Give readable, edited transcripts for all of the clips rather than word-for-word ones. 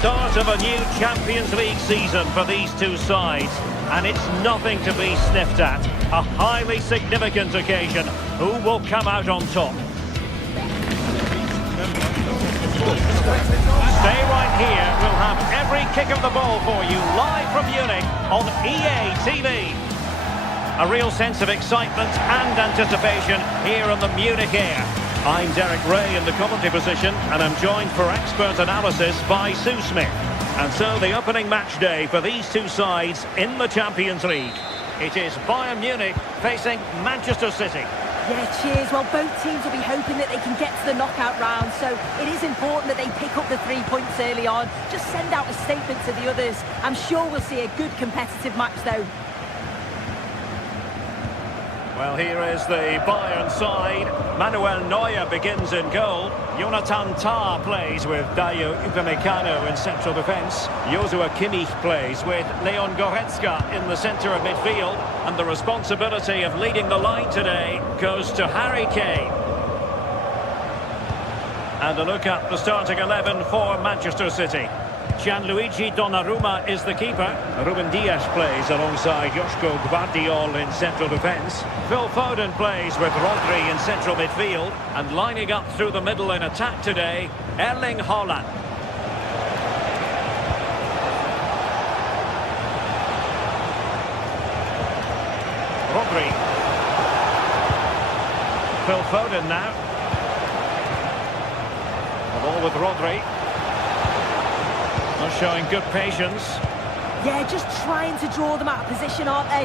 Start of a new Champions League season for these two sides, and it's nothing to be sniffed at. A highly significant occasion. Who will come out on top? Stay right here. We'll have every kick of the ball for you live from Munich on EA TV. A real sense of excitement and anticipation here on the Munich air. I'm Derek Ray in the commentary position, and I'm joined for expert analysis by Sue Smith. And so the opening match day for these two sides in the Champions League. It is Bayern Munich facing Manchester City. Yeah, cheers. Well, both teams will be hoping that they can get to the knockout round, so it is important that they pick up the 3 points early on. Just send out a statement to the others. I'm sure we'll see a good competitive match, though. Well, here is the Bayern side. Manuel Neuer begins in goal. Jonathan Tah plays with Dayo Upamecano in central defence. Joshua Kimmich plays with Leon Goretzka in the centre of midfield. And the responsibility of leading the line today goes to Harry Kane. And a look at the starting 11 for Manchester City. Gianluigi Donnarumma is the keeper. Ruben Dias plays alongside Joško Gvardiol in central defence. Phil Foden plays with Rodri in central midfield. And lining up through the middle in attack today, Erling Haaland. Rodri. Phil Foden now. The ball with Rodri. Not showing good patience. Yeah, just trying to draw them out of position, aren't they?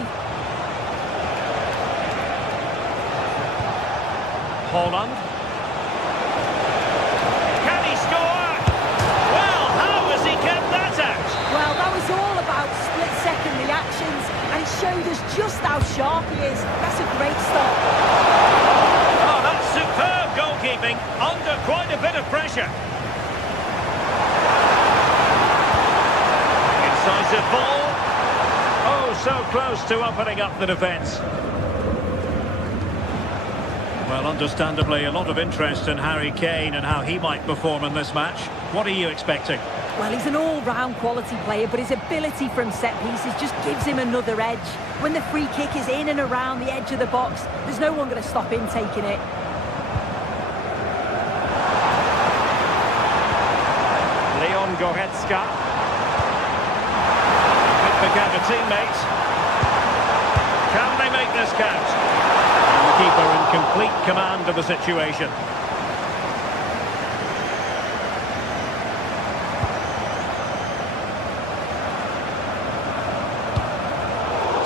Haaland. Can he score? Well, how has he kept that out? Well, that was all about split-second reactions, and it showed us just how sharp he is. That's a great start. Oh, that's superb goalkeeping under quite a bit of pressure. Incisive ball. Oh, so close to opening up the defence. Well, understandably, a lot of interest in Harry Kane and how he might perform in this match. What are you expecting? Well, he's an all-round quality player, but his ability from set pieces just gives him another edge. When the free kick is in and around the edge of the box, there's no one going to stop him taking it. Leon Goretzka. Count a teammate. Can they make this count? And the keeper in complete command of the situation.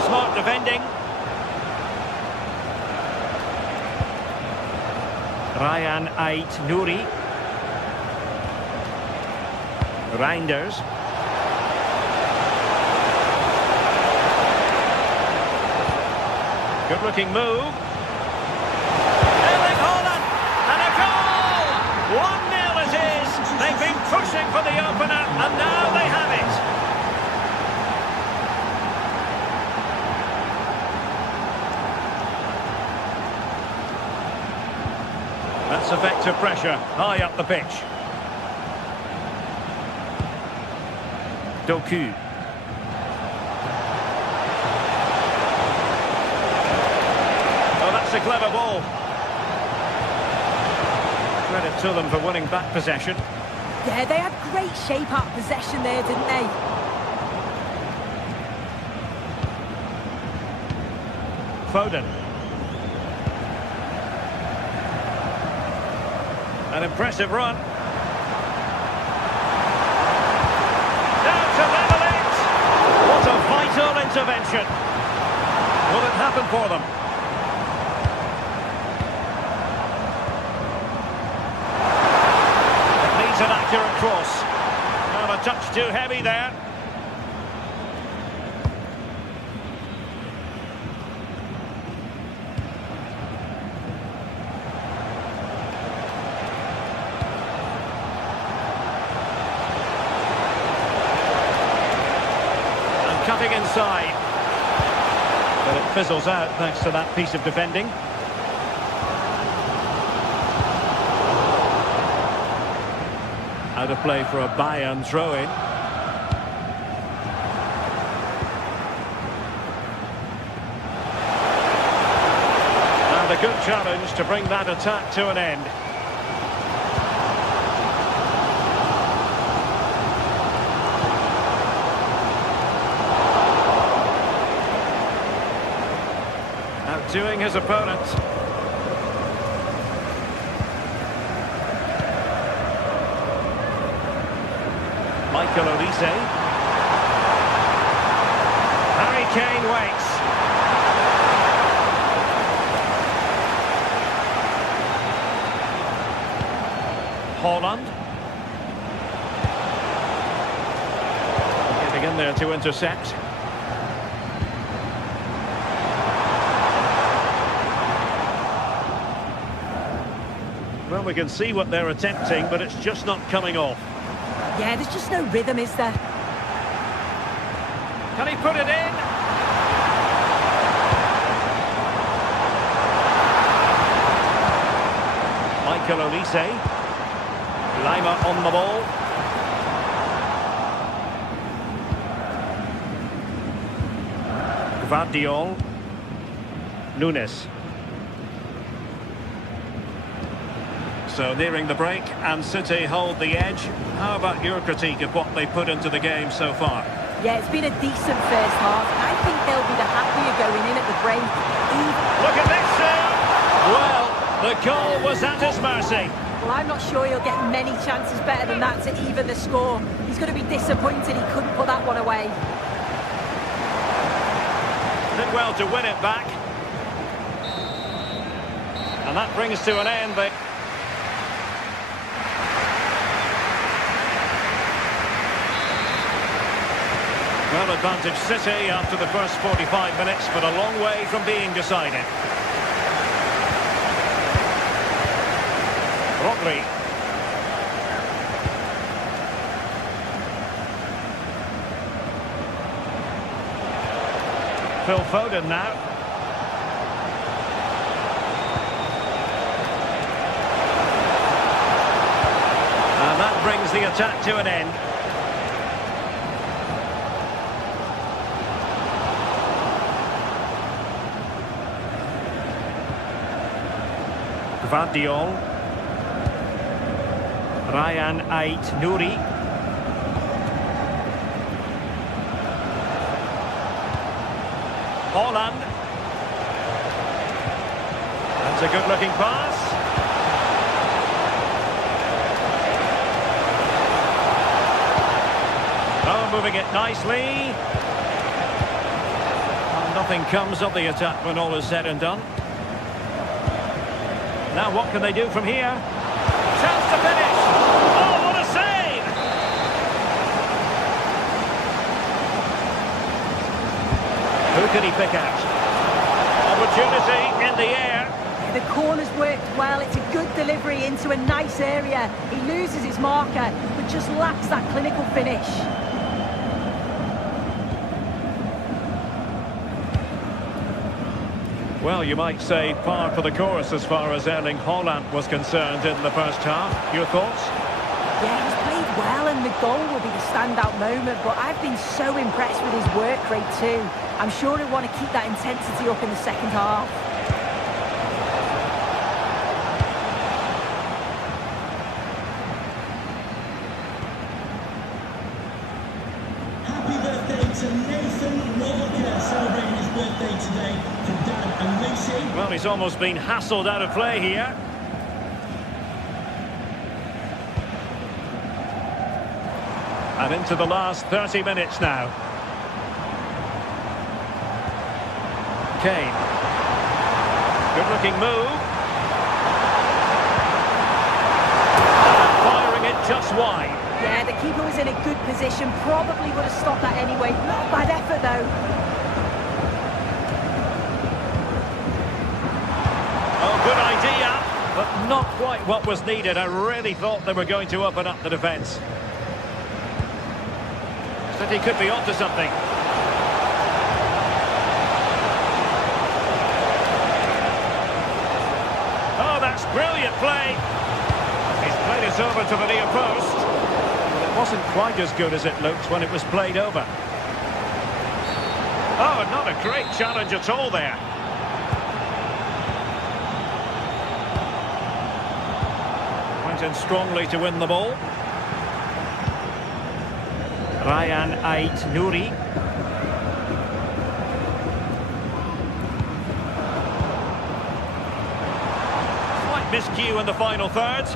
Smart defending. Ryan Ait-Nouri. Reinders. Good-looking move. Erling Haaland, and a goal! 1-0 it is. They've been pushing for the opener, and now they have it. That's effective pressure, high up the pitch. Doku. A clever ball. Credit to them for winning back possession. Yeah, they had great shape out of possession there, didn't they? Foden. An impressive run. Down to level it. What a vital intervention. Will it happen for them? An accurate cross. Not a touch too heavy there. And cutting inside. But it fizzles out thanks to that piece of defending. Out of play for a Bayern throw-in. And a good challenge to bring that attack to an end. Outdoing his opponent. Michael Olise. Harry Kane waits. Haaland. Getting in there to intercept. Well, we can see what they're attempting, but it's just not coming off. Yeah, there's just no rhythm, is there? Can he put it in? Michael Olise. Lima on the ball. Gvardiol. Nunes. So nearing the break, and City hold the edge. How about your critique of what they put into the game so far? Yeah, it's been a decent first half. I think they'll be the happier going in at the break. Look at this save! Well, the goal was at his mercy. Well, I'm not sure he'll get many chances better than that to even the score. He's going to be disappointed he couldn't put that one away. Did well to win it back. And that brings to an end the... Well, advantage City after the first 45 minutes, but a long way from being decided. Rodri. Phil Foden now. And that brings the attack to an end. Gvardiol. Ryan Ait-Nouri. Haaland. That's a good-looking pass. Oh, moving it nicely. Well, nothing comes of the attack when all is said and done. Now what can they do from here? Chance to finish! Oh, what a save! Who can he pick out? Opportunity in the air. The corner's worked well. It's a good delivery into a nice area. He loses his marker, but just lacks that clinical finish. Well, you might say par for the course as far as Erling Haaland was concerned in the first half. Your thoughts? Yeah, he's played well and the goal will be the standout moment, but I've been so impressed with his work rate too. I'm sure he'll want to keep that intensity up in the second half. Happy birthday to Nathan Walker, celebrating his birthday today to Dad and Lucy. Well, he's almost been hassled out of play here. And into the last 30 minutes now. Kane. Good-looking move. Firing it just wide. Yeah, the keeper was in a good position. Probably would have stopped that anyway. Not a bad effort, though. Oh, good idea, but not quite what was needed. I really thought they were going to open up the defence. City could be onto something. Oh, that's brilliant play. He's played it over to the near post. Wasn't quite as good as it looked when it was played over. Oh, not a great challenge at all there. Went in strongly to win the ball. Ryan Ait-Nouri. Slight miscue in the final third.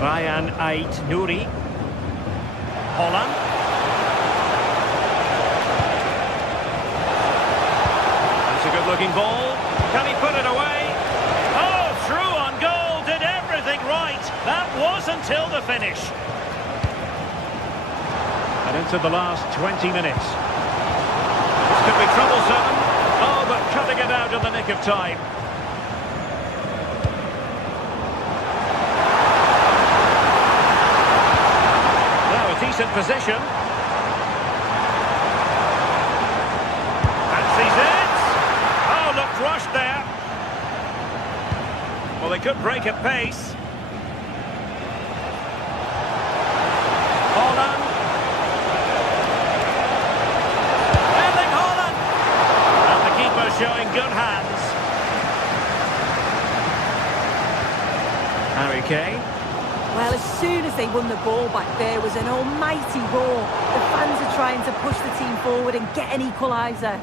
Ryan Ait-Nouri. Holland. That's a good-looking ball. Can he put it away? Oh, through on goal. Did everything right. That was until the finish. And into the last 20 minutes. This could be troublesome. Oh, but cutting it out in the nick of time. Decent position. Fancies it. Oh, looked rushed there. Well, they could break at pace. Holland. Erling Holland. And the keeper showing good hands. Harry Kane. Well, as soon as they won the ball back, there was an almighty roar. The fans are trying to push the team forward and get an equaliser.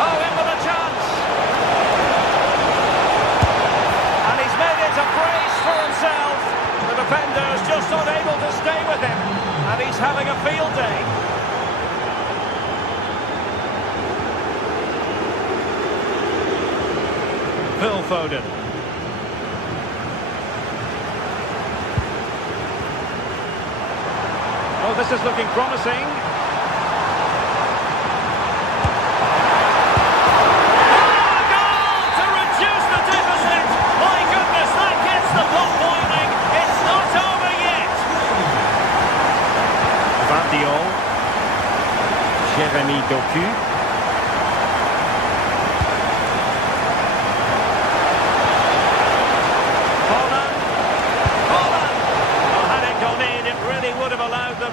Oh, in with a chance! And he's made it a brace for himself. The defender's just not able to stay with him. And he's having a field day. Phil Foden. Oh, this is looking promising. Oh, goal to reduce the deficit. My goodness, that gets the block boiling. It's not over yet. Vardiol. Jeremy Doku.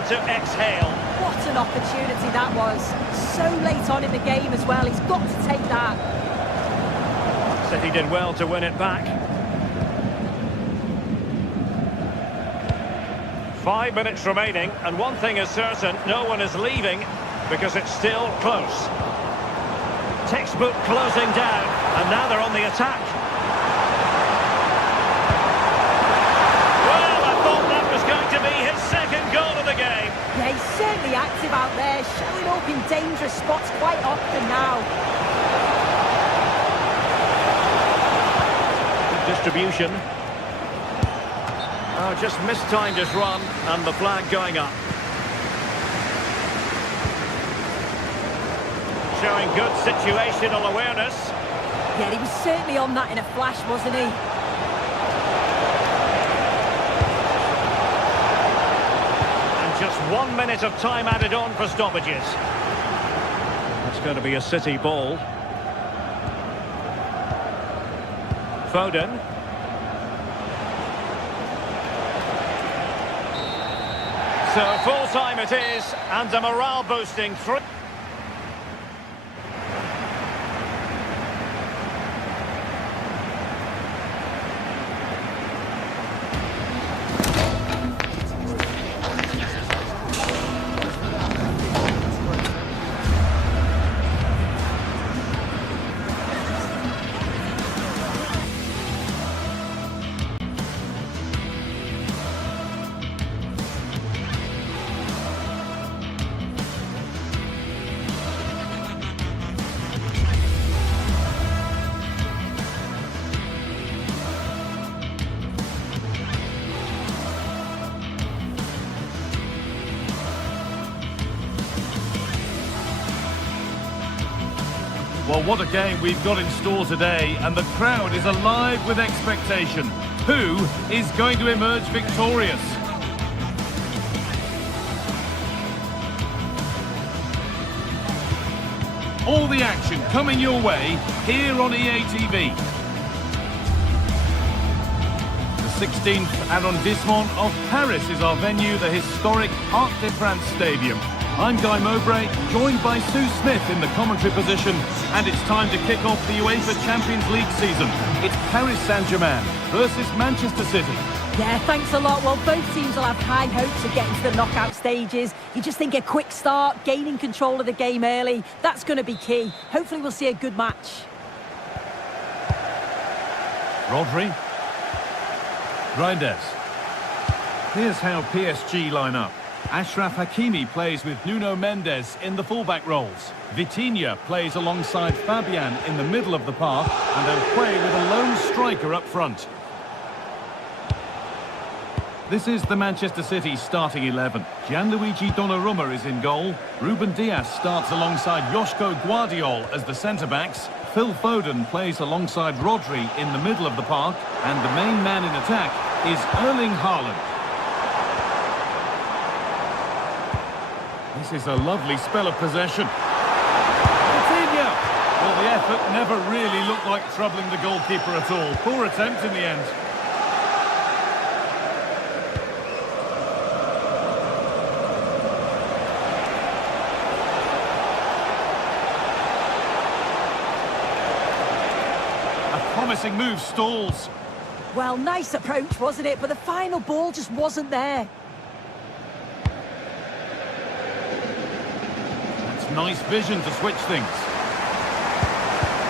To exhale. What an opportunity that was. So late on in the game as well. He's got to take that. City did well to win it back. 5 minutes remaining, and one thing is certain, no one is leaving because it's still close. Textbook closing down, and now they're on the attack. Well, I thought that was going to be his second goal of the game. Yeah, he's certainly active out there, showing up in dangerous spots quite often now. Good distribution. Oh, just mistimed his run, and the flag going up. Showing good situational awareness. Yeah, he was certainly on that in a flash, wasn't he? Just 1 minute of time added on for stoppages. That's going to be a City ball. Foden. So full time it is, and a morale boosting 3. Well, what a game we've got in store today, and the crowd is alive with expectation. Who is going to emerge victorious? All the action coming your way here on EA TV. 16th arrondissement of Paris is our venue, the historic Arc de France Stadium. I'm Guy Mowbray, joined by Sue Smith in the commentary position, and it's time to kick off the UEFA Champions League season. It's Paris Saint-Germain versus Manchester City. Yeah, thanks a lot. Well, both teams will have high hopes of getting to the knockout stages. You just think a quick start, gaining control of the game early, that's going to be key. Hopefully we'll see a good match. Rodri. Reinders. Here's how PSG line up. Achraf Hakimi plays with Nuno Mendes in the fullback roles. Vitinha plays alongside Fabian in the middle of the park, and they'll play with a lone striker up front. This is the Manchester City starting 11. Gianluigi Donnarumma is in goal. Ruben Dias starts alongside Joško Guardiol as the centre-backs. Phil Foden plays alongside Rodri in the middle of the park. And the main man in attack is Erling Haaland. This is a lovely spell of possession. Vitinha! Well, the effort never really looked like troubling the goalkeeper at all. Poor attempt in the end. Promising move stalls. Well, nice approach, wasn't it? But the final ball just wasn't there. That's nice vision to switch things.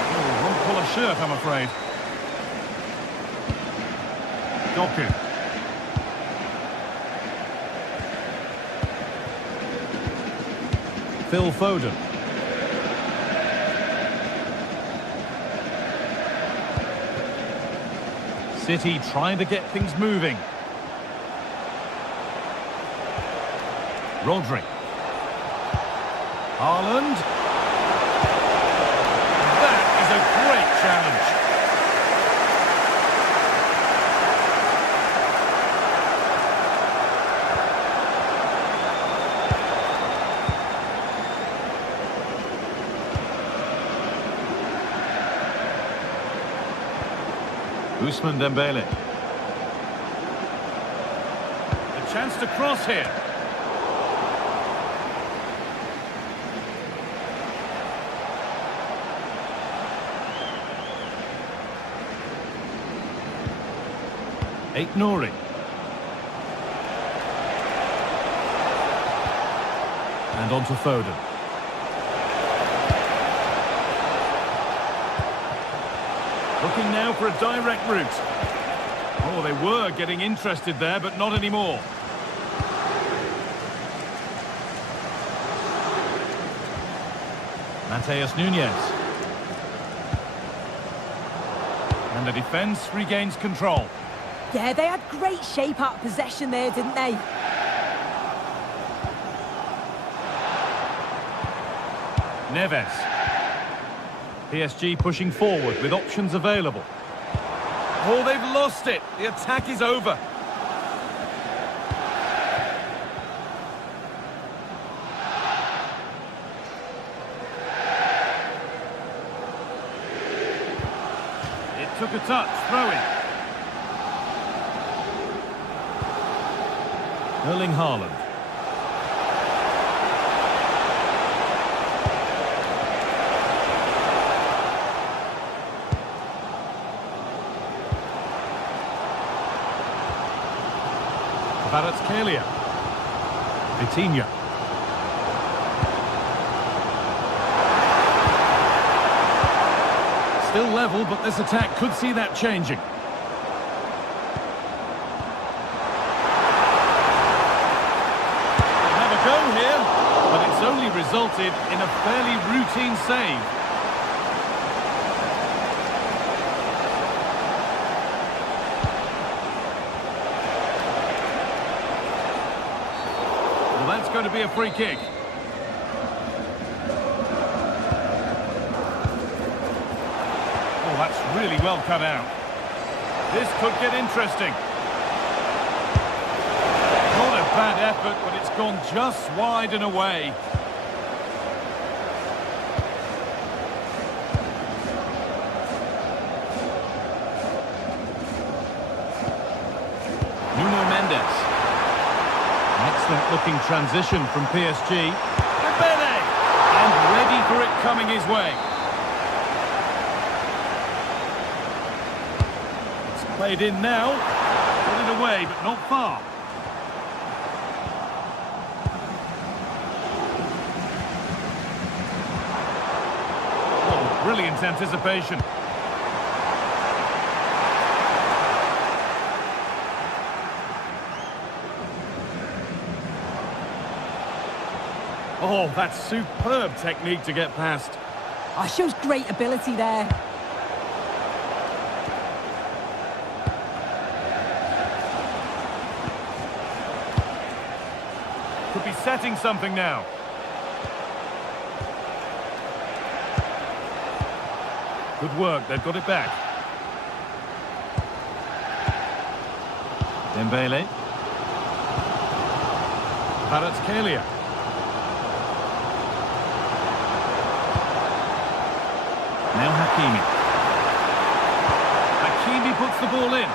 Oh, wrong colour shirt, I'm afraid. Doku. Phil Foden. City trying to get things moving. Rodri. Haaland. That is a great challenge. Ousmane Dembele. A chance to cross here. Aït-Nouri. And on to Foden. Looking now for a direct route. Oh, they were getting interested there, but not anymore. Matheus Nunes. And the defence regains control. Yeah, they had great shape out of possession there, didn't they? Neves. PSG pushing forward with options available. Oh, they've lost it. The attack is over. It took a touch, throw-in. Erling Haaland. Kvaratskhelia. Vitinha. Still level, but this attack could see that changing. They have a go here, but it's only resulted in a fairly routine save. That's going to be a free kick. Oh, that's really well cut out. This could get interesting. Not a bad effort, but it's gone just wide and away. smart-looking transition from PSG. Dembele! And ready for it coming his way. It's played in now. Put it away, but not far. Oh, brilliant anticipation. Oh, that's superb technique to get past. Oh, shows great ability there. Could be setting something now. Good work, they've got it back. Dembele. Kvaratskhelia. Now Hakimi. Hakimi puts the ball in.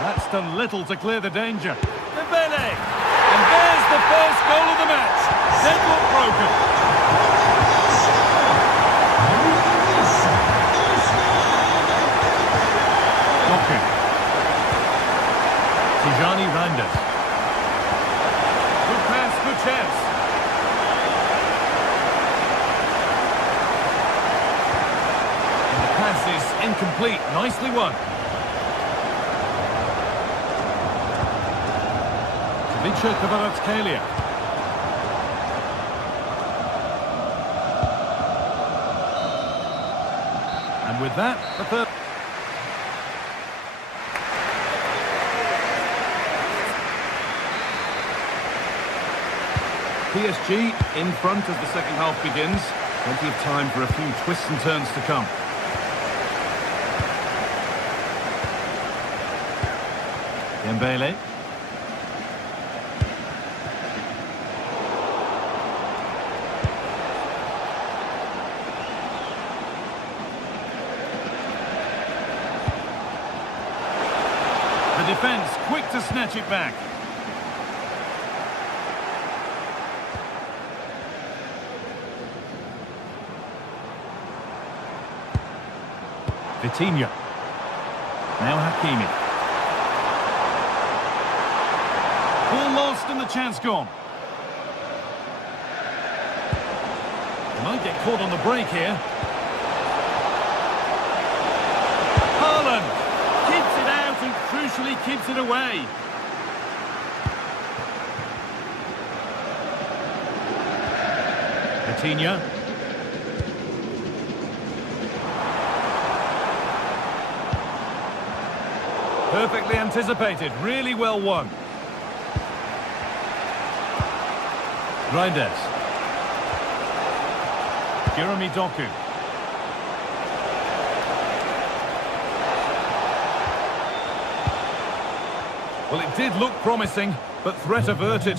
That's done little to clear the danger. Dembele! And there's the first goal of the match. Deadlock broken. Doku. Tijani Reinders. Good pass, good chance. Is incomplete. Nicely won. Vicha Kvaratskhelia. And with that, the third. PSG in front as the second half begins. Plenty of time for a few twists and turns to come. Dembele. The defence quick to snatch it back. Vitinha. Now Hakimi. Ball lost and the chance gone. Might get caught on the break here. Haaland keeps it out and crucially keeps it away. Vitinha. Perfectly anticipated, really well won. Reinders. Jeremy Doku. Well, it did look promising, but threat averted.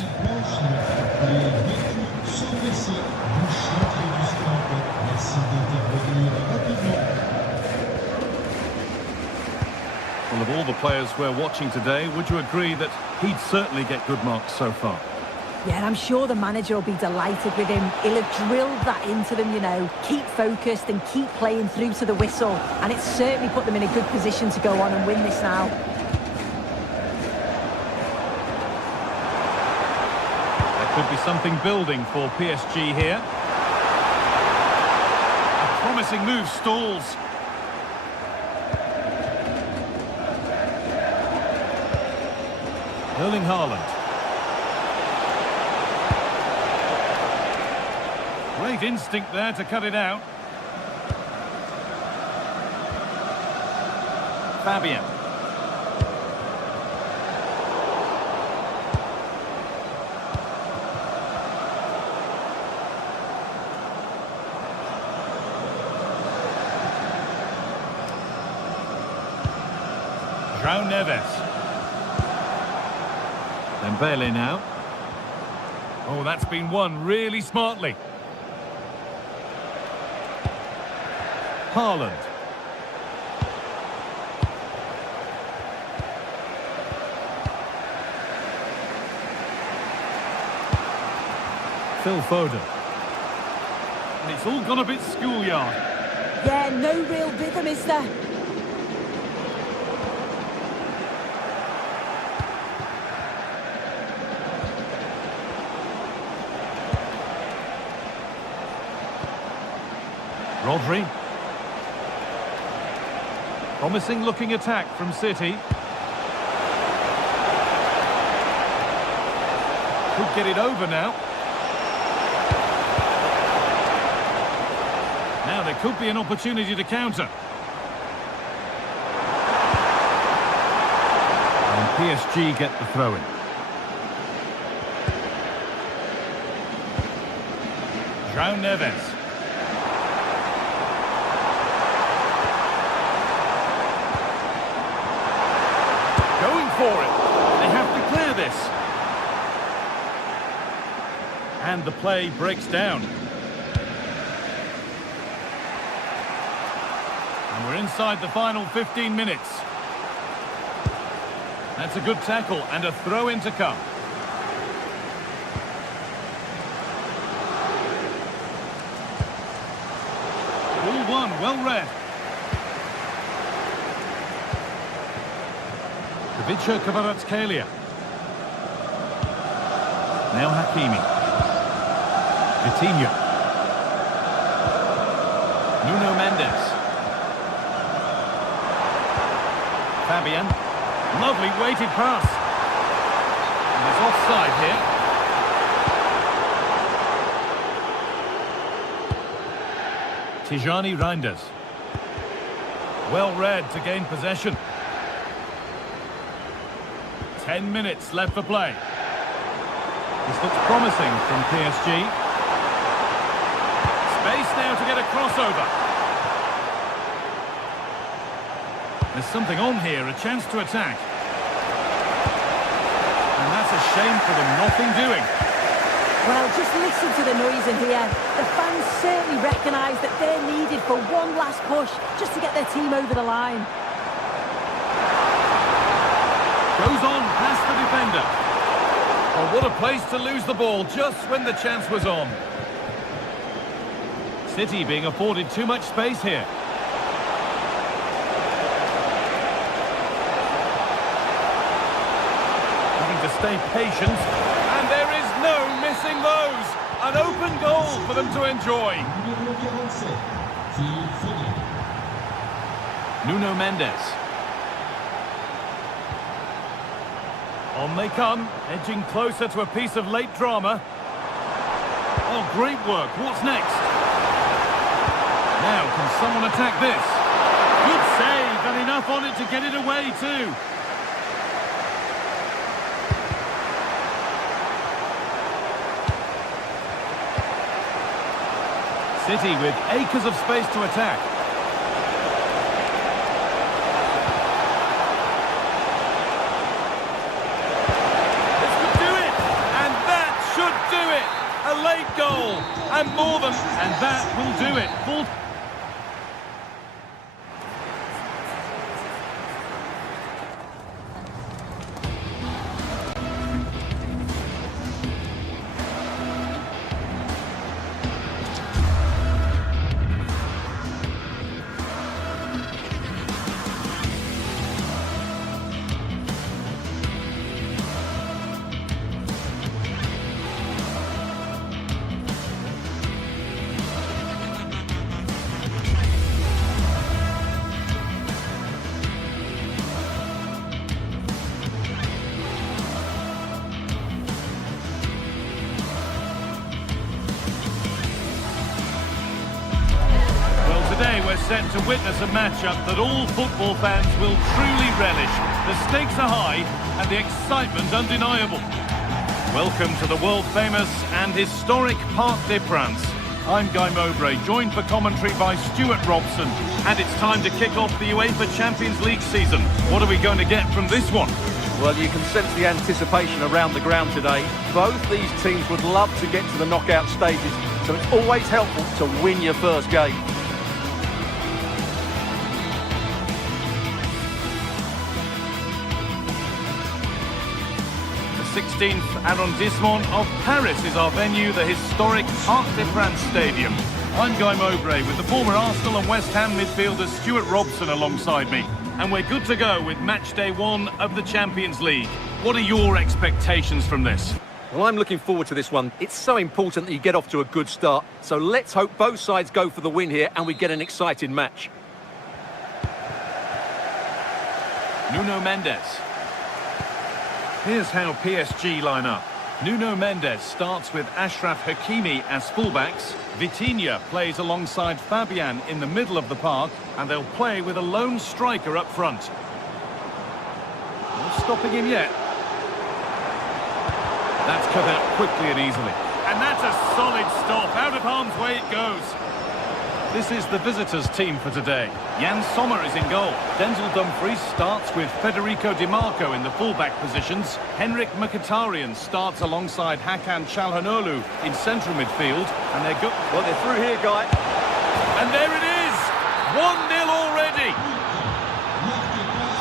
Well, of all the players we're watching today, would you agree that he'd certainly get good marks so far? Yeah, and I'm sure the manager will be delighted with him. He'll have drilled that into them, you know. Keep focused and keep playing through to the whistle. And it's certainly put them in a good position to go on and win this now. There could be something building for PSG here. A promising move stalls. Erling Haaland. Great instinct there to cut it out. Fabian. João Neves. Dembele now. Oh, that's been won really smartly. Haaland. Phil Foden. And it's all gone a bit schoolyard. Yeah, no real rhythm, is there? Rodri. Promising looking attack from City. Could get it over now. Now there could be an opportunity to counter. And PSG get the throw-in. João Neves. Going for it. They have to clear this. And the play breaks down. And we're inside the final 15 minutes. That's a good tackle and a throw-in to come. Ball one, well read. Ivica Kvaratskhelia. Now Hakimi. Coutinho. Nuno Mendes. Fabian. Lovely weighted pass. And it's offside here. Tijani Reinders. Well read to gain possession. 10 minutes left for play. This looks promising from PSG. Space now to get a crossover. There's something on here, a chance to attack. And that's a shame for them, nothing doing. Well, just listen to the noise in here. The fans certainly recognise that they're needed for one last push just to get their team over the line. Goes on past the defender. Oh, what a place to lose the ball just when the chance was on. City being afforded too much space here. Having to stay patient. And there is no missing those. An open goal for them to enjoy. Nuno Mendes. On they come, edging closer to a piece of late drama. Oh, great work. What's next? Now, can someone attack this? Good save, and enough on it to get it away too. City with acres of space to attack. A late goal, and more than, and that will do it. Full. Today we're set to witness a matchup that all football fans will truly relish. The stakes are high and the excitement undeniable. Welcome to the world-famous and historic Parc des Princes. I'm Guy Mowbray, joined for commentary by Stuart Robson. And it's time to kick off the UEFA Champions League season. What are we going to get from this one? Well, you can sense the anticipation around the ground today. Both these teams would love to get to the knockout stages, so it's always helpful to win your first game. 16th arrondissement of Paris is our venue, the historic Arc de France Stadium. I'm Guy Mowbray with the former Arsenal and West Ham midfielder Stuart Robson alongside me. And we're good to go with match day 1 of the Champions League. What are your expectations from this? Well, I'm looking forward to this one. It's so important that you get off to a good start. So let's hope both sides go for the win here and we get an exciting match. Nuno Mendes. Here's how PSG line up. Nuno Mendes starts with Achraf Hakimi as fullbacks. Vitinha plays alongside Fabian in the middle of the park, and they'll play with a lone striker up front. Not stopping him yet. That's cut out quickly and easily. And that's a solid stop. Out of harm's way it goes. This is the visitors' team for today. Jan Sommer is in goal. Denzel Dumfries starts with Federico Di Marco in the fullback positions. Henrik Mkhitaryan starts alongside Hakan Çalhanoğlu in central midfield. And they're good. Well, they're through here, Guy. And there it is! 1-0 already!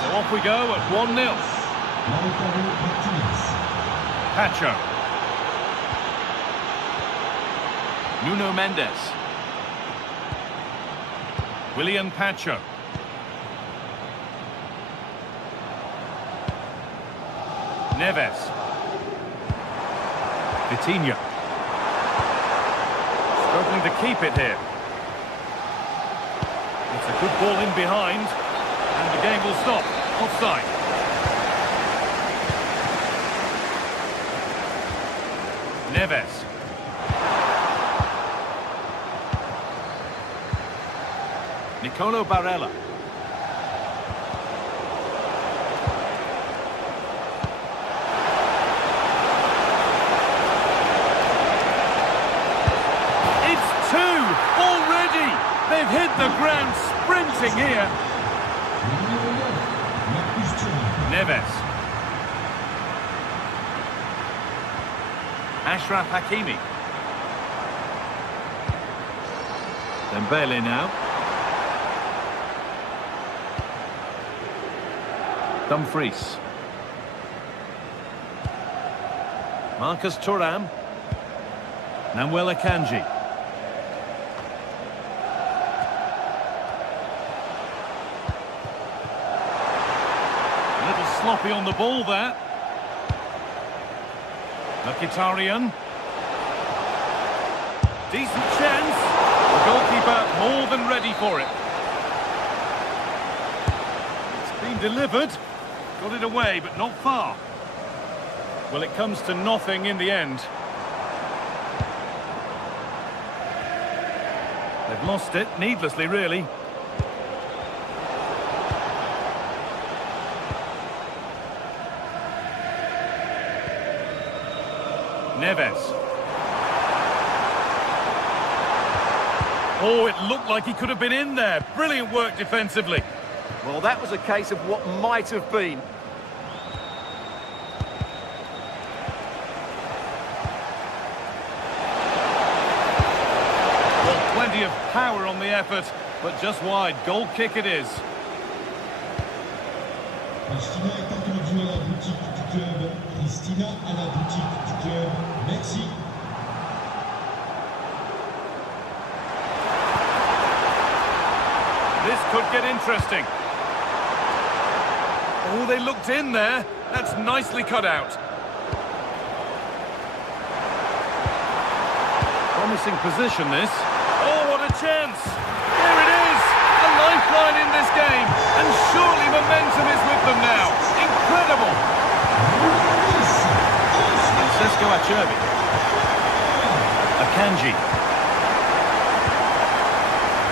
So off we go at 1-0. Pacho. Nuno Mendes. William Pacho. Neves. Vitinha. Struggling to keep it here. It's a good ball in behind. And the game will stop. Offside. Neves. Nicolo Barella. It's 2 already. They've hit the ground sprinting here. Neves. Achraf Hakimi. Dembele now. Dumfries. Marcus Thuram. Nahuel Akanji. A little sloppy on the ball there. Mkhitaryan. Decent chance. The goalkeeper more than ready for it. It's been delivered. Got it away, but not far. Well, it comes to nothing in the end. They've lost it, needlessly, really. Neves. Oh, it looked like he could have been in there. Brilliant work defensively. Well, that was a case of what might have been. Well, plenty of power on the effort, but just wide. Goal kick it is. Christina est attendue à la boutique du club. Christina à la boutique du club. Merci. This could get interesting. Oh, they looked in there. That's nicely cut out. Promising position, this. Oh, what a chance. There it is. A lifeline in this game. And surely momentum is with them now. Incredible. Francesco Acerbi. Akanji.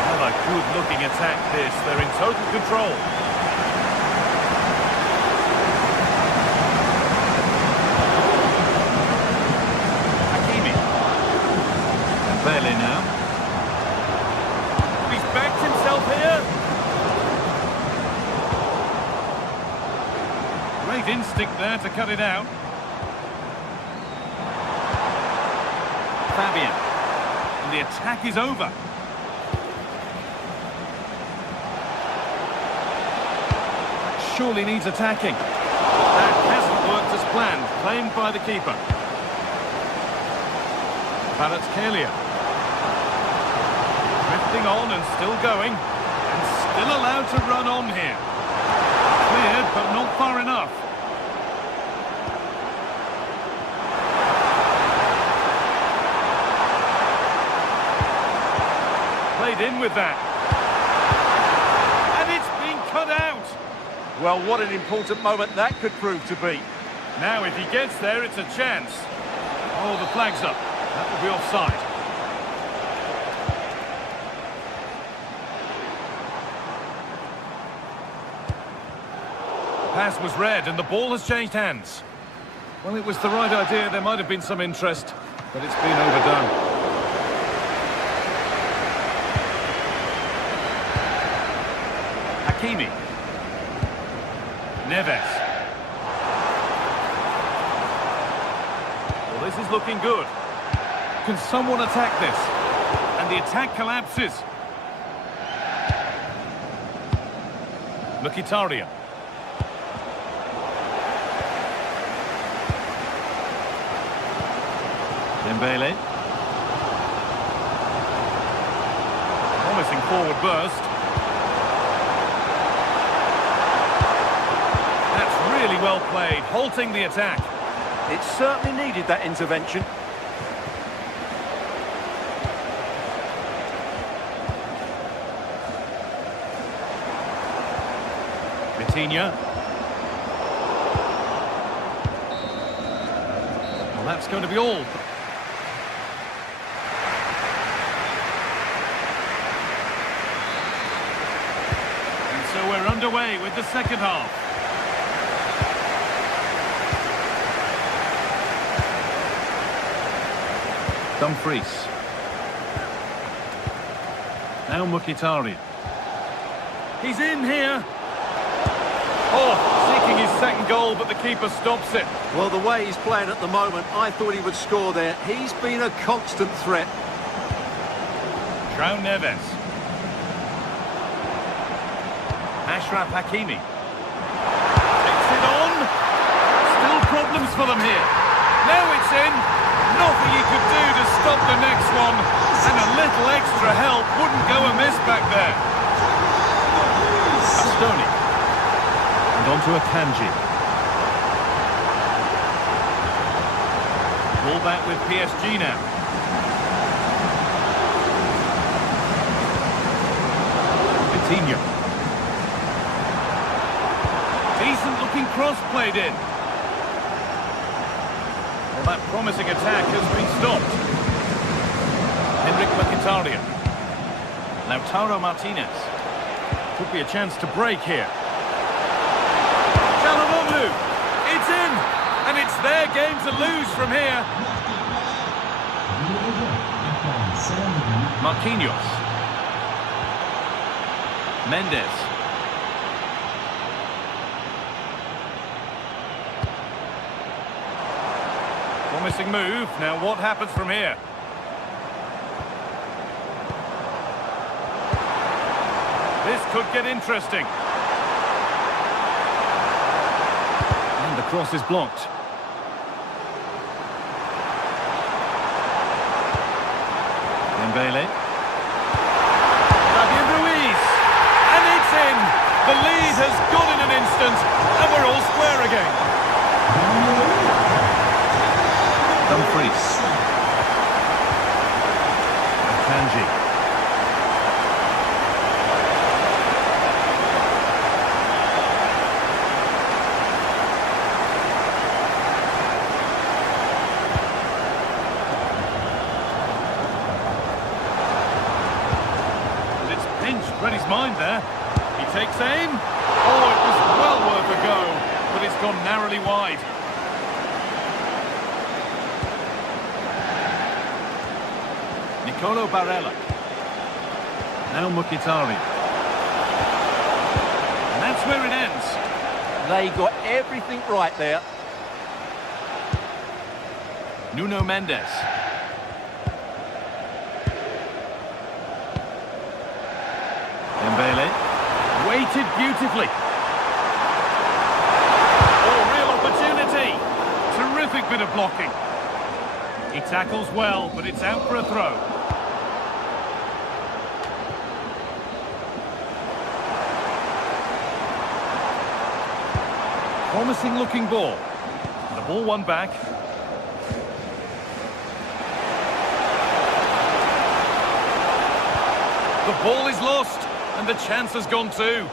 Another good-looking attack, this. They're in total control. Dembele now. He's backed himself here. Great instinct there to cut it out. Fabian. And the attack is over. Surely needs attacking. That hasn't worked as planned, claimed by the keeper. Kvaratskhelia. Drifting on and still going. And still allowed to run on here. Cleared, but not far enough. Played in with that. And it's been cut out. Well, what an important moment that could prove to be. Now, if he gets there, it's a chance. Oh, the flag's up. That will be offside. The pass was read, and the ball has changed hands. Well, it was the right idea. There might have been some interest, but it's been overdone. Hakimi. Neves. Well, this is looking good. Can someone attack this? And the attack collapses. Mkhitaryan. Dembele. Promising forward burst. Really well played, halting the attack. It certainly needed that intervention. Vitinha. Well, that's going to be all. And so we're underway with the second half. Dumfries. Now Mkhitaryan. He's in here. Oh, seeking his second goal, but the keeper stops it. Well, the way he's playing at the moment, I thought he would score there. He's been a constant threat. João Neves. Achraf Hakimi. Takes it on. Still problems for them here. Now it's in. Nothing he could do to stop the next one, and a little extra help wouldn't go amiss back there. Bastoni. And on to Akanji. Ball back with PSG now. Vitinha. Decent looking cross played in. That promising attack has been stopped. Henrik Mkhitaryan. Lautaro Martinez. Could be a chance to break here. Çalhanoğlu. It's in. And it's their game to lose from here. Marquinhos. Mendes. Promising move. Now what happens from here? This could get interesting. And the cross is blocked. Dembele. Fabian Ruiz. And it's in. The lead has gone in an instant, and we're all square again. Dumfries. Akanji. And it's pinched Reddy's mind there. He takes aim. Oh, it was well worth a go, but it's gone narrowly wide. Nicolo Barella. Now Mkhitaryan. And that's where it ends. They got everything right there. Nuno Mendes. Dembele. Waited beautifully. Oh, real opportunity. Terrific bit of blocking. He tackles well, but it's out for a throw. Promising looking ball. The ball won back. The ball is lost, and the chance has gone too.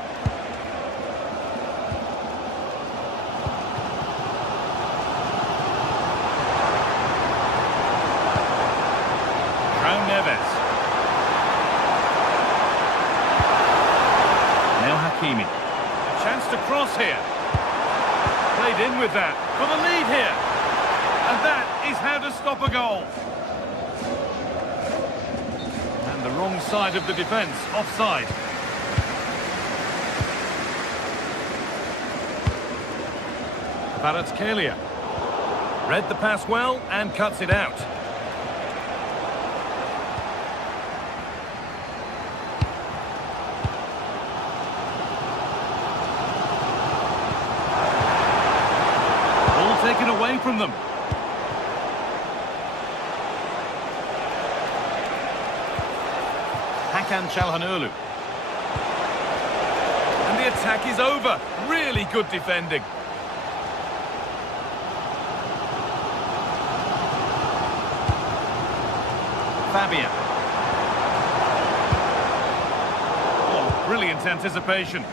Now Hakimi. A chance to cross here. Played in with that for the lead here. And that is how to stop a goal. And the wrong side of the defence, offside. Kvaratskhelia. Read the pass well and cuts it out. Taken away from them. Hakan Çalhanoğlu. And the attack is over. Really good defending. Fabian. Oh, brilliant anticipation.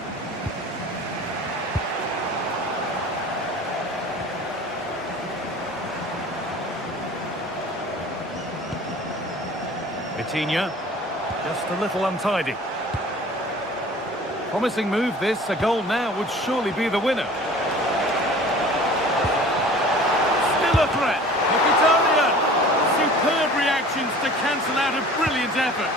Vitinha, just a little untidy. Promising move this, a goal now would surely be the winner. Still a threat, Mkhitaryan! Superb reactions to cancel out a brilliant effort.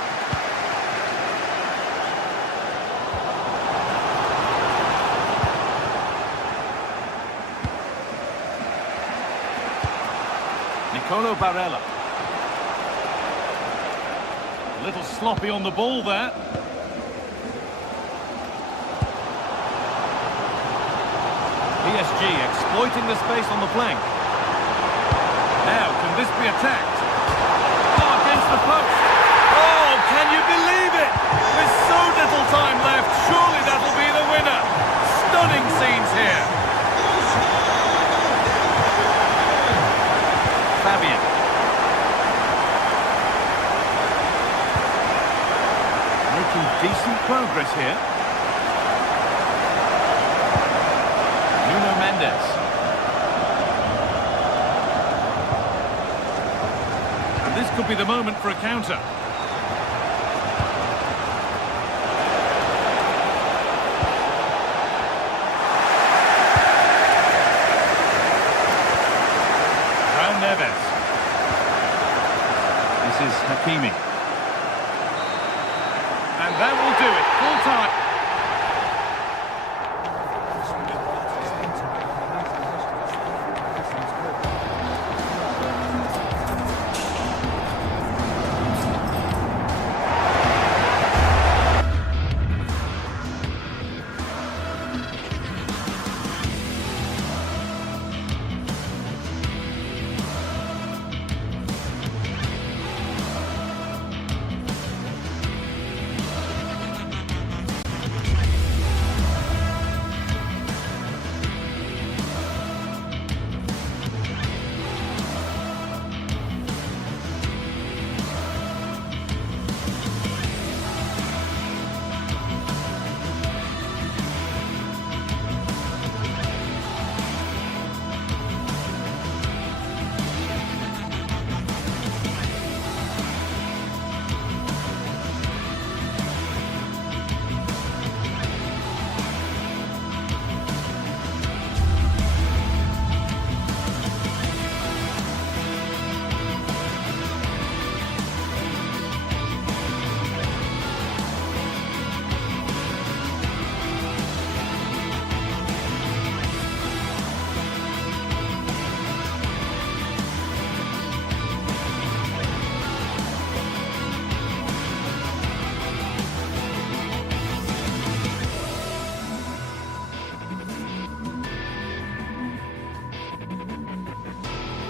Nicolo Barella. A little sloppy on the ball there. PSG exploiting the space on the flank. Now, can this be attacked? Oh, against the post. Oh, can you believe it? With so little time left, surely that'll be the winner. Stunning scenes here. Fabian. Making decent progress here. Nuno Mendes. And this could be the moment for a counter. Neves. This is Hakimi. And that will do it. Full time.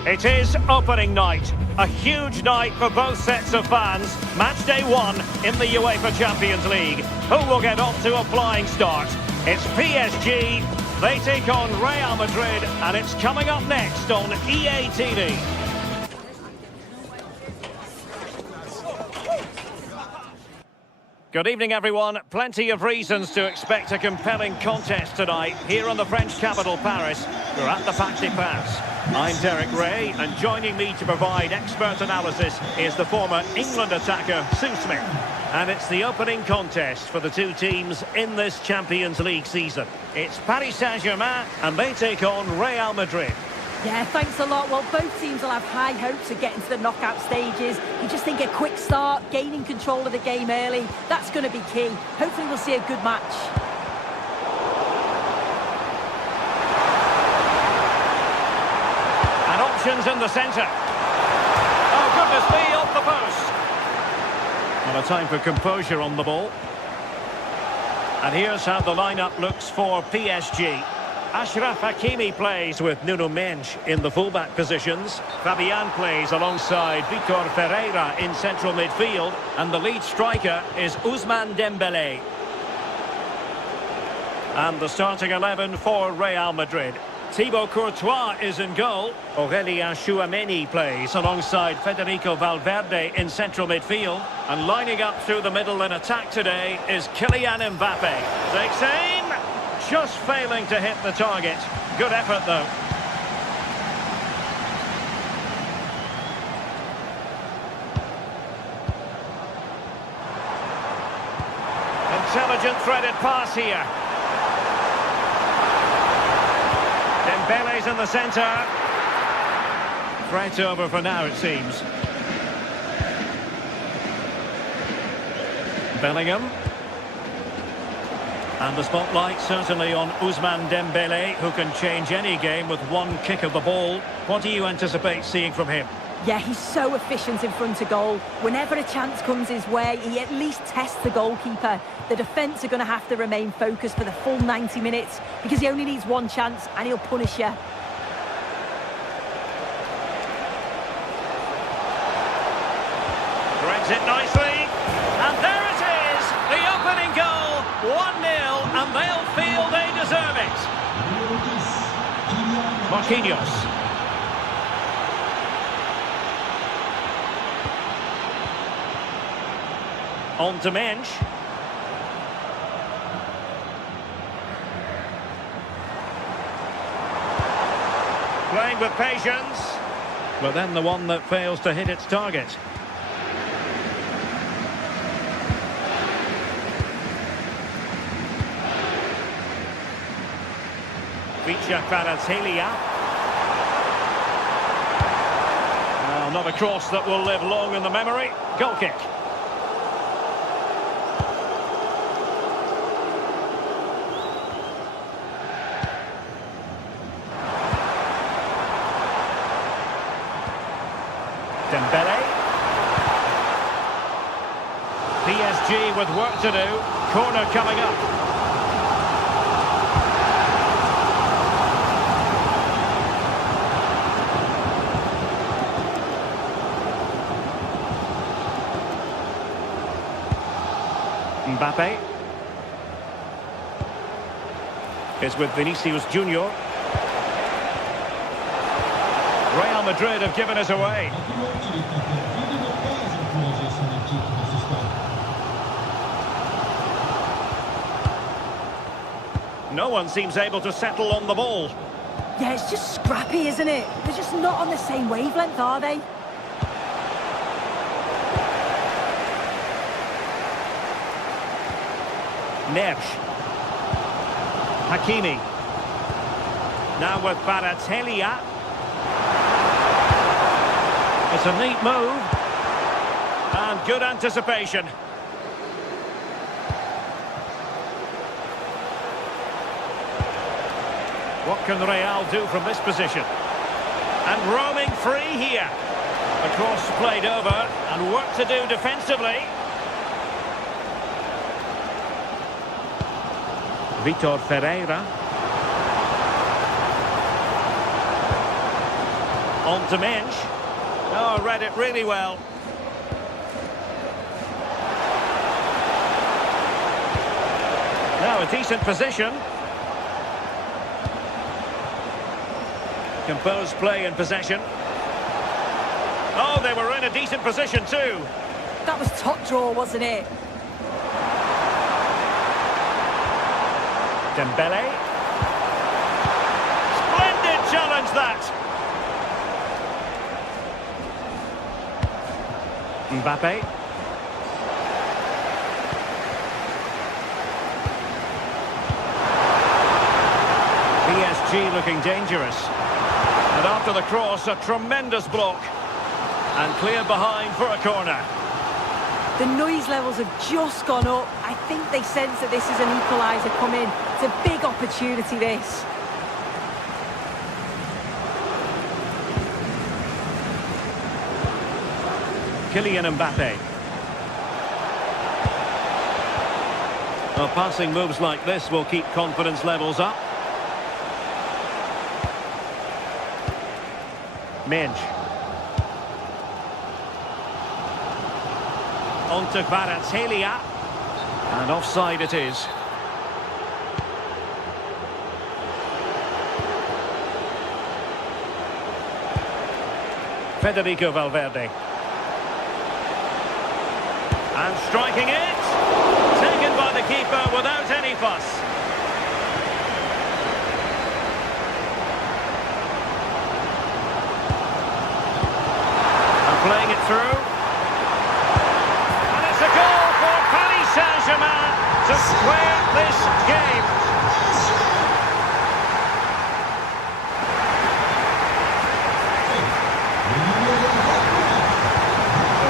It is opening night. A huge night for both sets of fans. Match day 1 in the UEFA Champions League. Who will get off to a flying start? It's PSG. They take on Real Madrid, and it's coming up next on EA TV. Good evening, everyone. Plenty of reasons to expect a compelling contest tonight here in the French capital, Paris. We're at the Parc des Princes. I'm Derek Ray, and joining me to provide expert analysis is the former England attacker, Sue Smith. And it's the opening contest for the two teams in this Champions League season. It's Paris Saint-Germain, and they take on Real Madrid. Yeah, thanks a lot. Well, both teams will have high hopes of getting to the knockout stages. You just think a quick start, gaining control of the game early, that's going to be key. Hopefully we'll see a good match. And options in the centre. Oh, goodness me, off the post. Not a time for composure on the ball. And here's how the lineup looks for PSG. Achraf Hakimi plays with Nuno Mendes in the fullback positions. Fabian plays alongside Vitor Ferreira in central midfield. And the lead striker is Ousmane Dembélé. And the starting 11 for Real Madrid. Thibaut Courtois is in goal. Aurélien Tchouameni plays alongside Federico Valverde in central midfield. And lining up through the middle in attack today is Kylian Mbappe. Takes aim. Just failing to hit the target. Good effort, though. Intelligent threaded pass here. Dembele's in the centre. Threat over for now, it seems. Bellingham. And the spotlight certainly on Ousmane Dembélé, who can change any game with one kick of the ball. What do you anticipate seeing from him? Yeah, he's so efficient in front of goal. Whenever a chance comes his way, he at least tests the goalkeeper. The defence are going to have to remain focused for the full 90 minutes because he only needs one chance and he'll punish you. Threads it nicely. And there it is, the opening goal. 1-0, and they'll feel they deserve it. Marquinhos. On to Mendes. Playing with patience. But then the one that fails to hit its target. Well, not a cross that will live long in the memory. Goal kick. Dembele. PSG with work to do. Corner coming up. Mbappe is with Vinicius Junior. Real Madrid have given us away. No one seems able to settle on the ball. Yeah, it's just scrappy, isn't it? They're just not on the same wavelength, are they? Neves. Hakimi. Now with Balotelli. It's a neat move. And good anticipation. What can Real do from this position? And roaming free here. The cross played over and work to do defensively. Vitor Ferreira. On to Minch. Oh, read it really well. Now a decent position. Composed play in possession. Oh, they were in a decent position too. That was top draw, wasn't it? Dembele. Splendid challenge that. Mbappe. PSG looking dangerous. And after the cross, a tremendous block. And clear behind for a corner. The noise levels have just gone up. I think they sense that this is an equaliser coming. It's a big opportunity, this. Kylian Mbappe. Well, passing moves like this will keep confidence levels up. Minch. On to Kvaratskhelia. And offside it is. Federico Valverde. And striking it. Taken by the keeper without any fuss. And playing it through. And it's a goal for Paris Saint-Germain to square this game.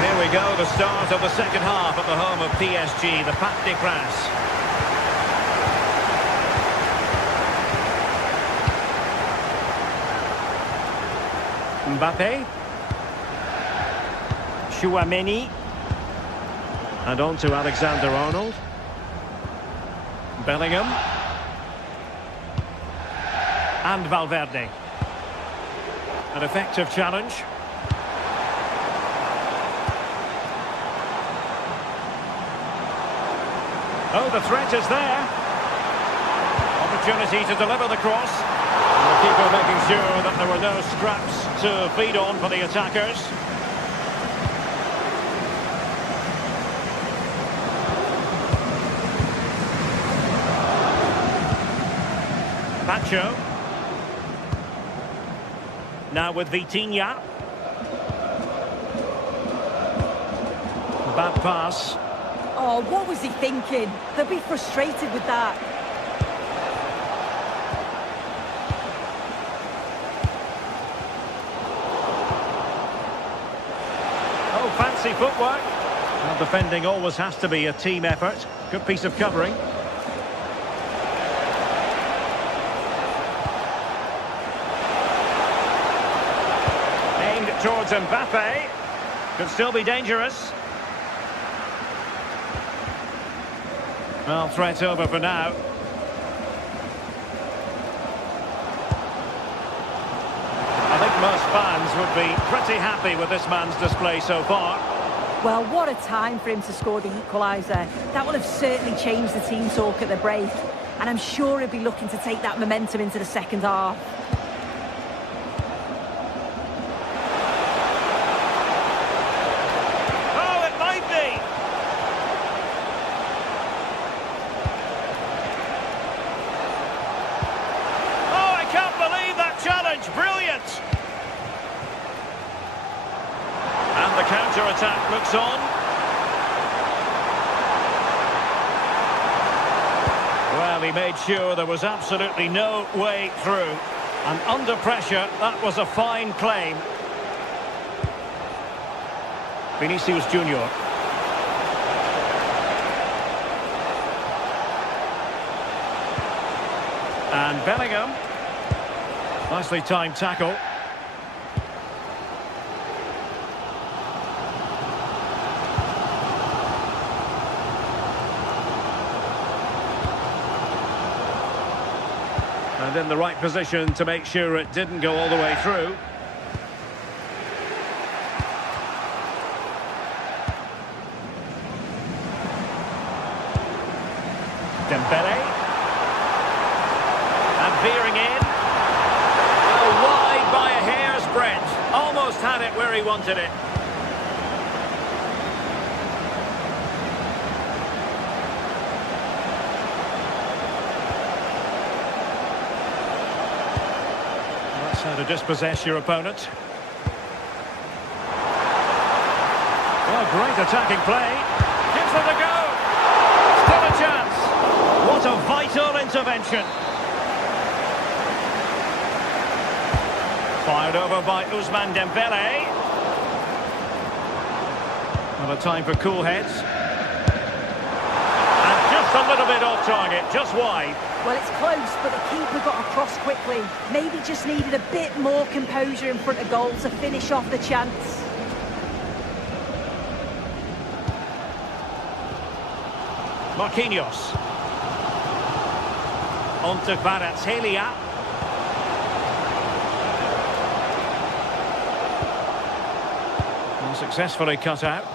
Here we go, the start of the second half at the home of PSG, the Parc des Princes. Mbappe. Chouameni. And on to Alexander-Arnold. Bellingham. And Valverde. An effective challenge. Oh, the threat is there. Opportunity to deliver the cross. And the keeper making sure that there were no scraps to feed on for the attackers. Pacho. Now with Vitinha. Bad pass. Oh, what was he thinking? They'll be frustrated with that. Oh, fancy footwork. Well, defending always has to be a team effort. Good piece of covering. Aimed towards Mbappe. Could still be dangerous. Well, threat over for now. I think most fans would be pretty happy with this man's display so far. Well, what a time for him to score the equaliser. That will have certainly changed the team talk at the break. And I'm sure he'll be looking to take that momentum into the second half. Oh, it might be! Oh, I can't believe that challenge! Brilliant! And the counter-attack looks on. Well, he made sure there was absolutely no way through. And under pressure, that was a fine claim. Vinicius Junior. And Bellingham. Nicely timed tackle. And in the right position to make sure it didn't go all the way through. veering in. Oh, wide by a hair's breadth. Almost had it where he wanted it. That's how to dispossess your opponent. Well, great attacking play. Gives it a go. Still a chance. What a vital intervention. Fired over by Ousmane Dembele. Well, a time for cool heads. And just a little bit off target, just wide. Well, it's close, but the keeper got across quickly. Maybe just needed a bit more composure in front of goal to finish off the chance. Marquinhos. On to Kvaratskhelia. Successfully cut out.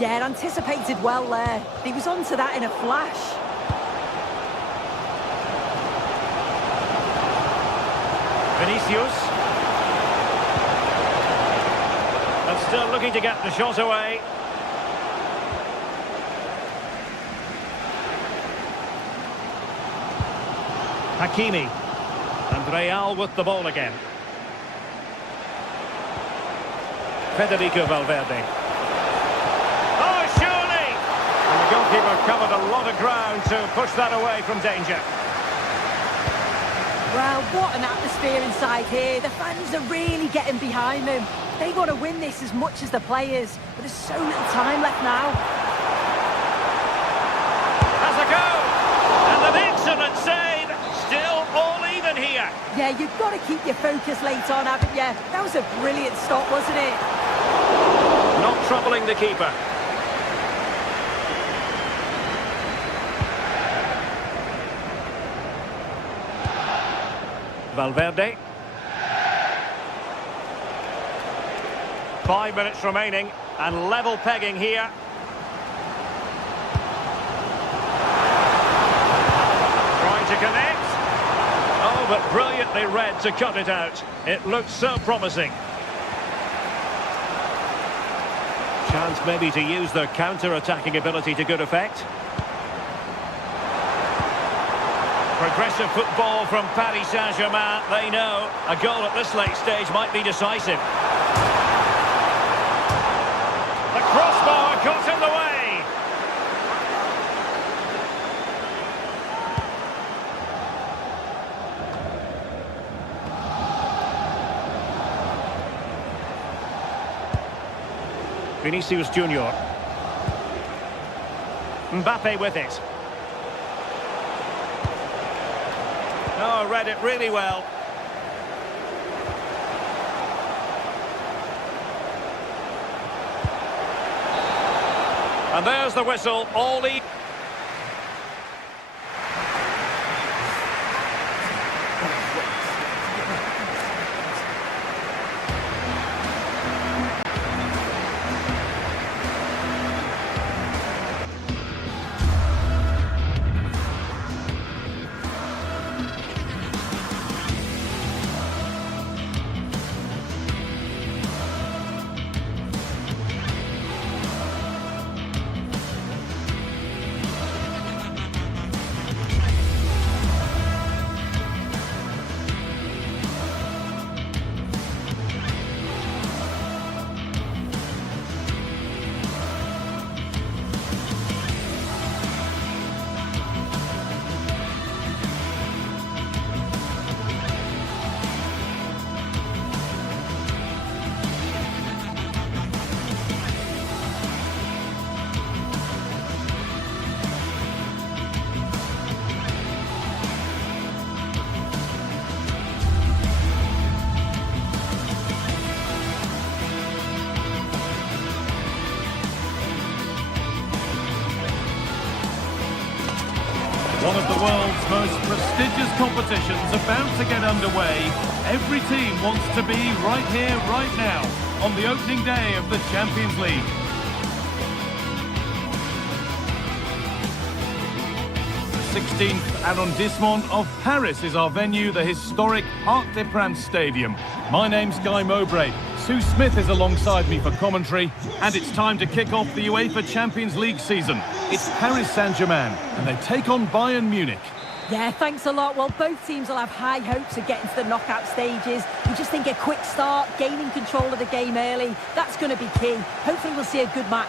Yeah, anticipated well there. He was onto that in a flash. Vinicius. And still looking to get the shot away. Hakimi. And Real with the ball again. Federico Valverde. Oh, surely! And the goalkeeper covered a lot of ground to push that away from danger. Well, what an atmosphere inside here. The fans are really getting behind them. They want to win this as much as the players, but there's so little time left now. Has a go! And an excellent save! Still all even here. Yeah, you've got to keep your focus late on, haven't you? That was a brilliant stop, wasn't it? Not troubling the keeper. Valverde. 5 minutes remaining and level pegging here. Trying to connect. Oh, but brilliantly read to cut it out. It looked so promising. Chance maybe to use their counter-attacking ability to good effect. Progressive football from Paris Saint-Germain. They know a goal at this late stage might be decisive. The crossbar got in the way. Vinicius Junior. Mbappe with it. Oh, read it really well. And there's the whistle. All the... One of the world's most prestigious competitions about to get underway. Every team wants to be right here, right now, on the opening day of the Champions League. The 16th arrondissement of Paris is our venue, the historic Parc des Princes Stadium. My name's Guy Mowbray. Sue Smith is alongside me for commentary, and it's time to kick off the UEFA Champions League season. It's Paris Saint-Germain, and they take on Bayern Munich. Yeah, thanks a lot. Well, both teams will have high hopes of getting to the knockout stages. We just think a quick start, gaining control of the game early, that's going to be key. Hopefully we'll see a good match.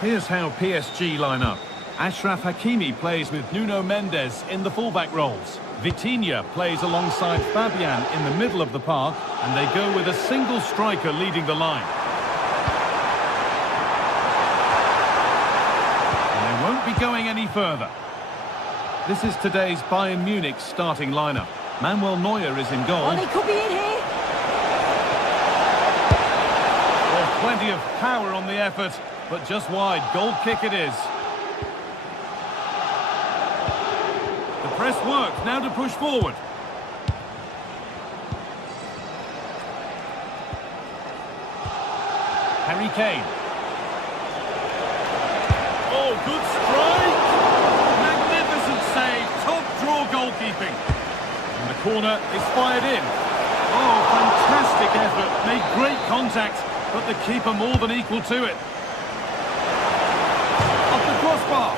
Here's how PSG line up. Achraf Hakimi plays with Nuno Mendes in the fullback roles. Vitinha plays alongside Fabian in the middle of the park, and they go with a single striker leading the line. Be going any further. This is today's Bayern Munich starting lineup. Manuel Neuer is in goal. Oh, he could be in here. Well, plenty of power on the effort, but just wide. Goal kick it is. The press works. Now to push forward. Harry Kane. Oh, good strike! Magnificent save, top draw goalkeeping. And the corner is fired in. Oh, fantastic effort, made great contact, but the keeper more than equal to it. Off the crossbar.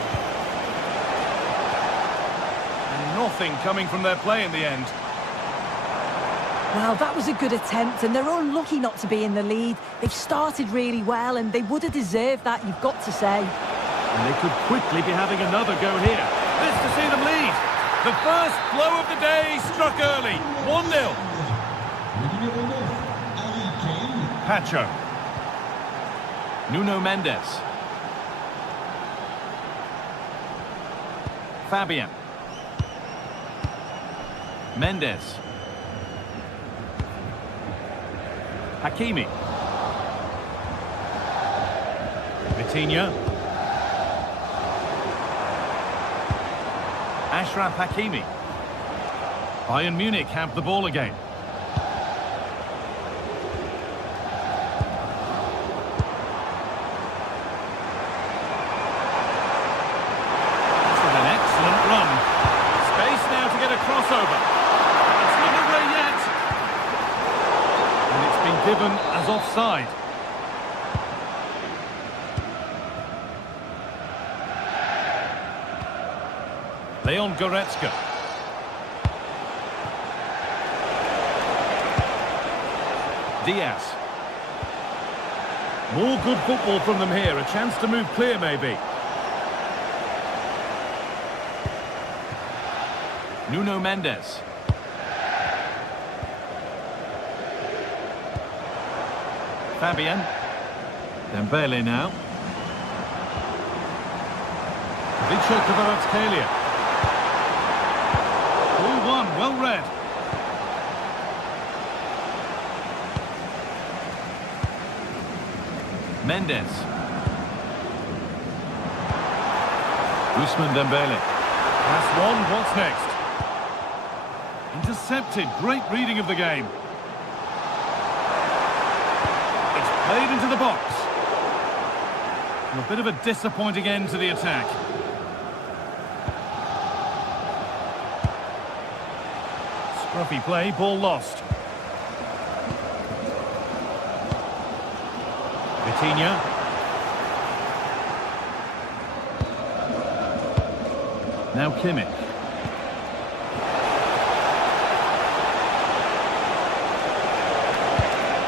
And nothing coming from their play in the end. Well, that was a good attempt, and they're unlucky not to be in the lead. They've started really well, and they would have deserved that, you've got to say. And they could quickly be having another go here. This to see them lead. The first blow of the day struck early. 1-0. Pacho. Nuno Mendes. Fabian. Mendes. Hakimi. Vitinha. Achraf Hakimi. Bayern Munich have the ball again. This is an excellent run. Space now to get a crossover. It's not away yet. And it's been given as offside. Leon Goretzka. Diaz. More good football from them here. A chance to move clear, maybe. Nuno Mendes. Fabian. Dembele now. Victor Kvaratskhelia. All one, well read. Mendes. Ousmane Dembele. Pass one, what's next? Intercepted, great reading of the game. It's played into the box. And a bit of a disappointing end to the attack. Scruffy play, ball lost. Vitinha. Now Kimmich.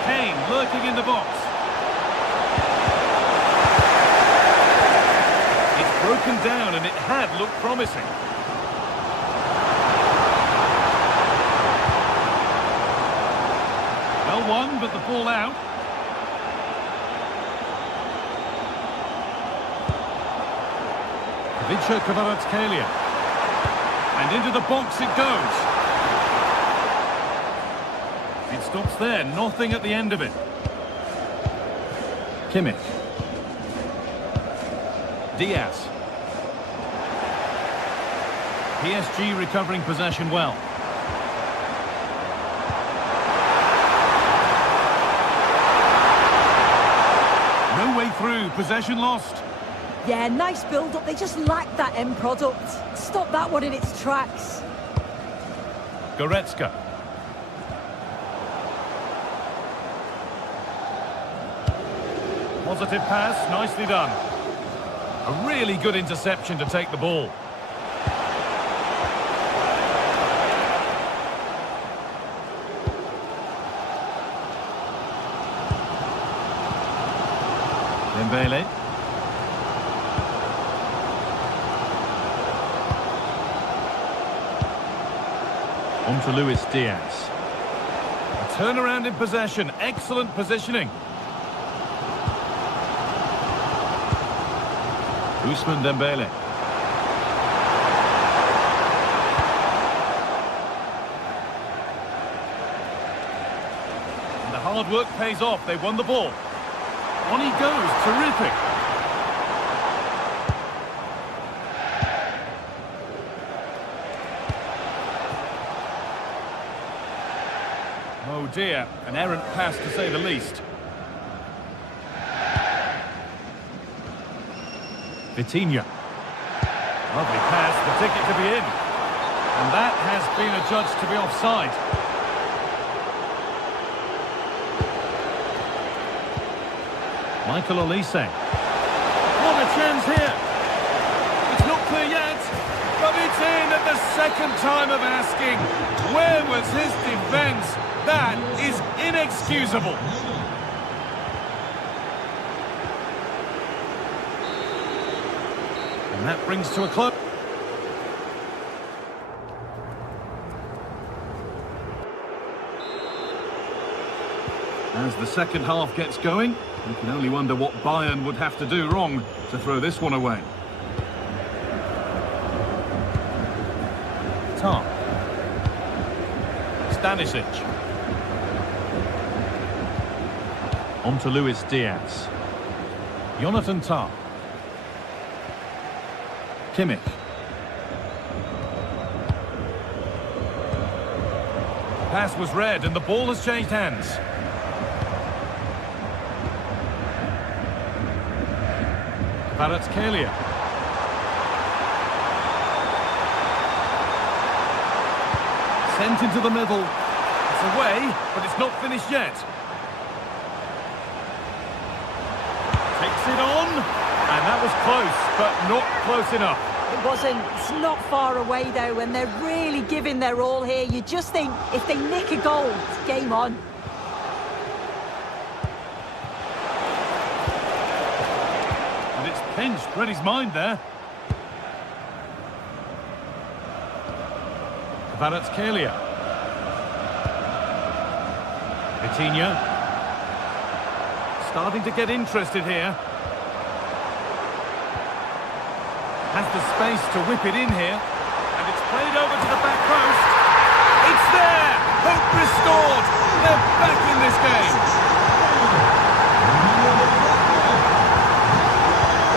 Kane lurking in the box. It's broken down and it had looked promising. Well won, but the ball out. Victor Kvaratskhelia. And into the box it goes. It stops there, nothing at the end of it. Kimmich. Diaz. PSG recovering possession well. No way through, possession lost. Yeah, nice build-up. They just lack that end product. Stop that one in its tracks. Goretzka. Positive pass, nicely done. A really good interception to take the ball. Dembele. On to Luis Diaz. A turnaround in possession, excellent positioning. Ousmane Dembele. And the hard work pays off, they won the ball. On he goes, terrific. Oh dear, an errant pass to say the least. Vitinha. Lovely pass, the ticket to be in. And that has been adjudged to be offside. Michael Olise. What a chance here. It's not clear yet, but it's in at the second time of asking. Where was his defence? That is inexcusable. And that brings to a close. As the second half gets going, you can only wonder what Bayern would have to do wrong to throw this one away. Tar. Stanisic. On to Luis Diaz. Jonathan Tah. Kimmich. Pass was read and the ball has changed hands. Kvaratskhelia. Sent into the middle. It's away, but it's not finished yet. Takes it on, and that was close, but not close enough. It wasn't. It's not far away, though, and they're really giving their all here. You just think, if they nick a goal, it's game on. And it's pinched, read his mind there. Kvaratskhelia. Vitinha. Starting to get interested here. Has the space to whip it in here. And it's played over to the back post. It's there! Hope restored! They're back in this game!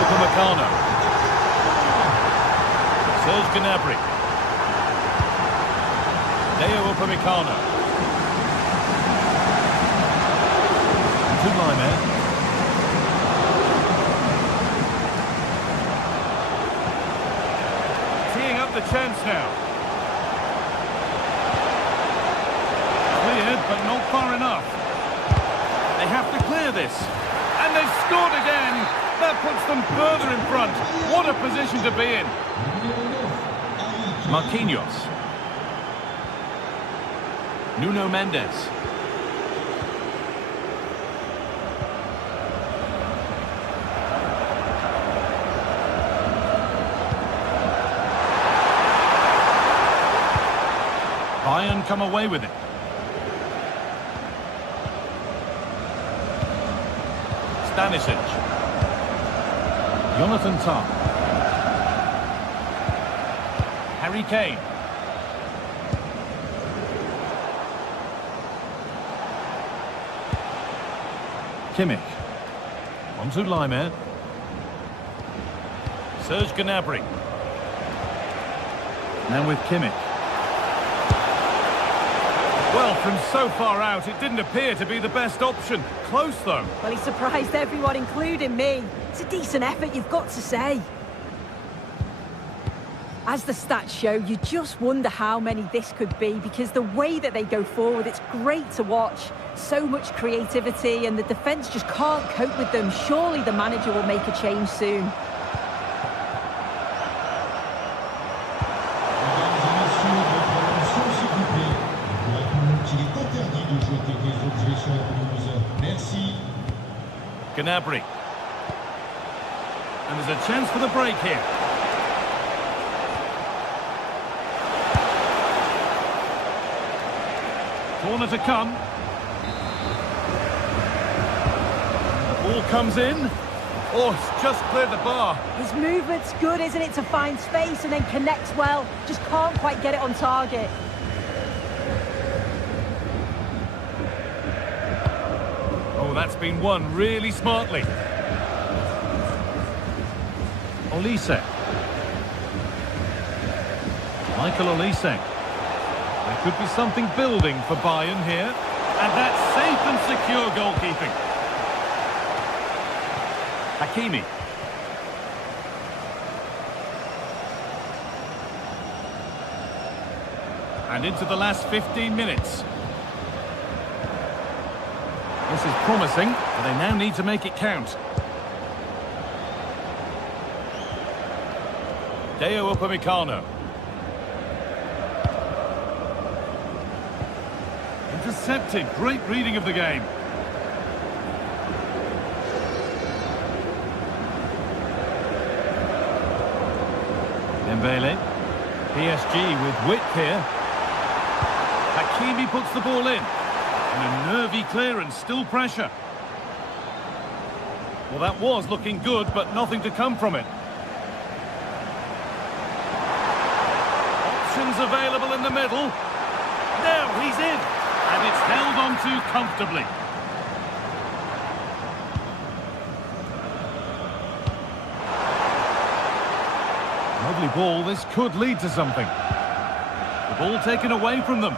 Upamecano. Serge Gnabry. Upamecano. To Laimer. Teeing up the chance now. Cleared, but not far enough. They have to clear this. And they've scored again. That puts them further in front. What a position to be in. Marquinhos. Nuno Mendes. Bayern come away with it. Stanisic. Jonathan Tah. Harry Kane. Kimmich. On to Laimer. Serge Gnabry. Now with Kimmich. Well, from so far out, it didn't appear to be the best option. Close, though. Well, he surprised everyone, including me. It's a decent effort, you've got to say. As the stats show, you just wonder how many this could be, because the way that they go forward, it's great to watch. So much creativity, and the defence just can't cope with them. Surely the manager will make a change soon. Gnabry. And there's a chance for the break here. Corner to come. The ball comes in. Oh, it's just cleared the bar. His movement's good, isn't it, to find space and then connects well. Just can't quite get it on target. Oh, that's been won really smartly. Olise. Michael Olise. There could be something building for Bayern here. And that's safe and secure goalkeeping. Hakimi. And into the last 15 minutes. This is promising, but they now need to make it count. Deo Upamecano. Intercepted. Great reading of the game. Dembele. PSG with width here. Hakimi puts the ball in. And a nervy clearance, still pressure. Well, that was looking good, but nothing to come from it. Options available in the middle. Now he's in. And it's held on to comfortably. Lovely ball. This could lead to something. The ball taken away from them.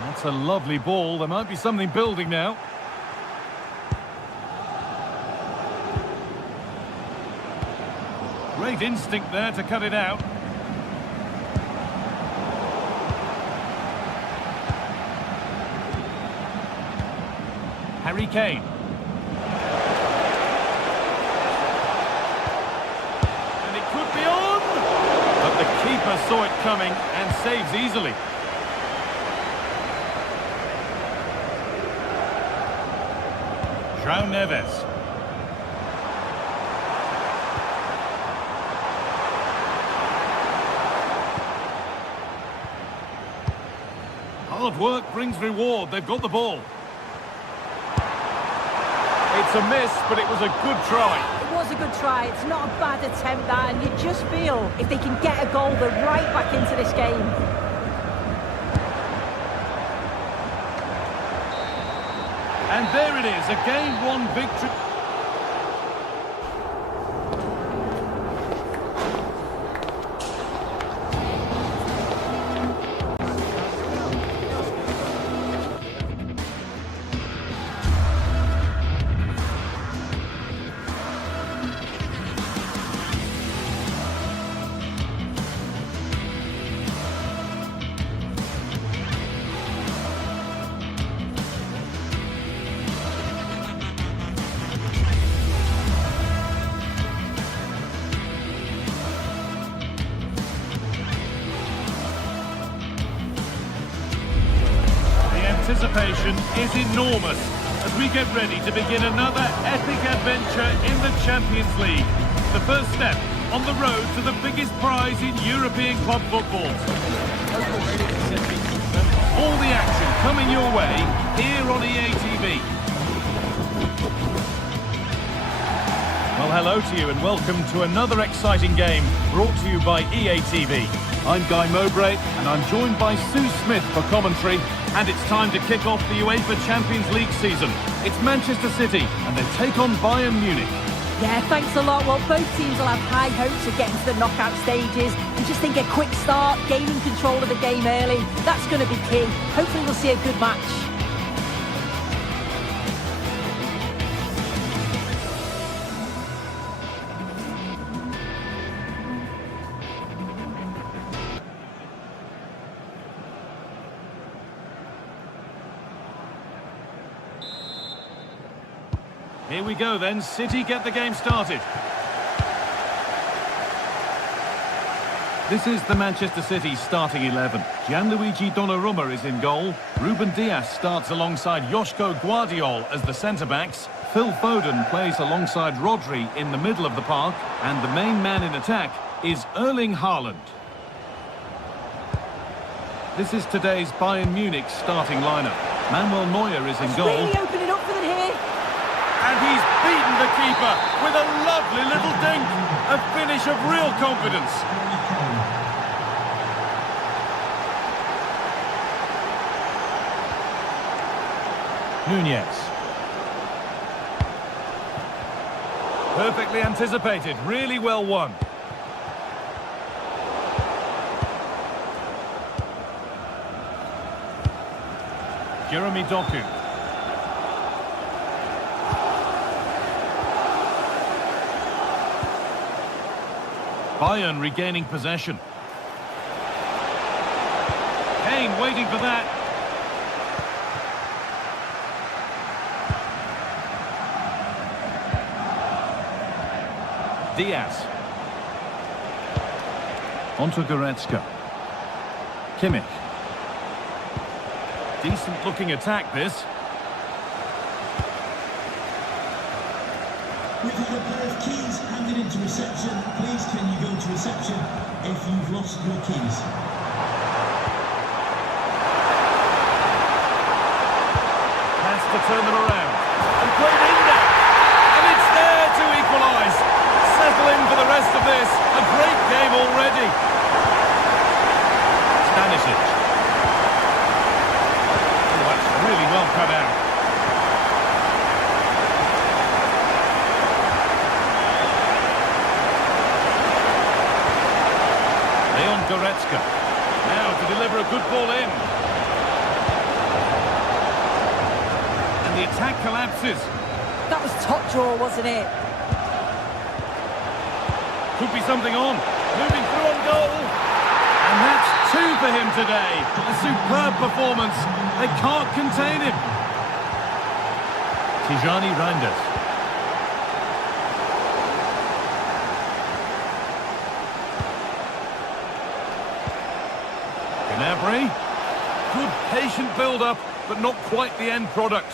That's a lovely ball. There might be something building now. Great instinct there to cut it out. Harry Kane. And it could be on! But the keeper saw it coming and saves easily. João Neves. Hard work brings reward. They've got the ball. It's a miss, but it was a good try. It was a good try. It's not a bad attempt, that, and you just feel if they can get a goal, they're right back into this game. And there it is, a game one victory. Anticipation is enormous as we get ready to begin another epic adventure in the Champions League. The first step on the road to the biggest prize in European club football. All the action coming your way here on EA TV. Well, hello to you and welcome to another exciting game brought to you by EA TV. I'm Guy Mowbray and I'm joined by Sue Smith for commentary. And it's time to kick off the UEFA Champions League season. It's Manchester City and they take on Bayern Munich. Yeah, thanks a lot. Well, both teams will have high hopes of getting to the knockout stages. And just think a quick start, gaining control of the game early. That's going to be key. Hopefully we'll see a good match. Here we go then, City get the game started. This is the Manchester City starting 11. Gianluigi Donnarumma is in goal. Ruben Dias starts alongside Joško Guardiol as the centre-backs. Phil Foden plays alongside Rodri in the middle of the park. And the main man in attack is Erling Haaland. This is today's Bayern Munich starting lineup. Manuel Neuer is in goal. Really opening up for them here. And he's beaten the keeper with a lovely little dink. A finish of real confidence. Nunez. Perfectly anticipated, really well won. Jeremy Doku. Bayern regaining possession. Kane waiting for that. Diaz. Onto Goretzka. Kimmich. Decent looking attack this. We've had a pair of keys handed into reception. Please can you go to reception if you've lost your keys? Has to turn them around. And played in there. And it's there to equalise. Settle in for the rest of this. A great game already. Stanisic. Oh, that's really well cut out. Goretzka. Now to deliver a good ball in. And the attack collapses. That was top draw, wasn't it? Could be something on. Moving through on goal. And that's 2 for him today. A superb performance. They can't contain him. Tijani Reinders. Gnabry. Good patient build-up, but not quite the end product.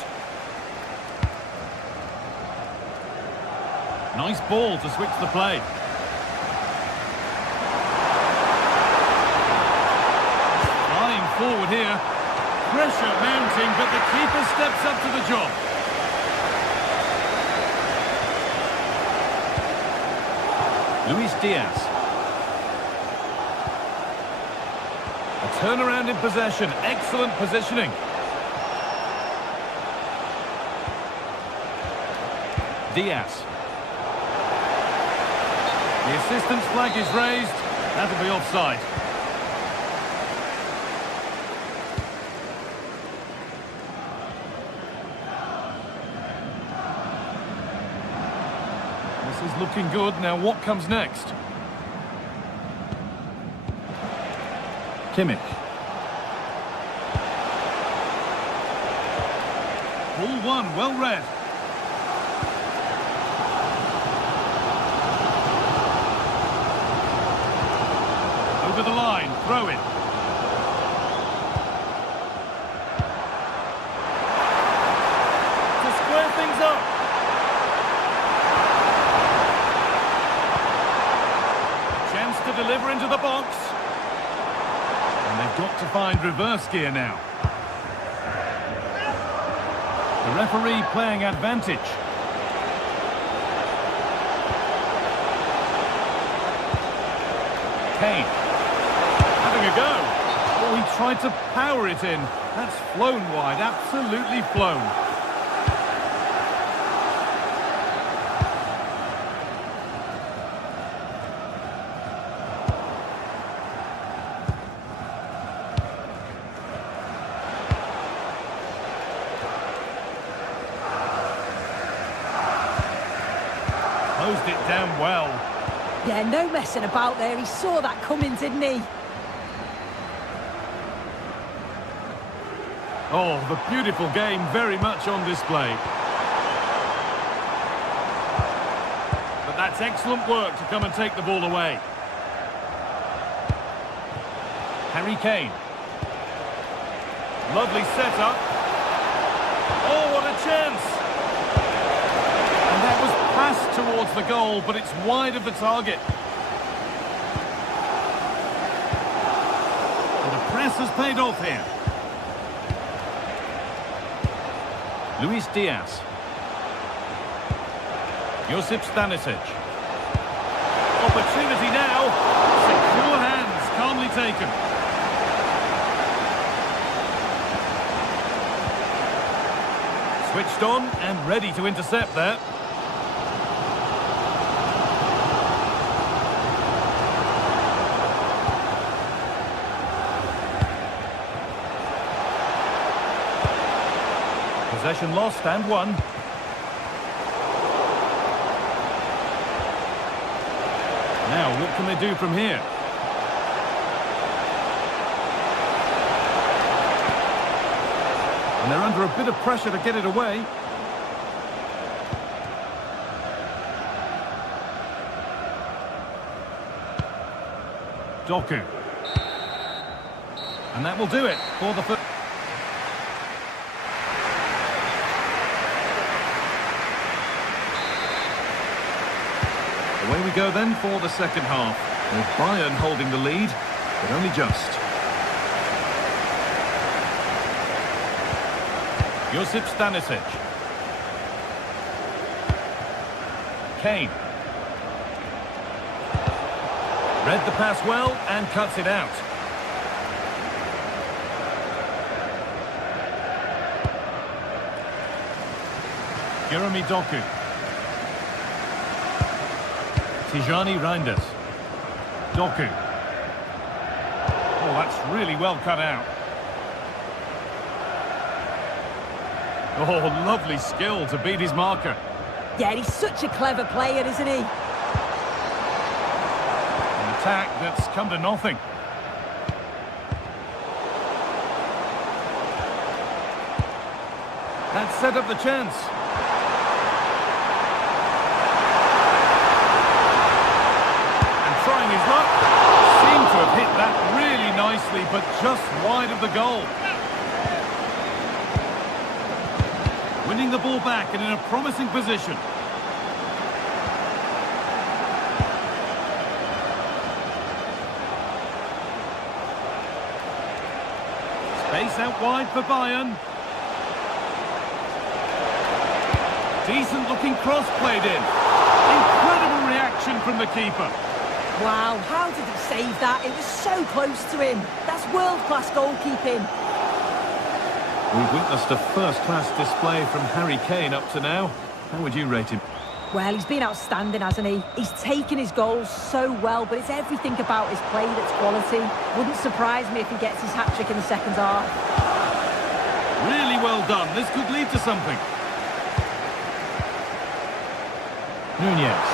Nice ball to switch the play. Flying forward here. Pressure mounting, but the keeper steps up to the job. Luis Diaz. Turnaround in possession, excellent positioning. Diaz. The assistant's flag is raised. That'll be offside. This is looking good. Now what comes next? Kimmich. Ball one, well read. Over the line, throw it. To square things up. Chance to deliver into the box. And they've got to find reverse gear now. The referee playing advantage. Kane. Having a go. Oh, he tried to power it in. That's flown wide, absolutely flown. Closed it down well. Yeah, no messing about there. He saw that coming, didn't he? Oh, the beautiful game very much on display. That's excellent work to come and take the ball away. Harry Kane. Lovely setup. Oh, what a chance! And that was passed towards the goal, but it's wide of the target. And the press has paid off here. Luis Diaz. Josip Stanisic. Opportunity now. Secure hands, calmly taken. Switched on and ready to intercept there. Possession lost and won. Now, what can they do from here? And they're under a bit of pressure to get it away. Doku. And that will do it for the first. Away we go then for the second half. With Bayern holding the lead, but only just. Josip Stanisic. Kane. Read the pass well and cuts it out. Jeremy Doku. Tijani Reinders. Doku. Oh, that's really well cut out. Oh, lovely skill to beat his marker. Yeah, he's such a clever player, isn't he? An attack that's come to nothing. That set up the chance. And trying his luck. Seemed to have hit that really nicely, but just wide of the goal. Winning the ball back and in a promising position. Space out wide for Bayern. Decent looking cross played in. Incredible reaction from the keeper. Wow, how did he save that? It was so close to him. That's world-class goalkeeping. We've witnessed a first-class display from Harry Kane up to now. How would you rate him? Well, he's been outstanding, hasn't he? He's taken his goals so well, but it's everything about his play that's quality. Wouldn't surprise me if he gets his hat-trick in the second half. Really well done. This could lead to something. Nunez.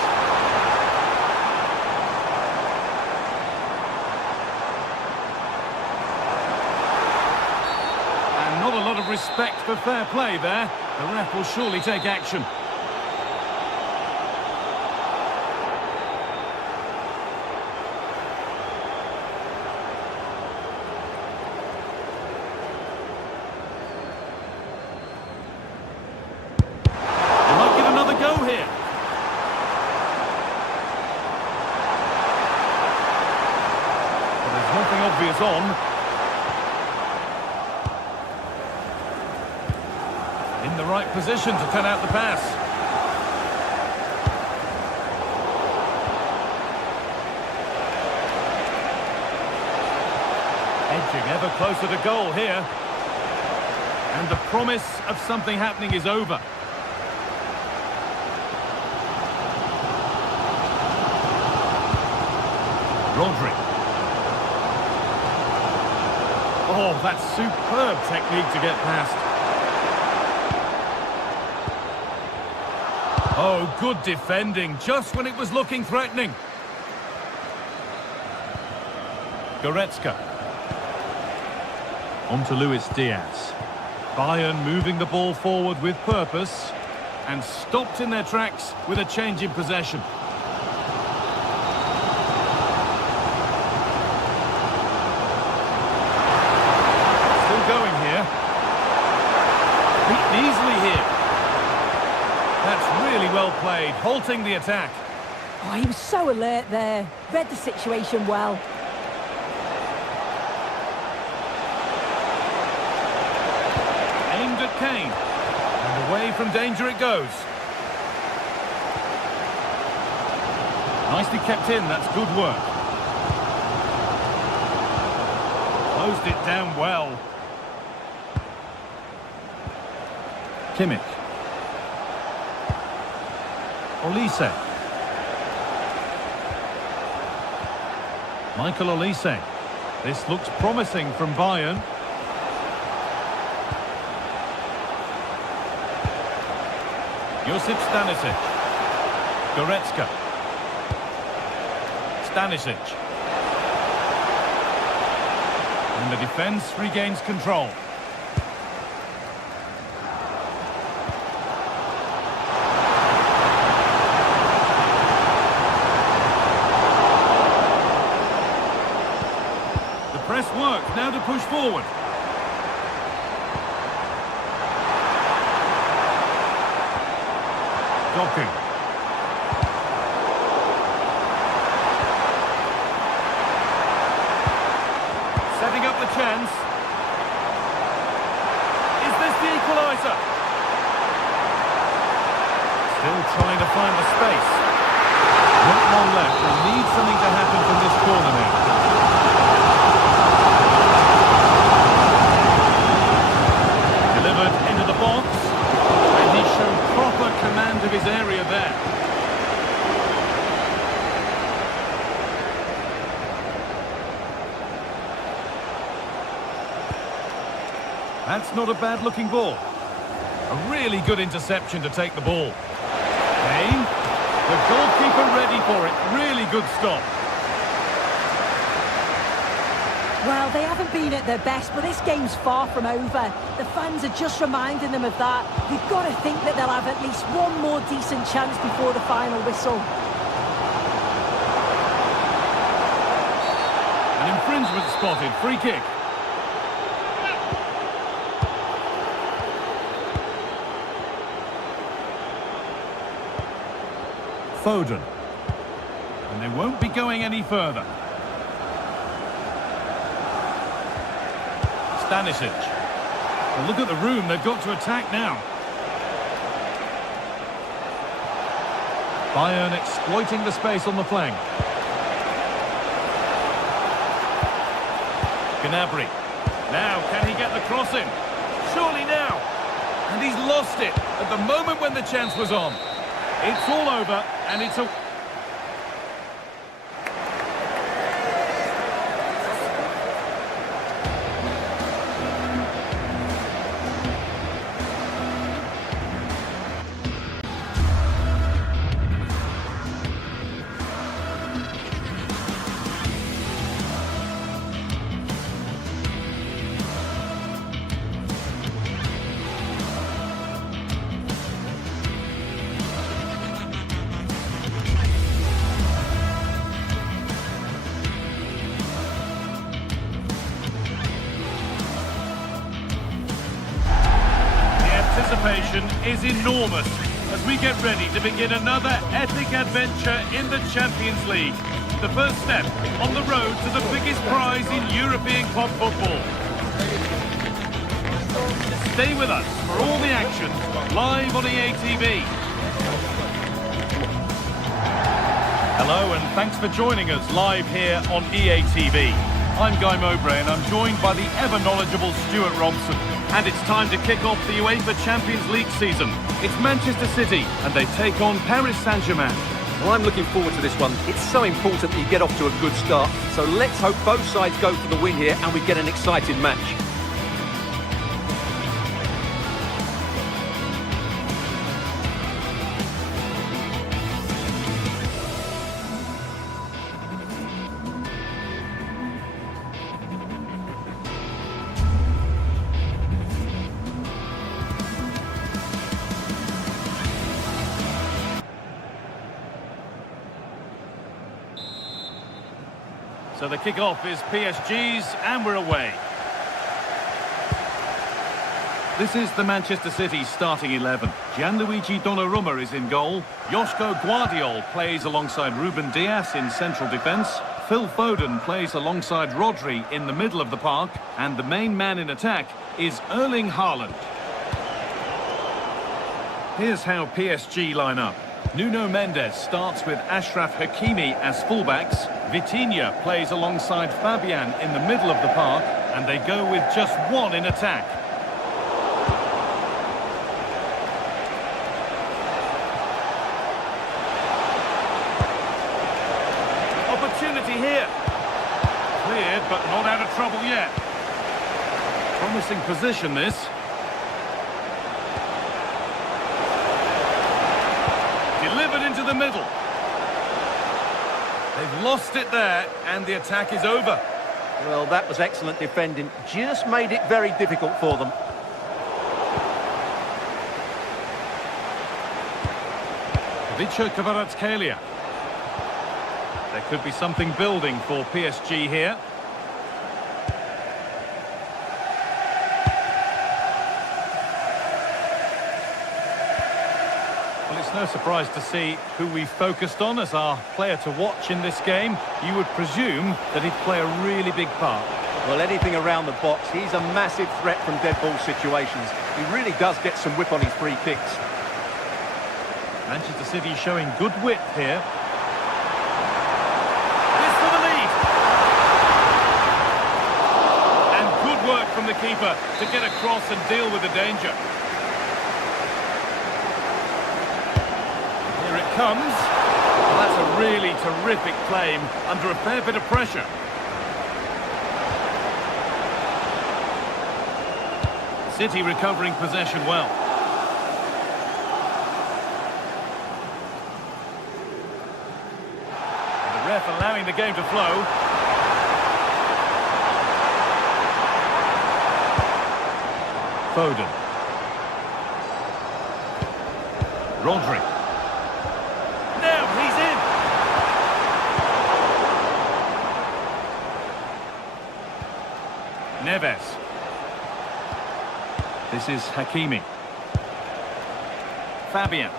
And not a lot of respect for fair play there. The ref will surely take action. They might get another go here. There's nothing obvious on. In the right position to cut out the pass. Edging ever closer to goal here. And the promise of something happening is over. Rodri. Oh, that's superb technique to get past. Oh, good defending, just when it was looking threatening. Goretzka. On to Luis Diaz. Bayern moving the ball forward with purpose and stopped in their tracks with a change in possession. played, halting the attack. Oh, he was so alert there. Read the situation well. Aimed at Kane. And away from danger it goes. Nicely kept in, that's good work. Closed it down well. Kimmich. Olise. Michael Olise. This looks promising from Bayern. Josip Stanisic. Goretzka. Stanisic. And the defence regains control. The press works, now to push forward. Doku. Setting up the chance. Is this the equaliser? Still trying to find the space. Not long left. They need something to happen from this corner now. Delivered into the box. And he showed proper command of his area there. That's not a bad-looking ball. A really good interception to take the ball. Kane. The goalkeeper ready for it. Really good stop. Well, they haven't been at their best, but this game's far from over. The fans are just reminding them of that. You've got to think that they'll have at least one more decent chance before the final whistle. An infringement spotted. Free kick. Foden. And they won't be going any further. Stanisic. Well, look at the room, they've got to attack now. Bayern exploiting the space on the flank. Gnabry. Now, can he get the cross in? Surely now. And he's lost it at the moment when the chance was on. It's all over, and it's a... Anticipation is enormous as we get ready to begin another epic adventure in the Champions League. The first step on the road to the biggest prize in European club football. Stay with us for all the action live on EA TV. Hello and thanks for joining us live here on EA TV. I'm Guy Mowbray and I'm joined by the ever-knowledgeable Stuart Robson. And it's time to kick off the UEFA Champions League season. It's Manchester City and they take on Paris Saint-Germain. Well, I'm looking forward to this one. It's so important that you get off to a good start. So let's hope both sides go for the win here and we get an exciting match. So the kick-off is PSG's and we're away. This is the Manchester City starting 11. Gianluigi Donnarumma is in goal. Joško Guardiol plays alongside Ruben Dias in central defence. Phil Foden plays alongside Rodri in the middle of the park. And the main man in attack is Erling Haaland. Here's how PSG line up. Nuno Mendes starts with Achraf Hakimi as fullbacks. Vitinha plays alongside Fabian in the middle of the park. And they go with just one in attack. Opportunity here. Cleared, but not out of trouble yet. Promising position, this. Delivered into the middle. They've lost it there, and the attack is over. Well, that was excellent defending. Just made it very difficult for them. Vicha Kvaratskhelia. There could be something building for PSG here. Well, it's no surprise to see who we focused on as our player to watch in this game. You would presume that he'd play a really big part. Well, anything around the box, he's a massive threat from dead ball situations. He really does get some whip on his free kicks. Manchester City showing good width here. From the keeper to get across and deal with the danger. Here it comes. Well, that's a really terrific claim under a fair bit of pressure. City recovering possession well. And the ref allowing the game to flow. Foden. Rodri. Now he's in. Neves. This is Hakimi. Fabian.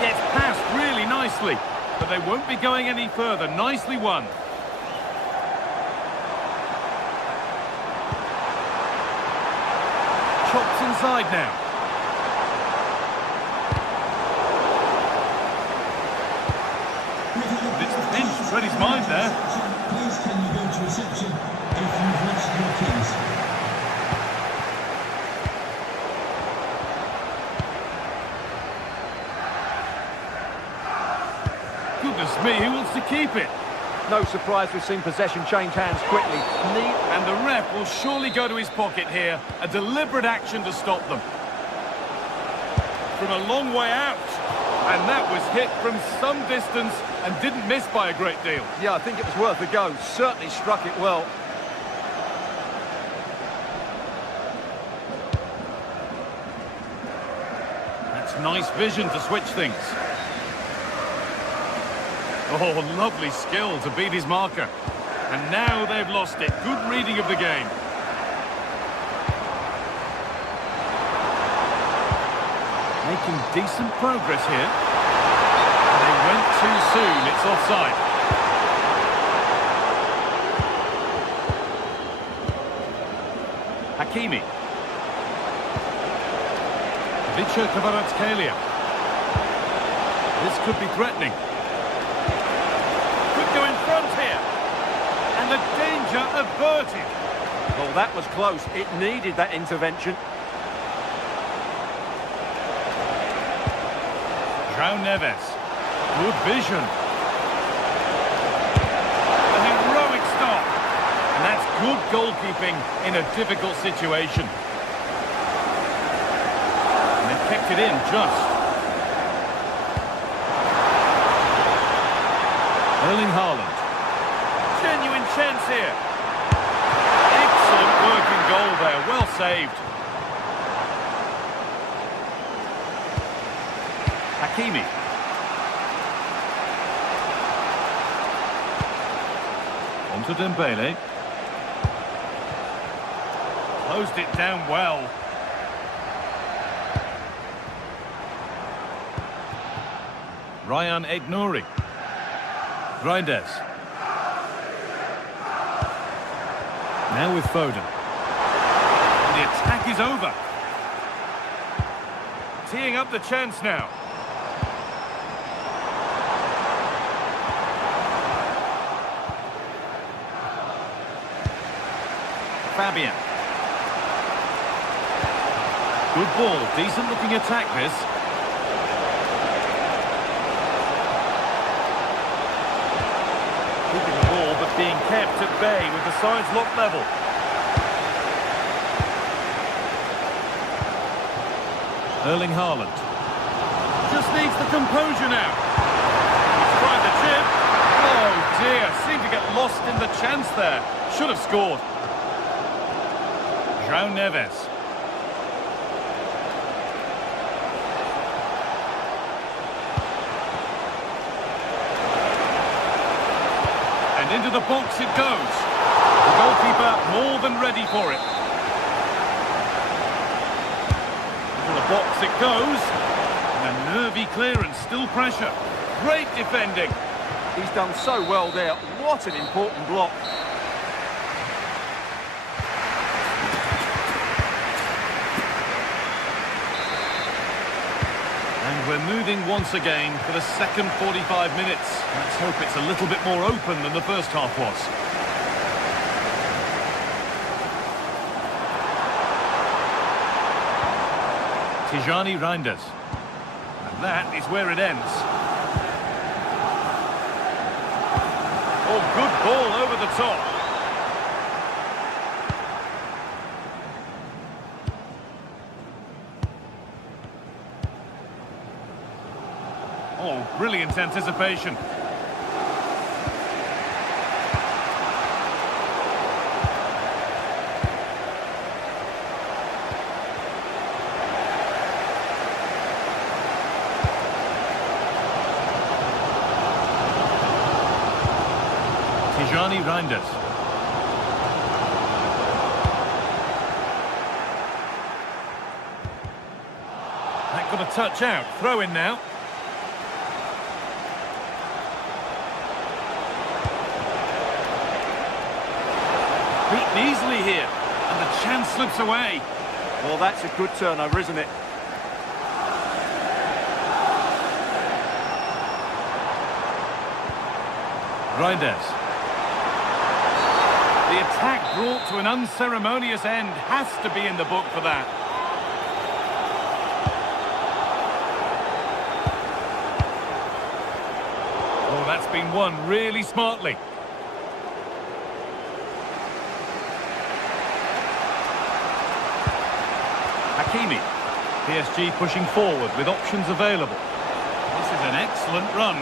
Gets past really nicely, but they won't be going any further. Nicely won. Chops inside now. It's pinched, read his mind there. Please can you go to reception if you've lost your keys? Goodness me, who wants to keep it? No surprise we've seen possession change hands quickly. And the ref will surely go to his pocket here. A deliberate action to stop them. From a long way out. And that was hit from some distance and didn't miss by a great deal. Yeah, I think it was worth a go. Certainly struck it well. That's nice vision to switch things. Oh, lovely skill to beat his marker. And now they've lost it. Good reading of the game. Making decent progress here. They went too soon. It's offside. Hakimi. Vicha Kvaratskhelia. This could be threatening. Go in front here, and the danger averted. Well, that was close. It needed that intervention. João Neves, good vision. A heroic stop, and that's good goalkeeping in a difficult situation. And they kept it in just. Erling Haaland. Genuine chance here. Excellent work in goal there. Well saved. Hakimi. On to Dembele. Closed it down well. Ryan Egnouri. Reinders. Now with Foden. And the attack is over. Teeing up the chance now. Fabian. Good ball, decent looking attack this. Keeping the ball but being kept at bay with the sides locked level. Erling Haaland. Just needs the composure now. He's tried the chip. Oh dear, seemed to get lost in the chance there. Should have scored. João Neves. And into the box it goes. The goalkeeper more than ready for it. Into the box it goes. And a nervy clearance, still pressure. Great defending. He's done so well there. What an important block. And we're moving once again for the second 45 minutes. Let's hope it's a little bit more open than the first half was. Tijani Reinders. And that is where it ends. Oh, good ball over the top. Oh, brilliant anticipation. Tijani Reinders. That got a touch out. Throw in now. Beaten easily here, and the chance slips away. Well, that's a good turnover, isn't it? Reinders. The attack brought to an unceremonious end. Has to be in the book for that. Oh, that's been won really smartly. Hakimi. PSG pushing forward with options available. This is an excellent run.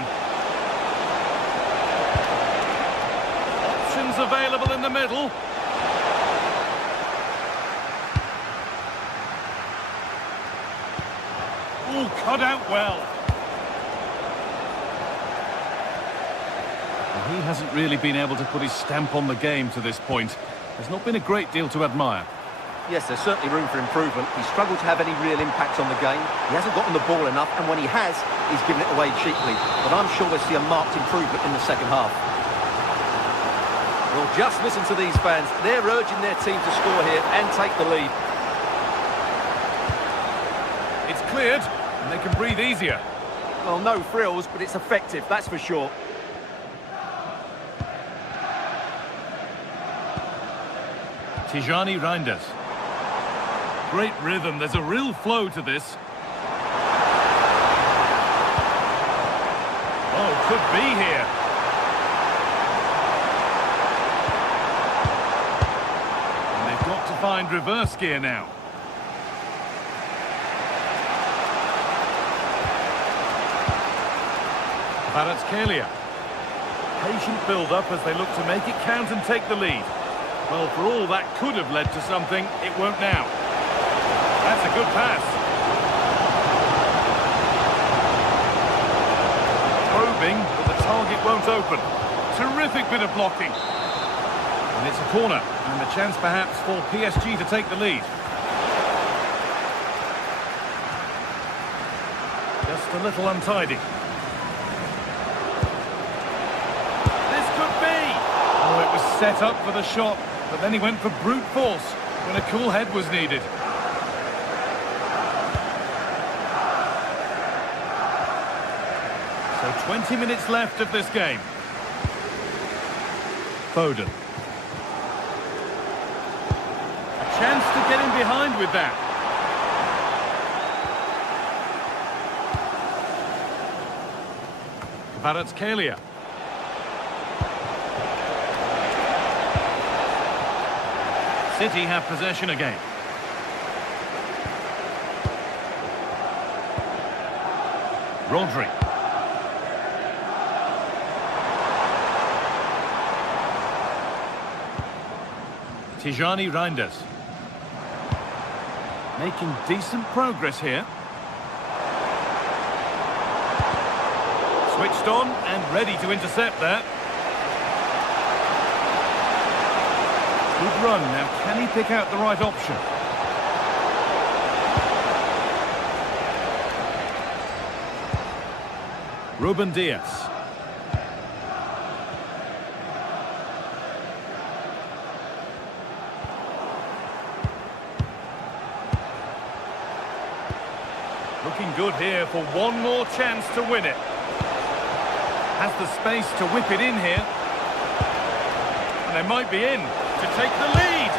Options available in the middle. Oh, cut out well. He hasn't really been able to put his stamp on the game to this point. There's not been a great deal to admire. Yes, there's certainly room for improvement. He's struggled to have any real impact on the game. He hasn't gotten the ball enough, and when he has, he's given it away cheaply. But I'm sure we'll see a marked improvement in the second half. Well, just listen to these fans. They're urging their team to score here and take the lead. It's cleared, and they can breathe easier. Well, no frills, but it's effective, that's for sure. Tijani Reinders. Great rhythm, there's a real flow to this. Oh, could be here. And they've got to find reverse gear now. Kvaratskhelia. Patient build-up as they look to make it count and take the lead. Well, for all that could have led to something, it won't now. That's a good pass. Probing, but the target won't open. Terrific bit of blocking. And it's a corner, and a chance perhaps for PSG to take the lead. Just a little untidy. This could be! Oh, it was set up for the shot, but then he went for brute force when a cool head was needed. So 20 minutes left of this game. Foden. A chance to get in behind with that. Kvaratskhelia. City have possession again. Rodri. Tijani Reinders. Making decent progress here. Switched on and ready to intercept that. Good run. Now, can he pick out the right option? Ruben Dias. Looking good here for one more chance to win it. Has the space to whip it in here. And they might be in to take the lead.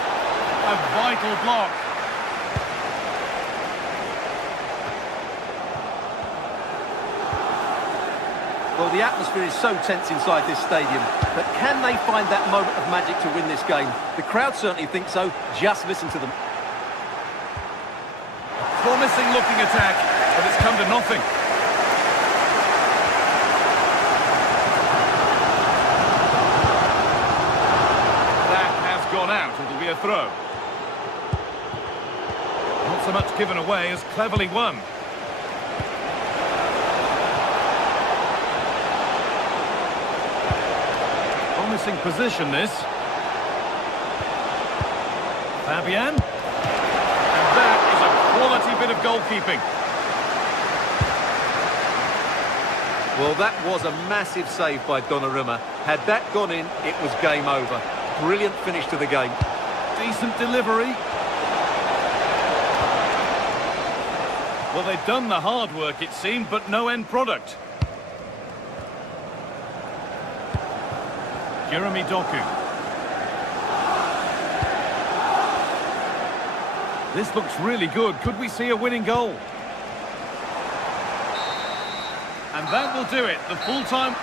A vital block. Well, the atmosphere is so tense inside this stadium, but can they find that moment of magic to win this game? The crowd certainly think so. Just listen to them. Promising looking attack, but it's come to nothing. That has gone out. It'll be a throw. Not so much given away as cleverly won. Promising position, this. Fabian. And that is a quality bit of goalkeeping. Well, that was a massive save by Donnarumma. Had that gone in, it was game over. Brilliant finish to the game. Decent delivery. Well, they've done the hard work, it seemed, but no end product. Jeremy Doku. This looks really good. Could we see a winning goal? And that will do it. The full-time...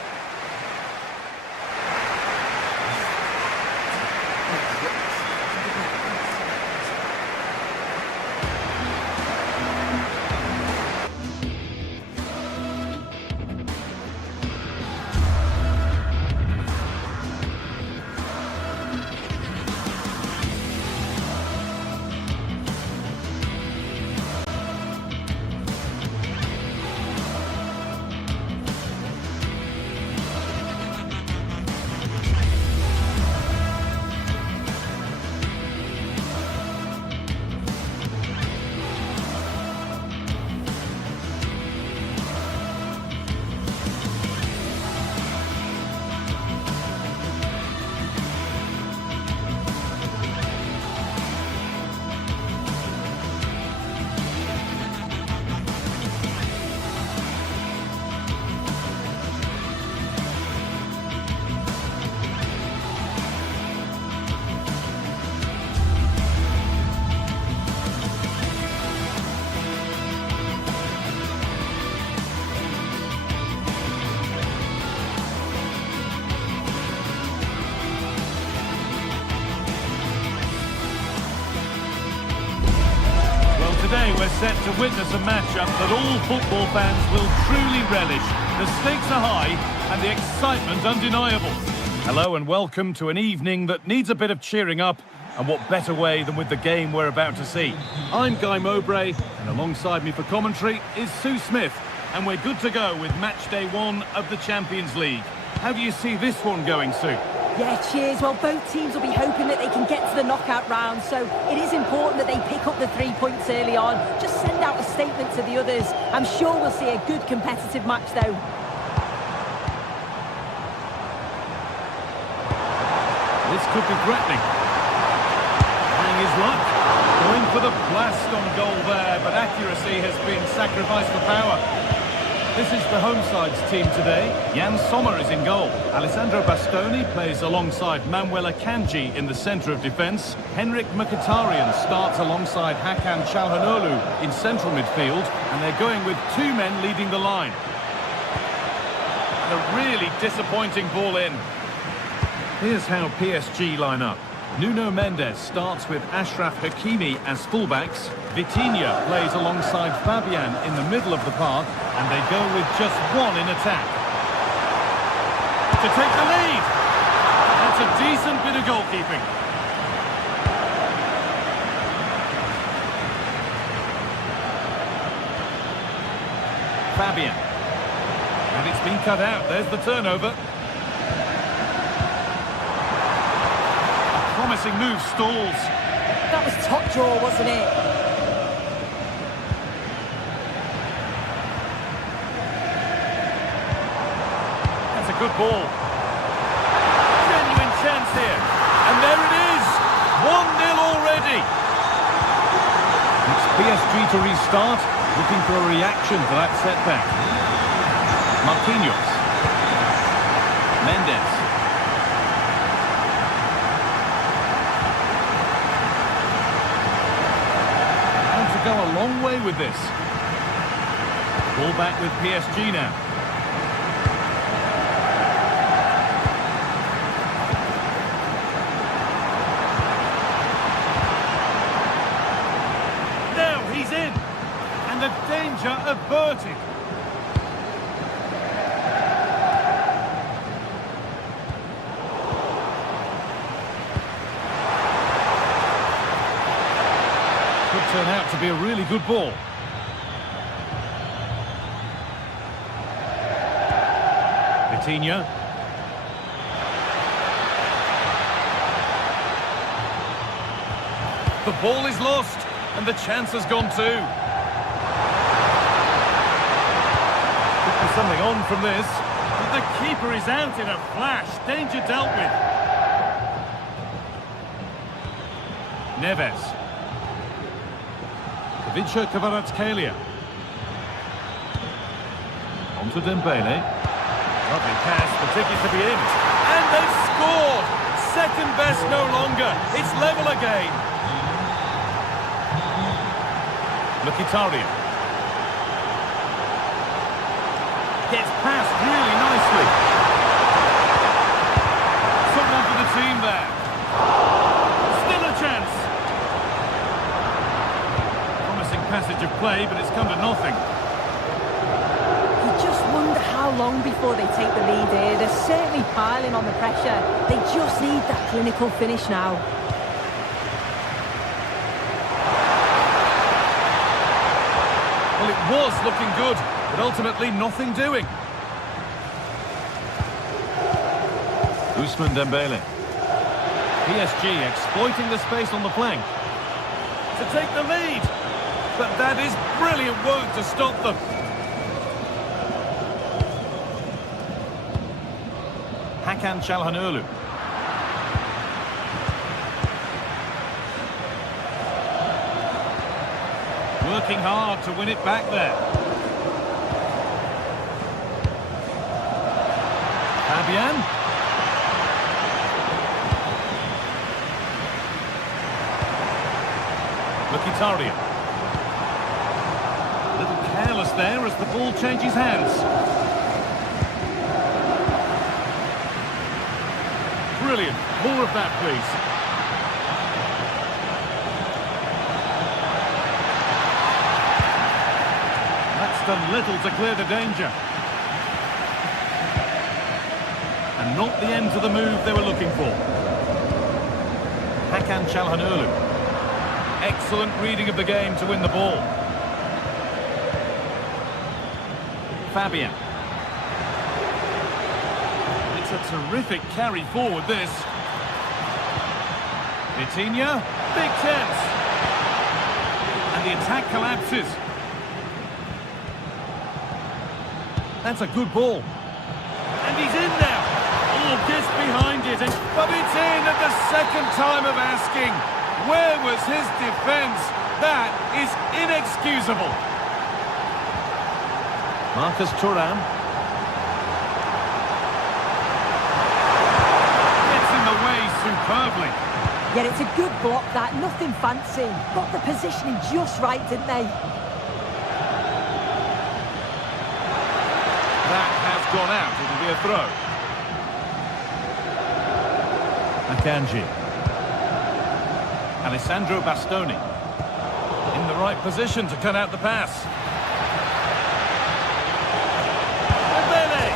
Today we're set to witness a matchup that all football fans will truly relish. The stakes are high and the excitement undeniable. Hello and welcome to an evening that needs a bit of cheering up, and what better way than with the game we're about to see. I'm Guy Mowbray, and alongside me for commentary is Sue Smith, and we're good to go with match day 1 of the Champions League. How do you see this one going, Sue? Yeah, cheers. Well, both teams will be hoping that they can get to the knockout round, so it is important that they pick up the 3 points early on. Just send out a statement to the others. I'm sure we'll see a good competitive match, though. This could be threatening. Trying his luck. Going for the blast on goal there, but accuracy has been sacrificed for power. This is the home side's team today. Jan Sommer is in goal. Alessandro Bastoni plays alongside Manuel Akanji in the centre of defence. Henrik Mkhitaryan starts alongside Hakan Çalhanoğlu in central midfield, and they're going with 2 men leading the line. And a really disappointing ball in. Here's how PSG line up. Nuno Mendes starts with Achraf Hakimi as fullbacks. Vitinha plays alongside Fabian in the middle of the park, and they go with just 1 in attack. To take the lead! That's a decent bit of goalkeeping. Fabian. And it's been cut out. There's the turnover. Promising move stalls. That was top draw, wasn't it? That's a good ball. Genuine chance here. And there it is. 1-0 already. It's PSG to restart. Looking for a reaction for that setback. Marquinhos. Mendes. Go a long way with this. Ball back with PSG now. Now he's in. And the danger averted. Turn out to be a really good ball. Vitinha. The ball is lost, and the chance has gone too. Could be something on from this. But the keeper is out in a flash. Danger dealt with. Neves. Vincha Kvaratskhelia. On to Dembele. Lovely pass, the ticket to be in. And they've scored! Second best no longer. It's level again. Mkhitaryan. Gets past really nicely. Someone for the team there. Still a chance. Passage of play, but it's come to nothing. You just wonder how long before they take the lead here. They're certainly piling on the pressure. They just need that clinical finish now. Well, it was looking good, but ultimately nothing doing. Ousmane Dembele. PSG exploiting the space on the flank. To take the lead. But that is brilliant work to stop them. Hakan Çalhanoğlu. Working hard to win it back there. Fabian. Mkhitaryan. Careless there as the ball changes hands. Brilliant. More of that, please. That's done little to clear the danger. And not the end to the move they were looking for. Hakan Çalhanoğlu. Excellent reading of the game to win the ball. Fabian. It's a terrific carry forward, this. Vitinha, big chance. And the attack collapses. That's a good ball. And he's in now. Oh, just behind it. But it's in at the second time of asking. Where was his defence? That is inexcusable. Marcus Thuram. Gets in the way superbly. Yeah, it's a good block, that. Nothing fancy. Got the positioning just right, didn't they? That has gone out. It'll be a throw. Akanji. Alessandro Bastoni. In the right position to cut out the pass. Dembele.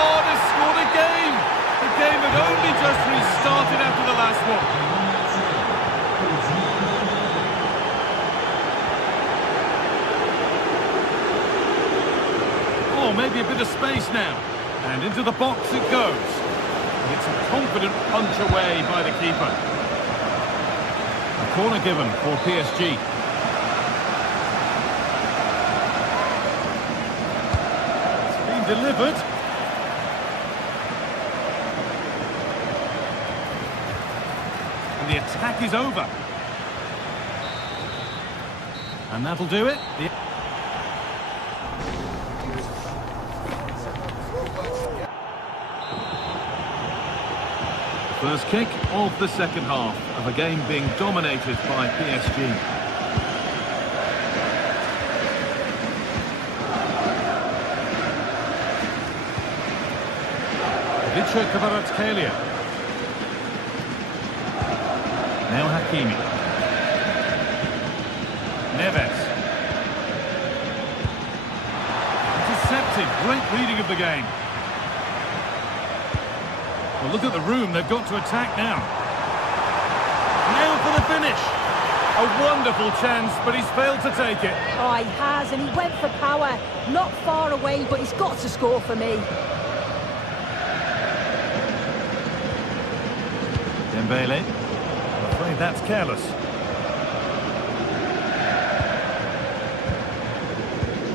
Oh, they scored again. The game had only just restarted after the last one. Oh, maybe a bit of space now. And into the box it goes. It's a confident punch away by the keeper. A corner given for PSG. It's been delivered. And the attack is over. And that'll do it. First kick of the second half of a game being dominated by PSG. Vicha Kvaratskhelia. Now Hakimi. Neves. Intercepted. Great reading of the game. Well, look at the room. They've got to attack now. Now for the finish. A wonderful chance, but he's failed to take it. Oh, he has, and he went for power. Not far away, but he's got to score for me. Dembele. I'm afraid that's careless.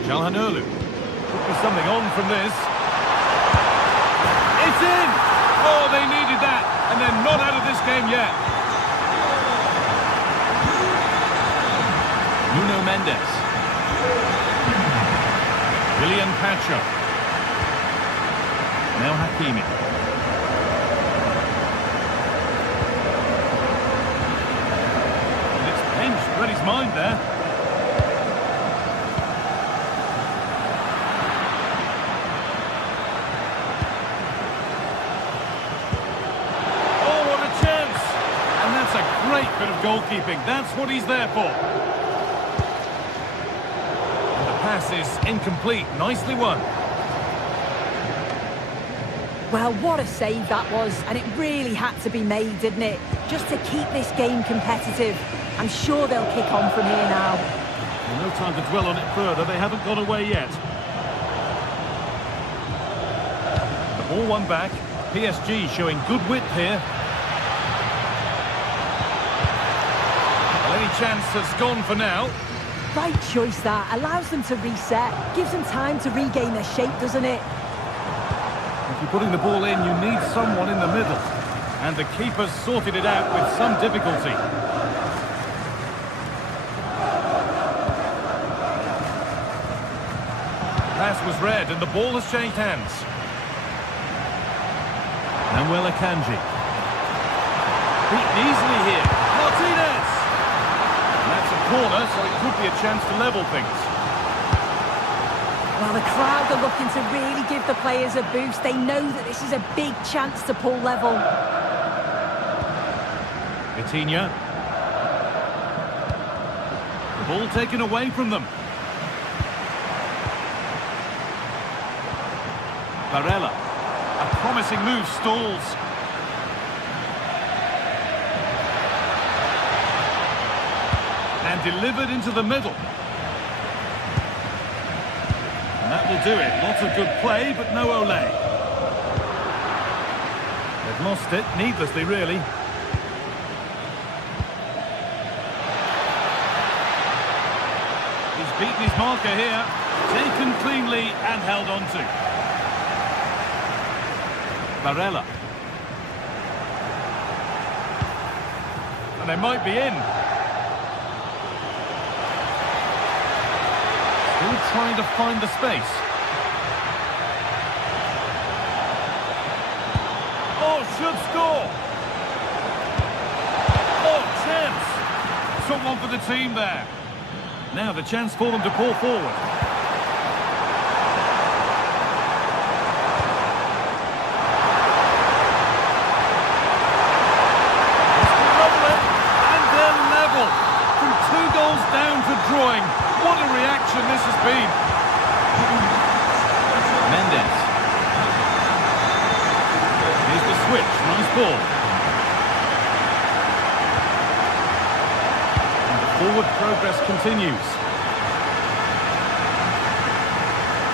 Calhanoglu. Could be something on from this. It's in! Oh, they needed that, and they're not out of this game yet. Nuno Mendes. William Pacho. Now Hakimi. And it's pinched, read his mind there. Great bit of goalkeeping. That's what he's there for. And the pass is incomplete. Nicely won. Well, what a save that was, and it really had to be made, didn't it? Just to keep this game competitive. I'm sure they'll kick on from here now. Well, no time to dwell on it further. They haven't gone away yet. The ball won back. PSG showing good width here. Any chance has gone for now. Right choice that. Allows them to reset. Gives them time to regain their shape, doesn't it? If you're putting the ball in, you need someone in the middle. And the keeper's sorted it out with some difficulty. Pass was read and the ball has changed hands. Manuel Akanji. Beaten easily here. Martinez! That's a corner, so it could be a chance to level things. Well, the crowd are looking to really give the players a boost. They know that this is a big chance to pull level. Vitinha. The ball taken away from them. Barella. A promising move stalls. And delivered into the middle. And that will do it. Lots of good play, but no Ole. They've lost it, needlessly really. He's beaten his marker here. Taken cleanly and held on to. Barella. And they might be in. Still trying to find the space. Oh, should score. Oh, chance. Took one for the team there. Now the chance for them to pull forward. And they're level. From 2 goals down to drawing. What a reaction this has been. Mendes. Here's the switch. Nice ball. And the forward progress continues.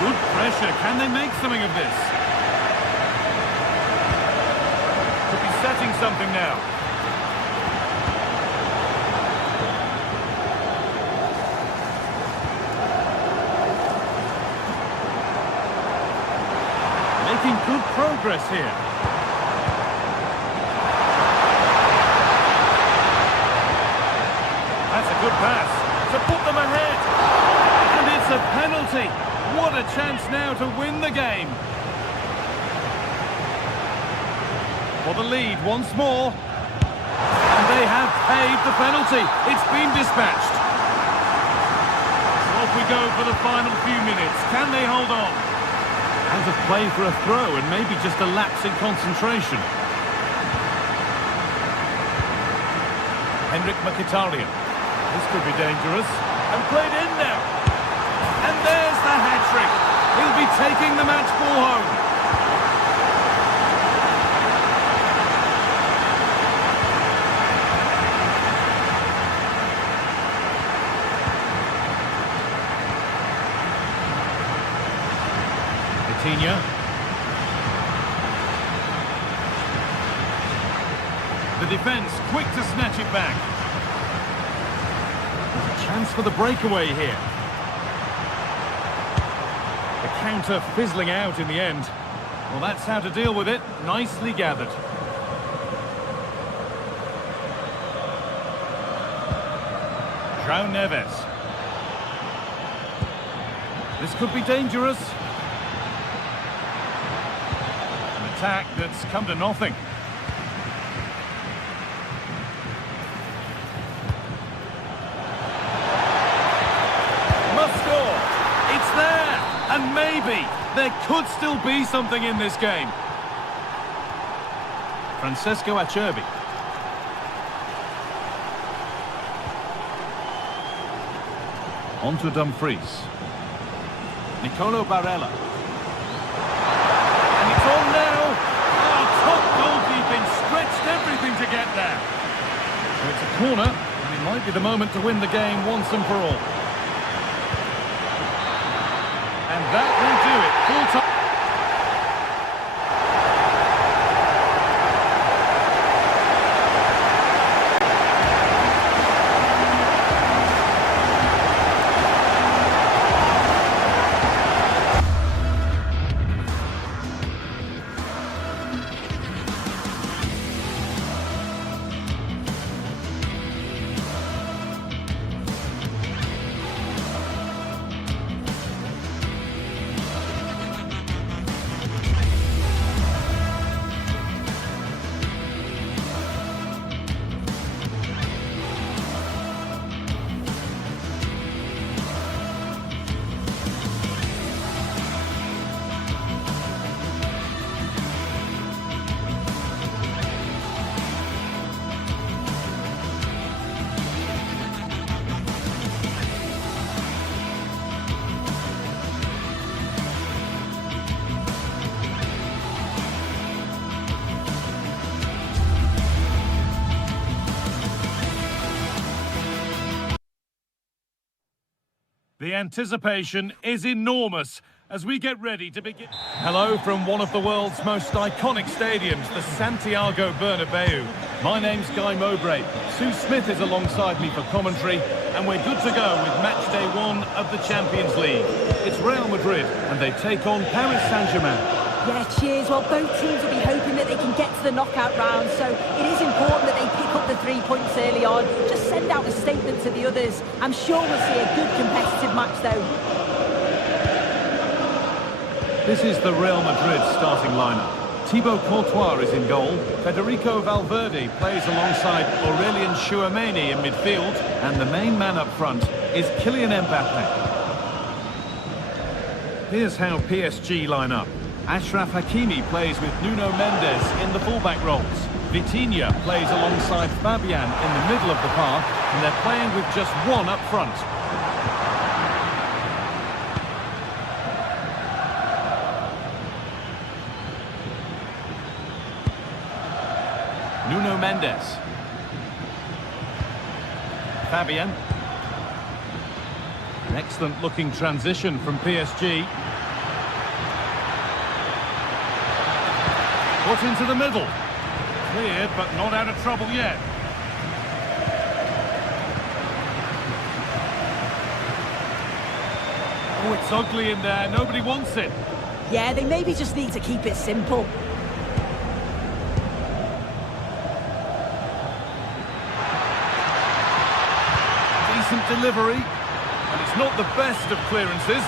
Good pressure. Can they make something of this? Could be setting something now. Making good progress here. That's a good pass to put them ahead. And it's a penalty. What a chance now to win the game. For the lead once more. And they have paid the penalty. It's been dispatched. So off we go for the final few minutes. Can they hold on? Out of play for a throw and maybe just a lapse in concentration. Henrik Mkhitaryan. This could be dangerous. And played in now. And there's the hat-trick. He'll be taking the match ball home. Coutinho. The defence quick to snatch it back. There's a chance for the breakaway here. The counter fizzling out in the end. Well, that's how to deal with it. Nicely gathered. João Neves. This could be dangerous. Attack that's come to nothing. Must score. It's there. And maybe there could still be something in this game. Francesco Acerbi. On to Dumfries. Nicolo Barella. It's on now. Oh, top goalkeeping, stretched everything to get there. So it's a corner, and it might be the moment to win the game once and for all. And that will do it. Full time. The anticipation is enormous as we get ready to begin. Hello from one of the world's most iconic stadiums, the Santiago Bernabeu. My name's Guy Mowbray. Sue Smith is alongside me for commentary, and we're good to go with match day 1 of the Champions League. It's Real Madrid, and they take on Paris Saint-Germain. Yeah, cheers. Well, both teams will be hoping that they can get to the knockout round, so it is important that they pick up the 3 points early on. Just send out a statement to the others. I'm sure we'll see a good competitive match, though. This is the Real Madrid starting lineup. Thibaut Courtois is in goal. Federico Valverde plays alongside Aurélien Tchouaméni in midfield, and the main man up front is Kylian Mbappé. Here's how PSG line up. Achraf Hakimi plays with Nuno Mendes in the fullback roles. Vitinha plays alongside Fabian in the middle of the park, and they're playing with just one up front. Nuno Mendes. Fabian. An excellent looking transition from PSG. Put into the middle. Cleared, but not out of trouble yet. Oh, it's ugly in there. Nobody wants it. Yeah, they maybe just need to keep it simple. Decent delivery. And it's not the best of clearances.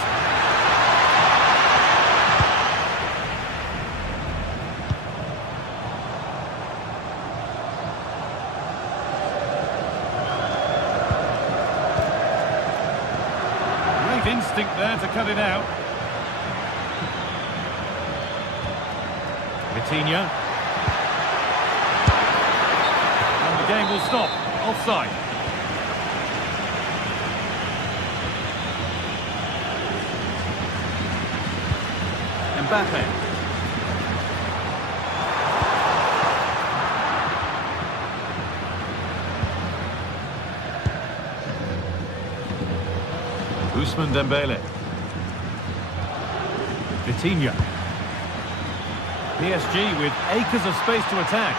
Instinct there to cut it out. Vitinha. And the game will stop. Offside. Mbappé. Ousmane Dembele. Vitinha. PSG with acres of space to attack.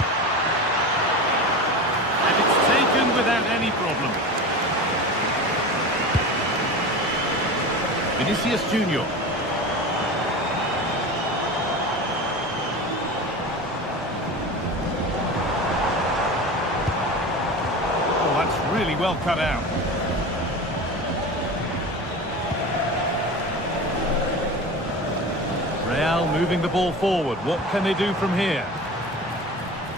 And it's taken without any problem. Vinicius Junior. Oh, that's really well cut out. Real moving the ball forward. What can they do from here?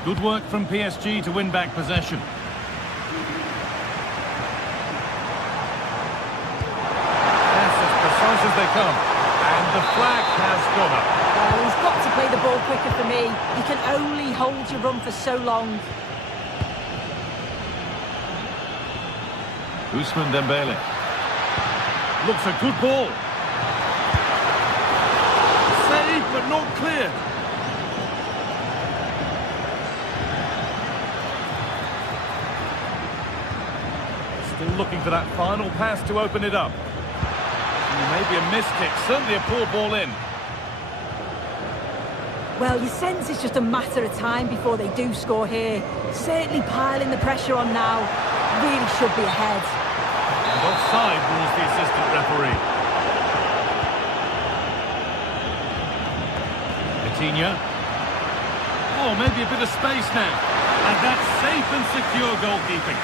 Good work from PSG to win back possession. Yes, as precise as they come. And the flag has gone up. Oh, he's got to play the ball quicker for me. You can only hold your run for so long. Ousmane Dembele. Looks a good ball. But not clear. Still looking for that final pass to open it up. Maybe a missed kick, certainly a poor ball in. Well, you sense it's just a matter of time before they do score here. Certainly piling the pressure on now. Really should be ahead. And offside rules the assistant referee. Vitinha. Oh, maybe a bit of space now. And that's safe and secure goalkeeping.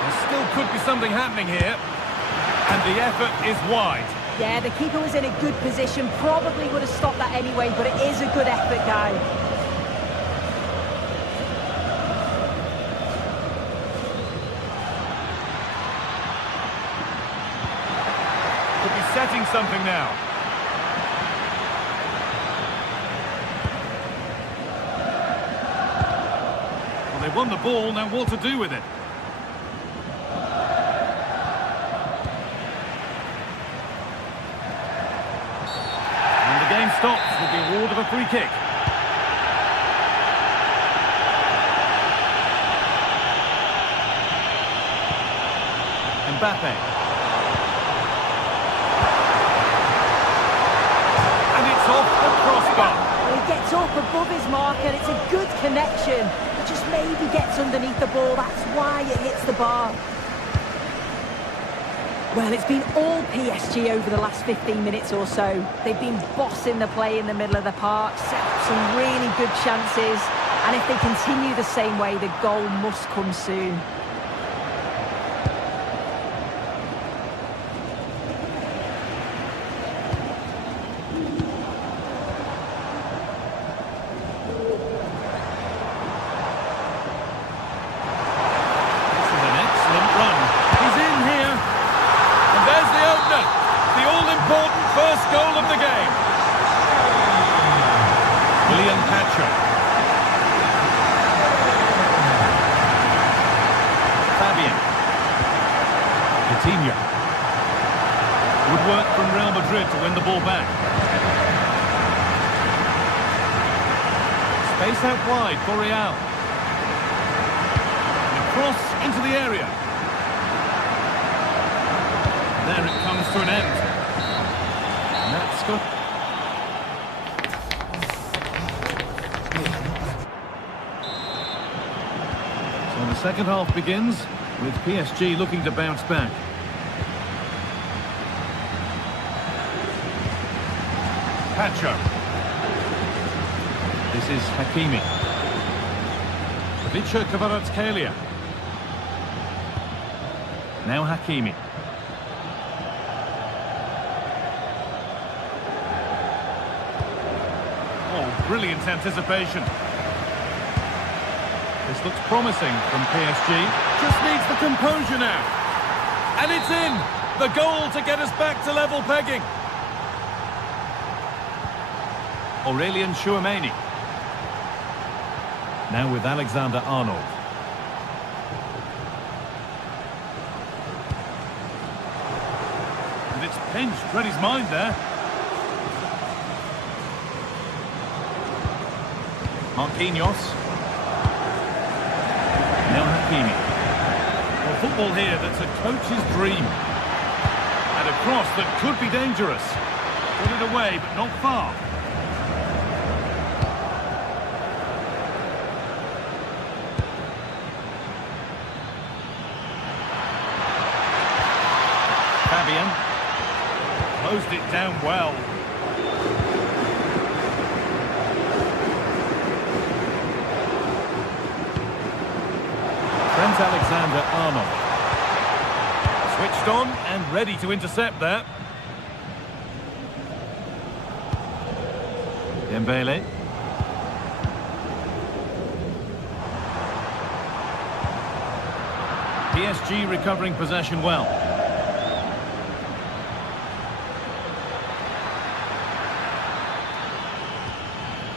There still could be something happening here. And the effort is wide. Yeah, the keeper was in a good position. Probably would have stopped that anyway, but it is a good effort, guy. Setting something now. Well, they won the ball, now what to do with it? And the game starts. stops with the award of a free kick. Mbappe. And it's off the crossbar. Well, he gets up above his mark and it's a good connection. It just maybe gets underneath the ball. That's why it hits the bar. Well, it's been all PSG over the last 15 minutes or so. They've been bossing the play in the middle of the park, set up some really good chances. And if they continue the same way, the goal must come soon. Goal of the game. William Pacho. Fabian. Coutinho. Would work from Real Madrid to win the ball back. Space out wide for Real. And a cross into the area. There it comes to an end. That's good. So the second half begins with PSG looking to bounce back. Pacho. This is Hakimi. Vicha Kvaratskhelia. Now Hakimi. Brilliant anticipation. This looks promising from PSG. Just needs the composure now. And it's in! The goal to get us back to level pegging. Aurelien Tchouameni. Now with Alexander-Arnold. And it's pinched, read his mind there. Marquinhos. Now Hakimi. Well, football here that's a coach's dream. And a cross that could be dangerous. Put it away, but not far. Fabian. Closed it down well. Alexander-Arnold. Switched on and ready to intercept that. Dembele. PSG recovering possession well.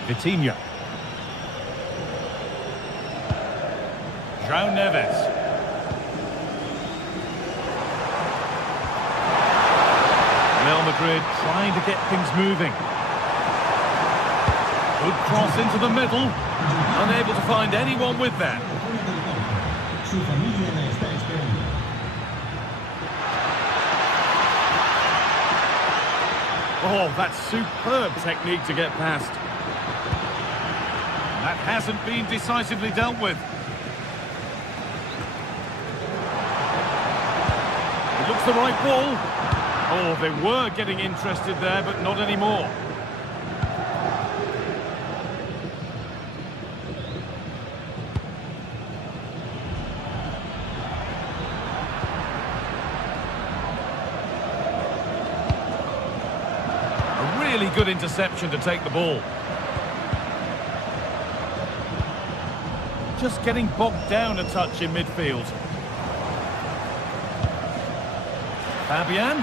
Coutinho. João Neves. Real Madrid trying to get things moving. Good cross into the middle. Unable to find anyone with that. Oh, that's superb technique to get past. That hasn't been decisively dealt with. Looks the right ball. Oh, they were getting interested there, but not anymore. A really good interception to take the ball. Just getting bogged down a touch in midfield. Fabian.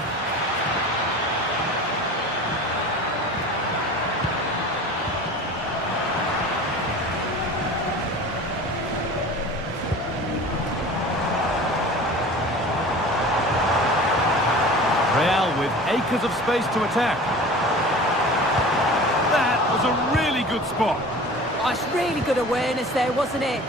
Real with acres of space to attack. spot. Oh, it's really good awareness there, wasn't it?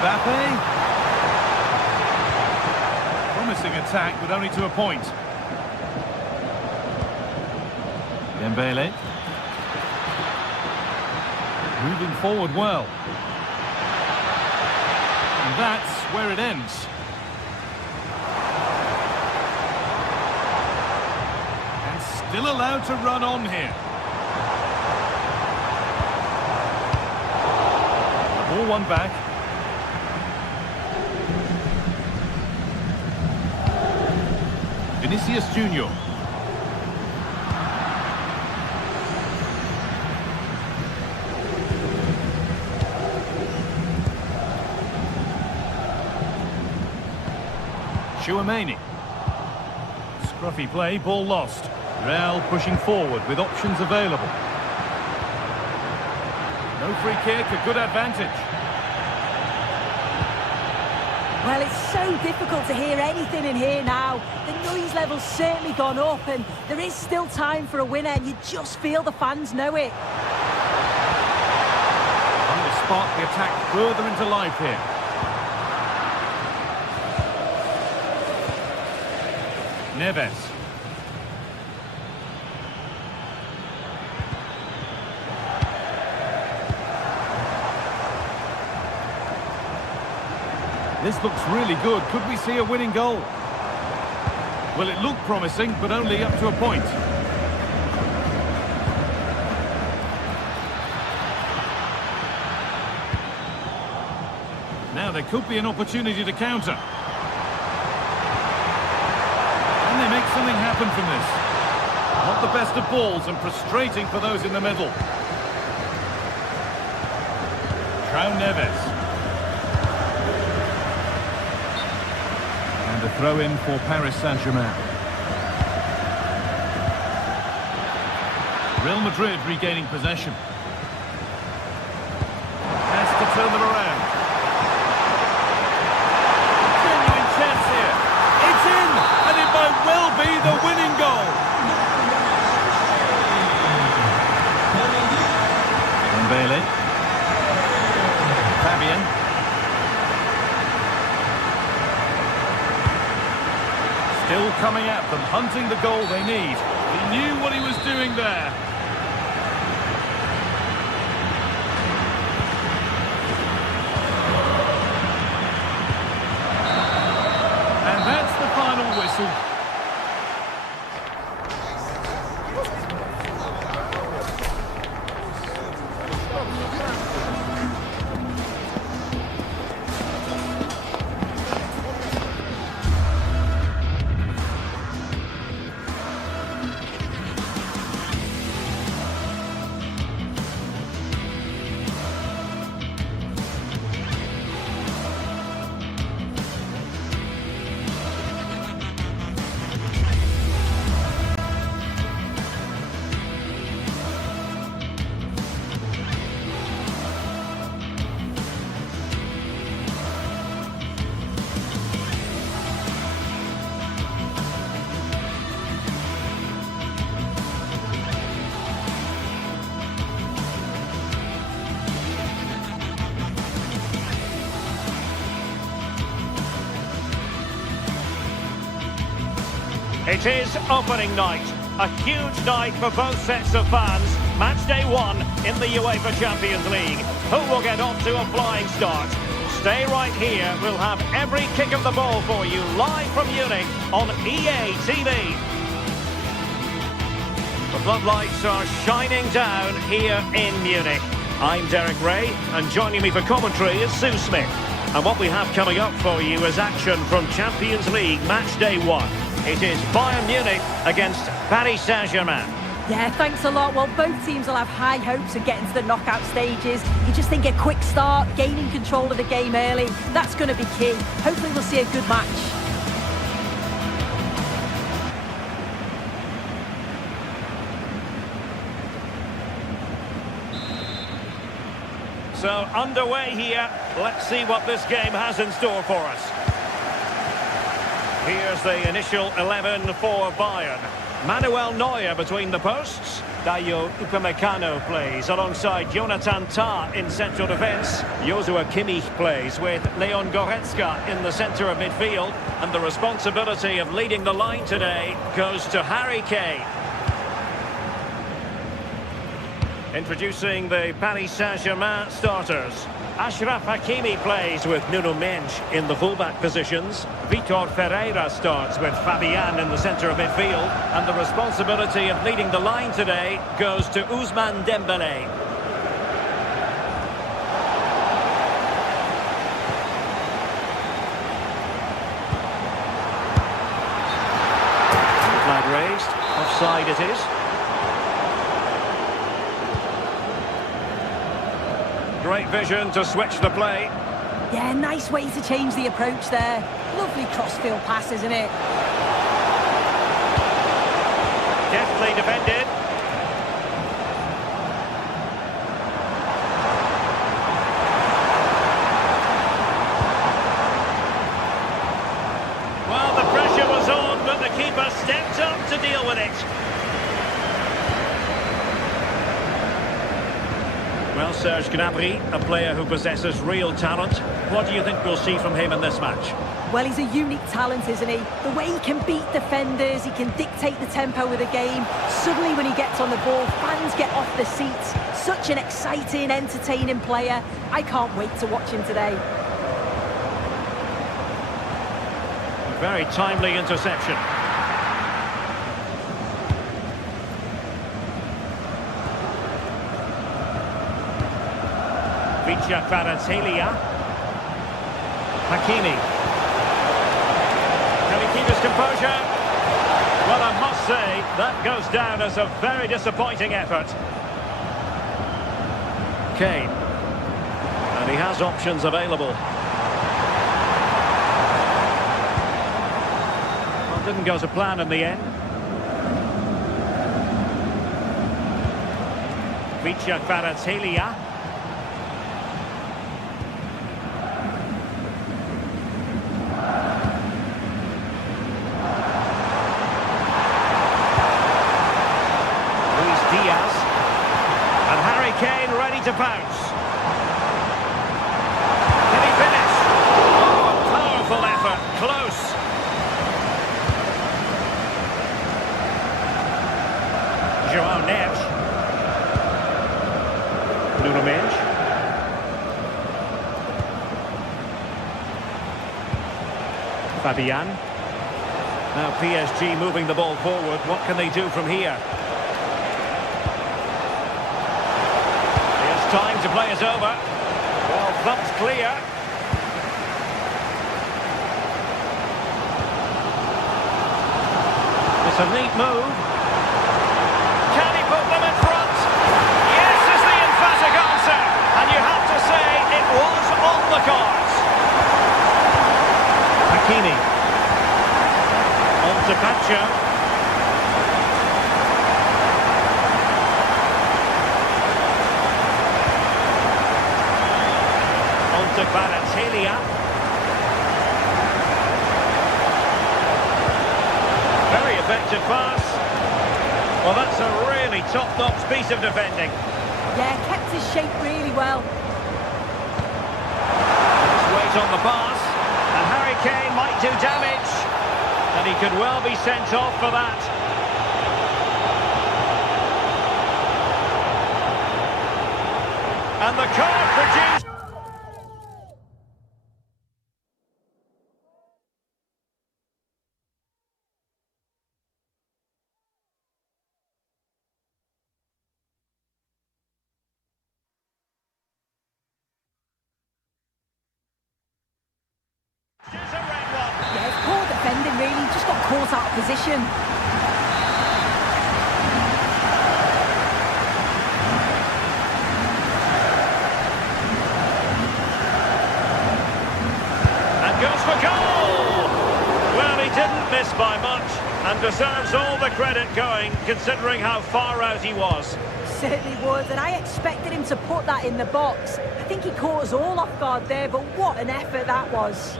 Mbappe. Promising attack, but only to a point. Dembele. Moving forward well. And that's where it ends. And still allowed to run on here. Ball one back. Vinicius Junior. Chouameni. Scruffy play, ball lost. Real pushing forward with options available. No free kick, a good advantage. Well, it's so difficult to hear anything in here now. The noise level's certainly gone up, and there is still time for a winner, and you just feel the fans know it. On the spot, the attack further into life here. Neves. This looks really good. Could we see a winning goal? Well, it looked promising, but only up to a point. Now there could be an opportunity to counter. Can they make something happen from this? Not the best of balls and frustrating for those in the middle. Neves. And a throw in for Paris Saint-Germain. Real Madrid regaining possession. Has to turn them around. Genuine chance here. It's in, and it might well be the winning goal. Dembele. Fabian. Still coming at them, hunting the goal they need. He knew what he was doing there. And that's the final whistle. It is opening night, a huge night for both sets of fans. Match day 1 in the UEFA Champions League. Who will get off to a flying start? Stay right here, we'll have every kick of the ball for you live from Munich on EA TV. The floodlights are shining down here in Munich. I'm Derek Ray, and joining me for commentary is Sue Smith. And what we have coming up for you is action from Champions League Match Day 1. It is Bayern Munich against Paris Saint-Germain. Yeah, thanks a lot. Well, both teams will have high hopes of getting to the knockout stages. You just think a quick start, gaining control of the game early, that's going to be key. Hopefully we'll see a good match. So underway here. Let's see what this game has in store for us. Here's the initial 11 for Bayern. Manuel Neuer between the posts. Dayo Upamecano plays alongside Jonathan Tah in central defence. Joshua Kimmich plays with Leon Goretzka in the centre of midfield. And the responsibility of leading the line today goes to Harry Kane. Introducing the Paris Saint-Germain starters. Achraf Hakimi plays with Nuno Mendes in the fullback positions. Vitor Ferreira starts with Fabian in the centre of midfield. And the responsibility of leading the line today goes to Ousmane Dembélé. Flag raised. Offside it is. Great vision to switch the play. Yeah, nice way to change the approach there. Lovely cross-field pass, isn't it? Deftly defended. Well, the pressure was on, but the keeper stepped up to deal with it. Well, Serge Gnabry, a player who possesses real talent. What do you think we'll see from him in this match? Well, he's a unique talent, isn't he? The way he can beat defenders, he can dictate the tempo of the game. Suddenly, when he gets on the ball, fans get off the seats. Such an exciting, entertaining player. I can't wait to watch him today. A very timely interception. Kvaratskhelia. Hakimi. Can he keep his composure? Well, I must say, that goes down as a very disappointing effort. Kane. And he has options available. Well, didn't go to plan in the end. Kvaratskhelia. Kane ready to pounce. Can he finish? Oh, a powerful effort. Close. João Neves. Nuno Mendes. Fabian. Now PSG moving the ball forward. What can they do from here? Time to play is over. Well, thumped clear. It's a neat move. Can he put them in front? Yes is the emphatic answer. And you have to say it was on the cards. Hakimi. On to Pacho. To Kvaratskhelia. Very effective pass. Well, that's a really top-notch piece of defending. Yeah, kept his shape really well. Just wait on the pass. And Harry Kane might do damage. And he could well be sent off for that. And the card produced. Yeah, it's poor defending really, just got caught out of position. And goes for goal! Well, he didn't miss by much and deserves all the credit going, considering how far out he was. certainly would, and I expected him to put that in the box. I think he caught us all off guard there, but what an effort that was.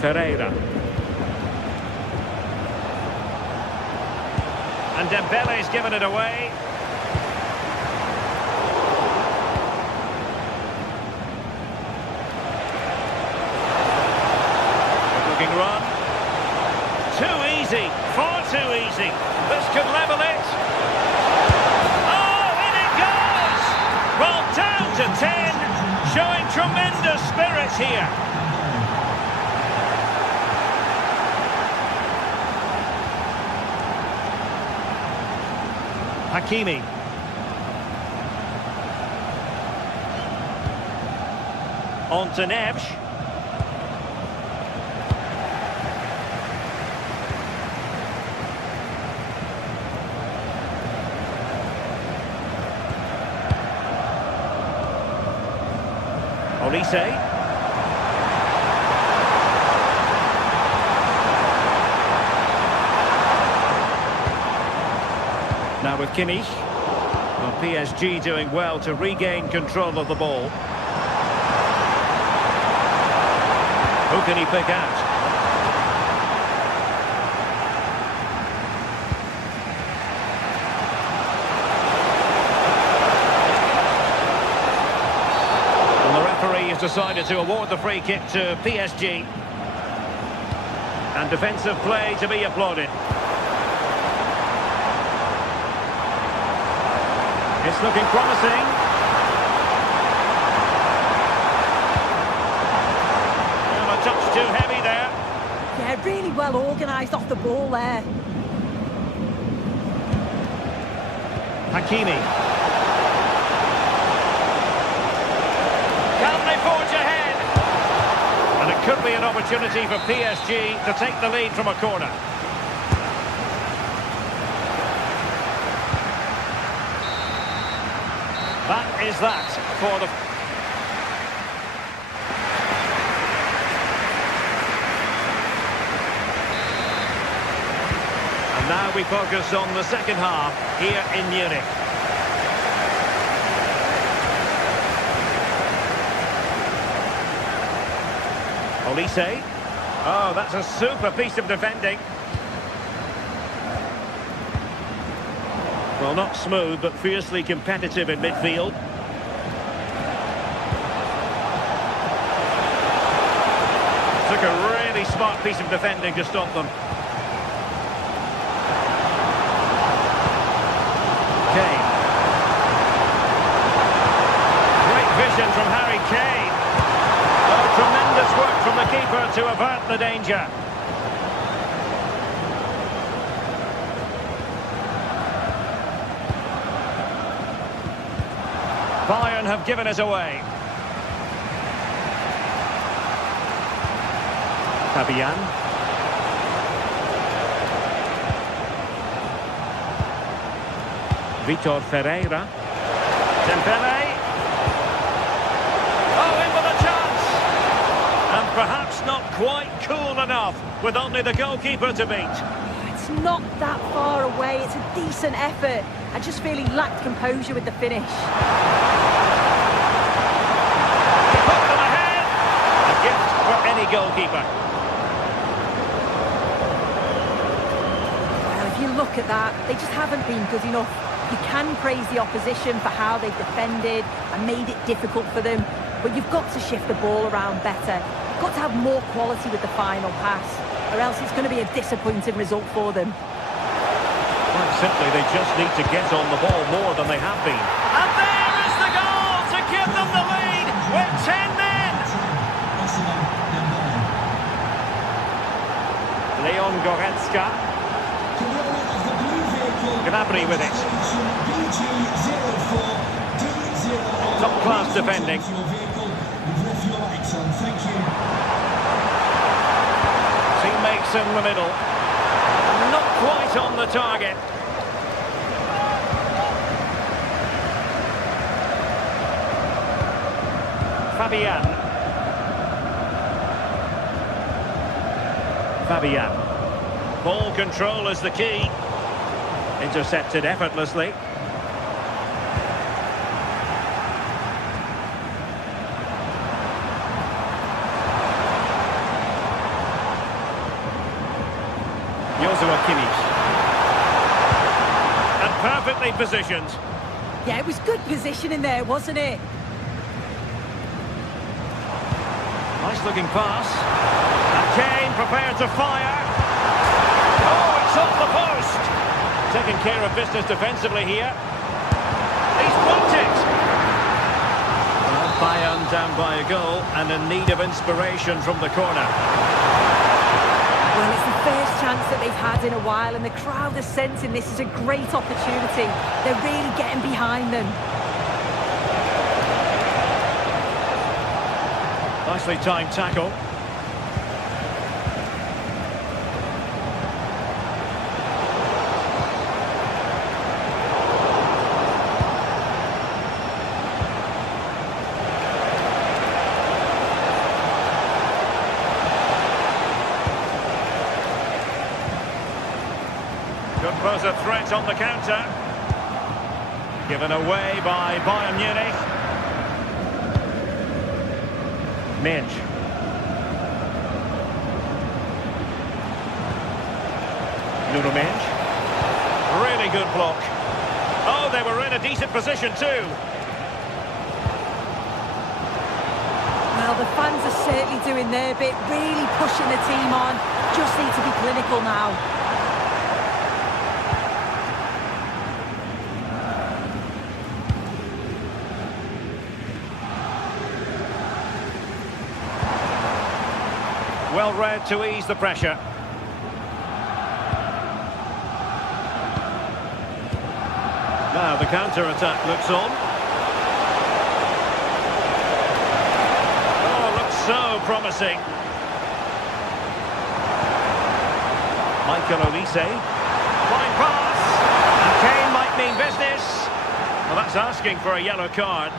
Ferreira. And Dembele's given it away. Looking run. Too easy, far too easy. This could level it. Oh, in it goes! Well, down to 10, showing tremendous spirit here. Hakimi. On to Neves. Olise. Now with Kimmich. Well, PSG doing well to regain control of the ball. Who can he pick out? And the referee has decided to award the free kick to PSG. And defensive play to be applauded. It's looking promising. And a touch too heavy there. Yeah, really well organised off the ball there. Hakimi. Can they forge ahead? And it could be an opportunity for PSG to take the lead from a corner. That is that for the... And now we focus on the second half here in Munich. Olise. Oh, that's a super piece of defending. Well, not smooth, but fiercely competitive in midfield. Took a really smart piece of defending to stop them. Kane. Great vision from Harry Kane. Oh, tremendous work from the keeper to avert the danger. Bayern have given it away. Fabian. Vitor Ferreira. Dembele. Oh, in with a chance. And perhaps not quite cool enough with only the goalkeeper to beat. It's not that far away. It's a decent effort. I just feel he lacked composure with the finish. He put them ahead. A gift for any goalkeeper. Well, if you look at that, they just haven't been good enough. You can praise the opposition for how they've defended and made it difficult for them, but you've got to shift the ball around better. You've got to have more quality with the final pass, or else it's going to be a disappointing result for them. Quite simply, they just need to get on the ball more than they have been. And there is the goal to give them the lead with 10 men. Leon Goretzka. Gnabry with it. Top-class defending. Teammates in the middle. Not quite on the target. Fabian. Ball control is the key. Intercepted effortlessly. Joshua Kimmich. And perfectly positioned. Yeah, it was good positioning there, wasn't it? Nice looking pass. And Kane prepared to fire. Oh, it's off the post. Taking care of business defensively here. He's blocked it. Well, Bayern down by a goal and in need of inspiration from the corner. Well, it's the first chance that they've had in a while, and the crowd are sensing this is a great opportunity. They're really getting behind them. Nicely timed tackle. Could pose a threat on the counter. Given away by Bayern Munich. Minch. Nuno Minch. Really good block. Oh, they were in a decent position too. Well, the fans are certainly doing their bit, really pushing the team on. Just need to be clinical now. Well read to ease the pressure. Now the counter-attack looks on. Oh, looks so promising. Michael Olise. Fine pass. And Kane might mean business. Well, that's asking for a yellow card.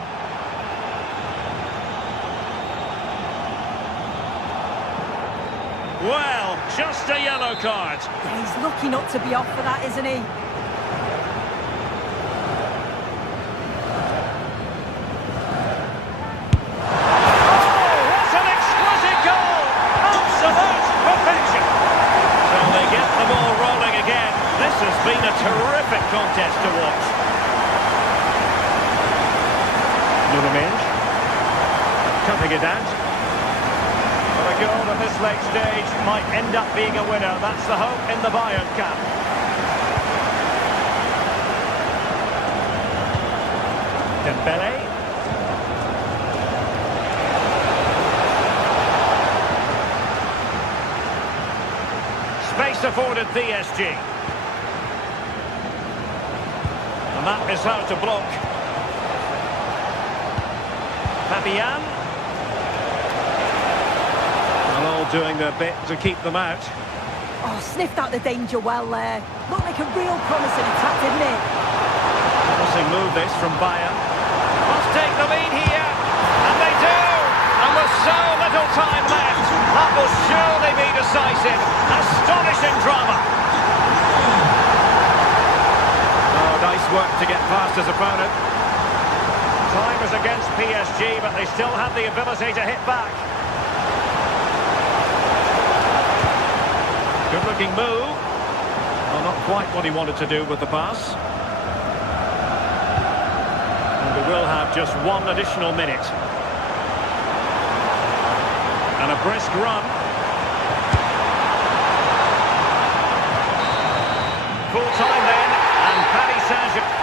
Well, just a yellow card. Yeah, he's lucky not to be off for that, isn't he? Oh, what an exquisite goal! Absolute perfection. So they get the ball rolling again. This has been a terrific contest to watch. Nuno Mendes. Cutting it out. A goal at this late stage might end up being a winner. That's the hope in the Bayern camp. Dembele. Space afforded PSG. And that is how to block. Fabian. All doing their bit to keep them out. Oh, sniffed out the danger well there. Looked like a real promising attack, didn't it? Promising move this from Bayern. Must take the lead here. And they do! And with so little time left, that will surely be decisive. Astonishing drama. Oh, nice work to get past his opponent. Time is against PSG, but they still have the ability to hit back. Good-looking move. Well, not quite what he wanted to do with the pass. And we will have just one additional minute. And a brisk run. Full time then, and Paris Saint-Germain.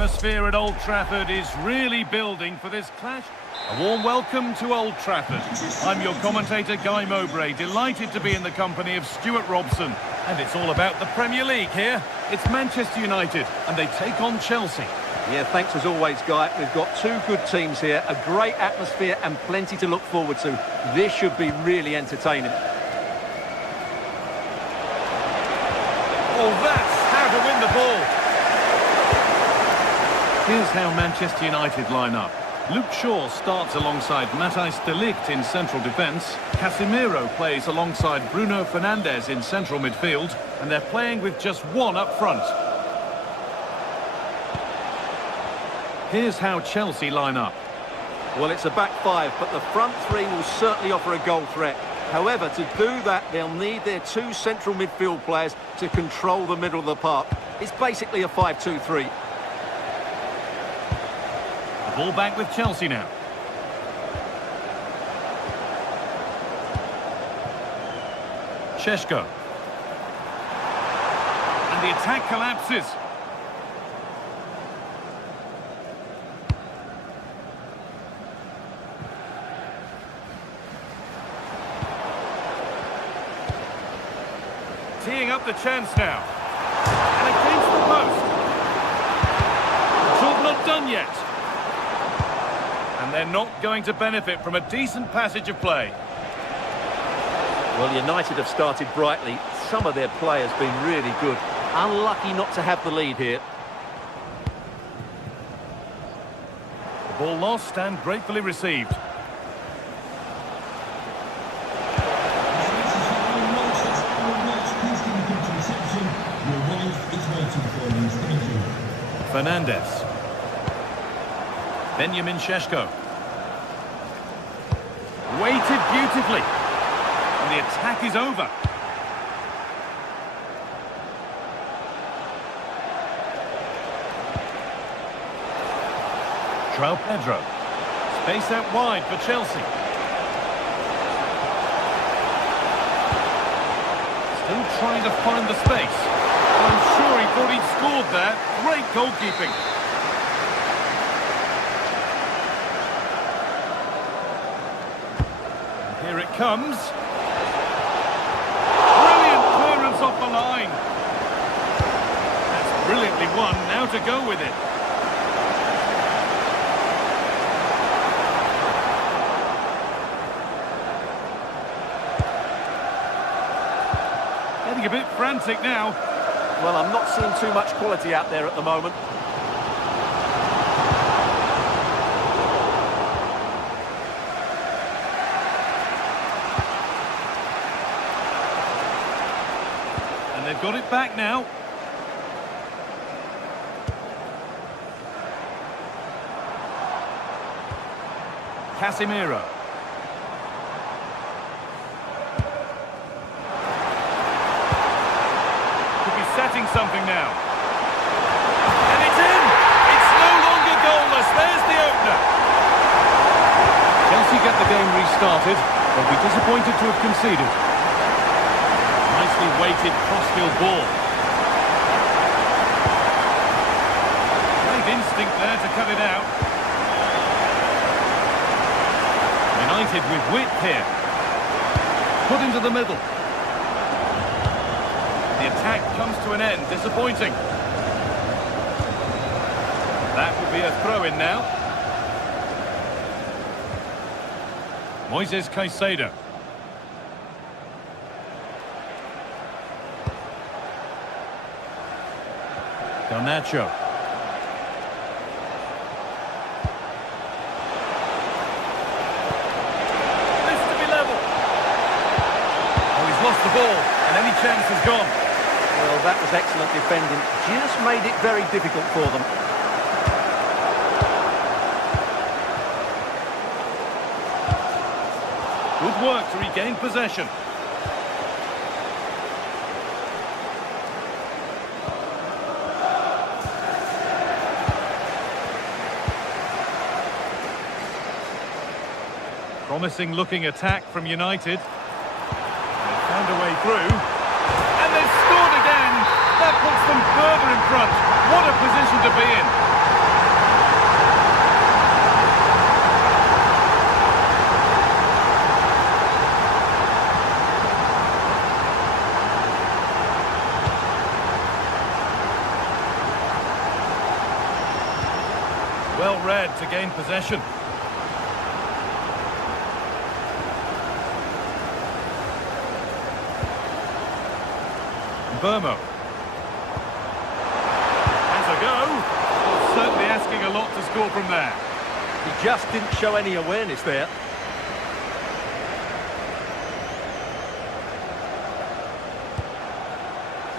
atmosphere at Old Trafford is really building for this clash. A warm welcome to Old Trafford. I'm your commentator, Guy Mowbray, delighted to be in the company of Stuart Robson. And it's all about the Premier League here. It's Manchester United, and they take on Chelsea. Yeah, thanks as always, Guy. We've got two good teams here, a great atmosphere and plenty to look forward to. This should be really entertaining. Oh, that's how to win the ball. Here's how Manchester United line up. Luke Shaw starts alongside Matthijs de Ligt in central defence. Casemiro plays alongside Bruno Fernandes in central midfield. And they're playing with just one up front. Here's how Chelsea line up. Well, it's a back five, but the front three will certainly offer a goal threat. However, to do that, they'll need their two central midfield players to control the middle of the park. It's basically a 5-2-3. The ball back with Chelsea now. Šeško. And the attack collapses. Teeing up the chance now. And against the post. The job not done yet. And they're not going to benefit from a decent passage of play. Well, United have started brightly. Some of their players been really good. Unlucky not to have the lead here. The ball lost and gratefully received. Fernandes. Benjamin Šeško. Weighted beautifully. And the attack is over. João Pedro. Space out wide for Chelsea. Still trying to find the space. I'm sure he thought he'd scored there. Great goalkeeping. And here it comes. Brilliant clearance off the line. That's brilliantly won. Now to go with it. Getting a bit frantic now. Well, I'm not seeing too much quality out there at the moment. And they've got it back now. Casemiro. Setting something now. And it's in! It's no longer goalless. There's the opener. Chelsea get the game restarted. They'll be disappointed to have conceded. Nicely weighted crossfield ball. Great instinct there to cut it out. United with width here. Put into the middle. The attack comes to an end, disappointing. That will be a throw-in now. Moises Caicedo. Garnacho. This to be level. Oh, he's lost the ball, and any chance is gone. Well, that was excellent defending. Just made it very difficult for them. Good work to regain possession. Promising looking attack from United. They've found a way through. And they've scored again! That puts them further in front. What a position to be in. Well read to gain possession. Burmo. Has a go. Well, certainly asking a lot to score from there. He just didn't show any awareness there.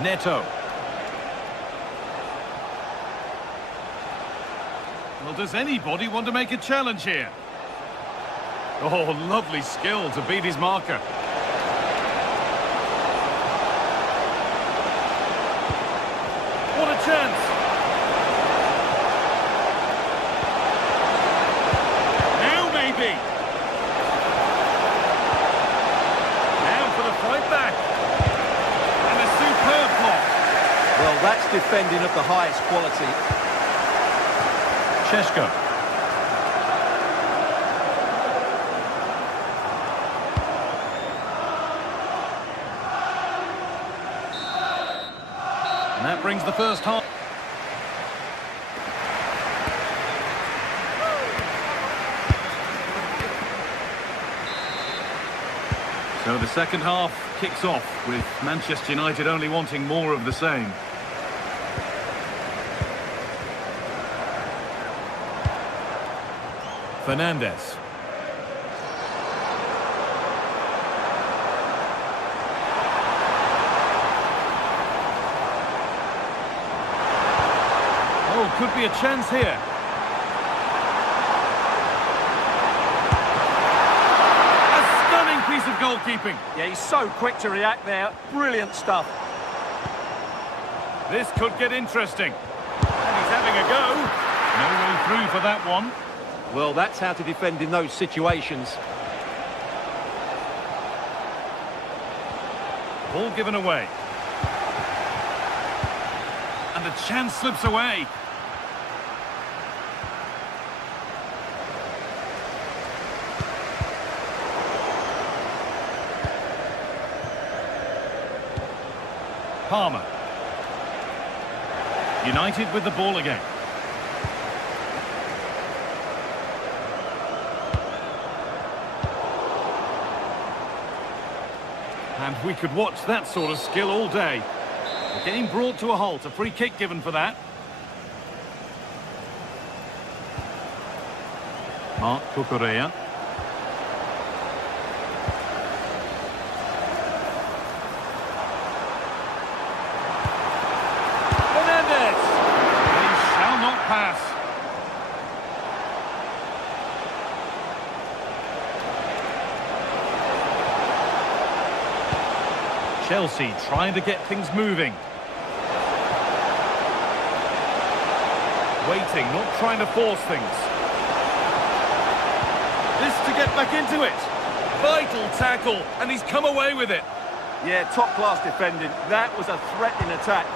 Neto. Well, does anybody want to make a challenge here? Oh, lovely skill to beat his marker. What a chance! Now maybe! Now for the fight back. And a superb block. Well, that's defending of the highest quality. Sheshko. And that brings the first half. So the second half kicks off with Manchester United only wanting more of the same. Fernandes. Oh, could be a chance here. A stunning piece of goalkeeping. Yeah, he's so quick to react there. Brilliant stuff. This could get interesting. And he's having a go. No way through for that one. Well, that's how to defend in those situations. Ball given away. And the chance slips away. Palmer. United with the ball again. And we could watch that sort of skill all day. The game brought to a halt, a free kick given for that. Mark Cucurella. Fernandes! He shall not pass. Chelsea trying to get things moving. Waiting, not trying to force things. This to get back into it. Vital tackle, and he's come away with it. Yeah, top-class defending. That was a threat in attack.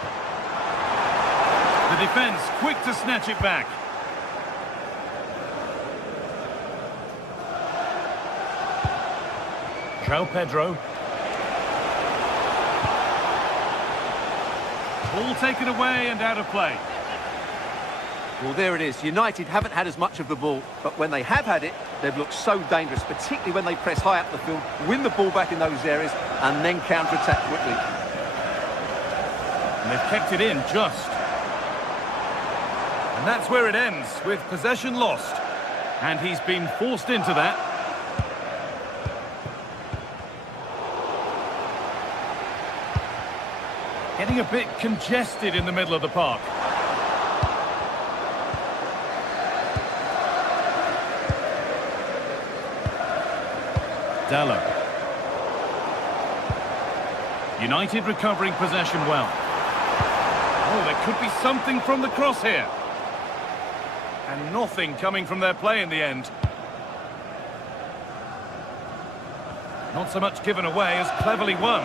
The defence quick to snatch it back. João Pedro. Ball taken away and out of play. Well, there it is. United haven't had as much of the ball, but when they have had it, they've looked so dangerous, particularly when they press high up the field, win the ball back in those areas, and then counter-attack quickly. And they've kept it in just. And that's where it ends, with possession lost. And he's been forced into that. Getting a bit congested in the middle of the park. Dallo. United recovering possession well. Oh, there could be something from the cross here. And nothing coming from their play in the end. Not so much given away as cleverly won.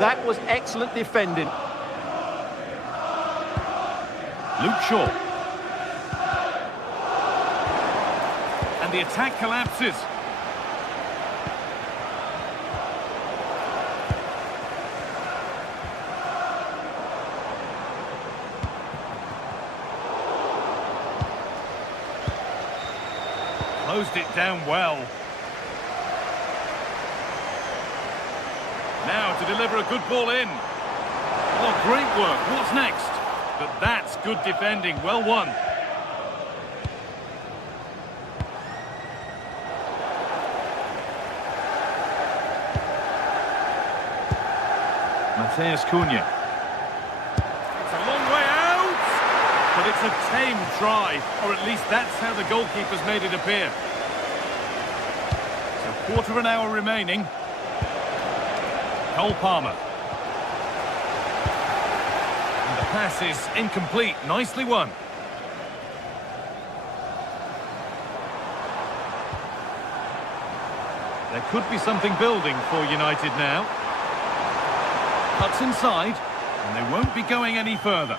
That was excellent defending. Luke Shaw. And the attack collapses. Closed it down well. Now to deliver a good ball in. Oh, great work. What's next? But that's good defending. Well won. Mateus Cunha. It's a long way out, but it's a tame try, or at least that's how the goalkeeper's made it appear. So quarter of an hour remaining. Cole Palmer. And the pass is incomplete. Nicely won. There could be something building for United now. Cuts inside, and they won't be going any further.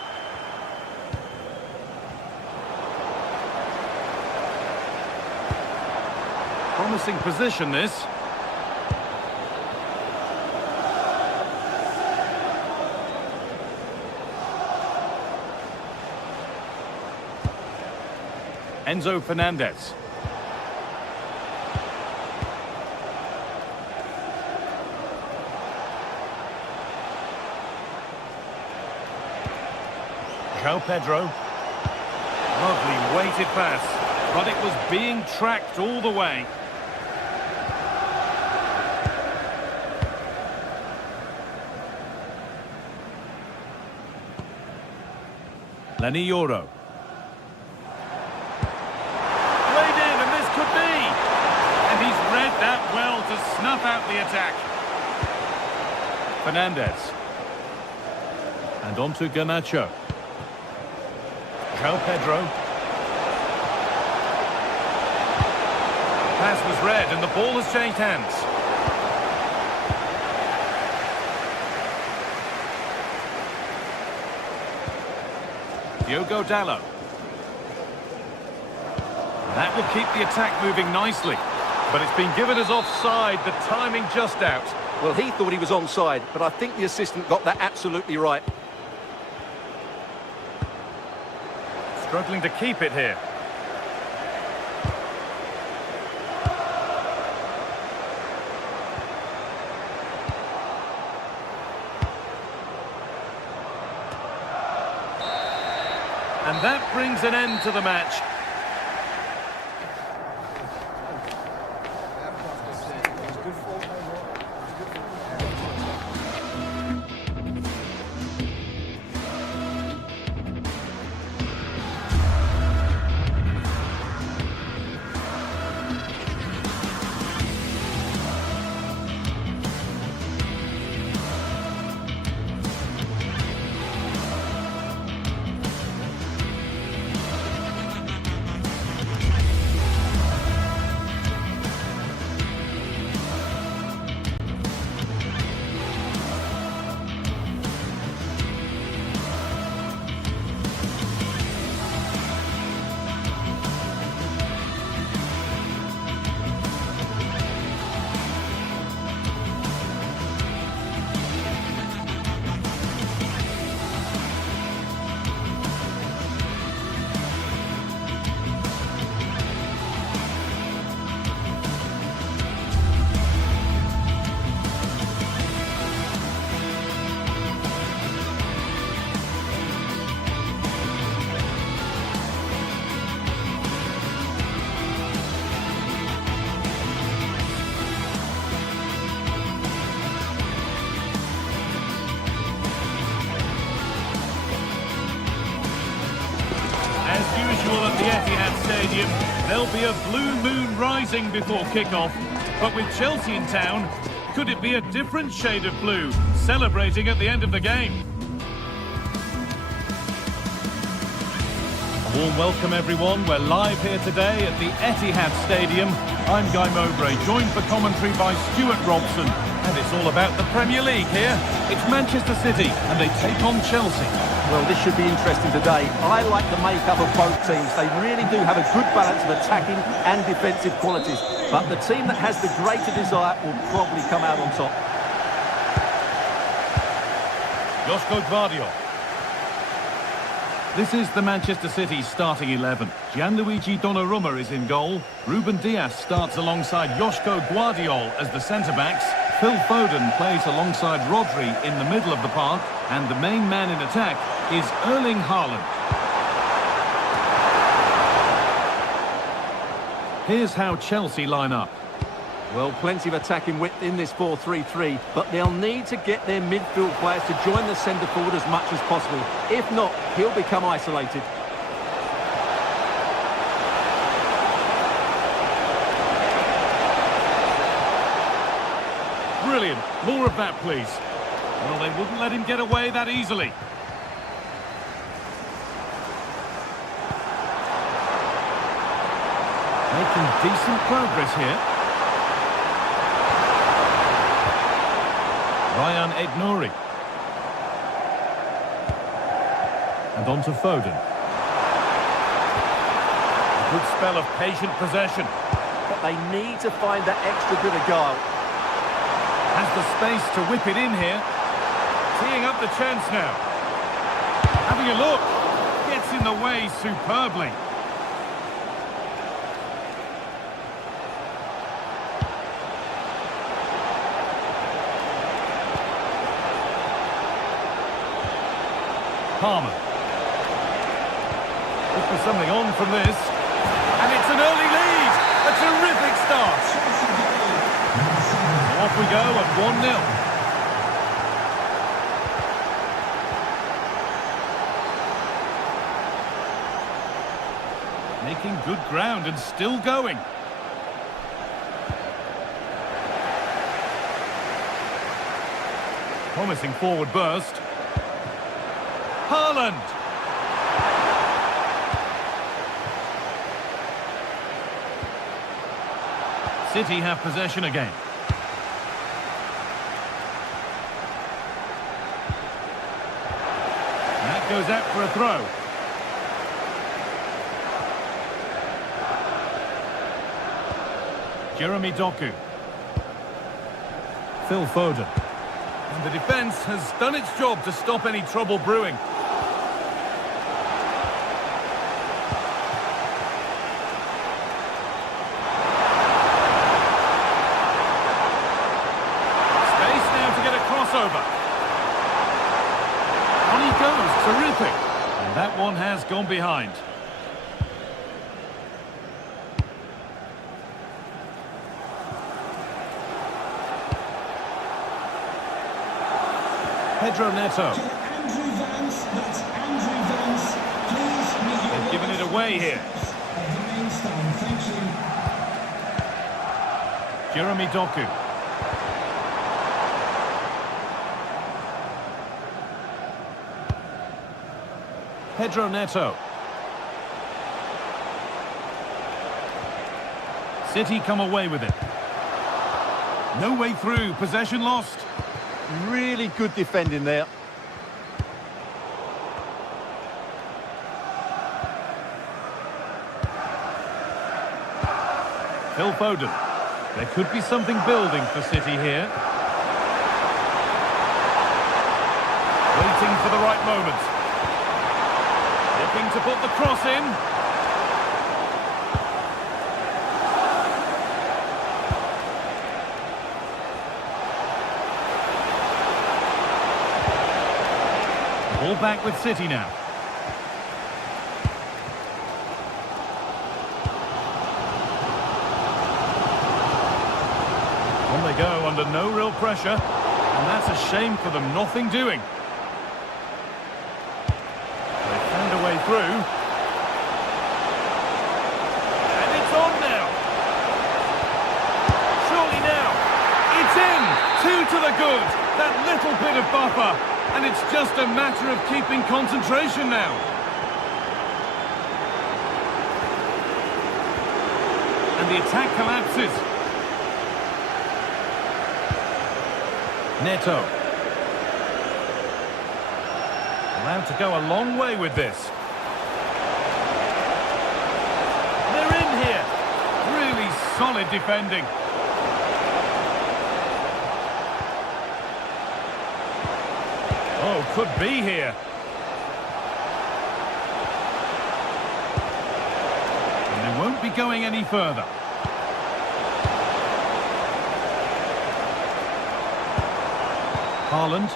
Promising position, this. Enzo Fernandez. João Pedro. Lovely weighted pass, but it was being tracked all the way. Lenny Yoro. Played in, and this could be. And he's read that well to snuff out the attack. Fernandez. And on to Garnacho. João Pedro. Pass was read and the ball has changed hands. Diogo Dalot. That will keep the attack moving nicely. But it's been given as offside, the timing just out. Well, he thought he was onside, but I think the assistant got that absolutely right. Struggling to keep it here. And that brings an end to the match. At the Etihad Stadium, there'll be a blue moon rising before kick-off. But with Chelsea in town, could it be a different shade of blue, celebrating at the end of the game? A warm welcome, everyone. We're live here today at the Etihad Stadium. I'm Guy Mowbray, joined for commentary by Stuart Robson. And it's all about the Premier League here. It's Manchester City, and they take on Chelsea. Well, this should be interesting today. I like the makeup of both teams. They really do have a good balance of attacking and defensive qualities. But the team that has the greater desire will probably come out on top. Joško Gvardiol. This is the Manchester City starting 11. Gianluigi Donnarumma is in goal. Ruben Dias starts alongside Joško Guardiol as the centre-backs. Phil Foden plays alongside Rodri in the middle of the park. And the main man in attack is Erling Haaland. Here's how Chelsea line up. Well, plenty of attacking width in this 4-3-3, but they'll need to get their midfield players to join the centre forward as much as possible. If not, he'll become isolated. Brilliant. More of that, please. Well, they wouldn't let him get away that easily. Making decent progress here. Ryan Aït-Nouri. And on to Foden. A good spell of patient possession. But they need to find that extra bit of guile. Has the space to whip it in here. Teeing up the chance now. Having a look. Gets in the way superbly. Palmer. Could be something on from this. And it's an early lead. A terrific start. Off we go at 1-0. Making good ground and still going. Promising forward burst. Haaland! City have possession again. That goes out for a throw. Jeremy Doku. Phil Foden. And the defence has done its job to stop any trouble brewing. Space now to get a crossover. On he goes, terrific. And that one has gone behind. Pedro Neto. They've given it away here. Jeremy Doku. Pedro Neto. City come away with it. No way through, possession lost. Really good defending there. Phil Foden. There could be something building for City here. Waiting for the right moment. Looking to put the cross in. Ball back with City now. On they go under no real pressure. And that's a shame for them, nothing doing. They found a way through. And it's on now. Surely now. It's in. 2 to the good. That little bit of buffer. And it's just a matter of keeping concentration now. And the attack collapses. Neto. Allowed to go a long way with this. They're in here. Really solid defending. Oh, could be here. going any further. Haaland.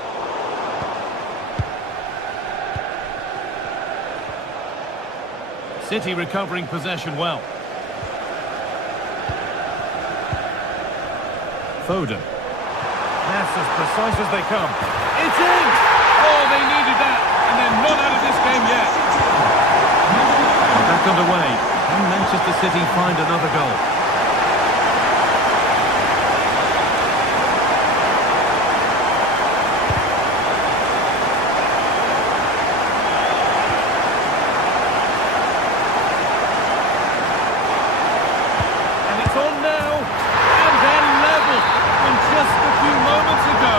City recovering possession well. Foden. That's as precise as they come. It's in! Oh, they needed that, and they're not out of this game yet. Back underway. Can Manchester City find another goal? And it's on now, and they're level. And just a few moments ago,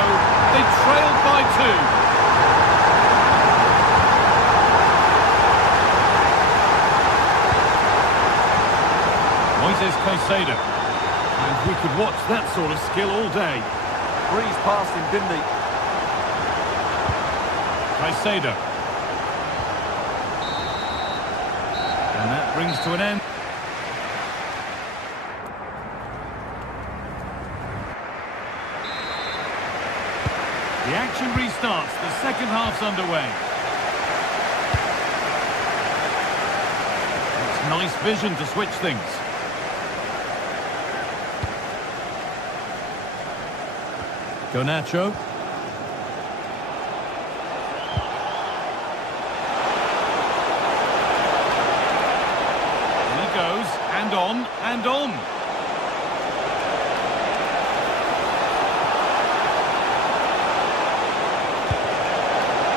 they trailed by 2. Caicedo. And we could watch that sort of skill all day. Breeze past him, didn't he? Caicedo. And that brings to an end. The action restarts. The second half's underway. It's nice vision to switch things. Garnacho. And he goes, and on, and on.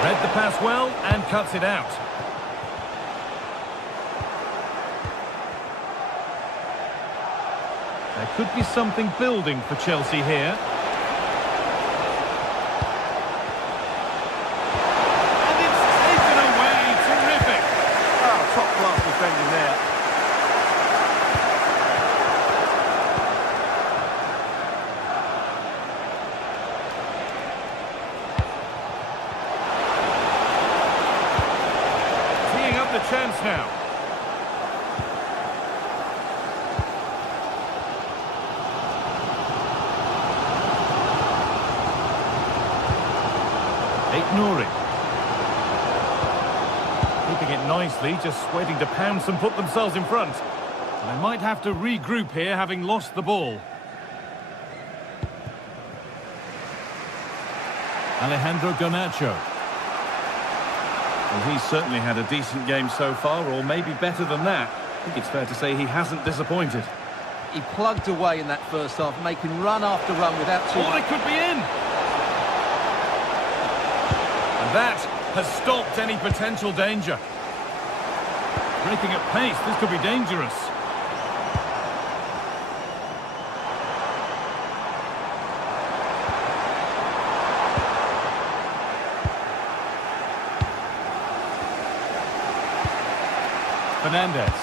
Read the pass well, and cuts it out. There could be something building for Chelsea here. Defending there. Teeing up the chance now. Nouri. Keeping it nicely, just waiting to pounce and put themselves in front. They might have to regroup here, having lost the ball. Alejandro Garnacho. Well, he's certainly had a decent game so far, or maybe better than that. I think it's fair to say he hasn't disappointed. He plugged away in that first half, making run after run without too much. Oh, it could be in! And that has stopped any potential danger. Breaking at pace, this could be dangerous. Fernandez.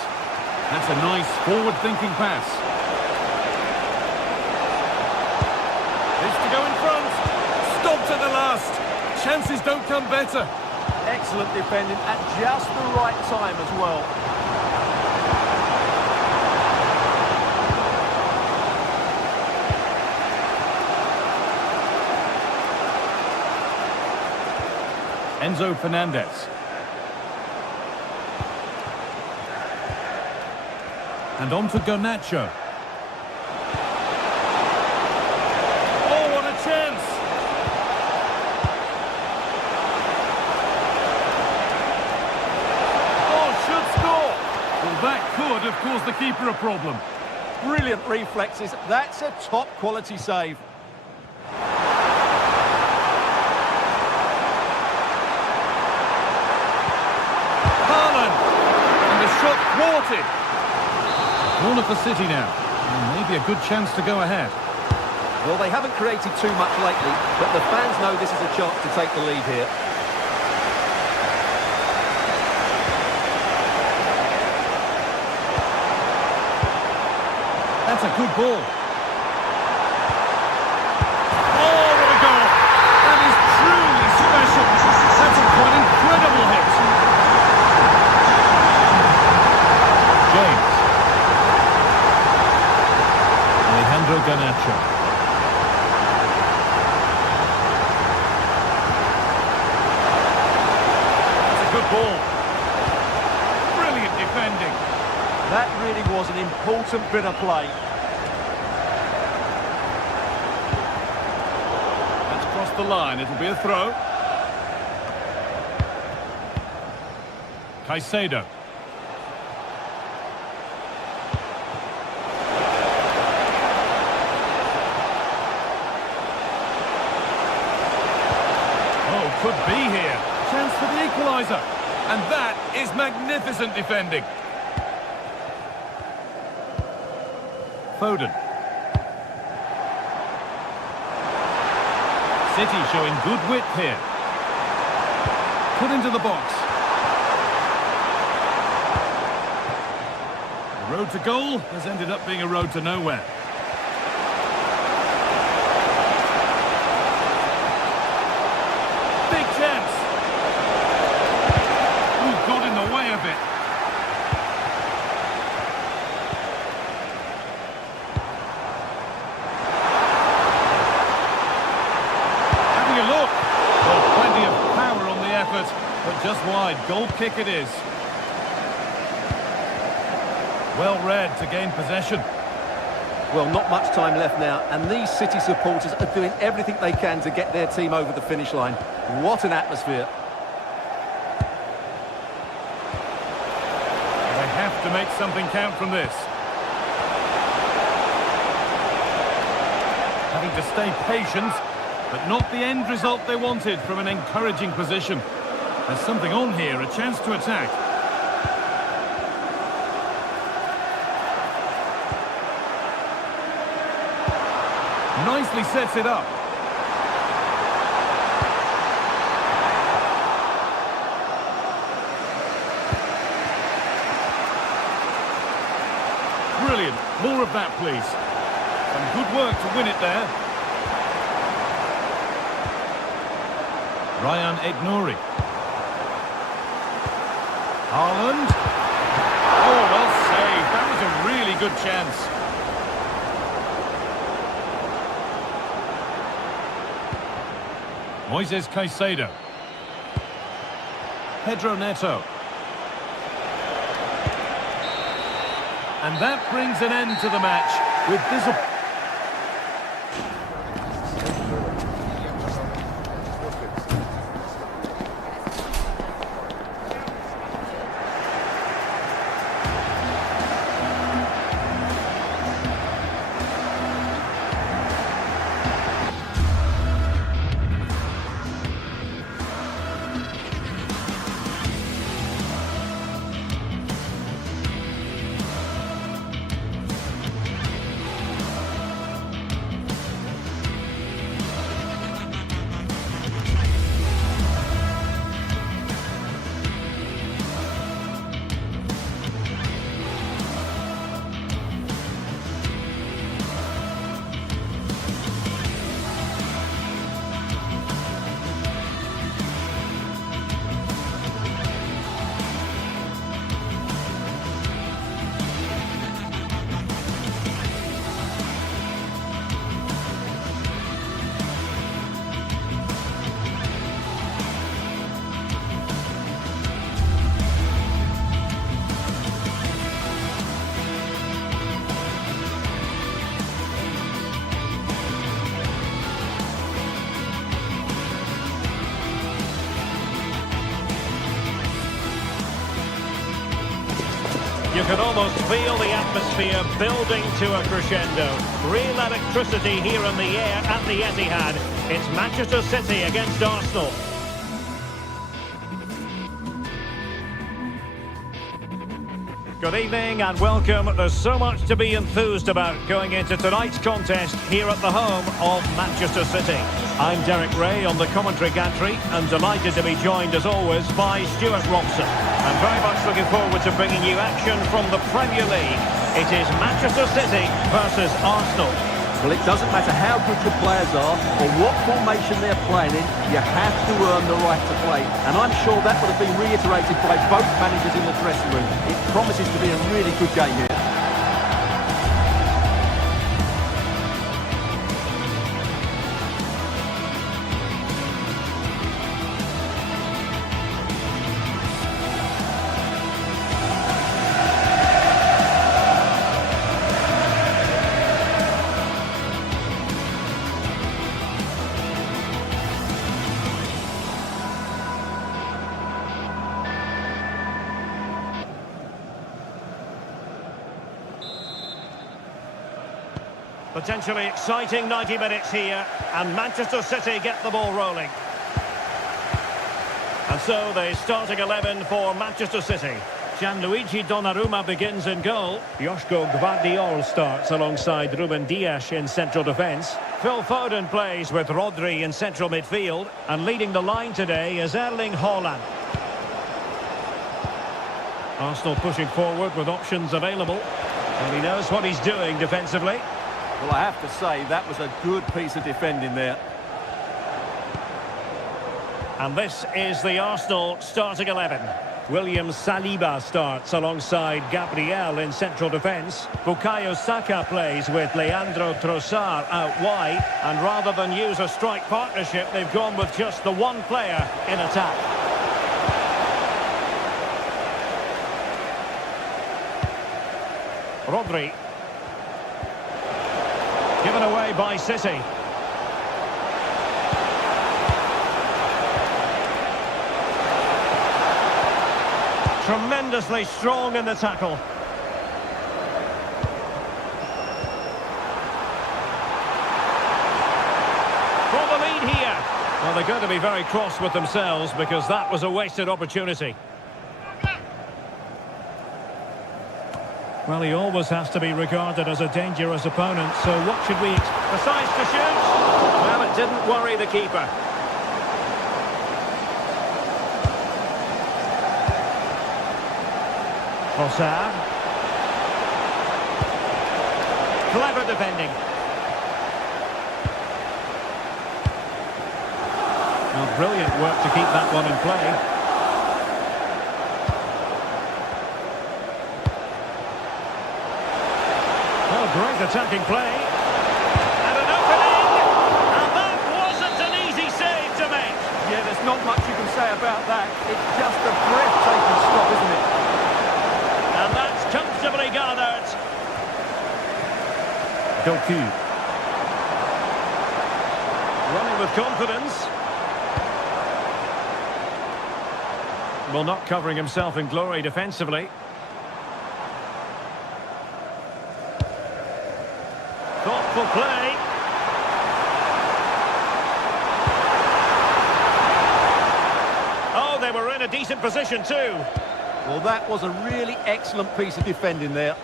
That's a nice forward-thinking pass. This to go in front. Stopped at the last. Chances don't come better. Excellent defending at just the right time as well. Enzo Fernandez. And on to Garnacho. Oh, what a chance! Oh, should score! Well, that could have caused the keeper a problem. Brilliant reflexes. That's a top-quality save. Haaland! And the shot thwarted. Corner for City now. And maybe a good chance to go ahead. Well, they haven't created too much lately, but the fans know this is a chance to take the lead here. That's a good ball. Oh, what a goal! That is truly special. That's a quite incredible hit. James. ball. Brilliant defending. That really was an important bit of play. That's crossed the line. It'll be a throw. Caicedo. Oh, could be here. Chance for the equaliser. And that is magnificent defending. Foden. City showing good width here. Put into the box. The road to goal has ended up being a road to nowhere. Big chance. Ooh, got in the way of it. Having a look. Well, plenty of power on the effort, but just wide. Goal kick it is. Well read to gain possession. Well, not much time left now, and these City supporters are doing everything they can to get their team over the finish line. What an atmosphere. They have to make something count from this. Having to stay patient, but not the end result they wanted from an encouraging position. There's something on here, a chance to attack. Nicely sets it up. Brilliant. More of that, please. Some good work to win it there. Ryan Aït-Nouri. Haaland. Oh, well saved. That was a really good chance. Moises Caicedo. Pedro Neto. And that brings an end to the match with this. You can almost feel the atmosphere building to a crescendo. Real electricity here in the air at the Etihad. It's Manchester City against Arsenal. Good evening and welcome. There's so much to be enthused about going into tonight's contest here at the home of Manchester City. I'm Derek Ray on the commentary gantry and delighted to be joined as always by Stuart Robson. I'm very much looking forward to bringing you action from the Premier League. It is Manchester City versus Arsenal. Well, it doesn't matter how good your players are or what formation they're playing in, you have to earn the right to play. And I'm sure that would have been reiterated by both managers in the dressing room. It promises to be a really good game here. Potentially exciting 90 minutes here, and Manchester City get the ball rolling. And so the starting 11 for Manchester City. Gianluigi Donnarumma begins in goal. Joško Gvardiol starts alongside Ruben Dias in central defence. Phil Foden plays with Rodri in central midfield. And leading the line today is Erling Haaland. Arsenal pushing forward with options available. And he knows what he's doing defensively. Well, I have to say, that was a good piece of defending there. And this is the Arsenal starting 11. William Saliba starts alongside Gabriel in central defence. Bukayo Saka plays with Leandro Trossard out wide. And rather than use a strike partnership, they've gone with just the one player in attack. Rodri. Given away by City. Tremendously strong in the tackle. For the lead here. Well, they're going to be very cross with themselves because that was a wasted opportunity. Well, he always has to be regarded as a dangerous opponent, so what should we expect? Decides to shoot. Well, it didn't worry the keeper. Trossard. Clever defending. Well, brilliant work to keep that one in play. Oh, great attacking play. And an opening. And that wasn't an easy save to make. Yeah, there's not much you can say about that. It's just a breathtaking stop, isn't it? And that's comfortably gathered. Doku. Running with confidence. Well, not covering himself in glory defensively. Thoughtful play. Oh, they were in a decent position too. Well, that was a really excellent piece of defending there.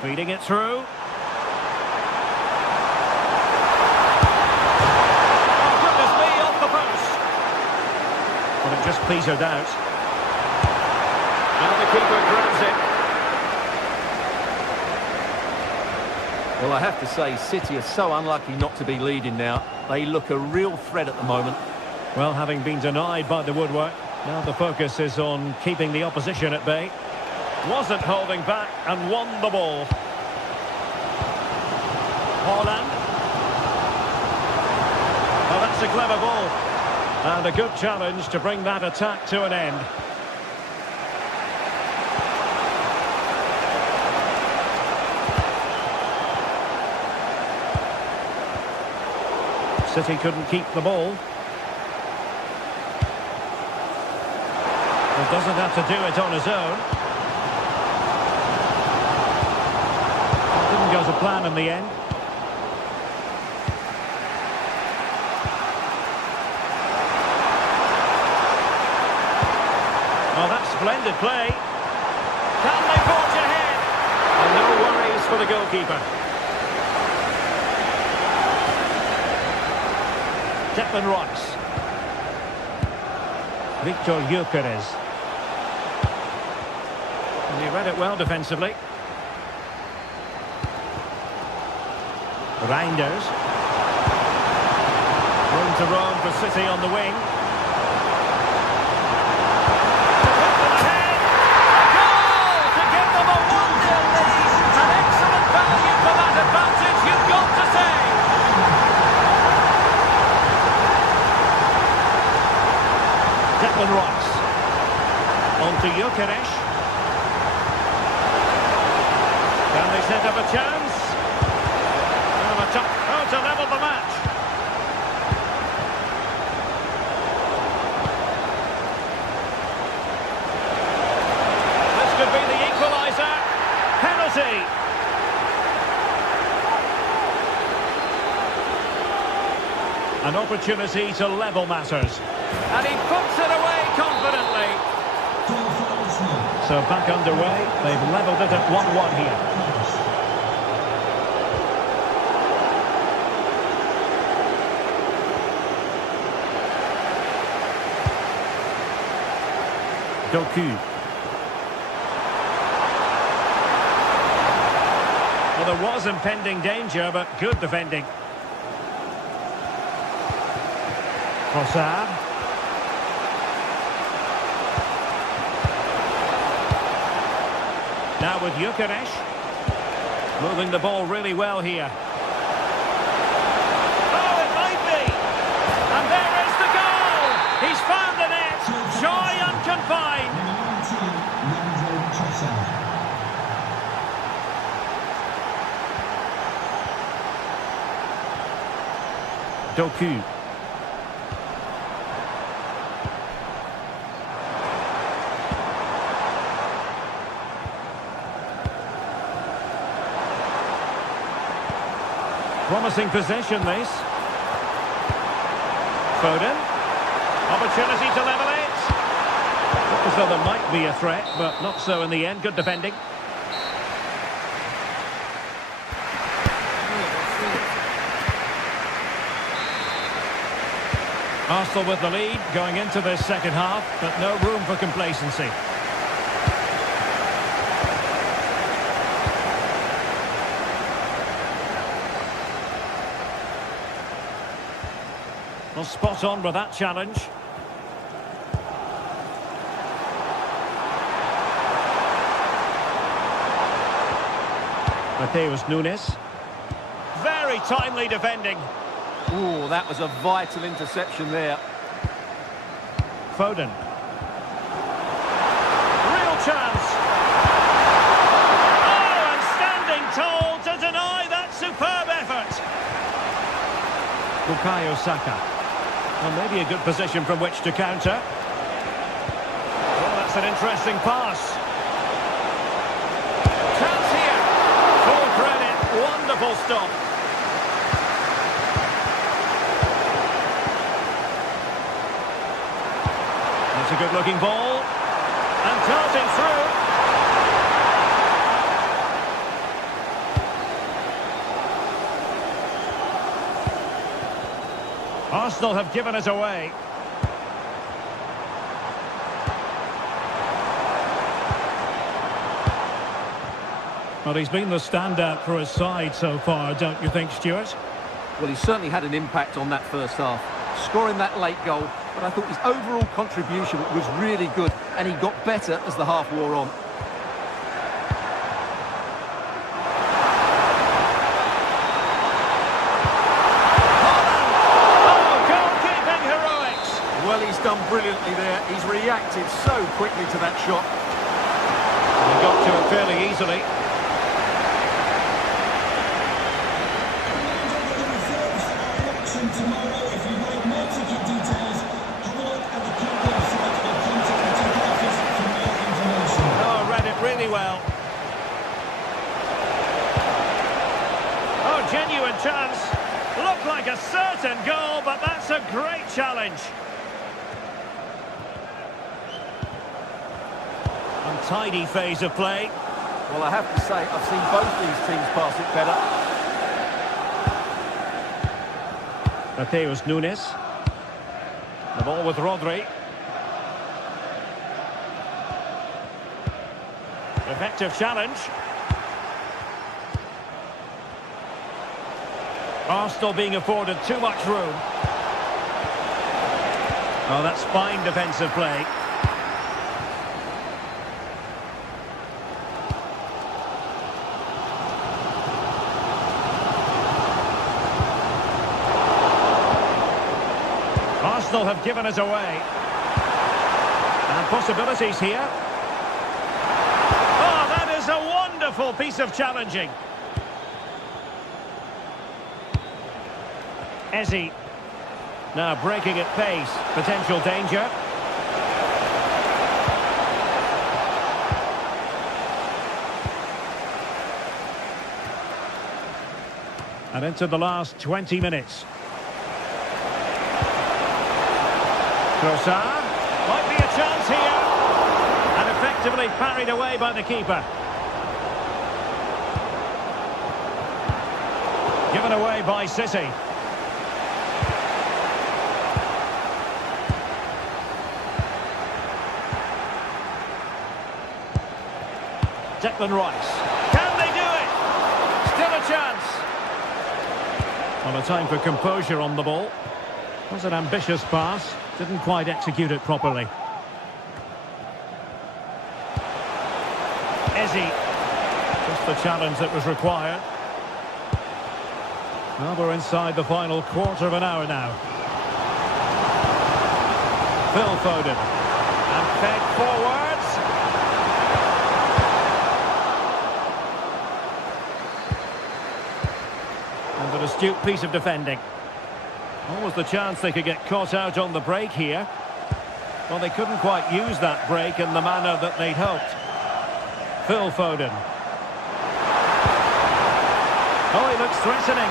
Feeding it through. Oh, goodness me, off the post. But it just petered out. And the keeper grabs it. Well, I have to say, City are so unlucky not to be leading now. They look a real threat at the moment. Well, having been denied by the woodwork, now the focus is on keeping the opposition at bay. Wasn't holding back and won the ball. Haaland. Oh, that's a clever ball. And a good challenge to bring that attack to an end. City couldn't keep the ball. Well, doesn't have to do it on his own. Didn't go to plan in the end. Oh, that's splendid play. Can they forge ahead? And no worries for the goalkeeper. Declan Rice. Victor Gyökeres. And he read it well defensively. Reinders. Room to roam for City on the wing. Goal to give them a 1-0 lead. An excellent value for that advantage, you've got to say. Declan Rice. On to Gyökeres. Can they set up a chance? Oh, to level the match. An opportunity to level matters. And he puts it away confidently. So back underway. They've levelled it at 1-1 here. Doku. Well, there was impending danger, but good defending. Trossard. Now with Gyökeres. Moving the ball really well here. Oh, it might be! And there is the goal! He's found the net! Joy unconfined! Doku. Promising possession, this. Foden. Opportunity to level it. Looked as though there might be a threat, but not so in the end. Good defending. Arsenal with the lead going into this second half, but no room for complacency. Well, spot on with that challenge. Mateus Nunes. Very timely defending. Ooh, that was a vital interception there. Foden. Real chance. Oh, and standing tall to deny that superb effort. Bukayo Saka. Well, maybe a good position from which to counter. Well, that's an interesting pass. Chance here. Full credit. Wonderful stop. That's a good-looking ball. And darting through. Arsenal have given it away. Well, he's been the standout for his side so far, don't you think, Stuart? Well, he certainly had an impact on that first half, scoring that late goal, but I thought his overall contribution was really good, and he got better as the half wore on. Well, he's done brilliantly there. He's reacted so quickly to that shot. He got to it fairly easily. Tomorrow, if you'd like more ticket details, have a look at the club website or contact the ticket office for more information. Oh, read it really well. Oh, genuine chance. Looked like a certain goal, but that's a great challenge. Untidy phase of play. Well, I have to say, I've seen both these teams pass it better. Mateus Nunes. The ball with Rodri. Effective challenge. Arsenal being afforded too much room. Oh, that's fine defensive play. Arsenal have given us away. And possibilities here. Oh, that is a wonderful piece of challenging. Eze. Now breaking at pace. Potential danger. And into the last 20 minutes. Trossard. Might be a chance here. And effectively parried away by the keeper. Given away by City. Declan Rice. Can they do it? Still a chance. Well, a time for composure on the ball. Was an ambitious pass. Didn't quite execute it properly. Ezzy. Just the challenge that was required. Well, we're inside the final quarter of an hour now. Phil Foden. And fed forwards. And an astute piece of defending. Almost the chance they could get caught out on the break here. Well, they couldn't quite use that break in the manner that they'd hoped. Phil Foden. Oh, he looks threatening.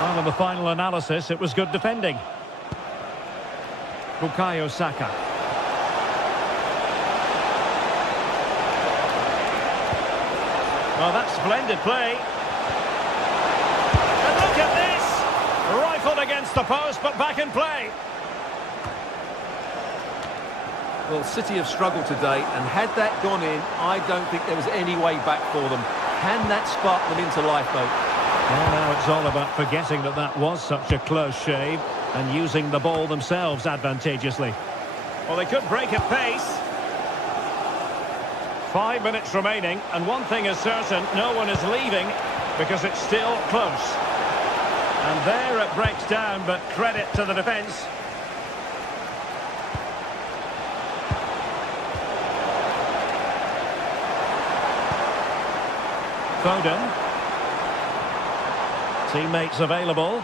Well, in the final analysis, it was good defending. Bukayo Saka. Well, that's splendid play. And look at this! Rifled against the post, but back in play. Well, City have struggled today, and had that gone in, I don't think there was any way back for them. Can that spark them into life, though? Well, now it's all about forgetting that that was such a close shave and using the ball themselves advantageously. Well, they could break at pace. 5 minutes remaining, and one thing is certain, no one is leaving because it's still close. And there it breaks down, but credit to the defence. Foden. Teammates available.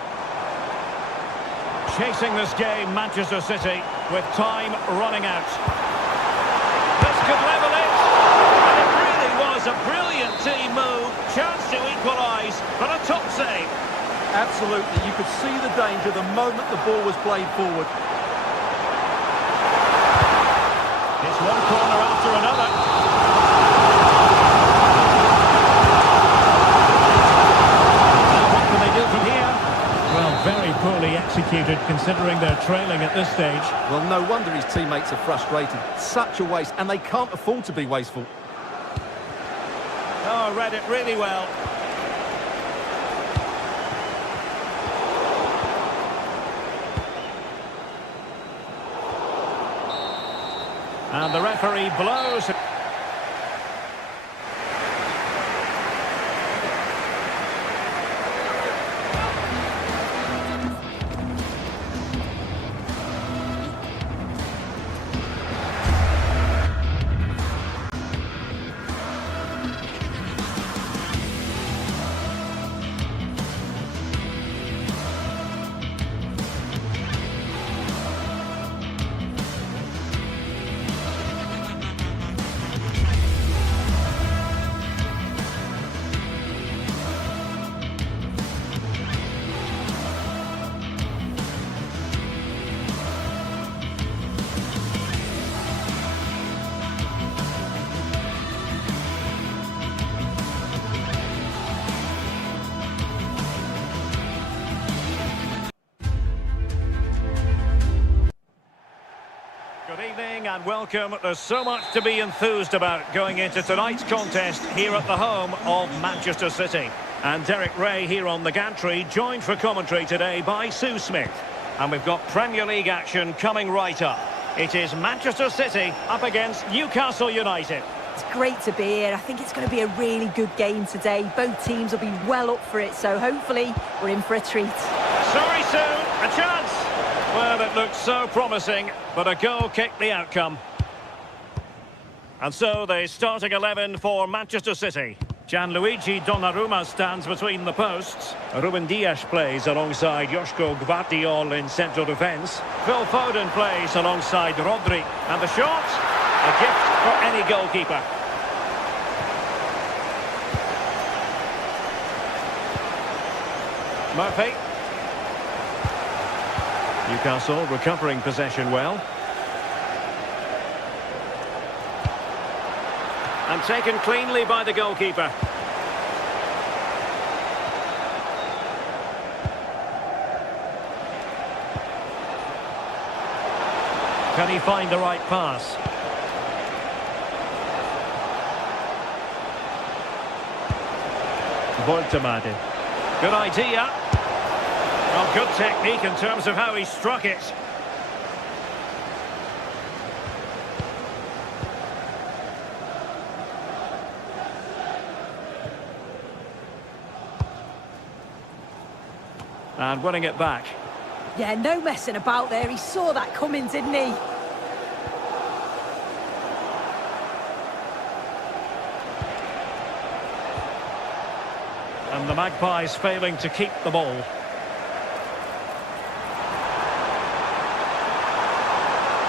Chasing this game, Manchester City, with time running out. This could level it. And it really was a brilliant team move. Chance to equalise, but a top save. Absolutely. You could see the danger the moment the ball was played forward. It's one corner after another. Very poorly executed considering they're trailing at this stage. Well, no wonder his teammates are frustrated. Such a waste, and they can't afford to be wasteful. Oh, read it really well. And the referee blows. Good evening and welcome. There's so much to be enthused about going into tonight's contest here at the home of Manchester City. And Derek Ray here on the gantry, joined for commentary today by Sue Smith. And we've got Premier League action coming right up. It is Manchester City up against Newcastle United. It's great to be here. I think it's going to be a really good game today. Both teams will be well up for it, so hopefully we're in for a treat. Sorry, Sue, a chance. Well, it looked so promising, but a goal kicked the outcome. And so the starting 11 for Manchester City. Gianluigi Donnarumma stands between the posts. Ruben Dias plays alongside Joško Gvardiol in central defence. Phil Foden plays alongside Rodri. And the shot, a gift for any goalkeeper. Murphy. Newcastle recovering possession well. And taken cleanly by the goalkeeper. Can he find the right pass? Voltemade. Good idea. Well, good technique in terms of how he struck it. And winning it back. Yeah, no messing about there. He saw that coming, didn't he? And the Magpies failing to keep the ball.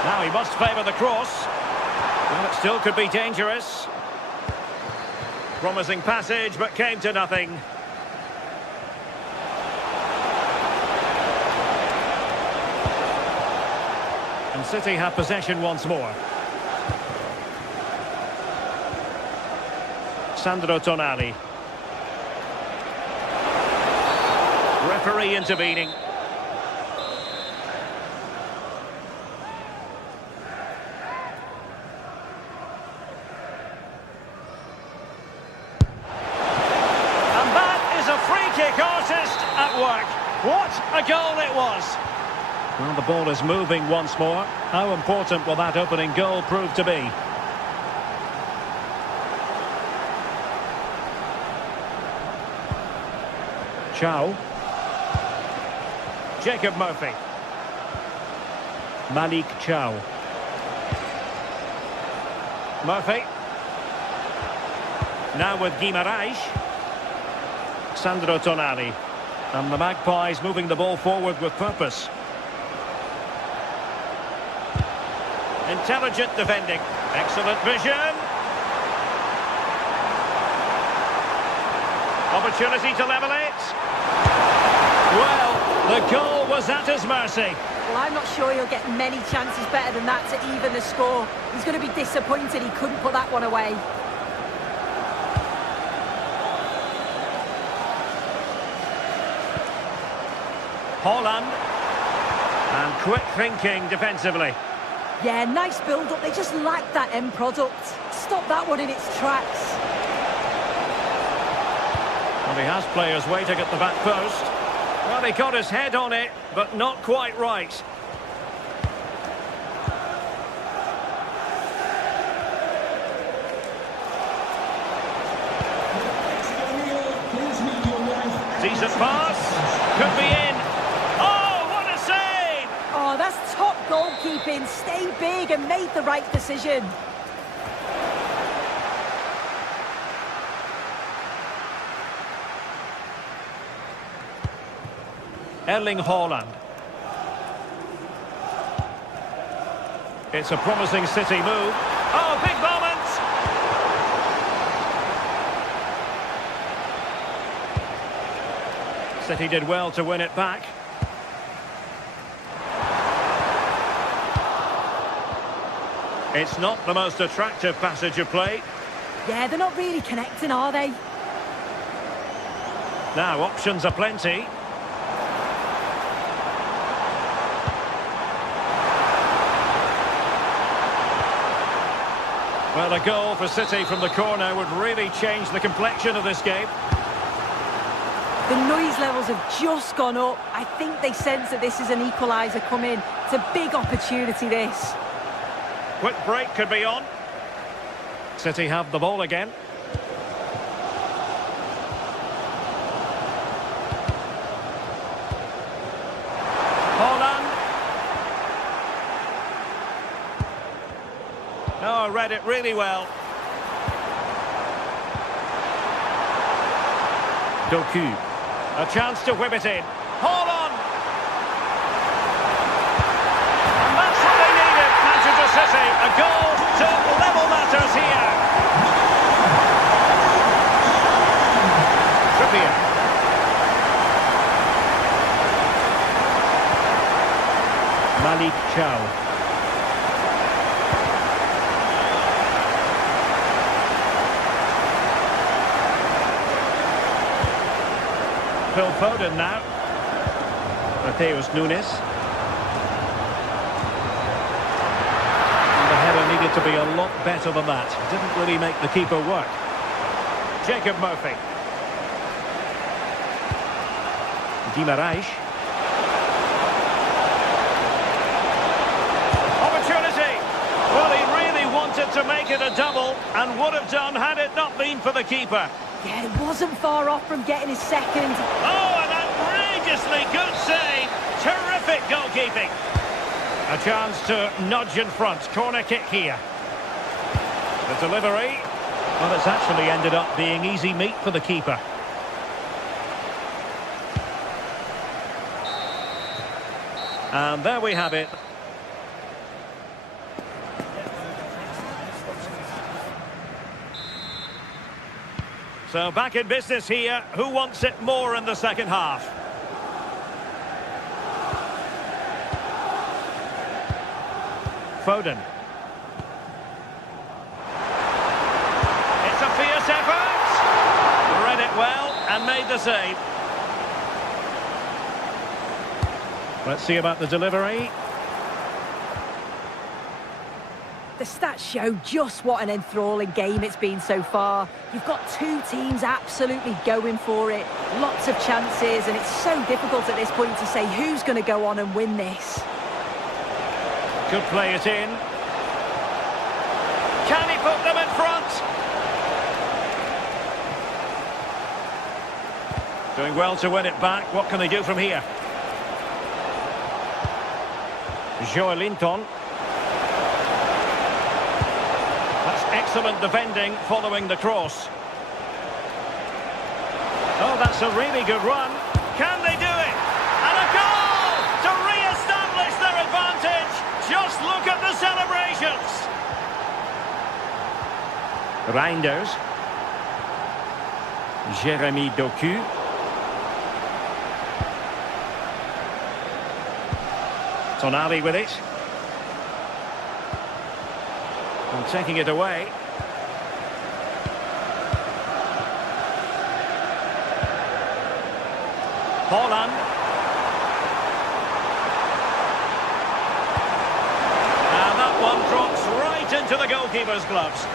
Now he must favour the cross. Well, it still could be dangerous. Promising passage, but came to nothing. And City have possession once more. Sandro Tonali. Referee intervening. And that is a free kick artist at work. What a goal it was. Well, the ball is moving once more. How important will that opening goal prove to be? Chow. Jacob Murphy. Malik Chow. Murphy. Now with Guimaraes. Sandro Tonali. And the Magpies moving the ball forward with purpose. Intelligent defending. Excellent vision. Opportunity to level it. Well, the goal was at his mercy. Well, I'm not sure he'll get many chances better than that to even the score. He's going to be disappointed he couldn't put that one away. Haaland. And quick thinking defensively. Yeah, nice build-up. They just lack that end product. Stop that one in its tracks. Well, he has players waiting at the back post. Well, he got his head on it, but not quite right. Decent pass. Could be in. Oh, what a save! Oh, that's top goalkeeping. Stay big and made the right decision. Erling Haaland. It's a promising City move. Oh, big moment! City did well to win it back. It's not the most attractive passage of play. Yeah, they're not really connecting, are they? Now, options are plenty. Well, a goal for City from the corner would really change the complexion of this game. The noise levels have just gone up. I think they sense that this is an equaliser coming. It's a big opportunity, this. Quick break could be on. City have the ball again. Haaland. Oh, read it really well. Doku. A chance to whip it in. Haaland! And that's what they needed, Manchester City. A goal to level matters here. Trippier. Malik Chow. Phil Foden now. Mateus Nunes. And the header needed to be a lot better than that. Didn't really make the keeper work. Jacob Murphy. Guimaraes. Opportunity. Well, he really wanted to make it a double and would have done had it not been for the keeper. Yeah, it wasn't far off from getting his second. Oh, an outrageously good save. Terrific goalkeeping. A chance to nudge in front. Corner kick here. The delivery. Well, it's actually ended up being easy meat for the keeper. And there we have it. So back in business here. Who wants it more in the second half? Foden. It's a fierce effort. Read it well and made the save. Let's see about the delivery. The stats show just what an enthralling game it's been so far. You've got two teams absolutely going for it. Lots of chances, and it's so difficult at this point to say who's going to go on and win this. Could play it in. Can he put them in front? Doing well to win it back. What can they do from here? Joelinton. That's excellent defending following the cross. Oh, that's a really good run. Can they do it? And a goal to re-establish their advantage. Just look at the celebrations. Reinders. Jeremy Doku. Tonali with it. And taking it away. Holland. And that one drops right into the goalkeeper's gloves.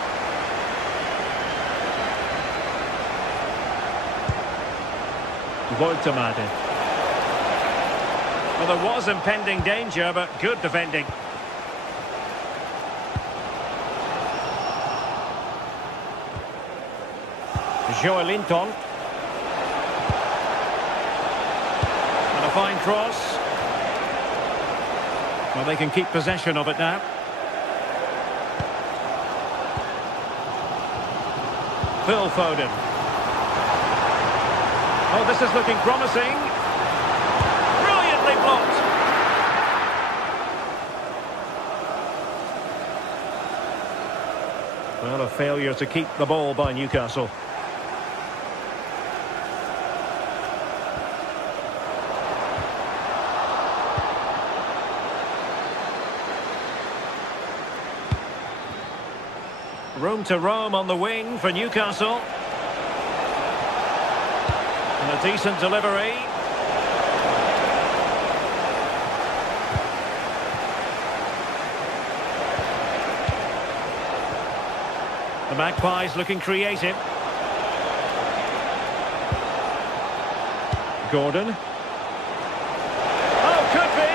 Woltemade. Well, there was impending danger, but good defending. Joelinton. And a fine cross. Well, they can keep possession of it now. Phil Foden. Oh, this is looking promising. Brilliantly blocked. Well, a failure to keep the ball by Newcastle. Room to roam on the wing for Newcastle. And a decent delivery. The Magpies looking creative. Gordon. Oh, could be.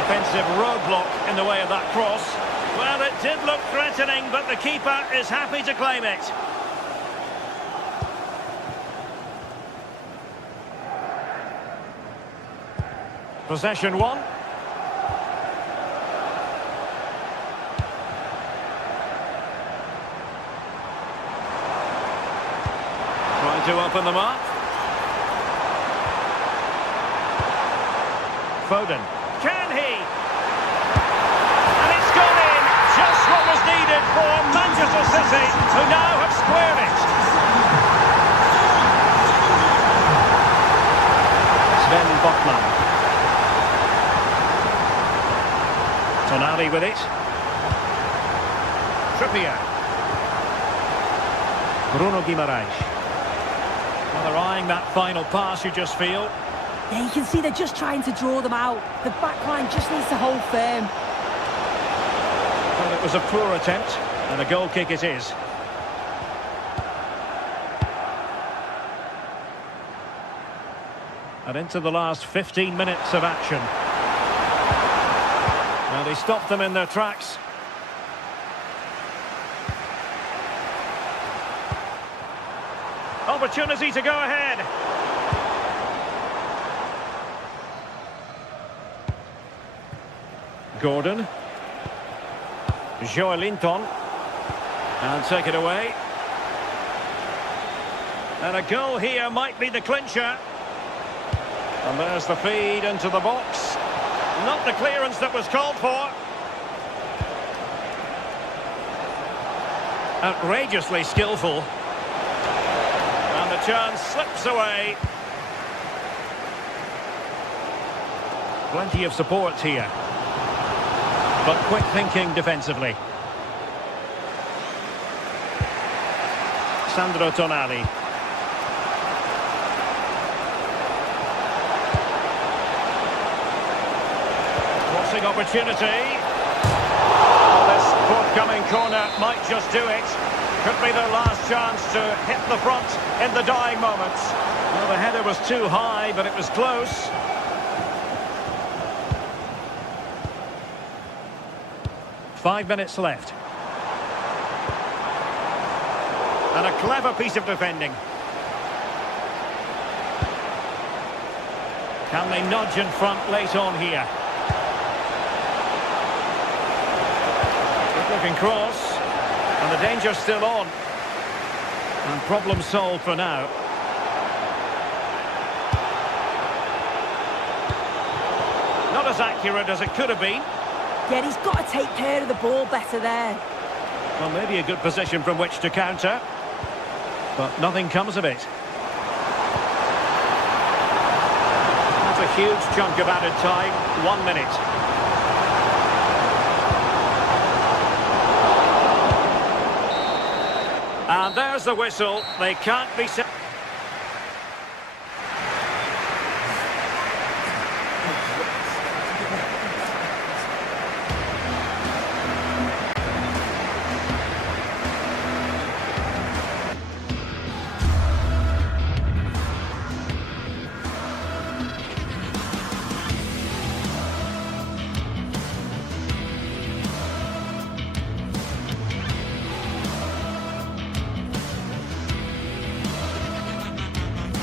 Defensive roadblock in the way of that cross. Well, it did look threatening, but the keeper is happy to claim it. Possession one. Trying to open them up. Foden. Can he? And it's gone in. Just what was needed for Manchester City, who now have squared it. Sven Botman. Tonali with it. Trippier. Bruno Guimaraes. Well, they're eyeing that final pass, you just feel. Yeah, you can see they're just trying to draw them out. The back line just needs to hold firm. Well, it was a poor attempt, and a goal kick it is. And into the last 15 minutes of action. Well, they stopped them in their tracks. Opportunity to go ahead. Gordon. Joelinton. And take it away. And a goal here might be the clincher. And there's the feed into the box. Not the clearance that was called for. Outrageously skillful. And the chance slips away. Plenty of support here. But quick thinking defensively. Sandro Tonali. Crossing opportunity. Oh, this forthcoming corner might just do it. Could be their last chance to hit the front in the dying moments. Well, the header was too high, but it was close. Five minutes left. And a clever piece of defending. Can they nudge in front late on here? Good looking cross. And the danger's still on. And problem solved for now. Not as accurate as it could have been. Yeah, he's got to take care of the ball better there. Well, maybe a good position from which to counter. But nothing comes of it. That's a huge chunk of added time. 1 minute. And there's the whistle. They can't be set.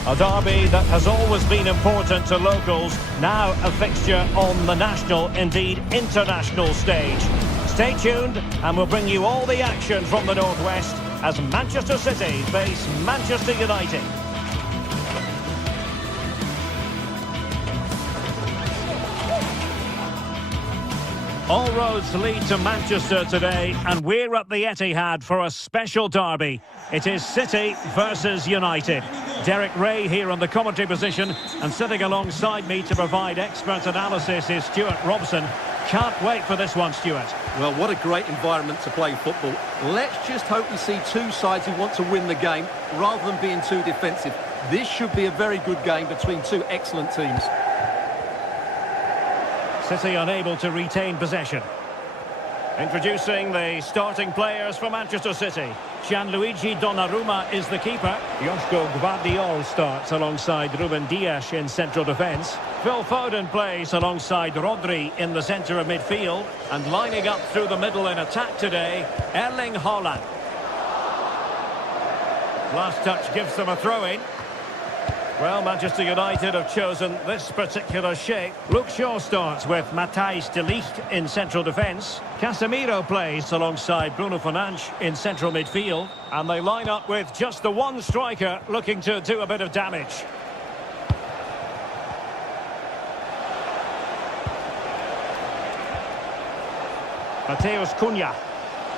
A derby that has always been important to locals, now a fixture on the national, indeed international stage. Stay tuned and we'll bring you all the action from the Northwest as Manchester City face Manchester United. All roads lead to Manchester today, and we're at the Etihad for a special derby. It is City versus United. Derek Ray here on the commentary position, and sitting alongside me to provide expert analysis is Stuart Robson. Can't wait for this one, Stuart. Well, what a great environment to play football. Let's just hope we see two sides who want to win the game rather than being too defensive. This should be a very good game between two excellent teams. City unable to retain possession. Introducing the starting players for Manchester City. Gianluigi Donnarumma is the keeper. Joško Gvardiol starts alongside Ruben Dias in central defence. Phil Foden plays alongside Rodri in the centre of midfield. And lining up through the middle in attack today, Erling Haaland. Last touch gives them a throw-in. Well, Manchester United have chosen this particular shape. Luke Shaw starts with Matthijs de Ligt in central defence. Casemiro plays alongside Bruno Fernandes in central midfield. And they line up with just the one striker looking to do a bit of damage. Matheus Cunha.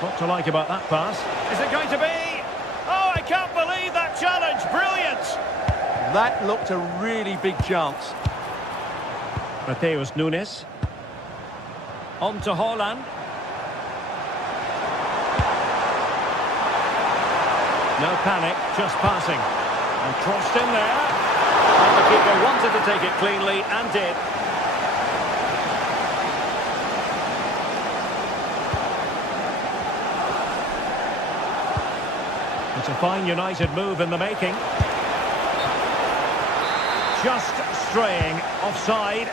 What to like about that pass? Is it going to be? Oh, I can't believe that challenge. Brilliant! That looked a really big chance. Matheus Nunes. On to Haaland. No panic, just passing. And crossed in there. And the keeper wanted to take it cleanly and did. It's a fine United move in the making. Just straying offside.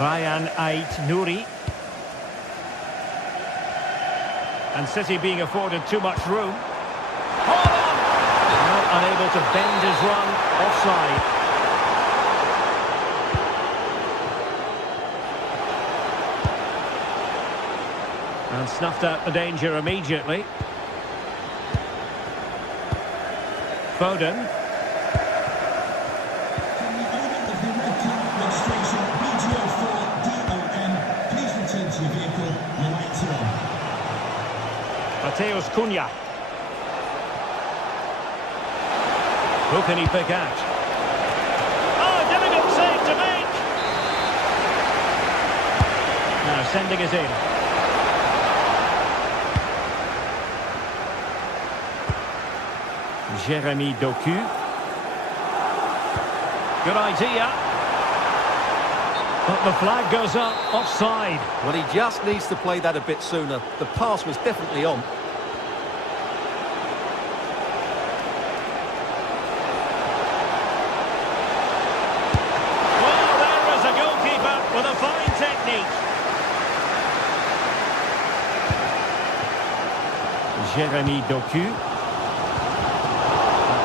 Ryan Ait-Nouri. And City being afforded too much room. Not unable to bend his run offside. And snuffed out the danger immediately. Foden. Can the owner of the red card registration BGO4DOM please return to your vehicle? Your lights are on. Mateus Cunha. Who can he pick out? Oh, difficult save to make! Now sending it in. Jeremy Doku. Good idea. But the flag goes up, offside. Well, he just needs to play that a bit sooner. The pass was definitely on. Well, there is a goalkeeper with a fine technique. Jeremy Doku.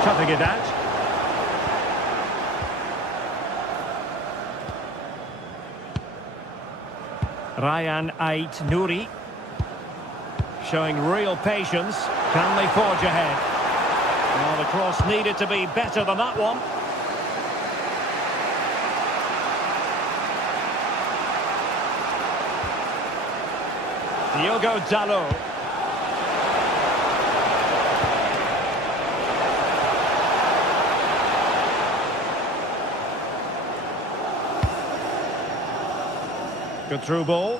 Cutting it out. Ryan Ait-Nouri. Showing real patience. Can they forge ahead? Well, the cross needed to be better than that one. Diogo Dalot. Good through ball.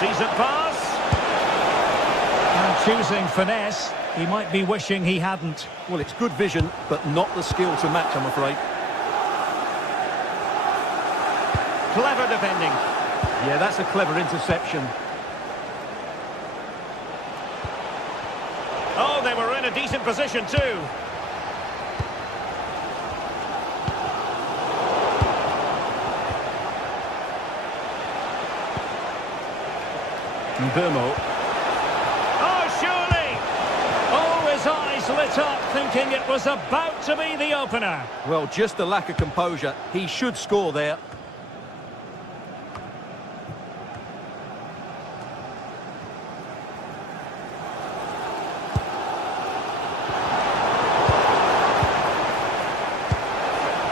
Decent pass. And choosing finesse. He might be wishing he hadn't. Well, it's good vision, but not the skill to match, I'm afraid. Clever defending. Yeah, that's a clever interception. Oh, they were in a decent position too. Mbomo. Oh, surely! Oh, his eyes lit up, thinking it was about to be the opener. Well, just the lack of composure. He should score there.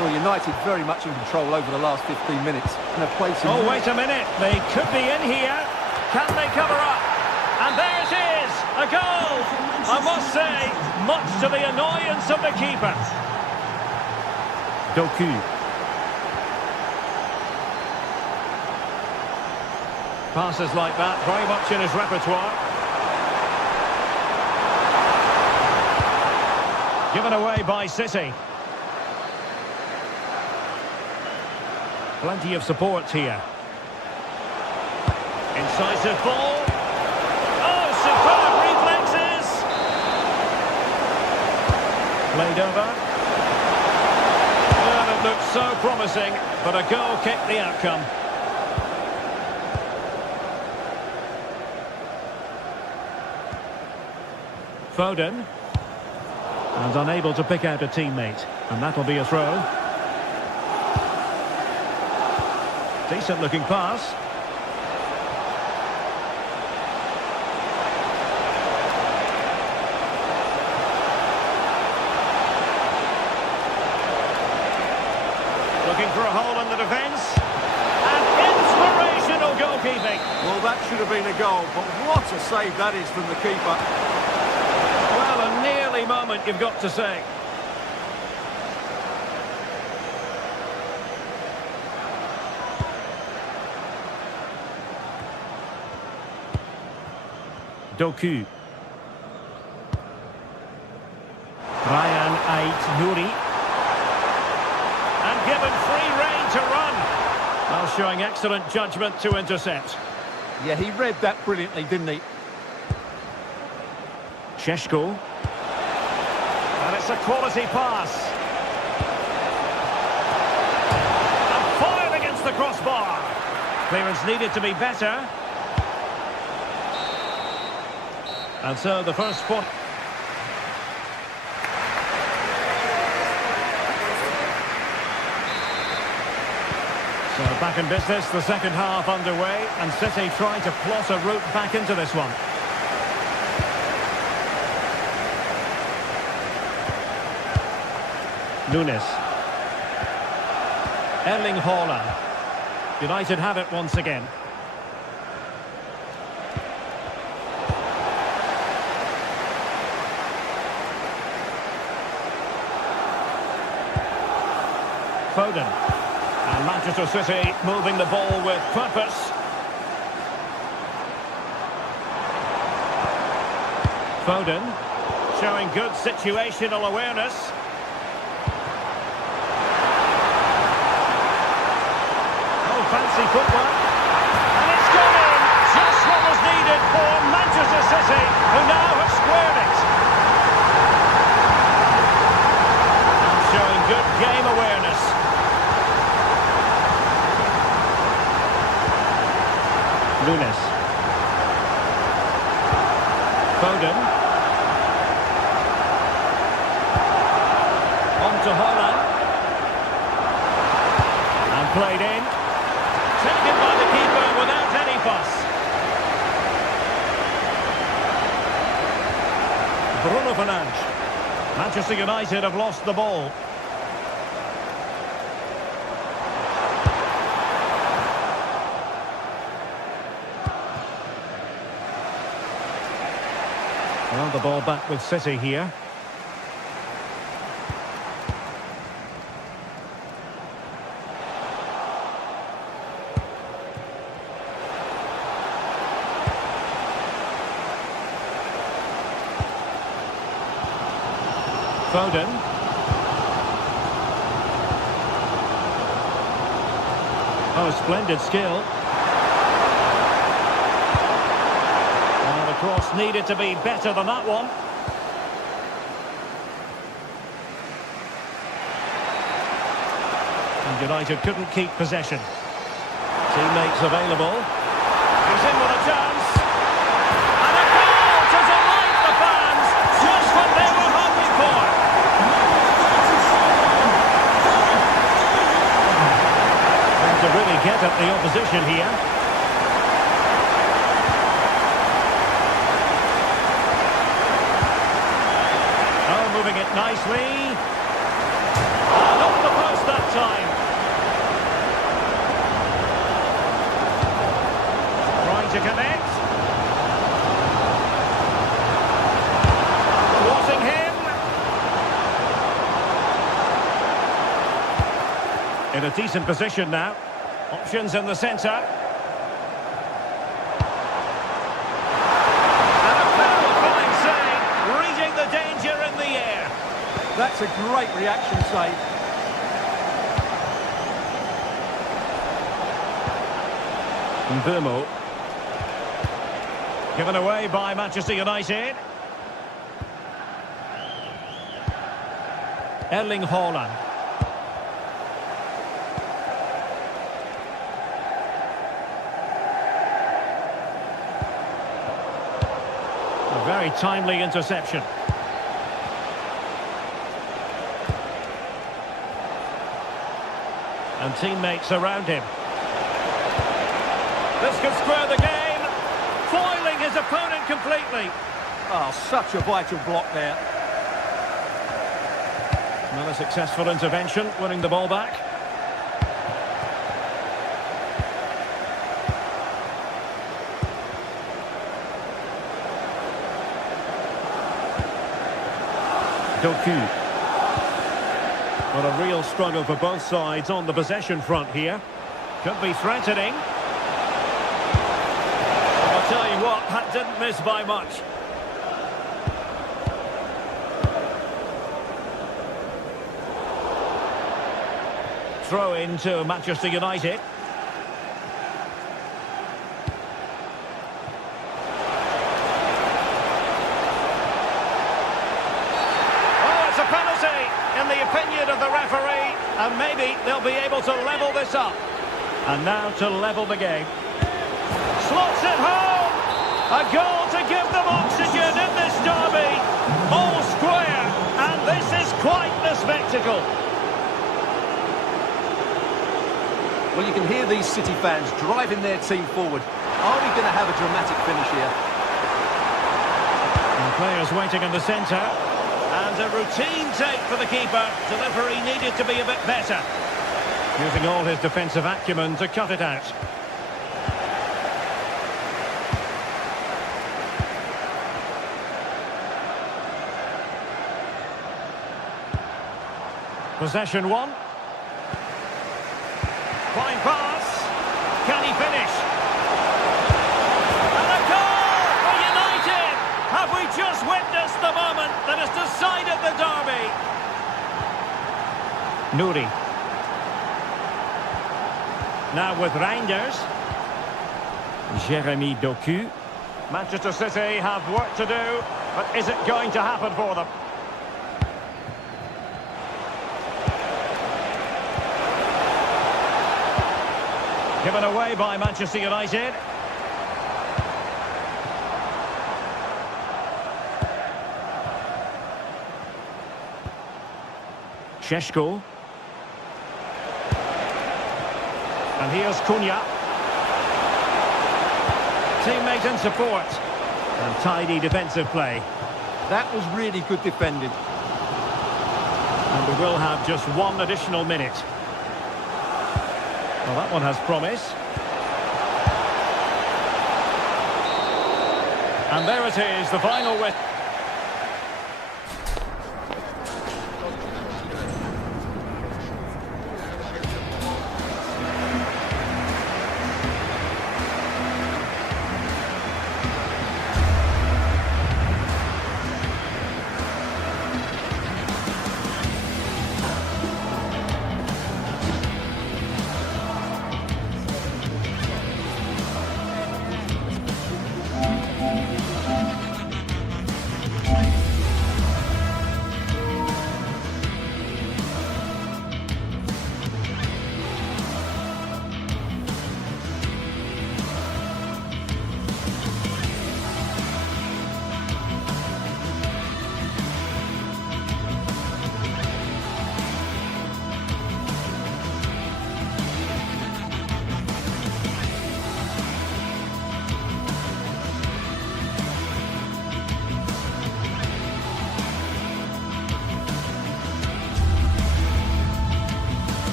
Well, United very much in control over the last 15 minutes. And have played some... Oh, wait a minute. They could be in here. Can they cover up? And there it is. A goal. I must say, much to the annoyance of the keeper. Doku. Passes like that, very much in his repertoire. Given away by City. Plenty of support here. Incisive ball. Oh, superb reflexes! Played over. Well, it looked so promising, but a goal kicked the outcome. Foden. And unable to pick out a teammate. And that'll be a throw. Decent looking pass. Looking for a hole in the defence. And inspirational goalkeeping. Well, that should have been a goal, but what a save that is from the keeper. Well, a nearly moment, you've got to say. Doku. Ryan Ait-Nouri. And given free rein to run. Well, showing excellent judgment to intercept. Yeah, he read that brilliantly, didn't he? Sheshko. And it's a quality pass. And fired against the crossbar. Clearance needed to be better. And so the first spot. So back in business, the second half underway, and City trying to plot a route back into this one. Nunes. Erling Haaland. United have it once again. Foden. And Manchester City moving the ball with purpose. Foden showing good situational awareness. Oh, fancy footwork. And it's gone in. Just what was needed for Manchester City, who now have squared it. And showing good game awareness. Nunes. Foden. On to Haaland. And played in. Taken by the keeper without any fuss. Bruno Fernandes. Manchester United have lost the ball. Well, the ball back with City here. Foden. Oh, splendid skill. Cross needed to be better than that one. And United couldn't keep possession. Teammates available. He's in with a chance. And a goal to delight the fans, just what they were hoping for. And to really get at the opposition here. Moving it nicely. And off the post that time. Trying to connect. Crossing him. In a decent position now. Options in the centre. That's a great reaction save. Mbeumo. Given away by Manchester United. Erling Haaland. A very timely interception. And teammates around him. This could square the game. Foiling his opponent completely. Oh, such a vital block there. Another successful intervention, winning the ball back. Doku. Well, a real struggle for both sides on the possession front here. Could be threatening. A Tell you what, that didn't miss by much. Throw in to Manchester United. Oh, it's a penalty, in the opinion of the referee, and maybe they'll be able to level this up. And now to level the game. Slots it home! A goal to give them oxygen in this derby. All square, and this is quite the spectacle. Well, you can hear these City fans driving their team forward. Are we going to have a dramatic finish here? And players waiting in the centre. And a routine take for the keeper. Delivery needed to be a bit better. Using all his defensive acumen to cut it out. Possession one. Fine pass. Can he finish? And a goal for United! Have we just witnessed the moment that has decided the derby? Nouri. Now with Reinders. Jeremy Doku. Manchester City have work to do, but is it going to happen for them? Given away by Manchester United. Šeško. And here's Cunha. Teammate in support. And tidy defensive play. That was really good defending. And we will have just one additional minute. Well, that one has promise. And there it is, the final whistle.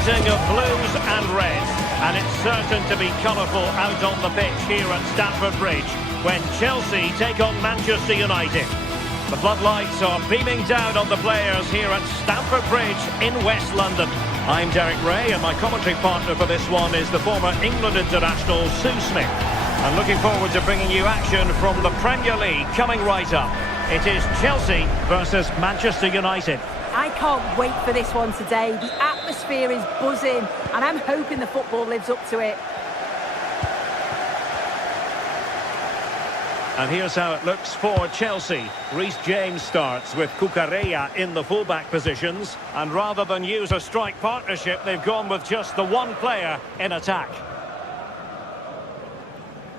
meeting of blues and reds, and it's certain to be colourful out on the pitch here at Stamford Bridge when Chelsea take on Manchester United. The floodlights are beaming down on the players here at Stamford Bridge in West London. I'm Derek Ray, and my commentary partner for this one is the former England international Sue Smith. I'm looking forward to bringing you action from the Premier League coming right up. It is Chelsea versus Manchester United. I can't wait for this one today. The atmosphere is buzzing, and I'm hoping the football lives up to it. And here's how it looks for Chelsea. Reece James starts with Cucurella in the fullback positions. And rather than use a strike partnership, they've gone with just the one player in attack.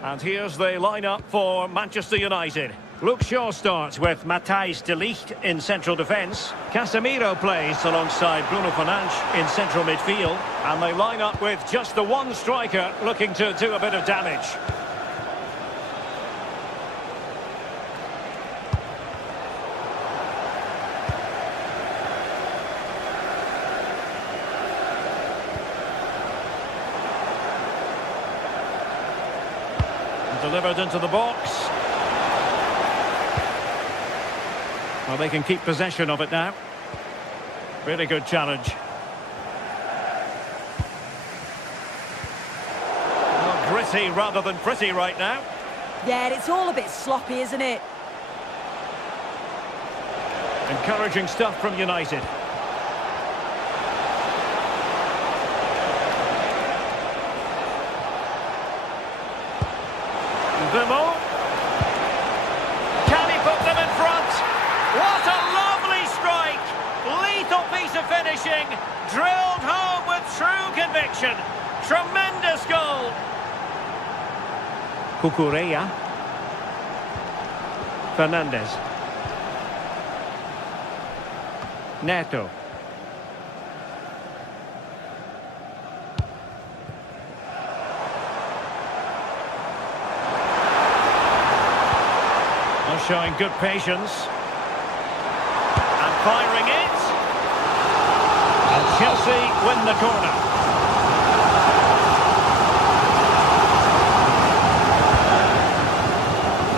And here's the lineup for Manchester United. Luke Shaw starts with Matthijs de Ligt in central defence. Casemiro plays alongside Bruno Fernandes in central midfield. And they line up with just the one striker looking to do a bit of damage. Delivered into the box. Well, they can keep possession of it now. Really good challenge. Well, gritty rather than pretty right now. Yeah, it's all a bit sloppy, isn't it? Encouraging stuff from United. Vimo. Can he put them in front? What a lovely strike! Lethal piece of finishing. Drilled home with true conviction. Tremendous goal. Cucurella. Fernandes. Neto. Showing good patience. And firing it. And Chelsea win the corner.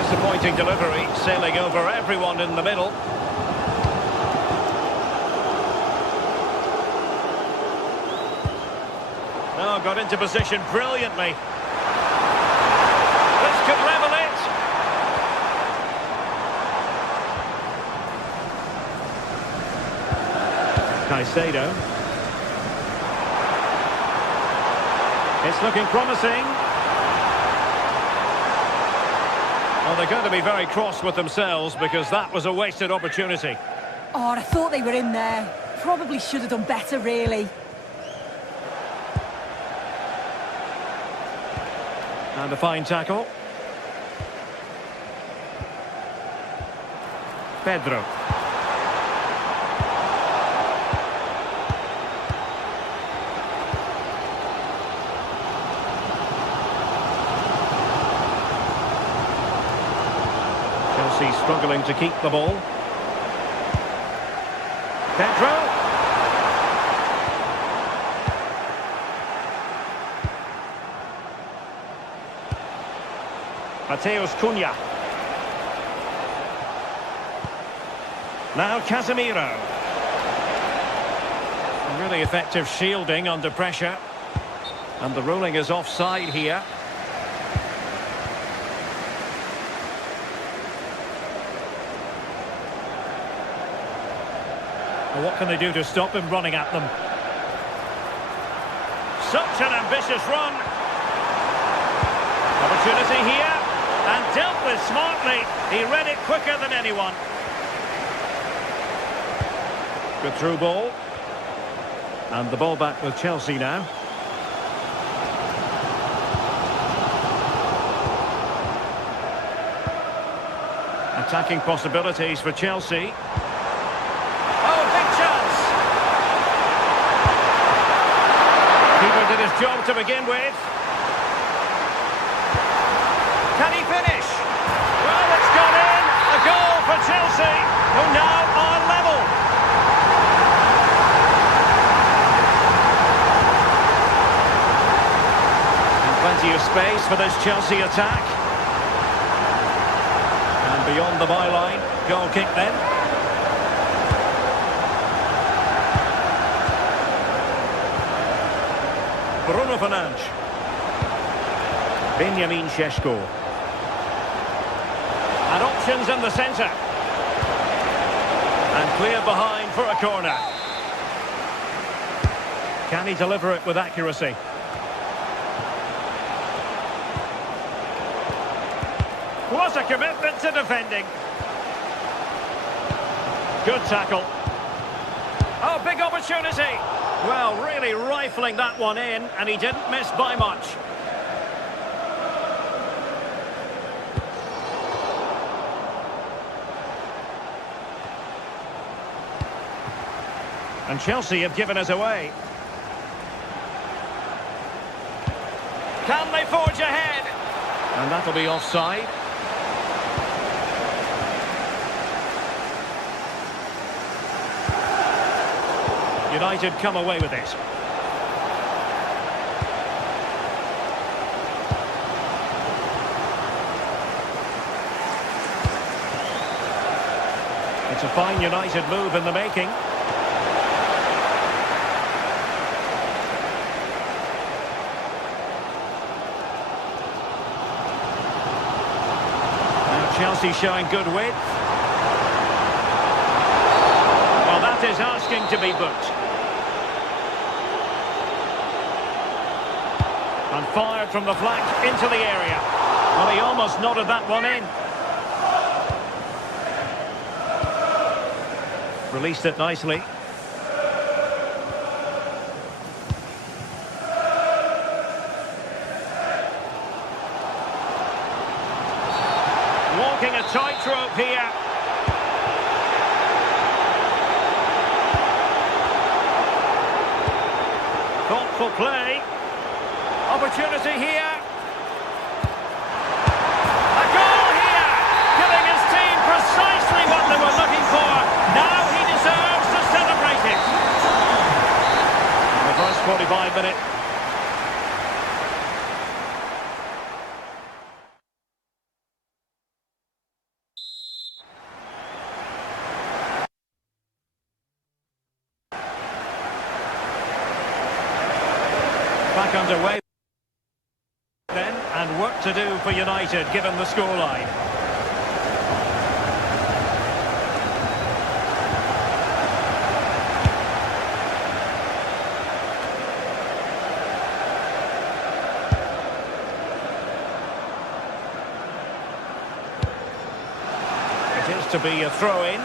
Disappointing delivery, sailing over everyone in the middle. Oh, got into position brilliantly. This could level it. Caicedo. It's looking promising. Well, they're going to be very cross with themselves because that was a wasted opportunity. Oh, I thought they were in there. Probably should have done better, really. And a fine tackle. Pedro. Chelsea struggling to keep the ball. Pedro. Mateus Cunha. Now Casemiro. Really effective shielding under pressure. And the ruling is offside here. Well, what can they do to stop him running at them? Such an ambitious run. Opportunity here. And dealt with smartly. He read it quicker than anyone. Good through ball. And the ball back with Chelsea now. Attacking possibilities for Chelsea. Oh, big chance! Keeper did his job to begin with. Can he finish? Well, it's gone in. A goal for Chelsea, who now are level. Plenty of space for this Chelsea attack. And beyond the byline, goal kick then. Bruno Fernandes. Benjamin Šeško. And options in the centre. And clear behind for a corner. Can he deliver it with accuracy? What a commitment to defending. Good tackle. Oh, big opportunity. Well, really rifling that one in, and he didn't miss by much. And Chelsea have given us away. Can they forge ahead? And that'll be offside. United come away with it. It's a fine United move in the making. Now Chelsea showing good width. Well, that is asking to be booked. And fired from the flank into the area. Well, he almost nodded that one in. Released it nicely. Walking a tightrope here. Thoughtful play. Opportunity here. A goal here, giving his team precisely what they were looking for. Now he deserves to celebrate it. The first 45 minutes. Back underway. Then, and work to do for United, given the scoreline. It is to be a throw-in.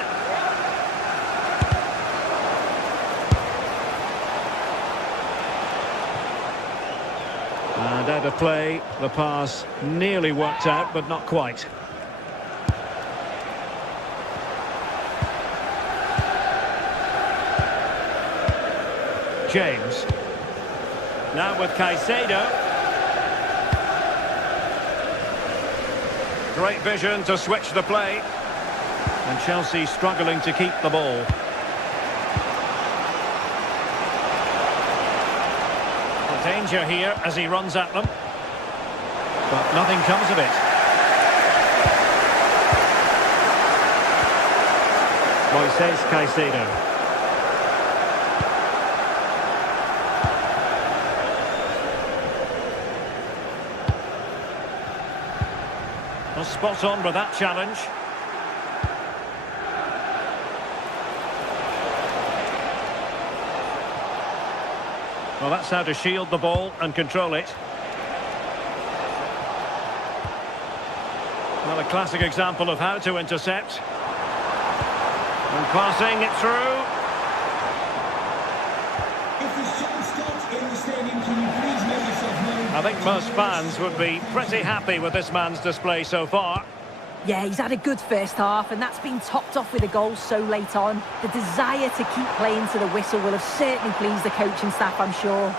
And out of play, the pass nearly worked out, but not quite. James. Now with Caicedo. Great vision to switch the play. And Chelsea struggling to keep the ball. Danger here as he runs at them. But nothing comes of it. Moises Caicedo. Well, spot on with that challenge. Well, that's how to shield the ball and control it. Well, a classic example of how to intercept. And passing it through. If the show stops in the stadium, can you please make yourself known? I think most fans would be pretty happy with this man's display so far. Yeah, he's had a good first half, and that's been topped off with a goal so late on. The desire to keep playing to the whistle will have certainly pleased the coaching staff, I'm sure.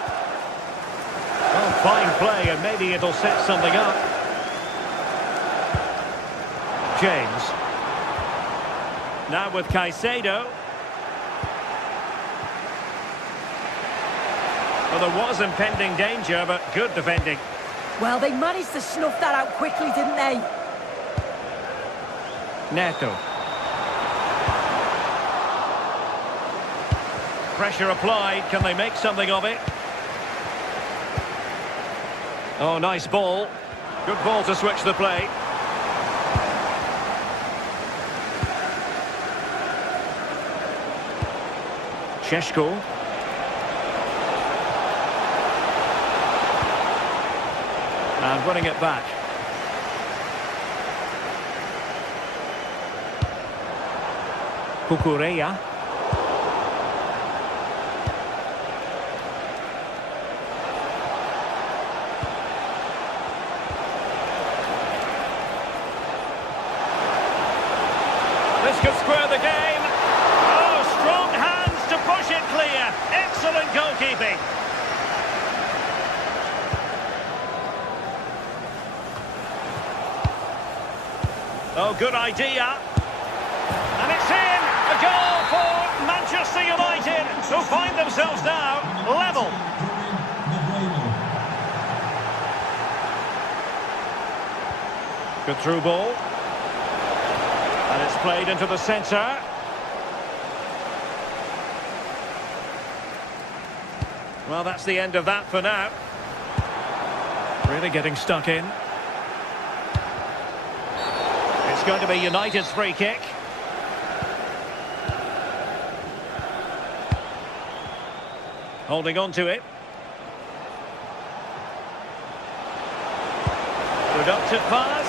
Well, fine play, and maybe it'll set something up. James. Now with Caicedo. Well, there was impending danger, but good defending. Well, they managed to snuff that out quickly, didn't they? Neto. Pressure applied. Can they make something of it? Oh, nice ball. Good ball to switch the play. Šeško. And winning it back. Kukureya. This could square the game. Oh, strong hands to push it clear. Excellent goalkeeping. Oh, good idea. And it's in. A goal for Manchester United, who find themselves now level. Good through ball. And it's played into the centre. Well, that's the end of that for now. Really getting stuck in. It's going to be United's free kick. Holding on to it. Productive pass.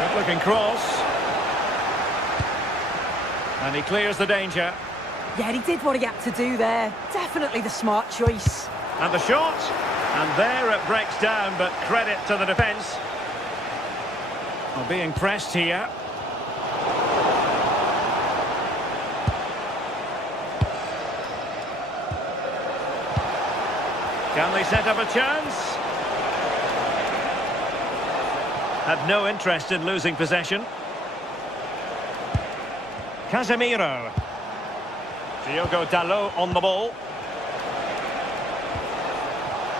Good looking cross. And he clears the danger. Yeah, he did what he had to do there. Definitely the smart choice. And the shot. And there it breaks down, but credit to the defence. Well, being pressed here. Can they set up a chance? Had no interest in losing possession. Casemiro. Diogo Dalot on the ball.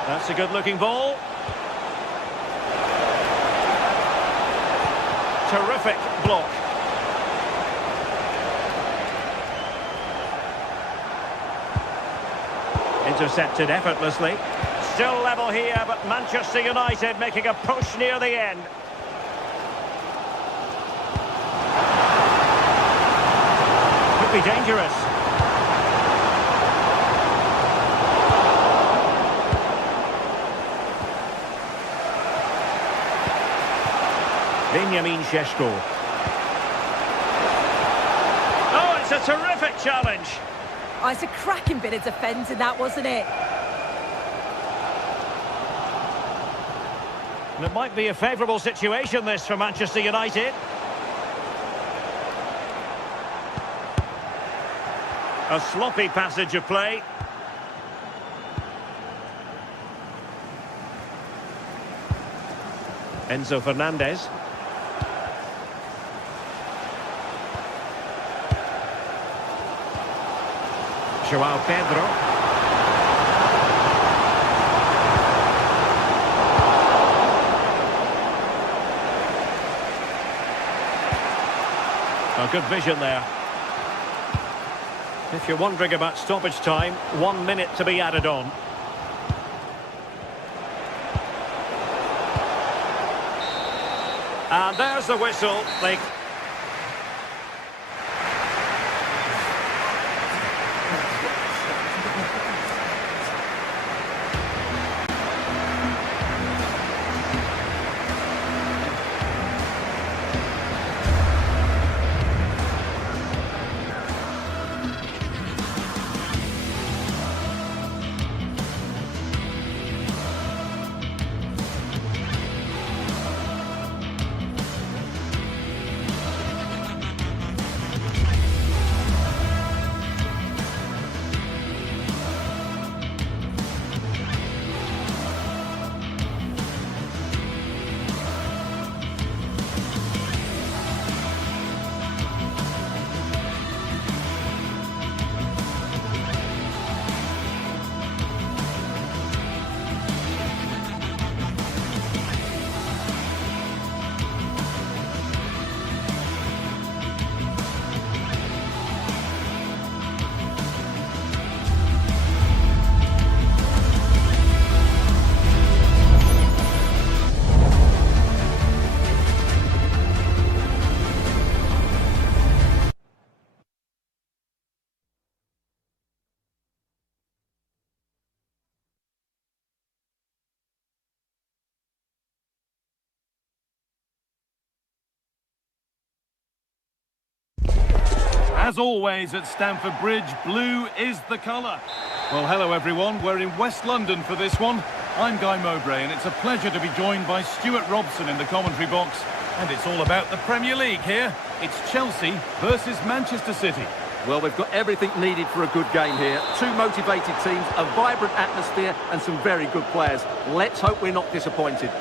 That's a good-looking ball. Terrific block. Intercepted effortlessly. Still level here, but Manchester United making a push near the end. Could be dangerous. Benjamin Šeško. Oh, it's a terrific challenge. Oh, it's a cracking bit of defending, that, wasn't it? And it might be a favourable situation, this, for Manchester United. A sloppy passage of play. Enzo Fernandez. João Pedro. Oh, good vision there. If you're wondering about stoppage time, 1 minute to be added on. And there's the whistle. They... As always at Stamford Bridge, blue is the colour. Well, hello everyone. We're in West London for this one. I'm Guy Mowbray, and it's a pleasure to be joined by Stuart Robson in the commentary box. And it's all about the Premier League here. It's Chelsea versus Manchester City. Well, we've got everything needed for a good game here. Two motivated teams, a vibrant atmosphere, and some very good players. Let's hope we're not disappointed.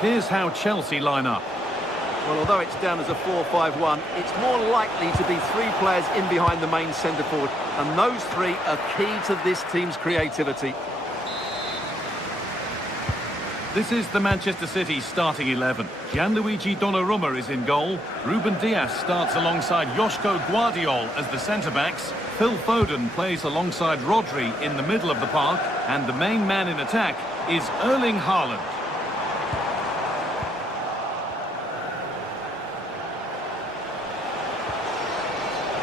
Here's how Chelsea line up. Well, although it's down as a 4-5-1, it's more likely to be three players in behind the main centre-forward. And those three are key to this team's creativity. This is the Manchester City starting 11. Gianluigi Donnarumma is in goal. Ruben Dias starts alongside Joško Guardiol as the centre-backs. Phil Foden plays alongside Rodri in the middle of the park. And the main man in attack is Erling Haaland.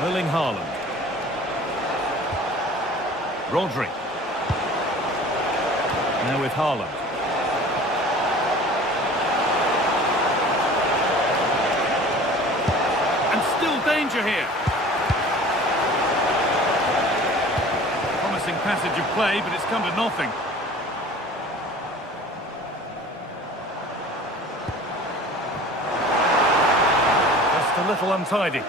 Erling Haaland. Rodri. Now with Haaland. And still danger here. Promising passage of play, but it's come to nothing. Just a little untidy.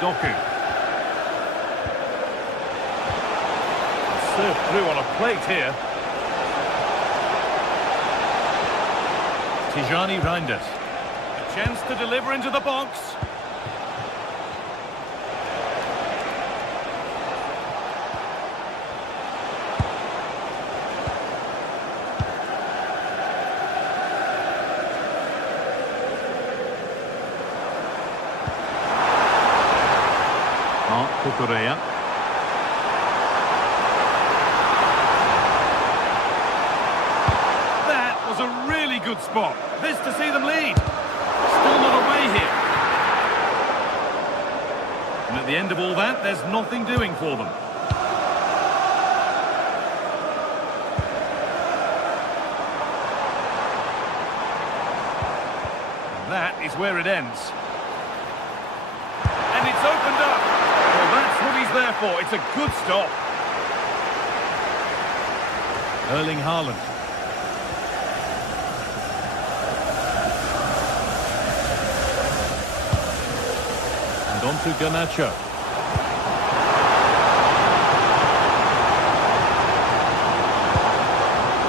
Doku. Served through on a plate here. Tijani Reinders. A chance to deliver into the box. Kukureya. That was a really good spot. This to see them lead. Still not away here. And at the end of all that, there's nothing doing for them. And that is where it ends. And it's opened up. That's what he's there for. It's a good stop. Erling Haaland. And on to Garnacho.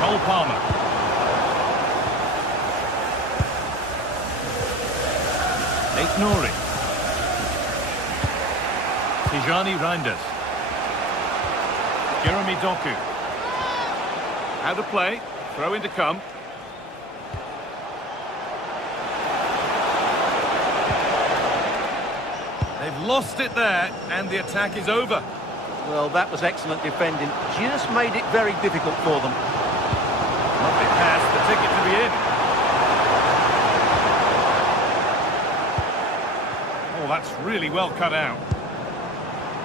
Cole Palmer. Aït-Nouri. Tijani Reinders. Jeremy Doku. Out of play. Throw in to come. They've lost it there, and the attack is over. Well, that was excellent defending. Just made it very difficult for them. Lovely pass, the ticket to be in. Oh, that's really well cut out.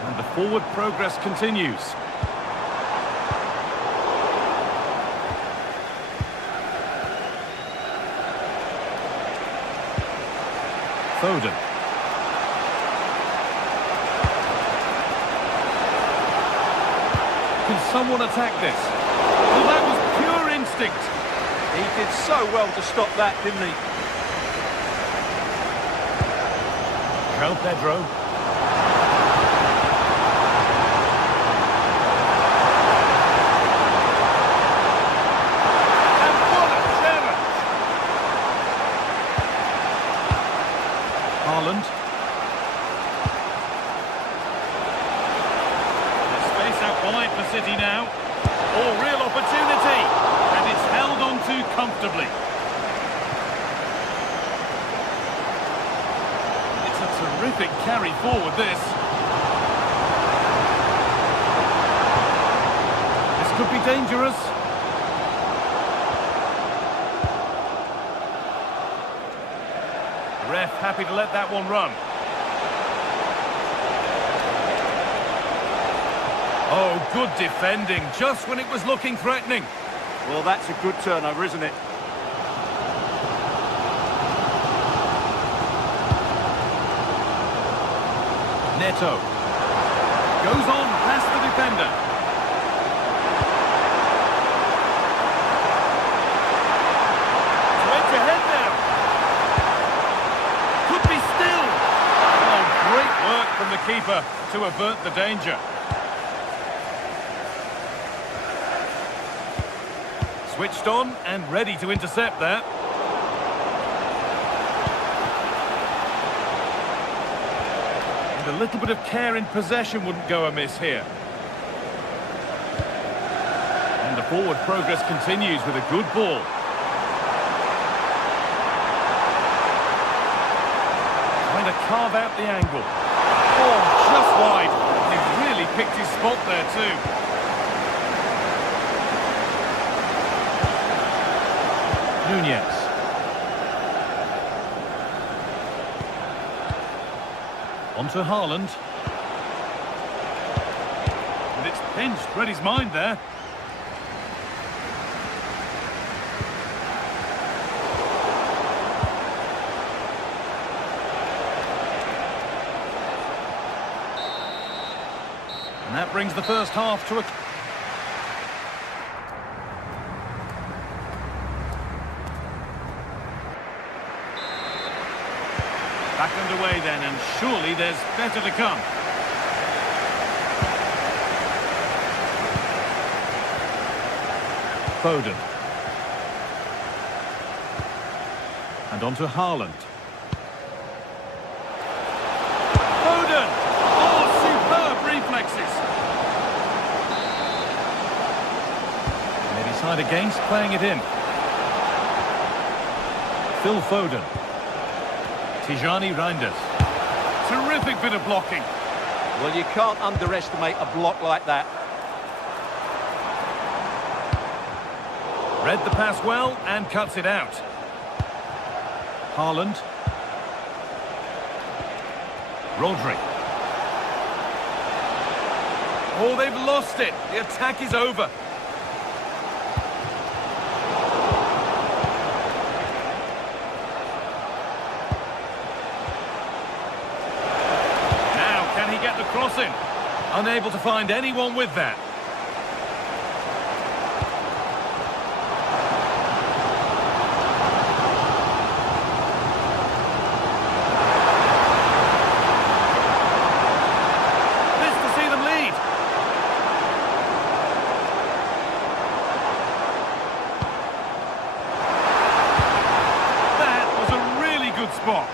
And the forward progress continues. Foden. Can someone attack this? Well, that was pure instinct. He did so well to stop that, didn't he? João Pedro. Haaland. There's space out wide for City now. Oh, real opportunity. And it's held on to comfortably. It's a terrific carry forward, this. This could be dangerous. Ref happy to let that one run. Oh, good defending, just when it was looking threatening. Well, that's a good turnover, isn't it? Neto. Goes on past the defender. Went ahead now. Could be still. Oh, great work from the keeper to avert the danger. Switched on and ready to intercept that. And a little bit of care in possession wouldn't go amiss here. And the forward progress continues with a good ball. Trying to carve out the angle. Oh, just wide. He really picked his spot there too. Nunez. On to Haaland. And it's pinched, read his mind there. And that brings the first half to a... Back underway then, and surely there's better to come. Foden. And on to Haaland. Foden! Oh, superb reflexes! Maybe side against, playing it in. Phil Foden. Tijani Reinders. Terrific bit of blocking. Well, you can't underestimate a block like that. Read the pass well and cuts it out. Haaland. Rodri. Oh, they've lost it. The attack is over. Crossing. Unable to find anyone with that. This to see them lead. That was a really good spot.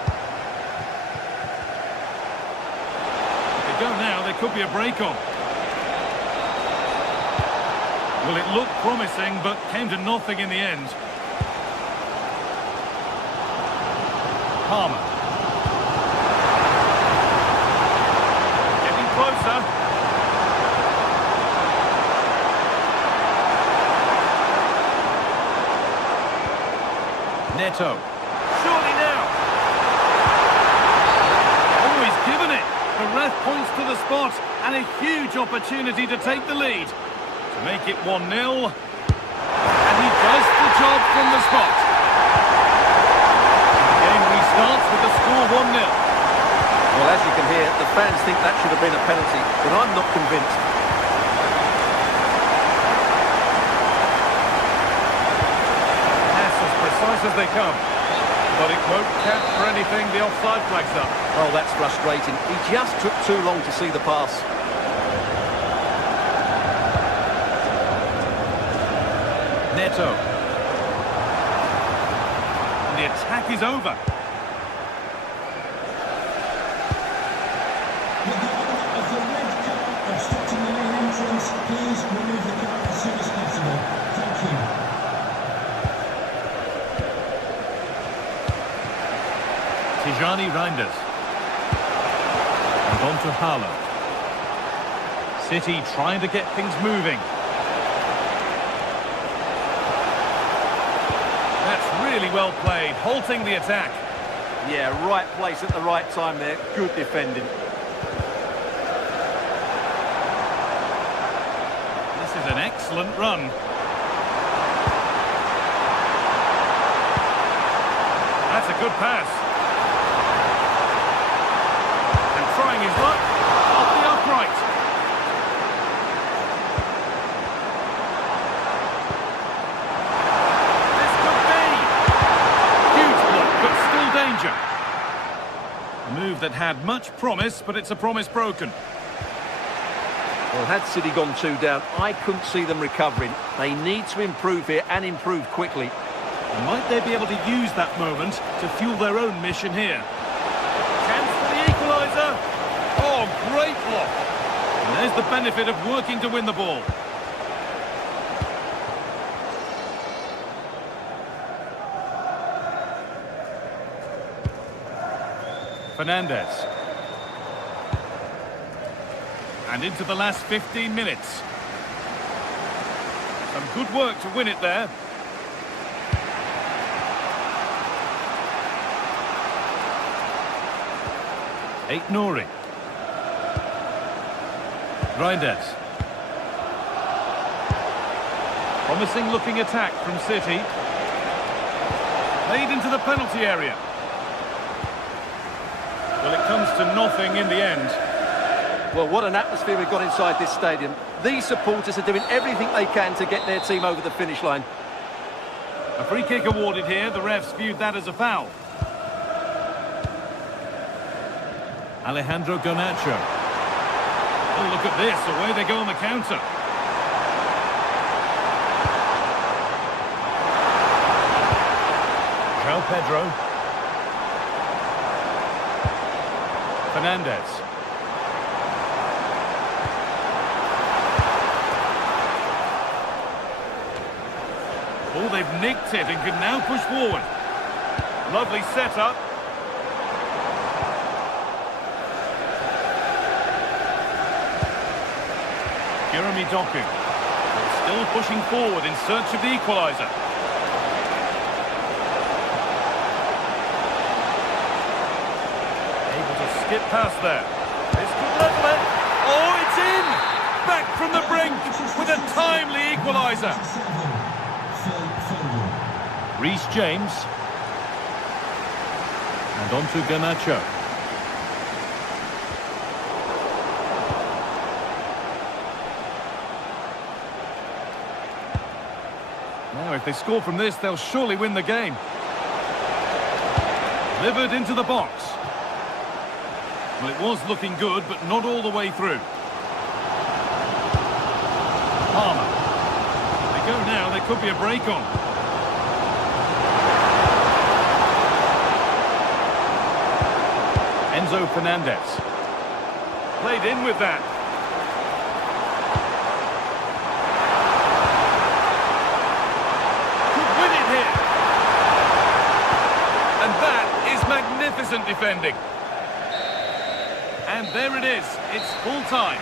Go now, there could be a break on. Well, it looked promising, but came to nothing in the end. Palmer. Getting closer. Neto. Surely now. Always given it. The ref points to the spot, and a huge opportunity to take the lead. To make it 1-0. And he does the job from the spot. The game restarts with the score 1-0. Well, as you can hear, the fans think that should have been a penalty, but I'm not convinced. Pass as precise as they come. But it won't count for anything, the offside flag's up. Oh, that's frustrating. He just took too long to see the pass. Neto. And the attack is over. With the honour of the red card obstructing the main entrance, please remove the card as soon as possible. Thank you. Tijani Reinders. And on to Haaland. City trying to get things moving. That's really well played, halting the attack. Yeah, right place at the right time there. Good defending. This is an excellent run. That's a good pass. And trying his luck. A move that had much promise, but it's a promise broken. Well, had City gone 2 down, I couldn't see them recovering. They need to improve here and improve quickly. And might they be able to use that moment to fuel their own mission here? Chance for the equaliser. Oh, great block. And there's the benefit of working to win the ball. Fernandez. And into the last 15 minutes. Some good work to win it there. Nouri. Reinders. Promising looking attack from City. Played into the penalty area. Well, it comes to nothing in the end. Well, what an atmosphere we've got inside this stadium. These supporters are doing everything they can to get their team over the finish line. A free kick awarded here. The refs viewed that as a foul. Alejandro Garnacho. Oh, look at this. Away they go on the counter. João Pedro. Fernandez. Oh, they've nicked it and can now push forward. Lovely setup. Jeremy Doku. Still pushing forward in search of the equaliser. Able to skip past there. This could level it. Oh, it's in! Back from the brink with a timely equaliser. Reece James. And on to Garnacho. Now, if they score from this, they'll surely win the game. Delivered into the box. Well, it was looking good, but not all the way through. Palmer. They go now, there could be a break on. Enzo Fernandez. Played in with that. Could win it here. And that is magnificent defending. And there it is. It's full time.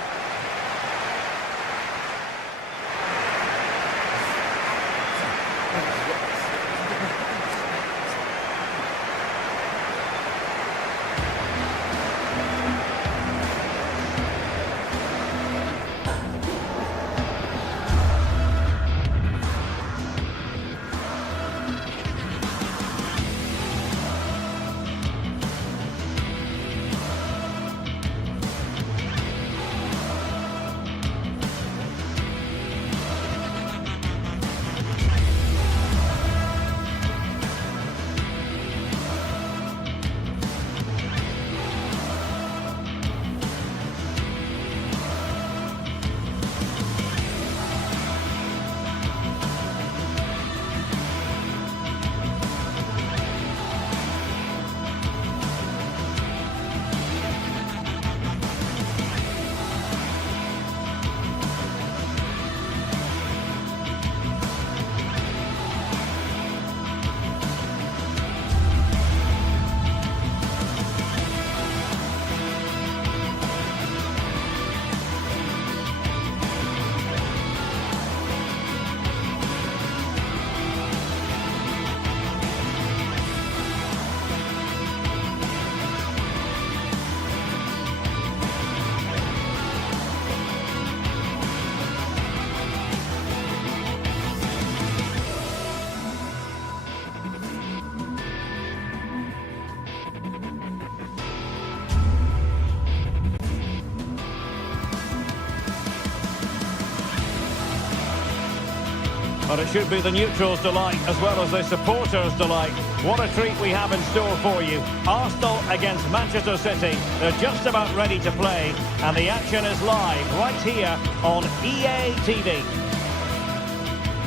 But it should be the neutrals' delight as well as the supporters' delight. What a treat we have in store for you. Arsenal against Manchester City. They're just about ready to play, and the action is live right here on EA TV.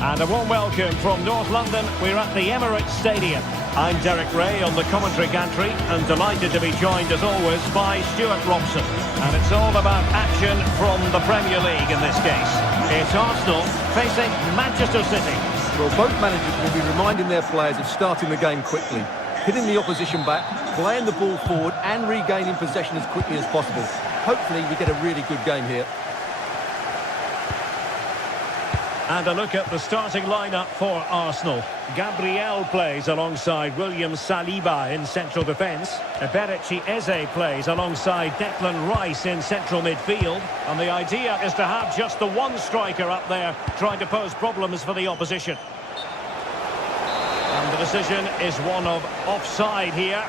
And a warm welcome from North London. We're at the Emirates Stadium. I'm Derek Ray on the commentary gantry and delighted to be joined as always by Stuart Robson. And it's all about action from the Premier League in this case. It's Arsenal facing Manchester City. Well, both managers will be reminding their players of starting the game quickly, hitting the opposition back, playing the ball forward and regaining possession as quickly as possible. Hopefully we get a really good game here. And a look at the starting lineup for Arsenal. Gabriel plays alongside William Saliba in central defence. Eberechi Eze plays alongside Declan Rice in central midfield. And the idea is to have just the one striker up there trying to pose problems for the opposition. And the decision is one of offside here.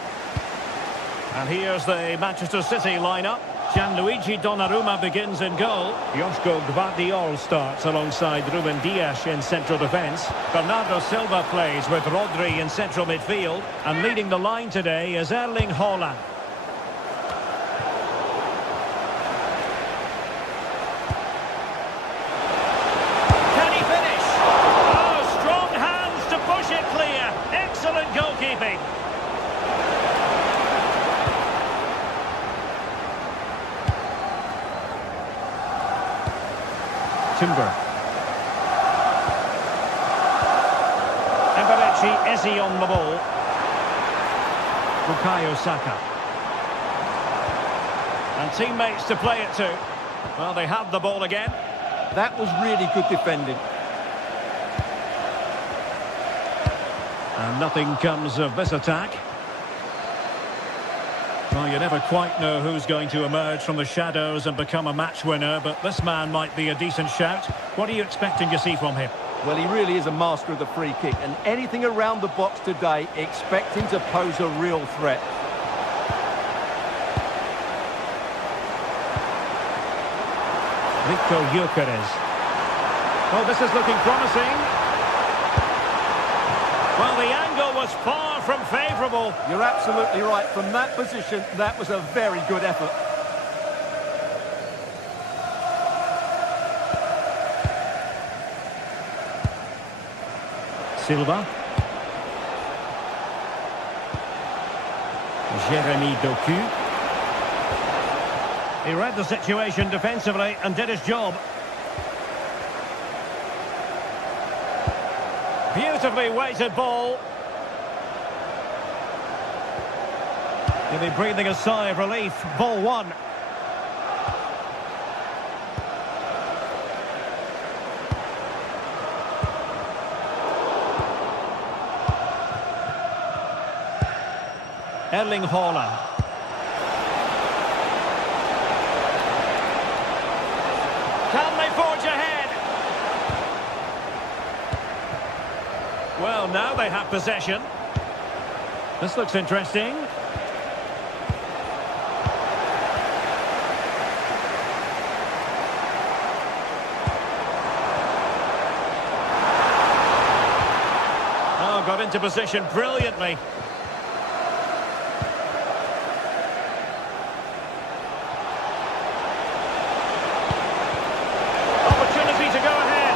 And here's the Manchester City lineup. Gianluigi Donnarumma begins in goal. Joško Gvardiol starts alongside Ruben Dias in central defence. Bernardo Silva plays with Rodri in central midfield. And leading the line today is Erling Haaland. Can he finish? Oh, strong hands to push it clear. Excellent goalkeeping. Timber. Eberechi Eze on the ball. Bukayo Saka. And teammates to play it to. Well, they have the ball again. That was really good defending. And nothing comes of this attack. Well, you never quite know who's going to emerge from the shadows and become a match winner, but this man might be a decent shout. What are you expecting to see from him? Well, he really is a master of the free kick, and anything around the box today, expect him to pose a real threat. Victor Gyökeres. Well, this is looking promising. Well, the angle was far from favourable. You're absolutely right. From that position, that was a very good effort. Silva. Jeremy Doku. He read the situation defensively and did his job. Beautifully weighted ball. He'll be breathing a sigh of relief. Ball one. Erling Haaland. Can they forge ahead? Well, now they have possession. This looks interesting. Oh, got into position brilliantly. Opportunity to go ahead.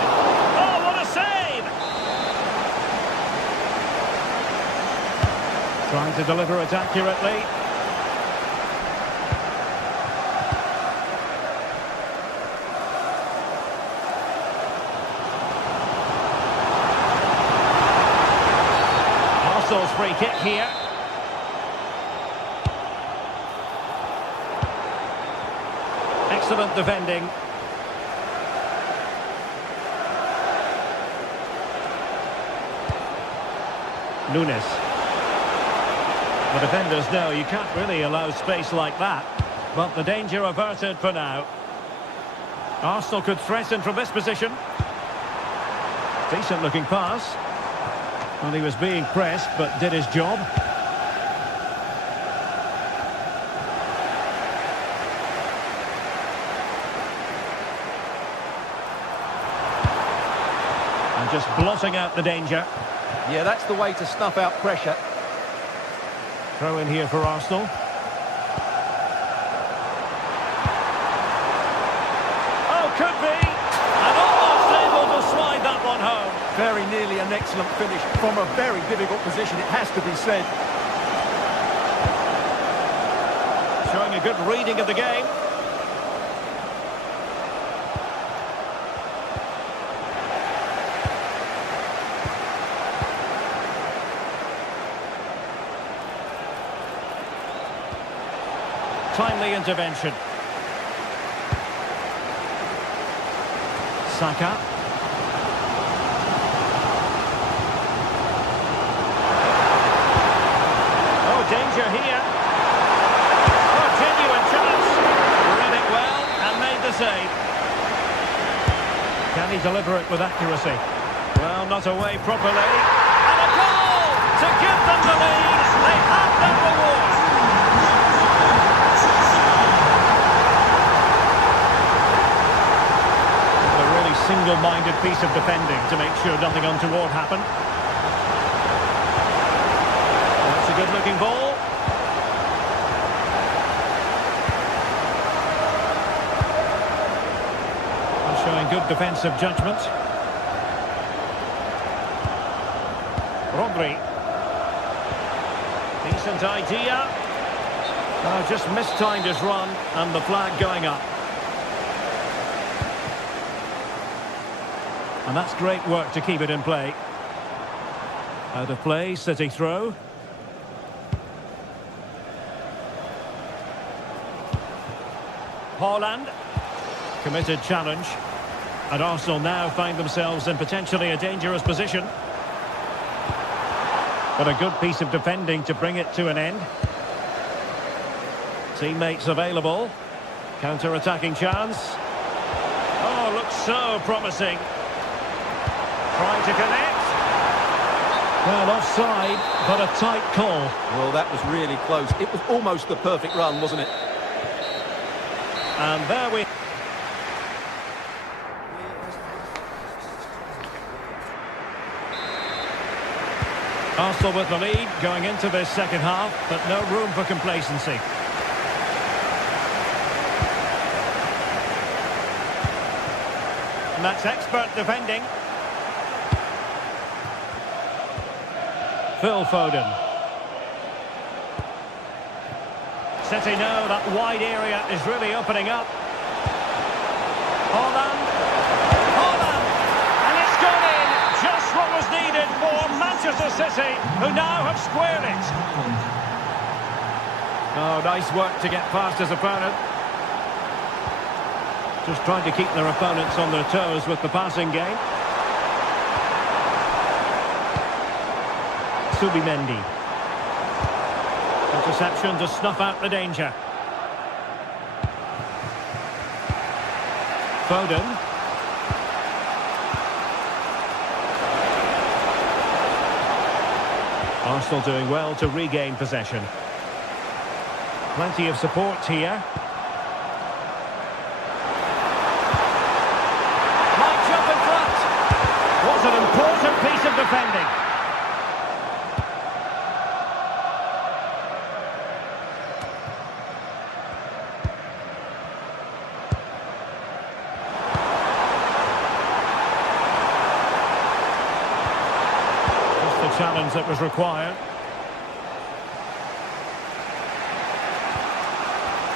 Oh, what a save! Trying to deliver it accurately. Arsenal's free kick here. Excellent defending. Nunes. The defenders know you can't really allow space like that, but the danger averted for now. Arsenal could threaten from this position. Decent looking pass. Well, he was being pressed, but did his job. And just blotting out the danger. Yeah, that's the way to snuff out pressure. Throw in here for Arsenal. Oh, could be. And almost able to slide that one home. Very nearly an excellent finish from a very difficult position, it has to be said. Showing a good reading of the game. Timely intervention. Saka. Oh, danger here. Oh, genuine chance. Read it well and made the save. Can he deliver it with accuracy? Well, not away properly. And a goal to give them the lead. They have their reward. Single-minded piece of defending to make sure nothing untoward happened. That's a good-looking ball. And showing good defensive judgment. Rodri. Decent idea. Just mistimed his run and the flag going up. And that's great work to keep it in play. Out of play, City throw. Haaland. Committed challenge. And Arsenal now find themselves in potentially a dangerous position. But a good piece of defending to bring it to an end. Teammates available. Counter-attacking chance. Oh, looks so promising. Trying to connect. Well, offside, but a tight call. Well, that was really close. It was almost the perfect run, wasn't it? And there we... Arsenal with the lead going into this second half, but no room for complacency. And that's expert defending. Phil Foden. City know that wide area is really opening up. Haaland. Haaland! And it's gone in! Just what was needed for Manchester City, who now have squared it. Oh, nice work to get past his opponent. Just trying to keep their opponents on their toes with the passing game. Mendy. Interception to snuff out the danger. Foden. Arsenal doing well to regain possession. Plenty of support here. Might jump in front. Was an important piece of defending. Challenge that was required.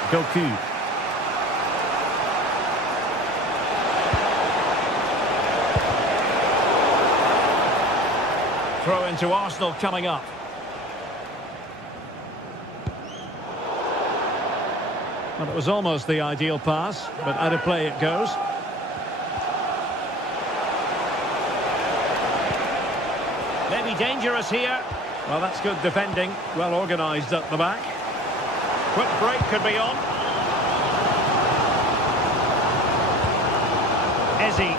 Goku. Throw into Arsenal coming up. Well, it was almost the ideal pass, but out of play it goes. Maybe dangerous here. Well, that's good defending. Well organised at the back. Quick break could be on. Ezzy.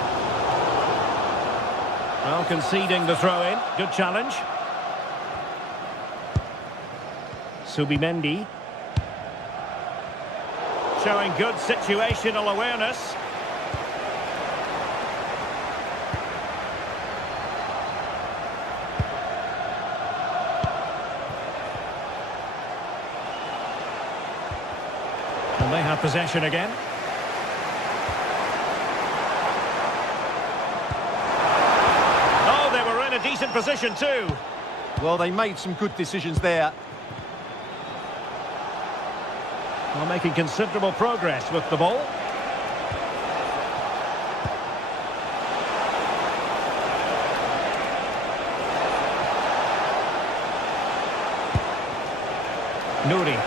Well, conceding the throw-in. Good challenge. Mendy. Showing good situational awareness. And they have possession again. Oh, they were in a decent position too. Well, they made some good decisions there. Well, making considerable progress with the ball. Nouri.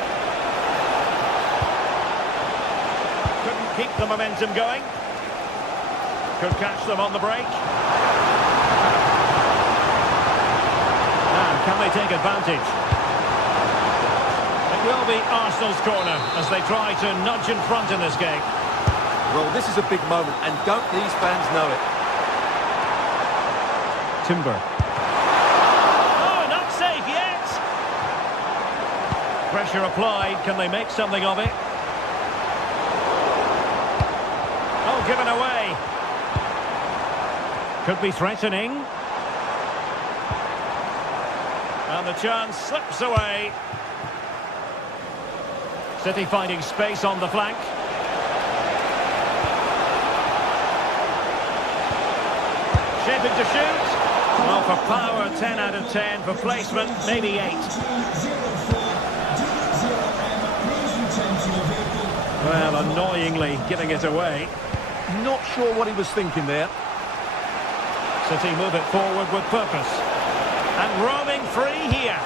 Couldn't keep the momentum going. Could catch them on the break. Now, can they take advantage? It will be Arsenal's corner as they try to nudge in front in this game. Well, this is a big moment, and don't these fans know it? Timber. Oh, not safe yet! Pressure applied. Can they make something of it? Oh, given away. Could be threatening. And the chance slips away. City finding space on the flank. Shaping to shoot. Well, for power, 10 out of 10. For placement, maybe 8. Well, annoyingly giving it away. Not sure what he was thinking there. City move it forward with purpose. And roaming free here.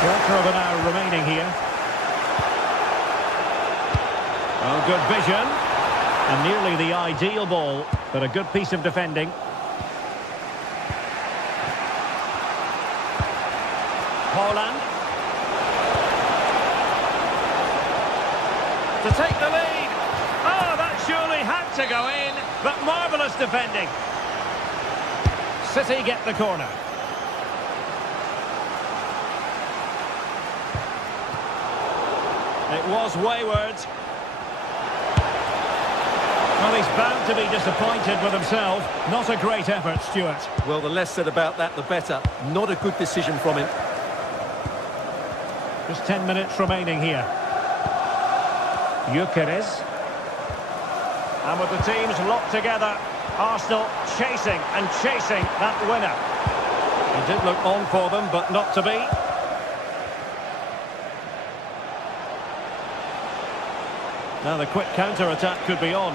Quarter of an hour remaining here. Oh, good vision. And nearly the ideal ball, but a good piece of defending. Haaland. To take the lead. Oh, that surely had to go in, but marvellous defending. City get the corner. It was wayward. Well, he's bound to be disappointed with himself. Not a great effort, Stuart. Well, the less said about that, the better. Not a good decision from him. Just 10 minutes remaining here. Gyökeres. And with the teams locked together, Arsenal chasing and chasing that winner. It did look on for them, but not to be. Now the quick counter-attack could be on.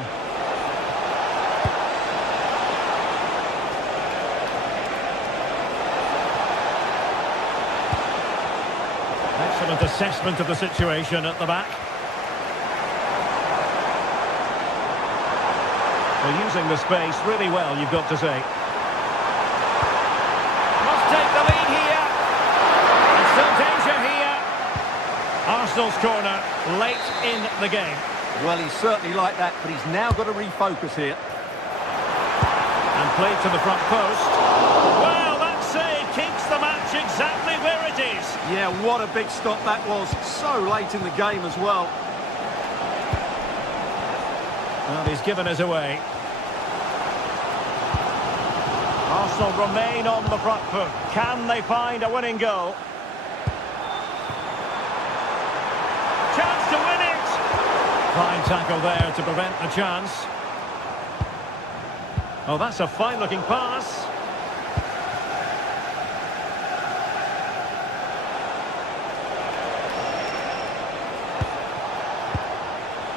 Excellent assessment of the situation at the back. They're using the space really well, you've got to say. Must take the lead here. And still danger here. Arsenal's corner late in the game. Well, he's certainly like that, but he's now got to refocus here. And played to the front post. Well, that save keeps the match exactly where it is. Yeah, what a big stop that was. So late in the game as well. Well, he's given us away. Arsenal remain on the front foot. Can they find a winning goal? Chance to win it! Fine tackle there to prevent the chance. Oh, that's a fine-looking pass.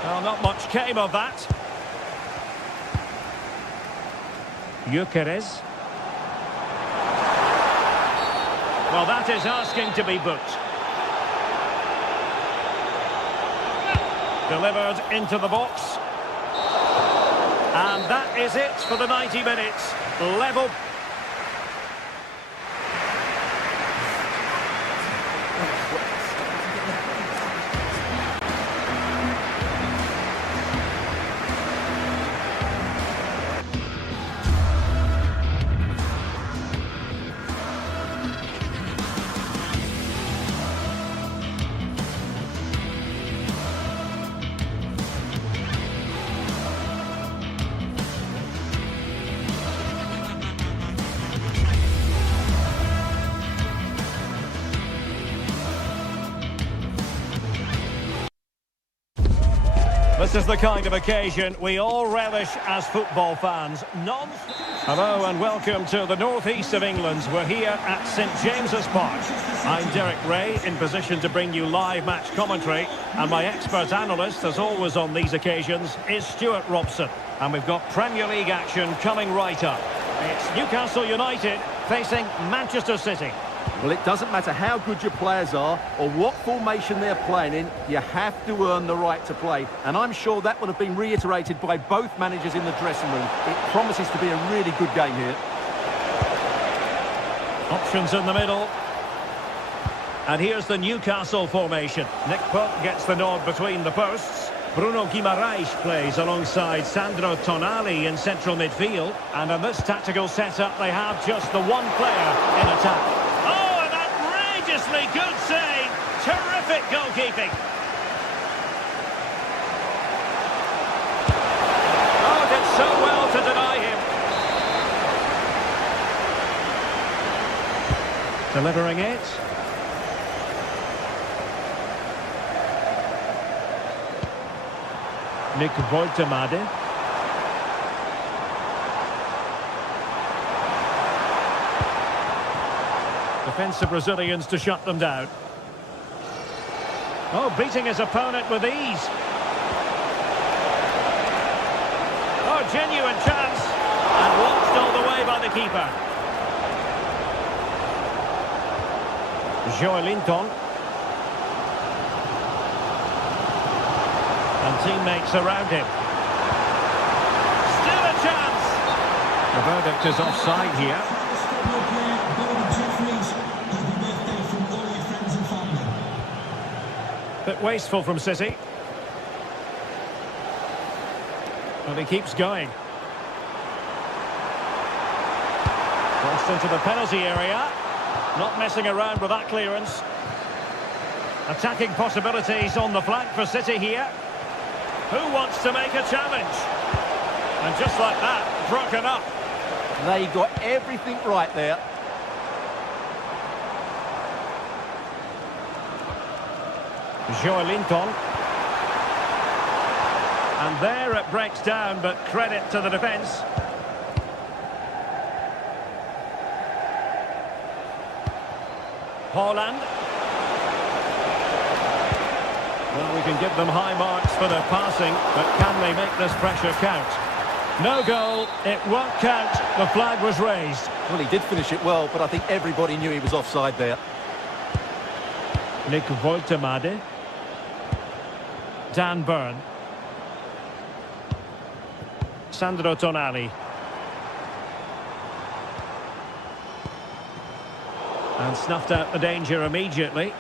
Well, not much came of that. Gyökeres. Well, that is asking to be booked. Delivered into the box. And that is it for the 90 minutes. Level. This is the kind of occasion we all relish as football fans. Hello and welcome to the northeast of England. We're here at St James's Park. I'm Derek Ray, in position to bring you live match commentary, and my expert analyst, as always on these occasions, is Stuart Robson. And we've got Premier League action coming right up. It's Newcastle United facing Manchester City. Well, it doesn't matter how good your players are or what formation they're playing in, you have to earn the right to play. And I'm sure that will have been reiterated by both managers in the dressing room. It promises to be a really good game here. Options in the middle. And here's the Newcastle formation. Nick Pope gets the nod between the posts. Bruno Guimaraes plays alongside Sandro Tonali in central midfield. And in this tactical setup, they have just the one player in attack. Oh, an outrageously good save. Terrific goalkeeping. Oh, did so well to deny him. Delivering it. Nick Voitemade. Defensive Brazilians to shut them down. Oh, beating his opponent with ease. Oh, genuine chance. And watched all the way by the keeper. Joelinton. And teammates around him. Still a chance. The verdict is offside here. Bit wasteful from City. But he keeps going. Crossed into the penalty area. Not messing around with that clearance. Attacking possibilities on the flank for City here. Who wants to make a challenge? And just like that, broken up. They got everything right there. Joelinton. And there it breaks down, but credit to the defence. Haaland. Well, we can give them high marks for their passing, but can they make this pressure count? No goal, it won't count. The flag was raised. Well, he did finish it well, but I think everybody knew he was offside there. Nick Voitemade. Dan Burn. Sandro Tonali. And snuffed out the danger immediately.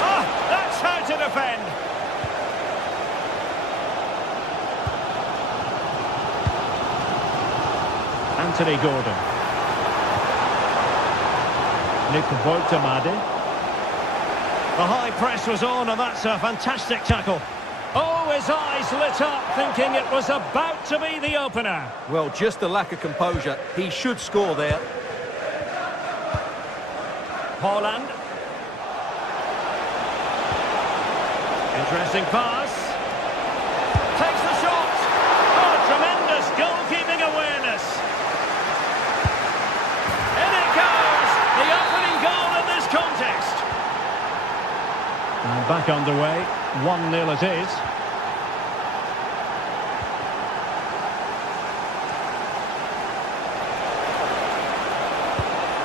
Ah, that's how to defend. Anthony Gordon. Nick Voitemade. The high press was on, and that's a fantastic tackle. Oh, his eyes lit up, thinking it was about to be the opener. Well, just a lack of composure. He should score there. Haaland. Interesting pass. Takes the shot. Oh, tremendous goalkeeping awareness. In it goes. The opening goal in this contest. And back underway. 1-0 it is.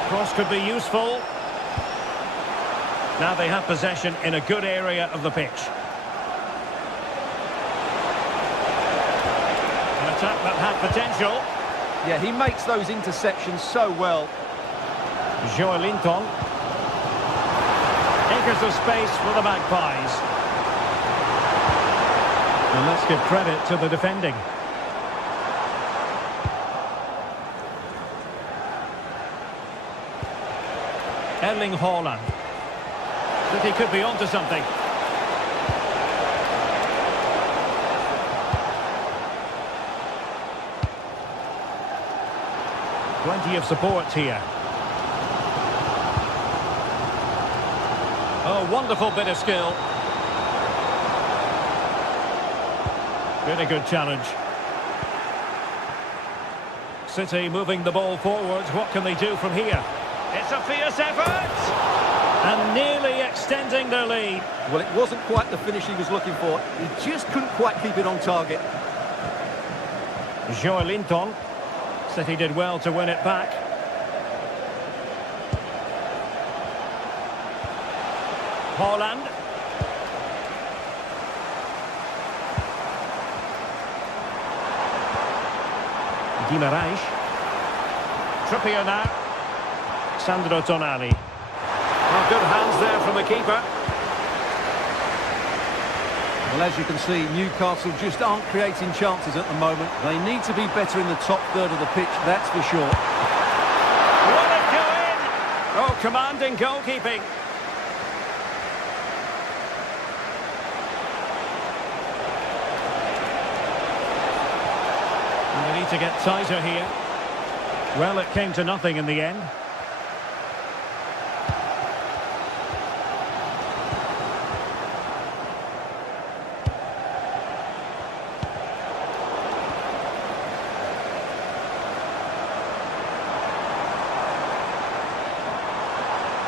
Cross could be useful. Now they have possession in a good area of the pitch. An attack that had potential. Yeah, he makes those interceptions so well. Joelinton. Acres of space for the Magpies. And let's give credit to the defending. Erling Haaland. City could be onto something. Plenty of support here. Oh, wonderful bit of skill. Really good challenge. City moving the ball forwards. What can they do from here? It's a fierce effort! And nearly extending their lead. Well, it wasn't quite the finish he was looking for. He just couldn't quite keep it on target. Joelinton. City did well to win it back. Haaland. Guimaraes. Trippier now. Sandro Tonali. Oh, good hands there from the keeper. Well, as you can see, Newcastle just aren't creating chances at the moment. They need to be better in the top third of the pitch, that's for sure. Will it go in? Oh, commanding goalkeeping. And they need to get tighter here. Well, it came to nothing in the end.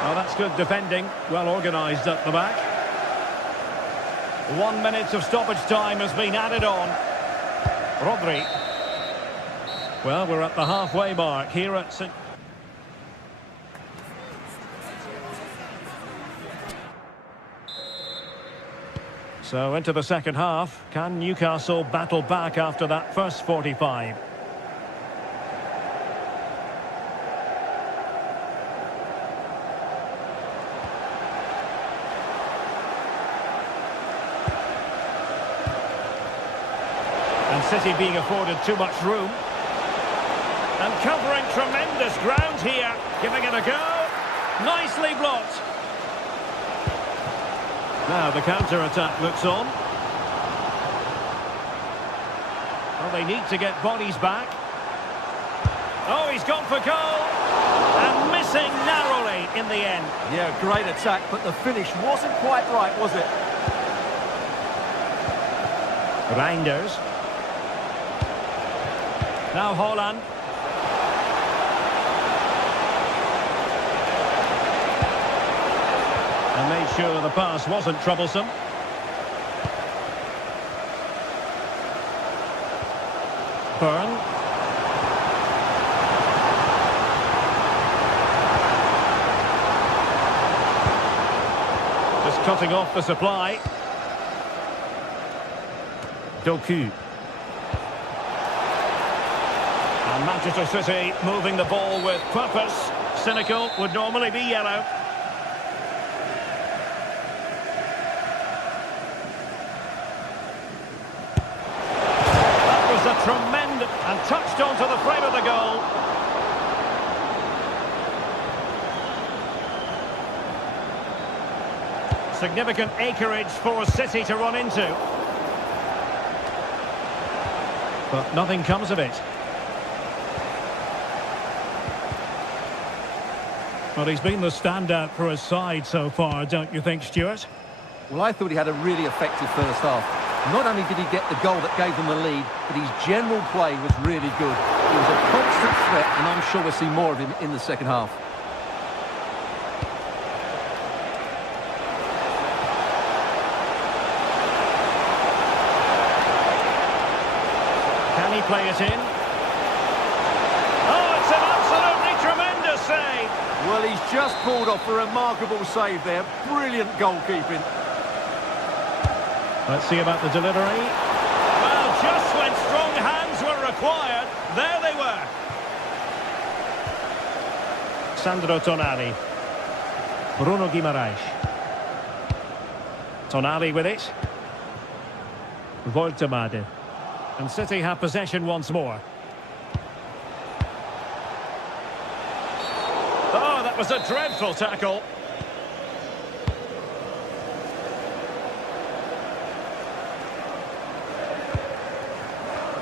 Oh, that's good defending. Well organised at the back. 1 minute of stoppage time has been added on. Rodri. Well, we're at the halfway mark here at St. So into the second half. Can Newcastle battle back after that first 45? And City being afforded too much room. And covering tremendous ground here. Giving it a go. Nicely blocked. Now the counter-attack looks on. Well, they need to get bodies back. Oh, he's gone for goal. And missing narrowly in the end. Yeah, great attack, but the finish wasn't quite right, was it? Reinders. Now Haaland. And made sure the pass wasn't troublesome. Byrne. Just cutting off the supply. Doku. And Manchester City moving the ball with purpose. Cynical would normally be yellow. That was a tremendous and touched onto the frame of the goal. Significant acreage for City to run into. But nothing comes of it. Well, he's been the standout for his side so far, don't you think, Stuart? Well, I thought he had a really effective first half. Not only did he get the goal that gave them the lead, but his general play was really good. He was a constant threat, and I'm sure we'll see more of him in the second half. Can he play it in? Oh, it's an absolutely tremendous save! Well, he's just pulled off a remarkable save there. Brilliant goalkeeping. Let's see about the delivery. Well, just when strong hands were required, there they were. Sandro Tonali. Bruno Guimaraes. Tonali with it. Voltemade. And City have possession once more. Oh, that was a dreadful tackle.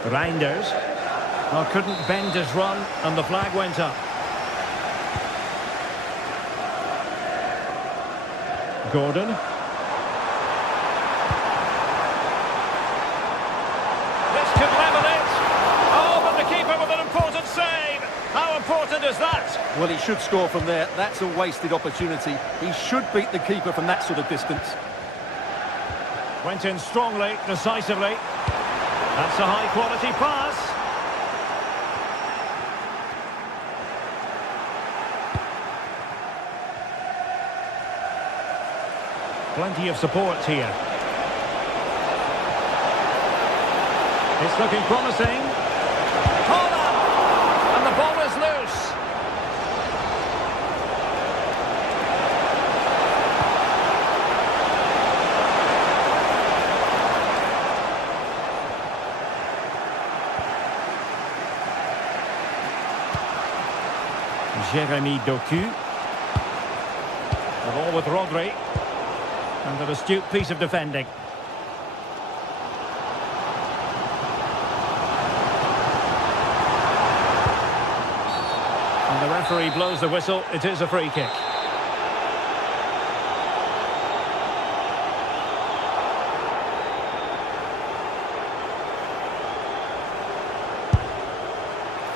Reinders. Well, couldn't bend his run, and the flag went up. Gordon. This could level it. Oh, but the keeper with an important save. How important is that? Well, he should score from there. That's a wasted opportunity. He should beat the keeper from that sort of distance. Went in strongly, decisively. That's a high-quality pass. Plenty of support here. It's looking promising. Holland! And the ball is loose. Jeremy Doku. The ball with Rodri. And an astute piece of defending. And the referee blows the whistle. It is a free kick.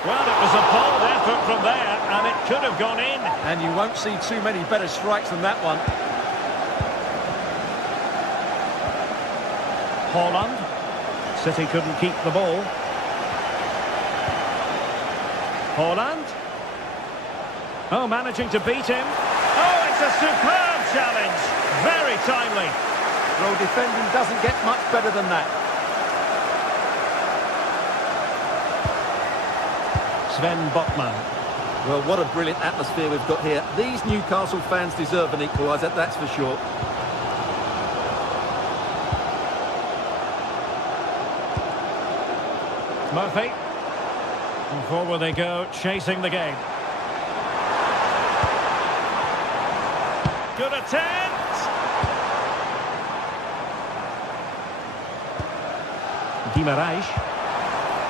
Well, it was a bold effort from there, and it could have gone in. And you won't see too many better strikes than that one. Holland. City couldn't keep the ball. Holland. Oh, managing to beat him. Oh, it's a superb challenge. Very timely. Well, defending doesn't get much better than that. Sven Botman. Well, what a brilliant atmosphere we've got here. These Newcastle fans deserve an equaliser, that's for sure. Murphy. And forward they go, chasing the game. Good attempt! Guimaraes.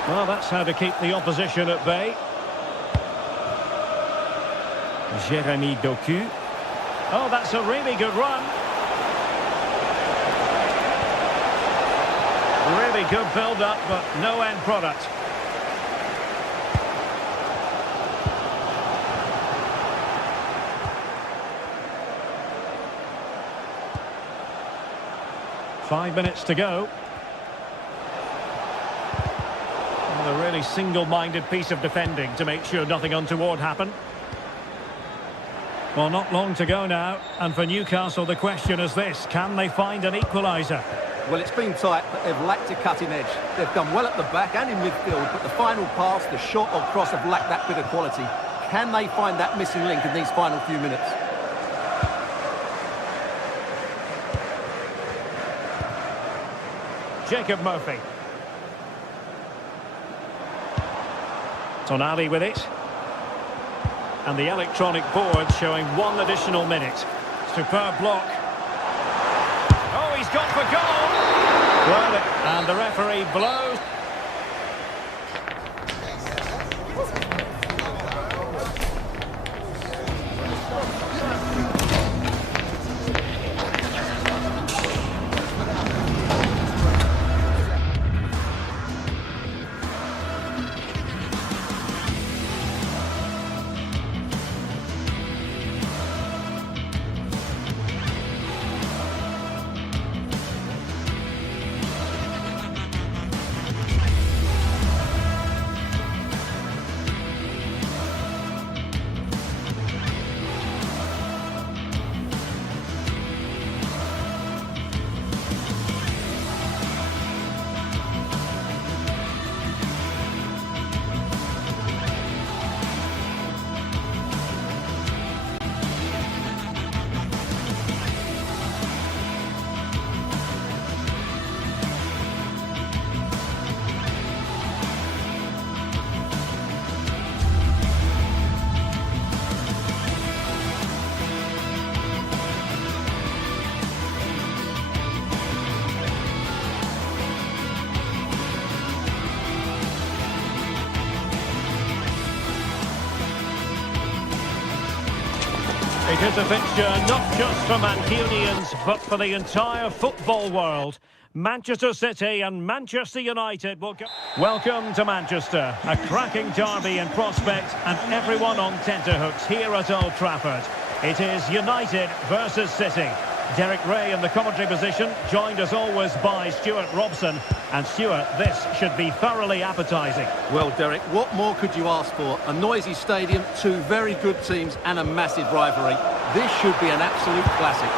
Well, that's how to keep the opposition at bay. Jeremy Doku. Oh, that's a really good run. Really good build-up, but no end product. Five minutes to go. And a really single-minded piece of defending to make sure nothing untoward happened. Well, not long to go now, and for Newcastle the question is this: can they find an equaliser? Well, it's been tight, but they've lacked a cutting edge. They've done well at the back and in midfield, but the final pass, the shot or cross have lacked that bit of quality. Can they find that missing link in these final few minutes? Jacob Murphy. Tonali with it. And the electronic board showing one additional minute. Superb block. Oh, he's gone for goal. Well, and the referee blows. It is a fixture not just for Mancunians, but for the entire football world. Manchester City and Manchester United will go. Welcome to Manchester, a cracking derby in prospect and everyone on tenterhooks here at Old Trafford. It is United versus City. Derek Ray in the commentary position, joined as always by Stuart Robson. And Stuart, this should be thoroughly appetising. Well, Derek, what more could you ask for? A noisy stadium, two very good teams and a massive rivalry. This should be an absolute classic.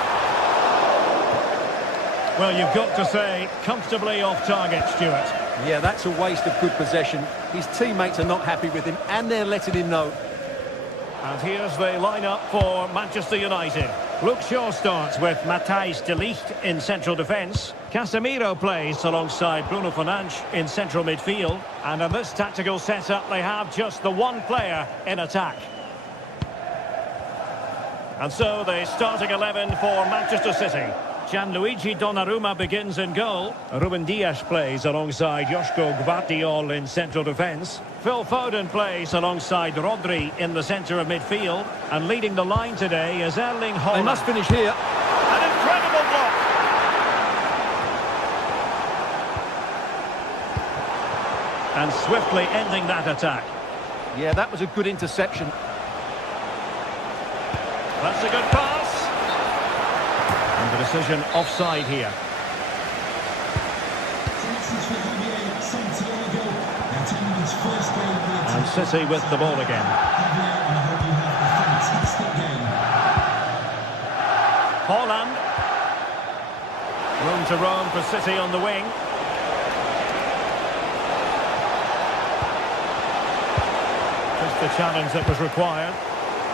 Well, you've got to say, comfortably off target, Stuart. Yeah, that's a waste of good possession. His teammates are not happy with him and they're letting him know. And here's the lineup for Manchester United. Luke Shaw starts with Matthijs de Ligt in central defence. Casemiro plays alongside Bruno Fernandes in central midfield. And in this tactical setup, they have just the one player in attack. And so the starting 11 for Manchester City. Gianluigi Donnarumma begins in goal. Ruben Dias plays alongside Joško Gvardiol in central defence. Phil Foden plays alongside Rodri in the centre of midfield. And leading the line today is Erling Haaland. They must finish here. An incredible block. And swiftly ending that attack. Yeah, that was a good interception. That's a good pass. And the decision offside here. And City with the ball again. Haaland. Room to roam for City on the wing. Just the challenge that was required.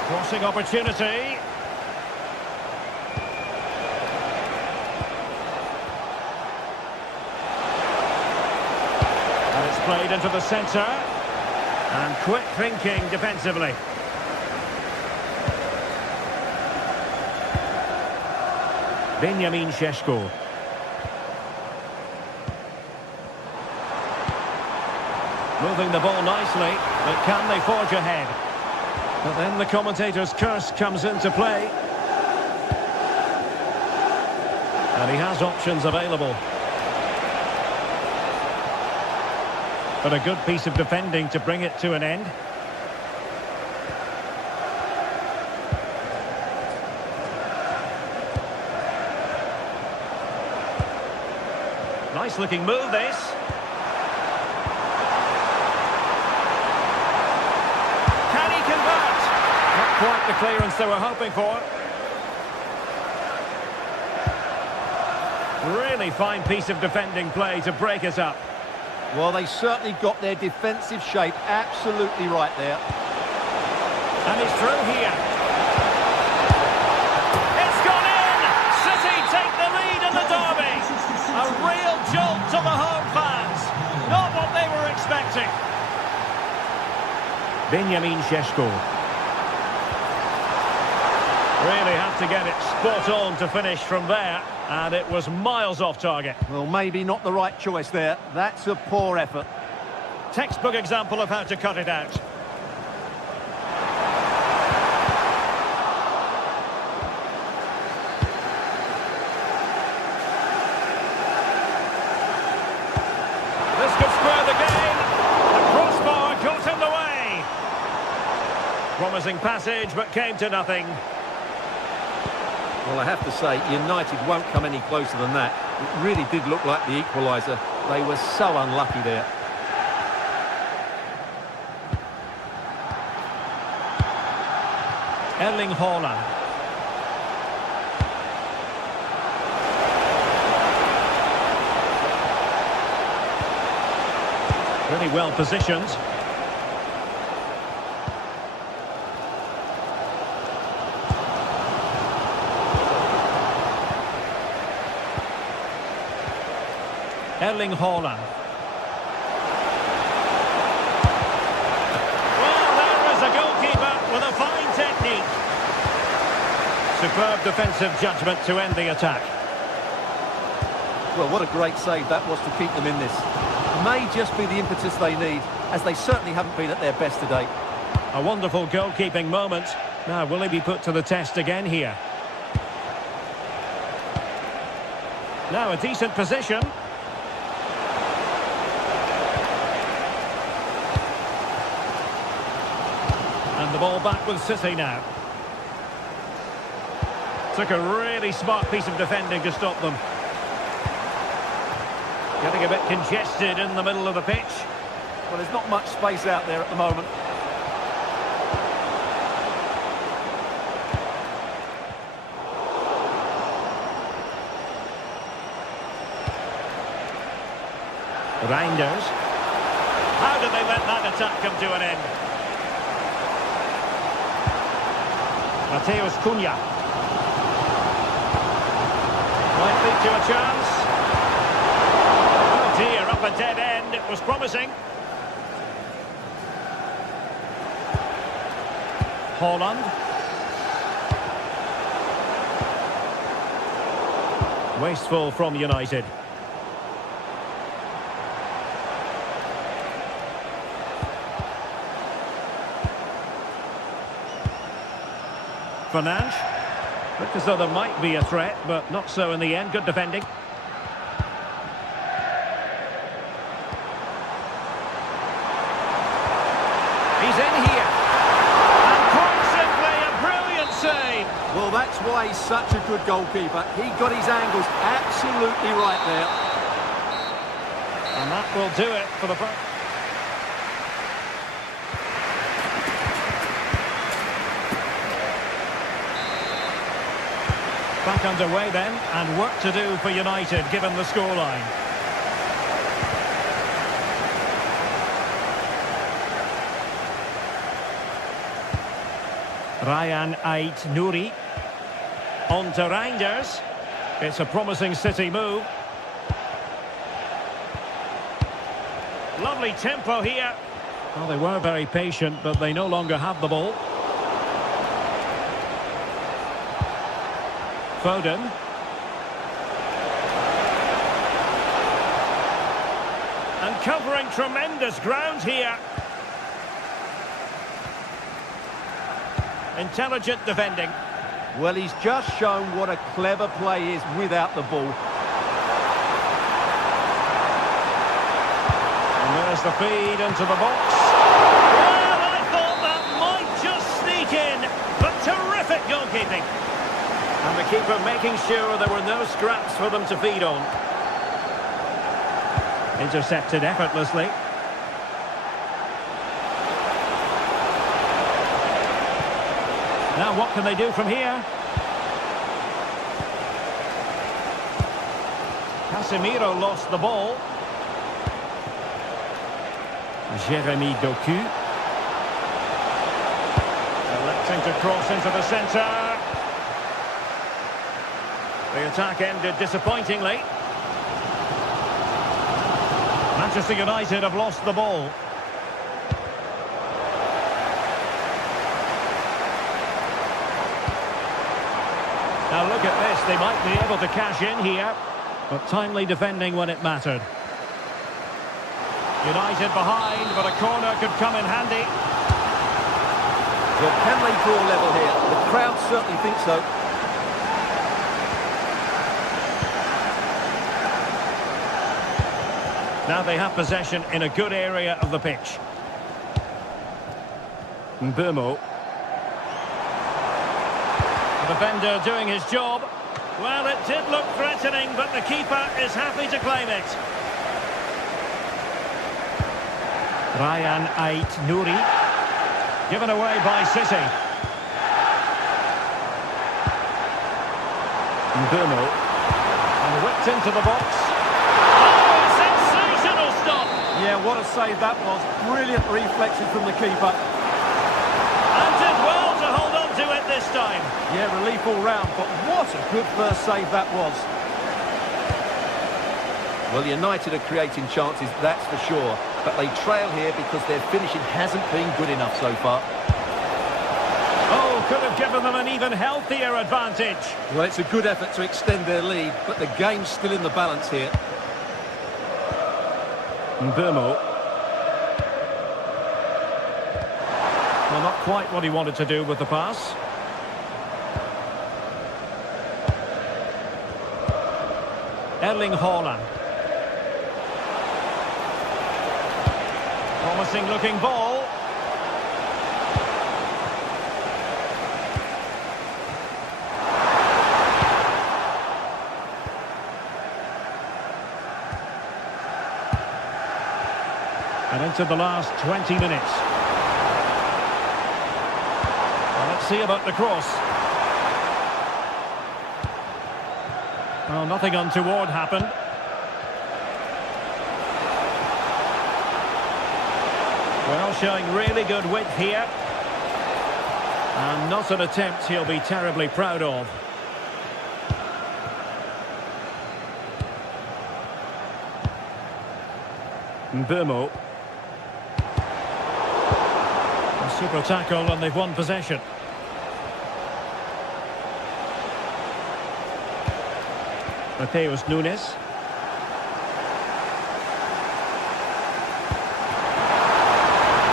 Crossing opportunity. Played into the centre. And quick thinking defensively. Benjamin Šeško. Moving the ball nicely, but can they forge ahead? But then the commentator's curse comes into play. And he has options available. But a good piece of defending to bring it to an end. Nice looking move, this. Can he convert? Not quite the clearance they were hoping for. Really fine piece of defending play to break it up. Well, they certainly got their defensive shape absolutely right there. And it's through here. It's gone in! City take the lead in the derby. A real jolt to the home fans. Not what they were expecting. Benjamin Šeško. Really have to get it spot on to finish from there. And it was miles off target. Well, maybe not the right choice there. That's a poor effort. Textbook example of how to cut it out. This could square the game. The crossbar got in the way. Promising passage, but came to nothing. Well, I have to say, United won't come any closer than that. It really did look like the equaliser. They were so unlucky there. Erling Haaland. Really well positioned. Erling Haaland. Well, there is a goalkeeper with a fine technique. Superb defensive judgment to end the attack. Well, what a great save that was to keep them in this. May just be the impetus they need, as they certainly haven't been at their best today. A wonderful goalkeeping moment. Now, will he be put to the test again here? Now, a decent position. And the ball back with City now. Took a really smart piece of defending to stop them. Getting a bit congested in the middle of the pitch. Well, there's not much space out there at the moment. Reinders. How did they let that attack come to an end? Mateus Cunha. Might lead to a chance. Oh dear, up a dead end. It was promising. Holland. Wasteful from United. Fernandes. Looked as though there might be a threat, but not so in the end. Good defending. He's in here. And quite simply, a brilliant save. Well, that's why he's such a good goalkeeper. He got his angles absolutely right there. And that will do it for the... Back underway then, and work to do for United, given the scoreline. Ryan Ait-Nouri. On to Reinders. It's a promising City move. Lovely tempo here. Well, they were very patient, but they no longer have the ball. Foden. And covering tremendous ground here. Intelligent defending. Well, he's just shown what a clever play is without the ball. And there's the feed into the box. Well, I thought that might just sneak in, but terrific goalkeeping. And the keeper making sure there were no scraps for them to feed on. Intercepted effortlessly. Now what can they do from here? Casemiro lost the ball. Jeremy Doku. Electing to cross into the centre. The attack ended disappointingly. Manchester United have lost the ball. Now look at this, they might be able to cash in here, but timely defending when it mattered. United behind, but a corner could come in handy. Well, can they draw level here? The crowd certainly think so. Now they have possession in a good area of the pitch. Mbeumo. The defender doing his job. Well, it did look threatening, but the keeper is happy to claim it. Ryan Ait-Nouri. Given away by City. Mbeumo. And whipped into the box. Oh, a sensational stop! Yeah, what a save that was. Brilliant reflexes from the keeper. And did well to hold on to it this time. Yeah, relief all round, but what a good first save that was. Well, United are creating chances, that's for sure. But they trail here because their finishing hasn't been good enough so far. Oh, could have given them an even healthier advantage. Well, it's a good effort to extend their lead, but the game's still in the balance here. Mbeumo. Well, not quite what he wanted to do with the pass. Erling Haaland. Promising looking ball. And into the last 20 minutes. Well, let's see about the cross. Well, nothing untoward happened. Well, showing really good width here. And not an attempt he'll be terribly proud of. Mbeumo. A super tackle and they've won possession. Mateus Nunes.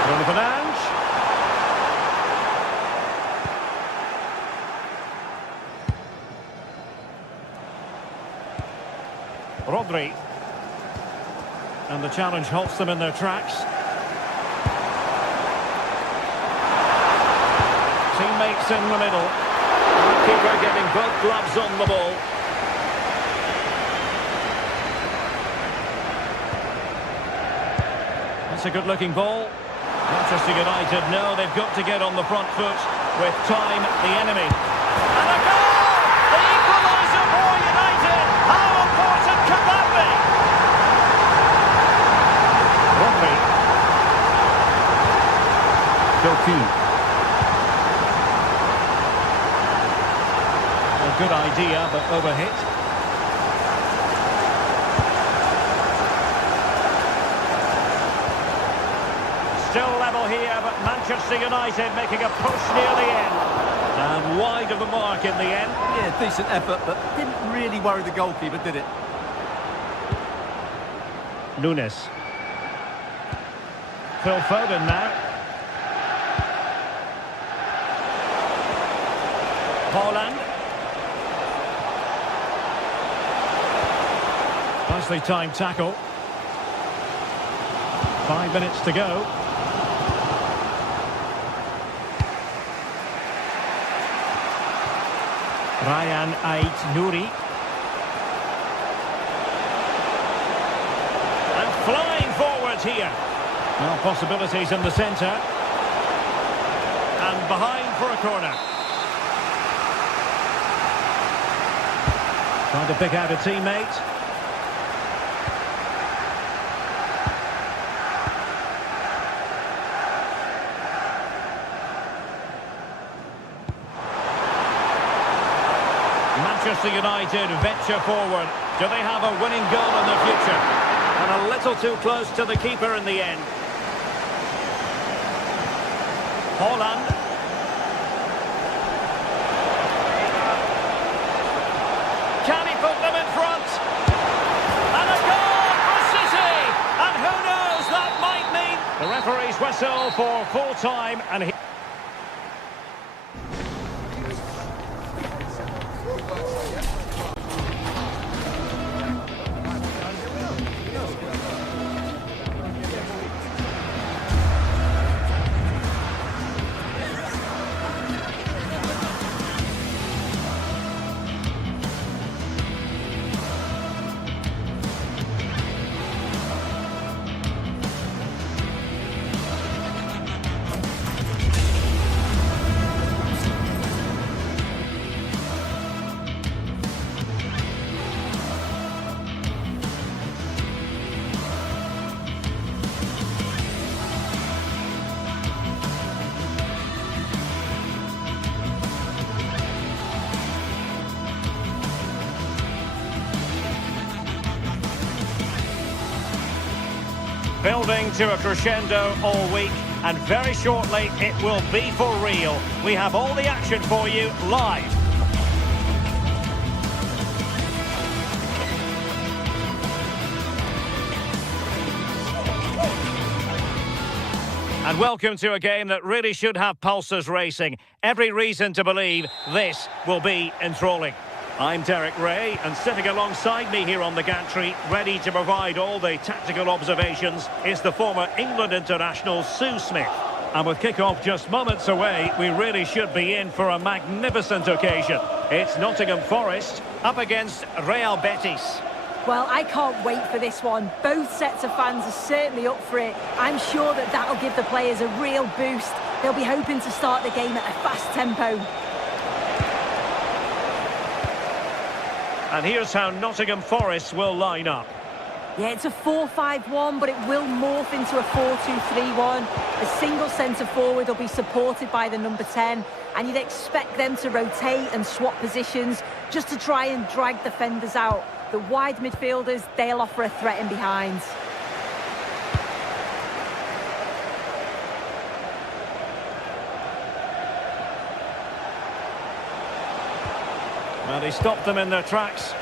Bruno Fernandes. Rodri. And the challenge halts them in their tracks. Teammates in the middle. Keeper getting both gloves on the ball. That's a good-looking ball. Manchester United know they've got to get on the front foot with time the enemy. And a goal! The equaliser for United! How important can that be? Rodri. Doku. A good idea, but overhit. Still level here, but Manchester United making a push near the end. And wide of the mark in the end. Yeah, decent effort, but didn't really worry the goalkeeper, did it? Nunes. Phil Foden now. Haaland. Nicely timed tackle. 5 minutes to go. Ryan Ait-Nouri. And flying forwards here. Now possibilities in the centre. And behind for a corner. Trying to pick out a teammate. Manchester United venture forward. Do they have a winning goal in the future? And a little too close to the keeper in the end. Haaland. Can he put them in front? And a goal for City! And who knows, that might mean the referee's whistle for full time. And he... Building to a crescendo all week, and very shortly it will be for real. We have all the action for you live. And welcome to a game that really should have pulses racing. Every reason to believe this will be enthralling. I'm Derek Ray, and sitting alongside me here on the gantry, ready to provide all the tactical observations, is the former England international Sue Smith. And with kick-off just moments away, we really should be in for a magnificent occasion. It's Nottingham Forest up against Real Betis. Well, I can't wait for this one. Both sets of fans are certainly up for it. I'm sure that that'll give the players a real boost. They'll be hoping to start the game at a fast tempo. And here's how Nottingham Forest will line up. Yeah, it's a 4-5-1, but it will morph into a 4-2-3-1. A single centre-forward will be supported by the number 10, and you'd expect them to rotate and swap positions just to try and drag defenders out. The wide midfielders, they'll offer a threat in behind. Well, he stopped them in their tracks.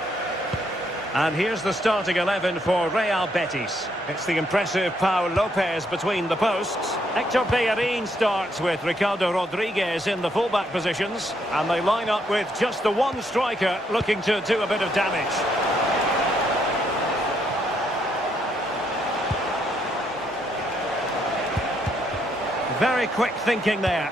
And here's the starting 11 for Real Betis. It's the impressive Pau Lopez between the posts. Hector Bellerin starts with Ricardo Rodriguez in the fullback positions. And they line up with just the one striker looking to do a bit of damage. Very quick thinking there.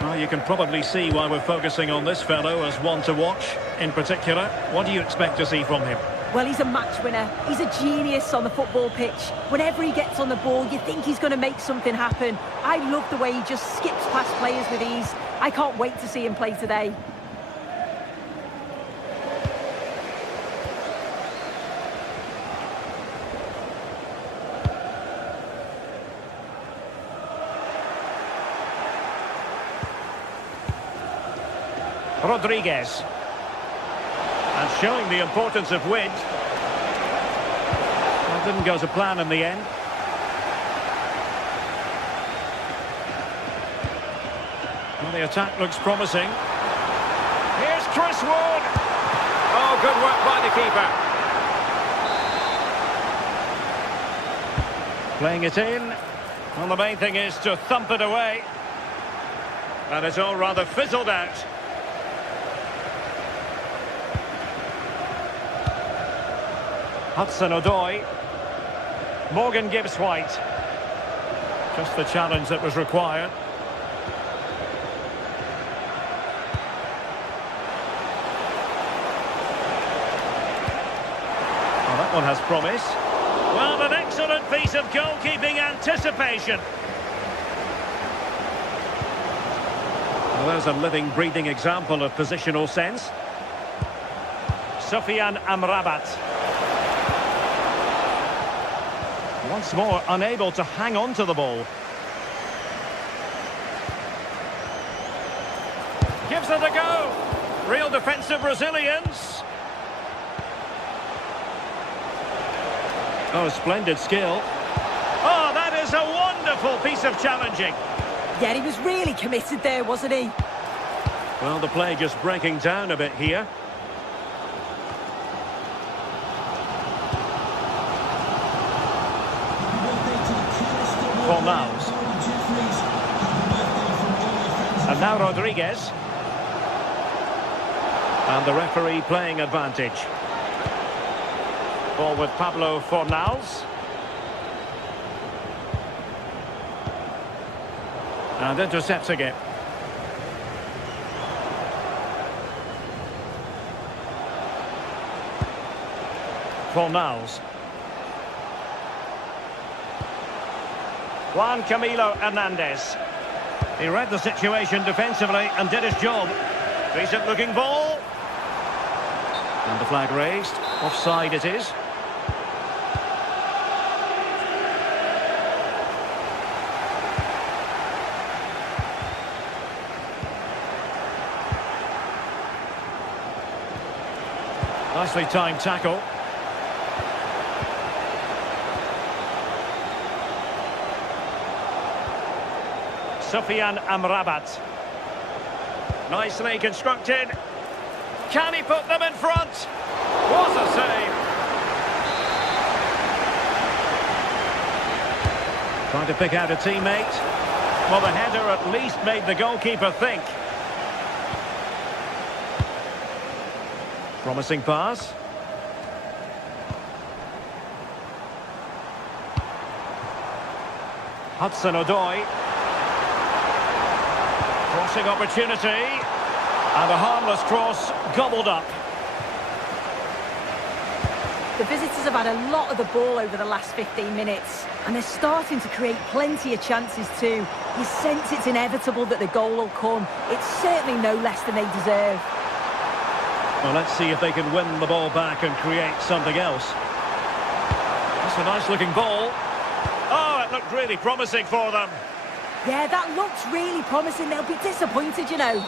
Well, you can probably see why we're focusing on this fellow as one to watch. In particular, what do you expect to see from him? Well, he's a match winner. He's a genius on the football pitch. Whenever he gets on the ball, you think he's going to make something happen. I love the way he just skips past players with ease. I can't wait to see him play today. Rodriguez. And showing the importance of width. Well, didn't go to plan in the end. Well, the attack looks promising. Here's Chris Wood. Oh, good work by the keeper. Playing it in. Well, the main thing is to thump it away. And it's all rather fizzled out. Hudson-Odoi. Morgan Gibbs-White. Just the challenge that was required. Well, that one has promise. Well, an excellent piece of goalkeeping anticipation. Well, there's a living, breathing example of positional sense. Sofiane Amrabat. Once more, unable to hang on to the ball. Gives it a go. Real defensive Brazilians. Oh, splendid skill. Oh, that is a wonderful piece of challenging. Yeah, he was really committed there, wasn't he? Well, the play just breaking down a bit here. Fornals. And now Rodriguez. And the referee playing advantage. Ball with Pablo Fornals. And intercepting it. Fornals. Juan Camilo Hernandez. He read the situation defensively and did his job. Decent looking ball. And the flag raised. Offside it is. Nicely timed tackle. Sofiane Amrabat. Nicely constructed. Can he put them in front? What a save! Trying to pick out a teammate. Well, the header at least made the goalkeeper think. Promising pass. Hudson-Odoi. Crossing opportunity. And a harmless cross gobbled up. The visitors have had a lot of the ball over the last 15 minutes, and they're starting to create plenty of chances too. You sense it's inevitable that the goal will come. It's certainly no less than they deserve. Well, let's see if they can win the ball back and create something else. That's a nice-looking ball. Oh, it looked really promising for them. Yeah, that looks really promising. They'll be disappointed, you know.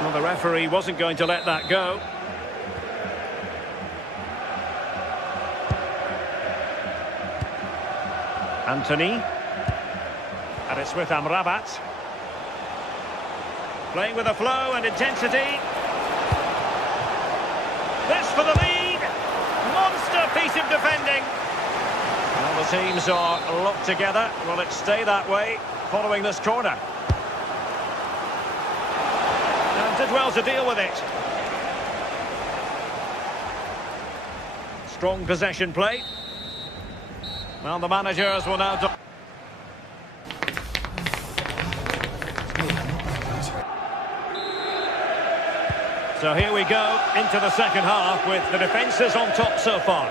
Well, the referee wasn't going to let that go. Anthony. And it's with Amrabat. Playing with a flow and intensity. This for the lead. Monster piece of defending. Well, the teams are locked together. Will it stay that way following this corner? And did well to deal with it. Strong possession play. Well, the managers will now... So here we go into the second half with the defences on top so far.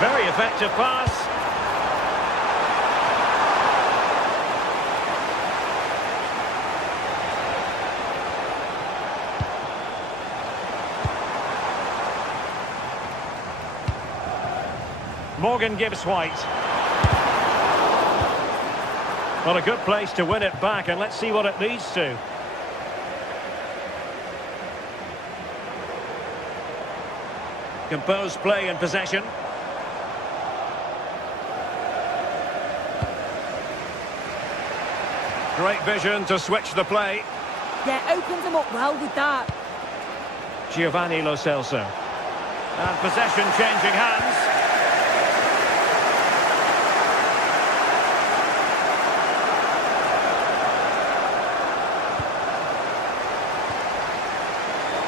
Very effective pass. Morgan Gibbs-White. Well, a good place to win it back, and let's see what it leads to. Composed play and possession. Great vision to switch the play. Yeah, opened them up well with that. Giovanni Lo Celso. And possession changing hands.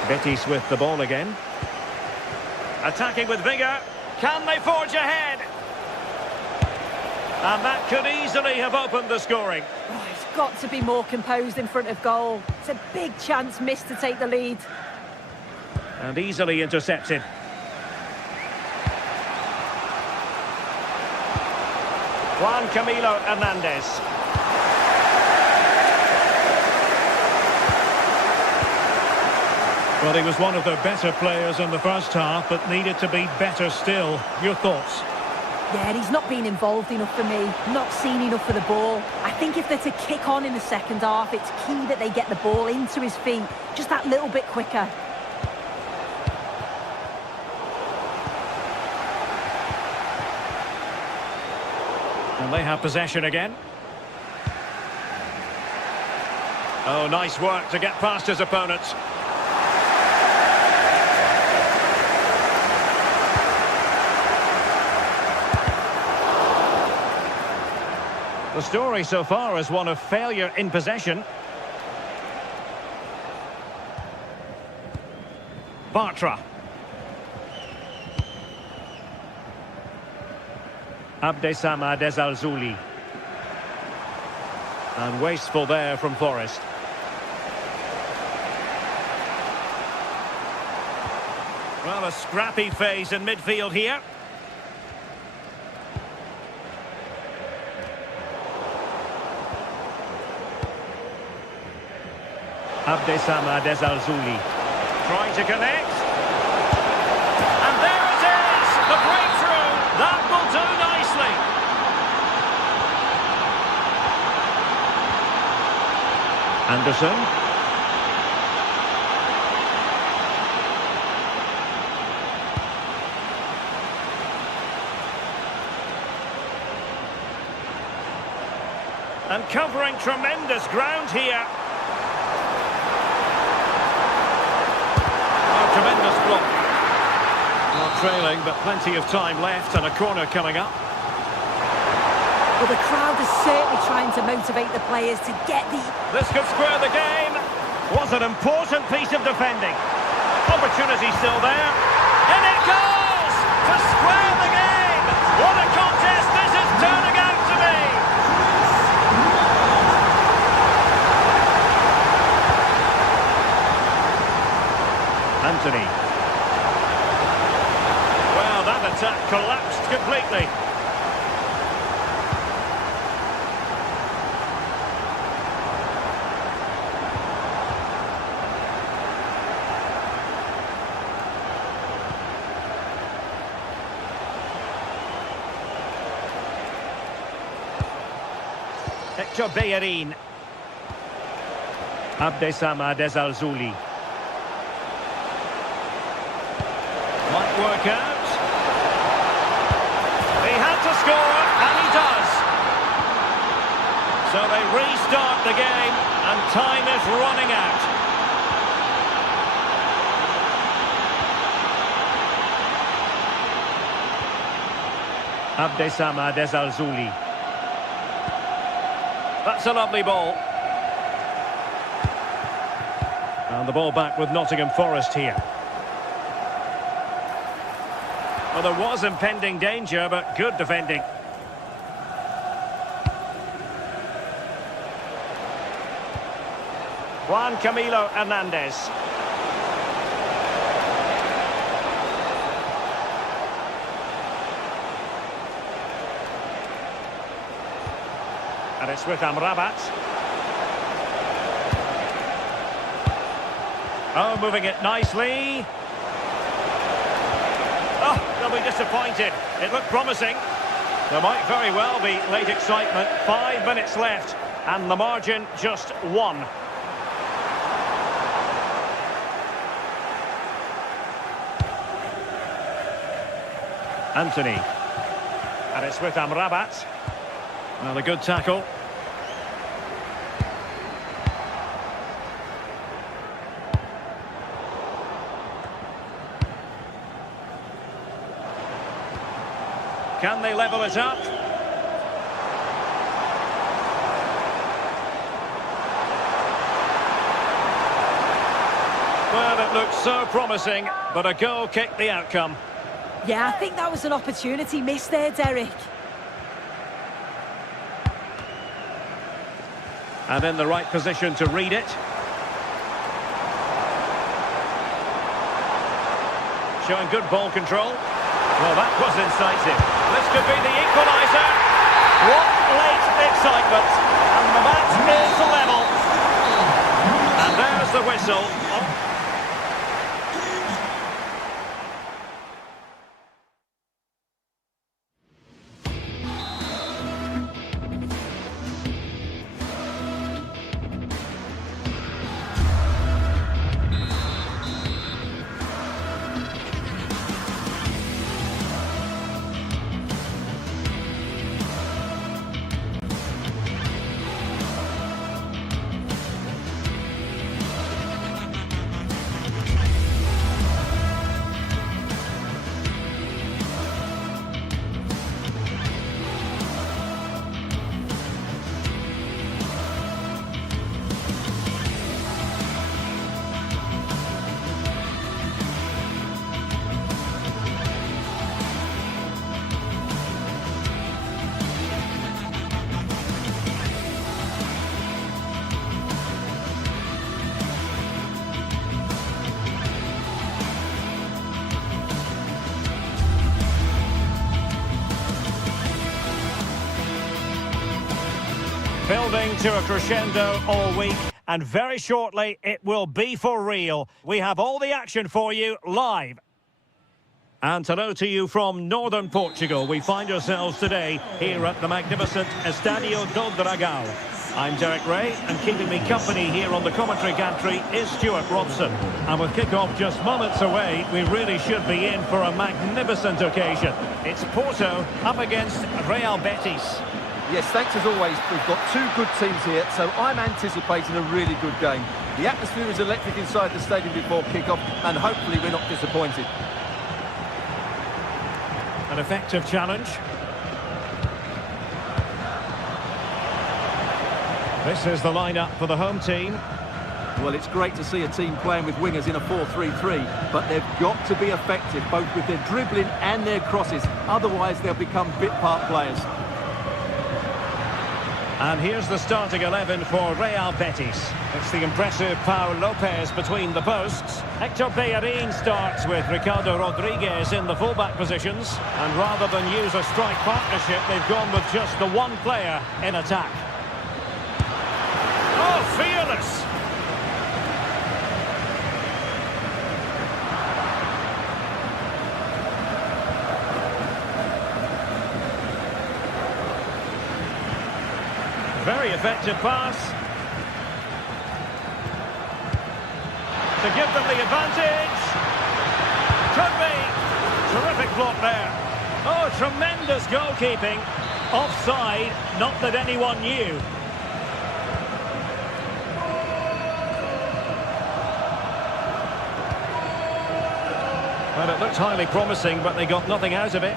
Betis with the ball again. Attacking with vigour. Can they forge ahead? And that could easily have opened the scoring. Oh, he's got to be more composed in front of goal. It's a big chance missed to take the lead. And easily intercepted. Juan Camilo Hernandez. Well, he was one of their better players in the first half, but needed to be better still. Your thoughts? Yeah, and he's not been involved enough for me, not seen enough for the ball. I think if they're to kick on in the second half, it's key that they get the ball into his feet just that little bit quicker. And they have possession again. Oh, nice work to get past his opponents. The story so far is one of failure in possession. Bartra. Abdessamad Ezalzouli. And wasteful there from Forest. Well, a scrappy phase in midfield here. Abdessamad Ezalzouli trying to connect. And there it is! The breakthrough! That will do nicely! Anderson. And covering tremendous ground here. Tremendous block. trailing, but plenty of time left and a corner coming up. Well, the crowd is certainly trying to motivate the players to get the... This could square the game. Was an important piece of defending. Opportunity still there. In it goes! To square the game! What a contest this is turning out to be! Anthony. Well, that attack collapsed completely. Hector Bellerin. Abdesama Desalzuli. Might work out. He had to score, and he does. So they restart the game, and time is running out. Abdesama Desalzuli. That's a lovely ball. And the ball back with Nottingham Forest here. Well, there was impending danger, but good defending. Juan Camilo Hernandez. And it's with Amrabat. Oh, moving it nicely. Oh, they'll be disappointed. It looked promising. There might very well be late excitement. 5 minutes left, and the margin just 1. Anthony. And it's with Amrabat. Well, a good tackle. Can they level it up? Well, it looked so promising, but a goal kicked the outcome. Yeah, I think that was an opportunity missed there, Derek. And in the right position to read it. Showing good ball control. Well, that was incisive. This could be the equaliser. What late excitement. And the match is level. And there's the whistle. Building to a crescendo all week, and very shortly it will be for real. We have all the action for you live. And hello to you from northern Portugal. We find ourselves today here at the magnificent Estadio do Dragão. I'm Derek Ray, and keeping me company here on the commentary gantry is Stuart Robson. And with kick-off just moments away, we really should be in for a magnificent occasion. It's Porto up against Real Betis. Yes, thanks as always. We've got two good teams here, so I'm anticipating a really good game. The atmosphere is electric inside the stadium before kick-off, and hopefully we're not disappointed. An effective challenge. This is the lineup for the home team. Well, it's great to see a team playing with wingers in a 4-3-3, but they've got to be effective, both with their dribbling and their crosses. Otherwise, they'll become bit-part players. And here's the starting 11 for Real Betis. It's the impressive Pau Lopez between the posts. Hector Bellerin starts with Ricardo Rodriguez in the fullback positions. And rather than use a strike partnership, they've gone with just the one player in attack. Oh, fearless! Very effective pass. To give them the advantage. Could be. Terrific block there. Oh, tremendous goalkeeping. Offside, not that anyone knew. Well, it looked highly promising, but they got nothing out of it.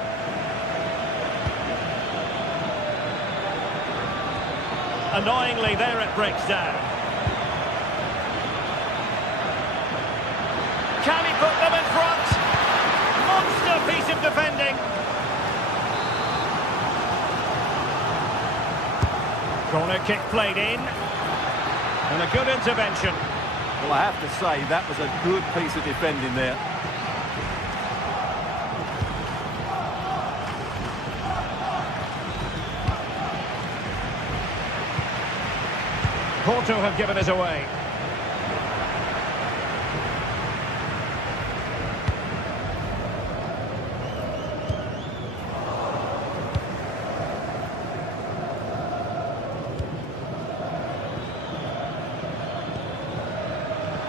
Annoyingly, there it breaks down. Can he put them in front? Monster piece of defending. Corner kick played in. And a good intervention. Well, I have to say, that was a good piece of defending there. Porto have given us away.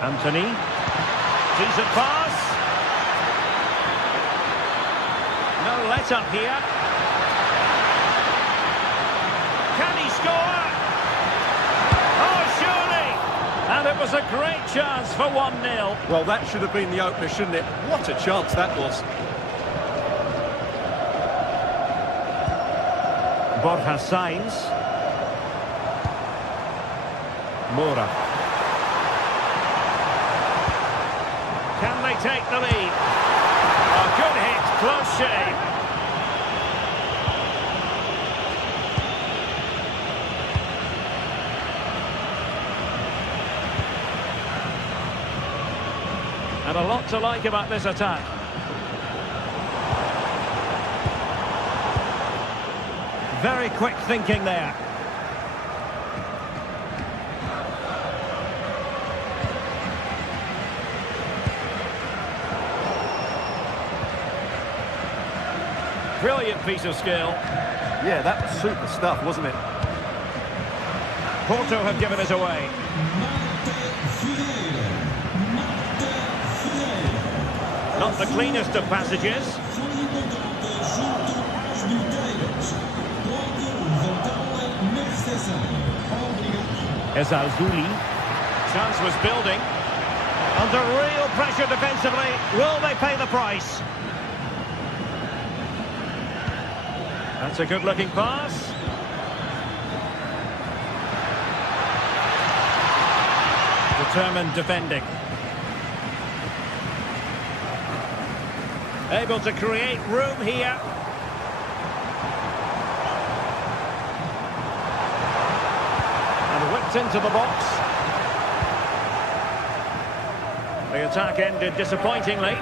Anthony. Decent pass. No let-up here. Can he score? And it was a great chance for 1-0. Well, that should have been the opener, shouldn't it? What a chance that was. Borja Sainz. Moura. Can they take the lead? A good hit, close shave. And a lot to like about this attack. Very quick thinking there. Brilliant piece of skill. Yeah, that was super stuff, wasn't it? Porto have given us away. Not the cleanest of passages. Ezalzouli. Chance was building. Under real pressure defensively. Will they pay the price? That's a good-looking pass. Determined defending. Able to create room here. And whipped into the box. The attack ended disappointingly.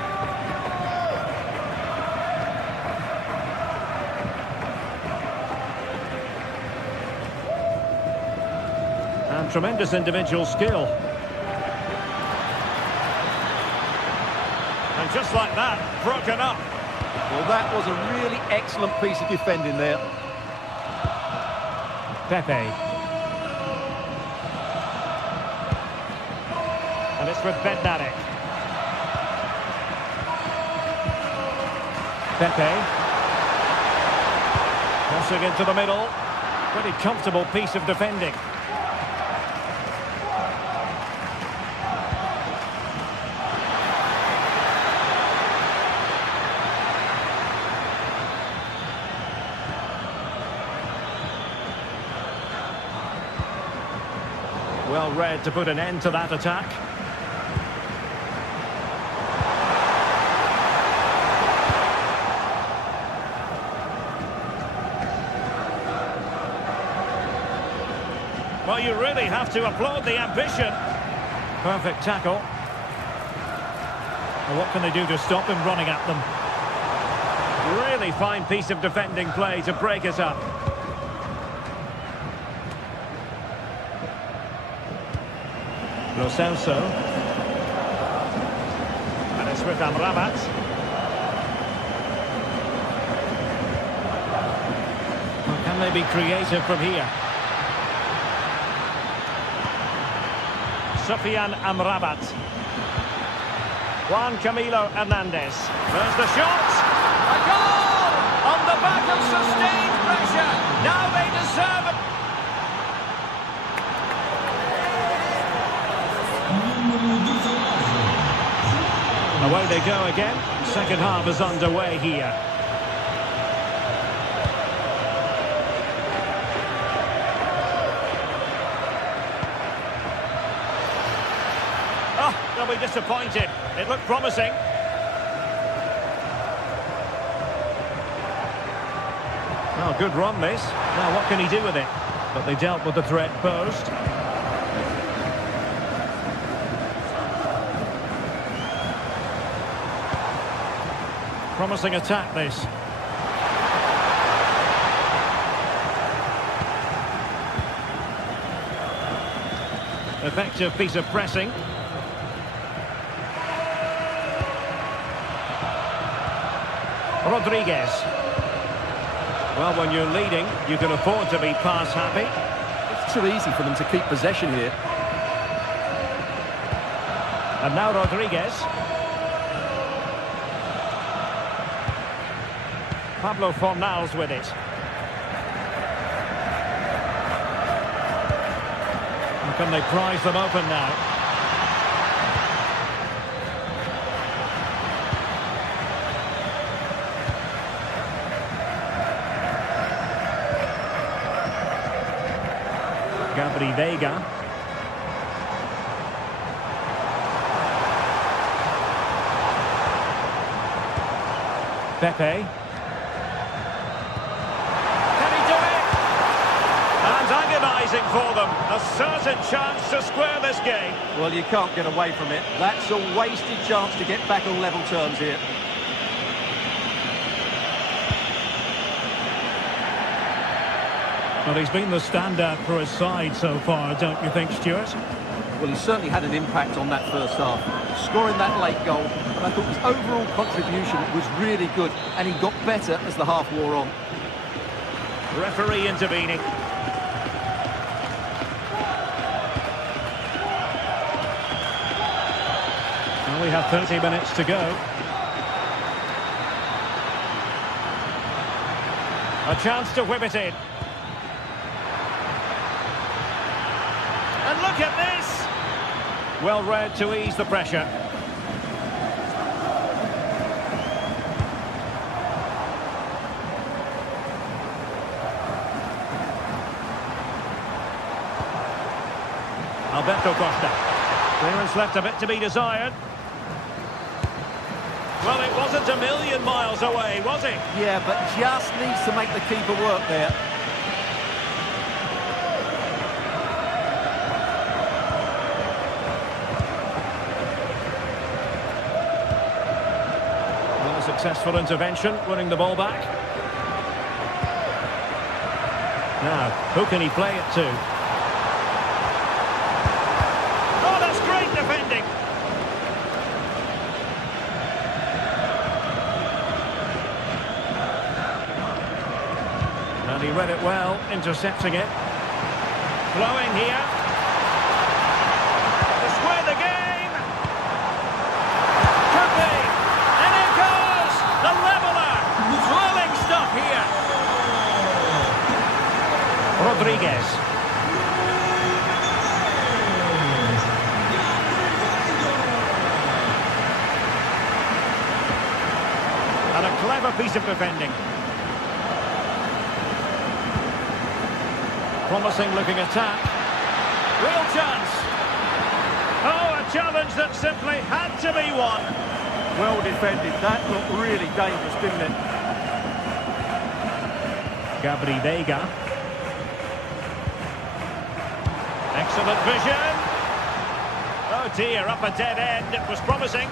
And tremendous individual skill. And just like that, broken up. Well, that was a really excellent piece of defending there. Pepe. And it's with Bednarek. Pepe. Crossing into the middle. Pretty comfortable piece of defending. Well read to put an end to that attack. Well, you really have to applaud the ambition. Perfect tackle. Well, what can they do to stop him running at them? Really fine piece of defending play to break us up. Lo Celso. And it's with Amrabat. Well, can they be creative from here? Sofian Amrabat. Juan Camilo Hernandez. There's the shot. A goal! On the back of sustained pressure. Now they deserve it. Away they go again. Second half is underway here. Oh, they'll be disappointed. It looked promising. Oh, good run this. Now what can he do with it? But they dealt with the threat posed. Promising attack this. Effective piece of pressing. Rodriguez. Well, when you're leading, you can afford to be pass happy. It's too easy for them to keep possession here. And now Rodriguez. Pablo Fornals with it. And can they prize them open now? Gabri Vega. Pepe. Agonising for them. A certain chance to square this game. Well, you can't get away from it. That's a wasted chance to get back on level terms here. Well, he's been the standout for his side so far, don't you think, Stuart? Well, he certainly had an impact on that first half. Scoring that late goal, but I thought his overall contribution was really good, and he got better as the half wore on. Referee intervening. We have 30 minutes to go. A chance to whip it in. And look at this! Well read to ease the pressure. Alberto Costa. Clearance left a bit to be desired. Well, it wasn't a million miles away, was it? Yeah, but just needs to make the keeper work there. Well, a successful intervention, winning the ball back. Now, who can he play it to? Oh, that's great defending! And he read it well, intercepting it. Flowing here. To square the game. Could be. And here goes the leveller. Thrilling stuff here. Rodriguez. And a clever piece of defending. Promising looking attack. Real chance. Oh, a challenge that simply had to be won. Well defended. That looked really dangerous, didn't it? Gabri Veiga. Excellent vision. Oh dear, up a dead end. It was promising.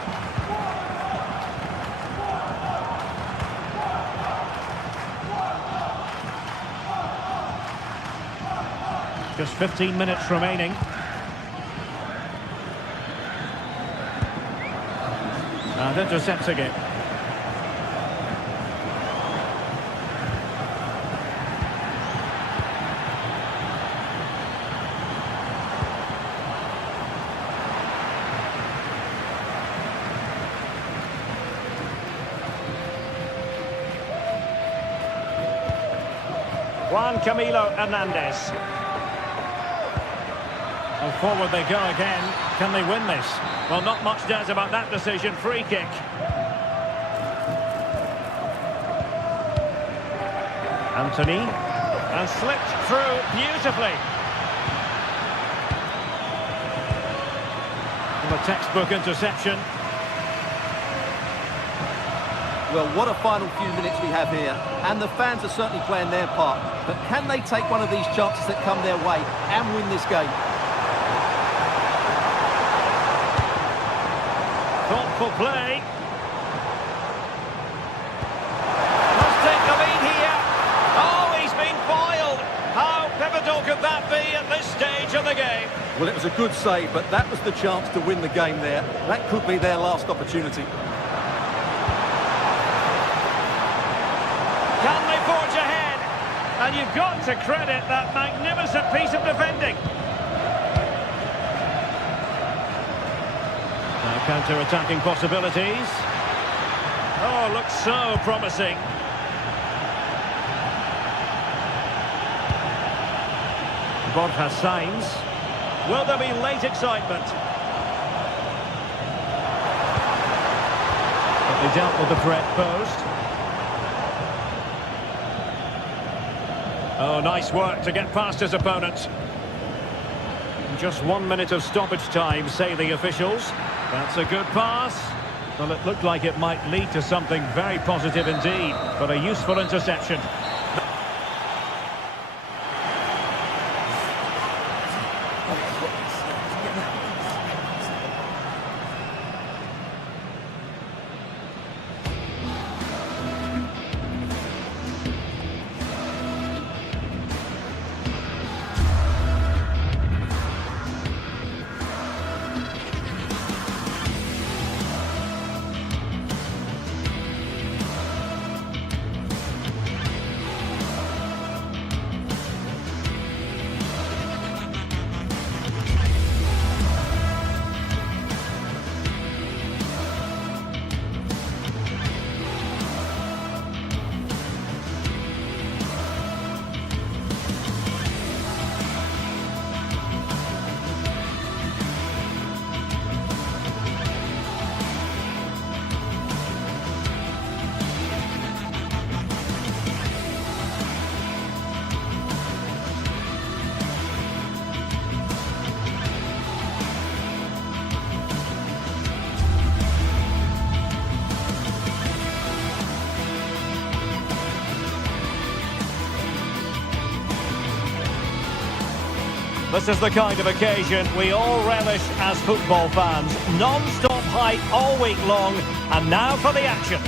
Just 15 minutes remaining. And intercepting it. Juan Camilo Hernandez. Well, forward they go again. Can they win this? Well, not much doubt about that decision. Free kick. Anthony. And slipped through beautifully. Well, a textbook interception. Well, what a final few minutes we have here. And the fans are certainly playing their part. But can they take one of these chances that come their way and win this game? Thoughtful play. Must take the lead here. Oh, he's been foiled. How pivotal could that be at this stage of the game? Well, it was a good save, but that was the chance to win the game there. That could be their last opportunity. Can they forge ahead? And you've got to credit that magnificent piece of defending. Now counter-attacking possibilities. Oh, looks so promising. Borja Sainz. Will there be late excitement? But they dealt with the threat posed. Oh, nice work to get past his opponent. Just 1 minute of stoppage time, say the officials. That's a good pass. Well, it looked like it might lead to something very positive indeed, but a useful interception. This is the kind of occasion we all relish as football fans. Non-stop hype all week long, and now for the action.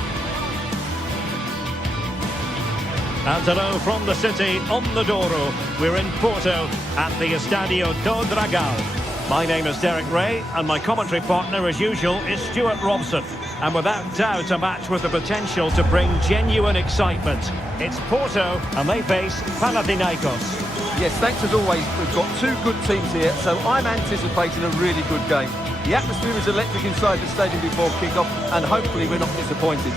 And hello from the city on the Douro. We're in Porto at the Estadio do Dragão. My name is Derek Ray, and my commentary partner, as usual, is Stuart Robson. And without doubt, a match with the potential to bring genuine excitement. It's Porto, and they face Panathinaikos. Yes, thanks as always. We've got two good teams here, so I'm anticipating a really good game. The atmosphere is electric inside the stadium before kick-off, and hopefully we're not disappointed.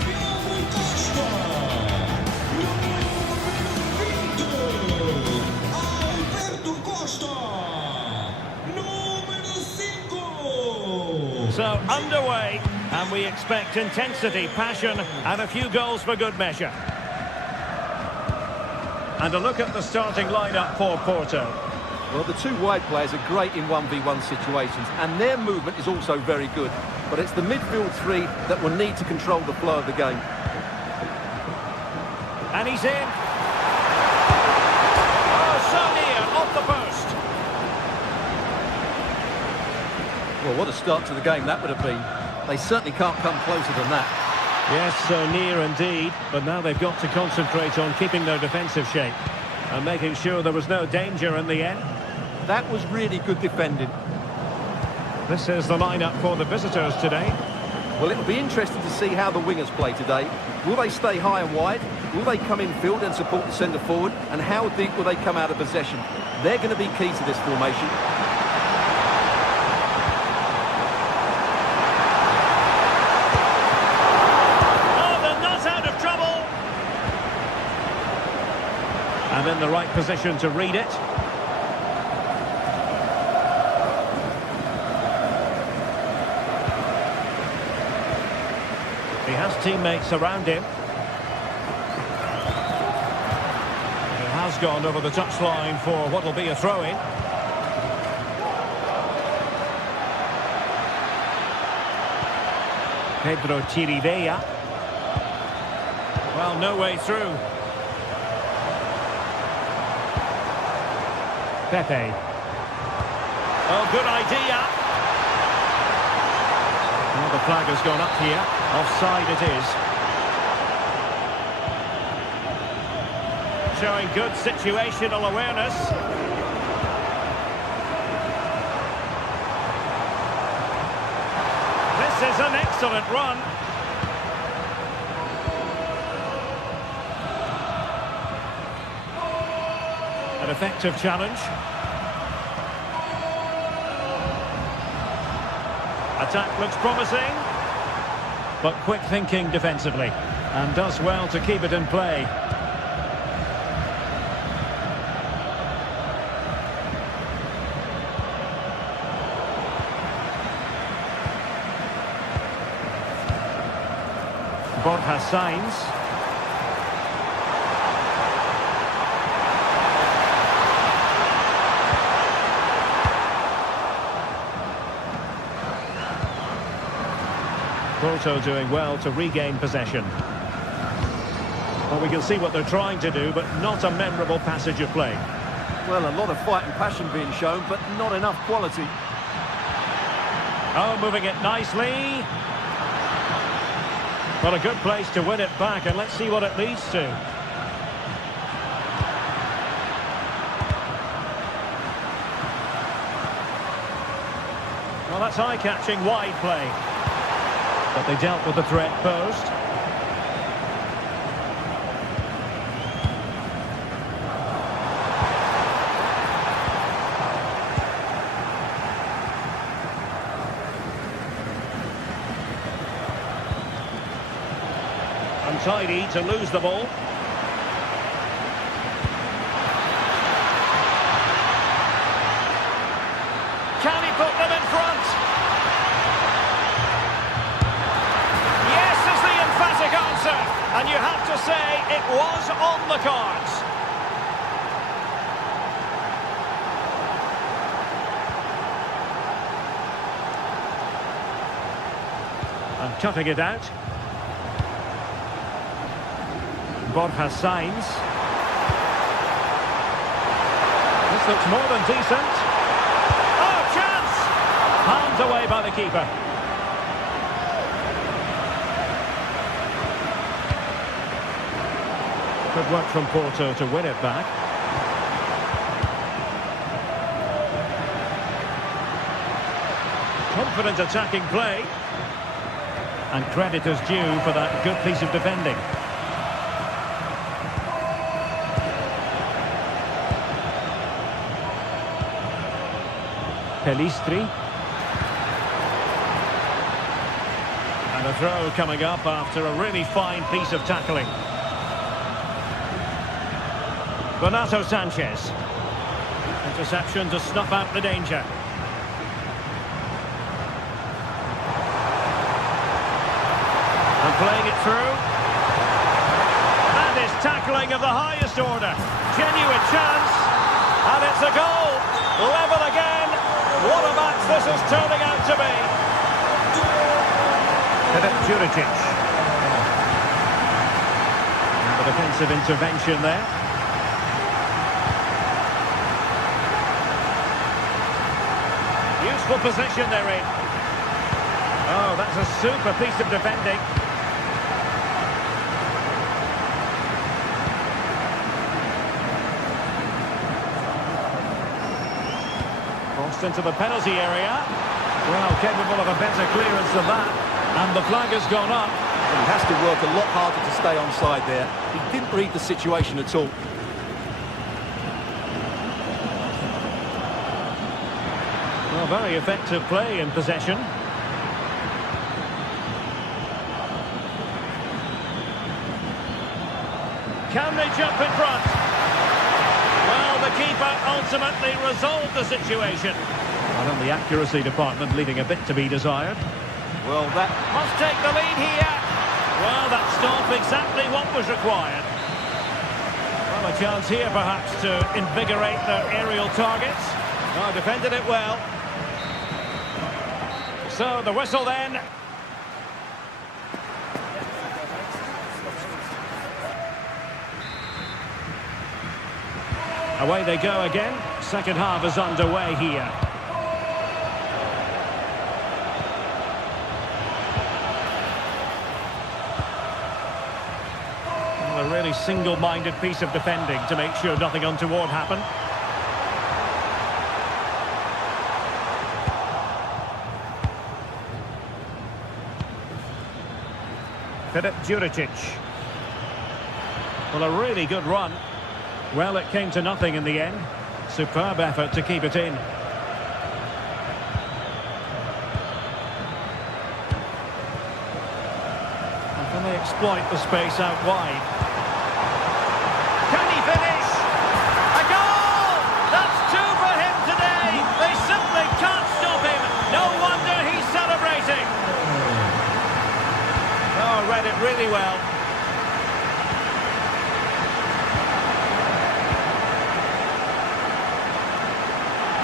So underway, and we expect intensity, passion, and a few goals for good measure. And a look at the starting lineup for Porto. Well, the two wide players are great in 1v1 situations, and their movement is also very good. But it's the midfield three that will need to control the flow of the game. And he's in. Oh, so near, off the post. Well, what a start to the game that would have been. They certainly can't come closer than that. Yes, so near indeed, but now they've got to concentrate on keeping their defensive shape and making sure there was no danger in the end. That was really good defending. This is the lineup for the visitors today. Well, it'll be interesting to see how the wingers play today. Will they stay high and wide? Will they come in field and support the centre forward? And how deep will they come out of possession? They're going to be key to this formation. Oh, they're not out of trouble! And in the right position to read it. He has teammates around him. He has gone over the touchline for what will be a throw-in. Pedro Chirivella. Well, no way through. Pepe. Oh, good idea. Well, the flag has gone up here. Offside it is. Showing good situational awareness. This is an excellent run. An effective challenge. Attack looks promising, but quick thinking defensively, and does well to keep it in play. Borja Sainz. Porto doing well to regain possession. Well, we can see what they're trying to do, but not a memorable passage of play. Well, a lot of fight and passion being shown, but not enough quality. Oh, moving it nicely. Well, a good place to win it back, and let's see what it leads to. Well, that's eye-catching wide play. But they dealt with the threat posed. Untidy to lose the ball. Can he put them in front? Yes is the emphatic answer. And you have to say it was on the cards. And cutting it out. Borja Sainz. This looks more than decent. Oh, chance! Palmed away by the keeper. Good work from Porto to win it back. Confident attacking play. And credit is due for that good piece of defending. Pelistri. And a throw coming up after a really fine piece of tackling. Renato Sanchez. Interception to snuff out the danger. And playing it through. That is tackling of the highest order. Genuine chance. And it's a goal. Level again. What a match this is turning out to be. Juricic. And the defensive intervention there. Useful position they're in. Oh, that's a super piece of defending. Crossed into the penalty area. Well, capable of a better clearance than that. And the flag has gone up. He has to work a lot harder to stay onside there. He didn't read the situation at all. Well, very effective play in possession. Can they jump in front? Well, the keeper ultimately resolved the situation. Well, in the accuracy department, leaving a bit to be desired. Well, that Must take the lead here. Well, that stopped exactly what was required. Well, a chance here, perhaps, to invigorate their aerial targets. Oh, defended it well. So, the whistle then. Away they go again. Second half is underway here. A really single-minded piece of defending to make sure nothing untoward happened. Juricic. Well, a really good run. Well, it came to nothing in the end. Superb effort to keep it in. And can they exploit the space out wide? Can he finish? A goal! That's two for him today. They simply can't stop him. No wonder he's celebrating. Oh, read it really well.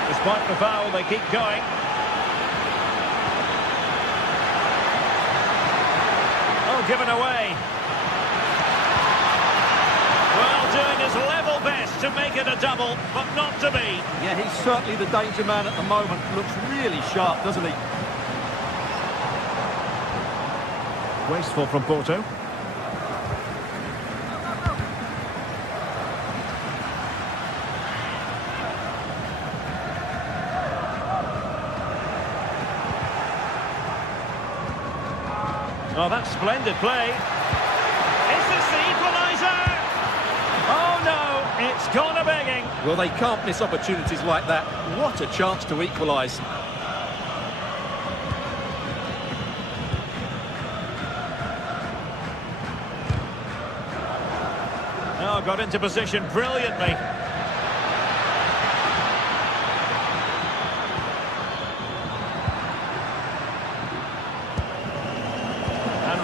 Despite the foul, they keep going. Oh, given away. Well, doing his level best to make it a double, but not to be. Yeah, he's certainly the danger man at the moment. Looks really sharp, doesn't he? Wasteful from Porto. Oh, that's splendid play. Is this the equaliser? Oh, no, it's gone a-begging. Well, they can't miss opportunities like that. What a chance to equalise. Oh, got into position brilliantly.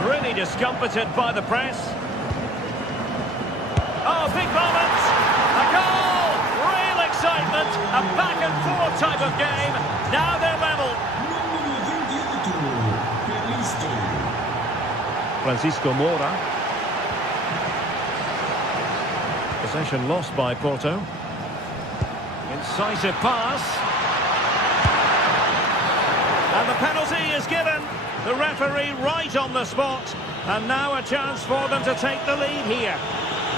Really discomfited by the press. Oh, big moment! A goal! Real excitement! A back-and-forth type of game. Now they're level. Francisco Moura. Possession lost by Porto. Incisive pass. And the penalty is given. The referee right on the spot, and now a chance for them to take the lead here.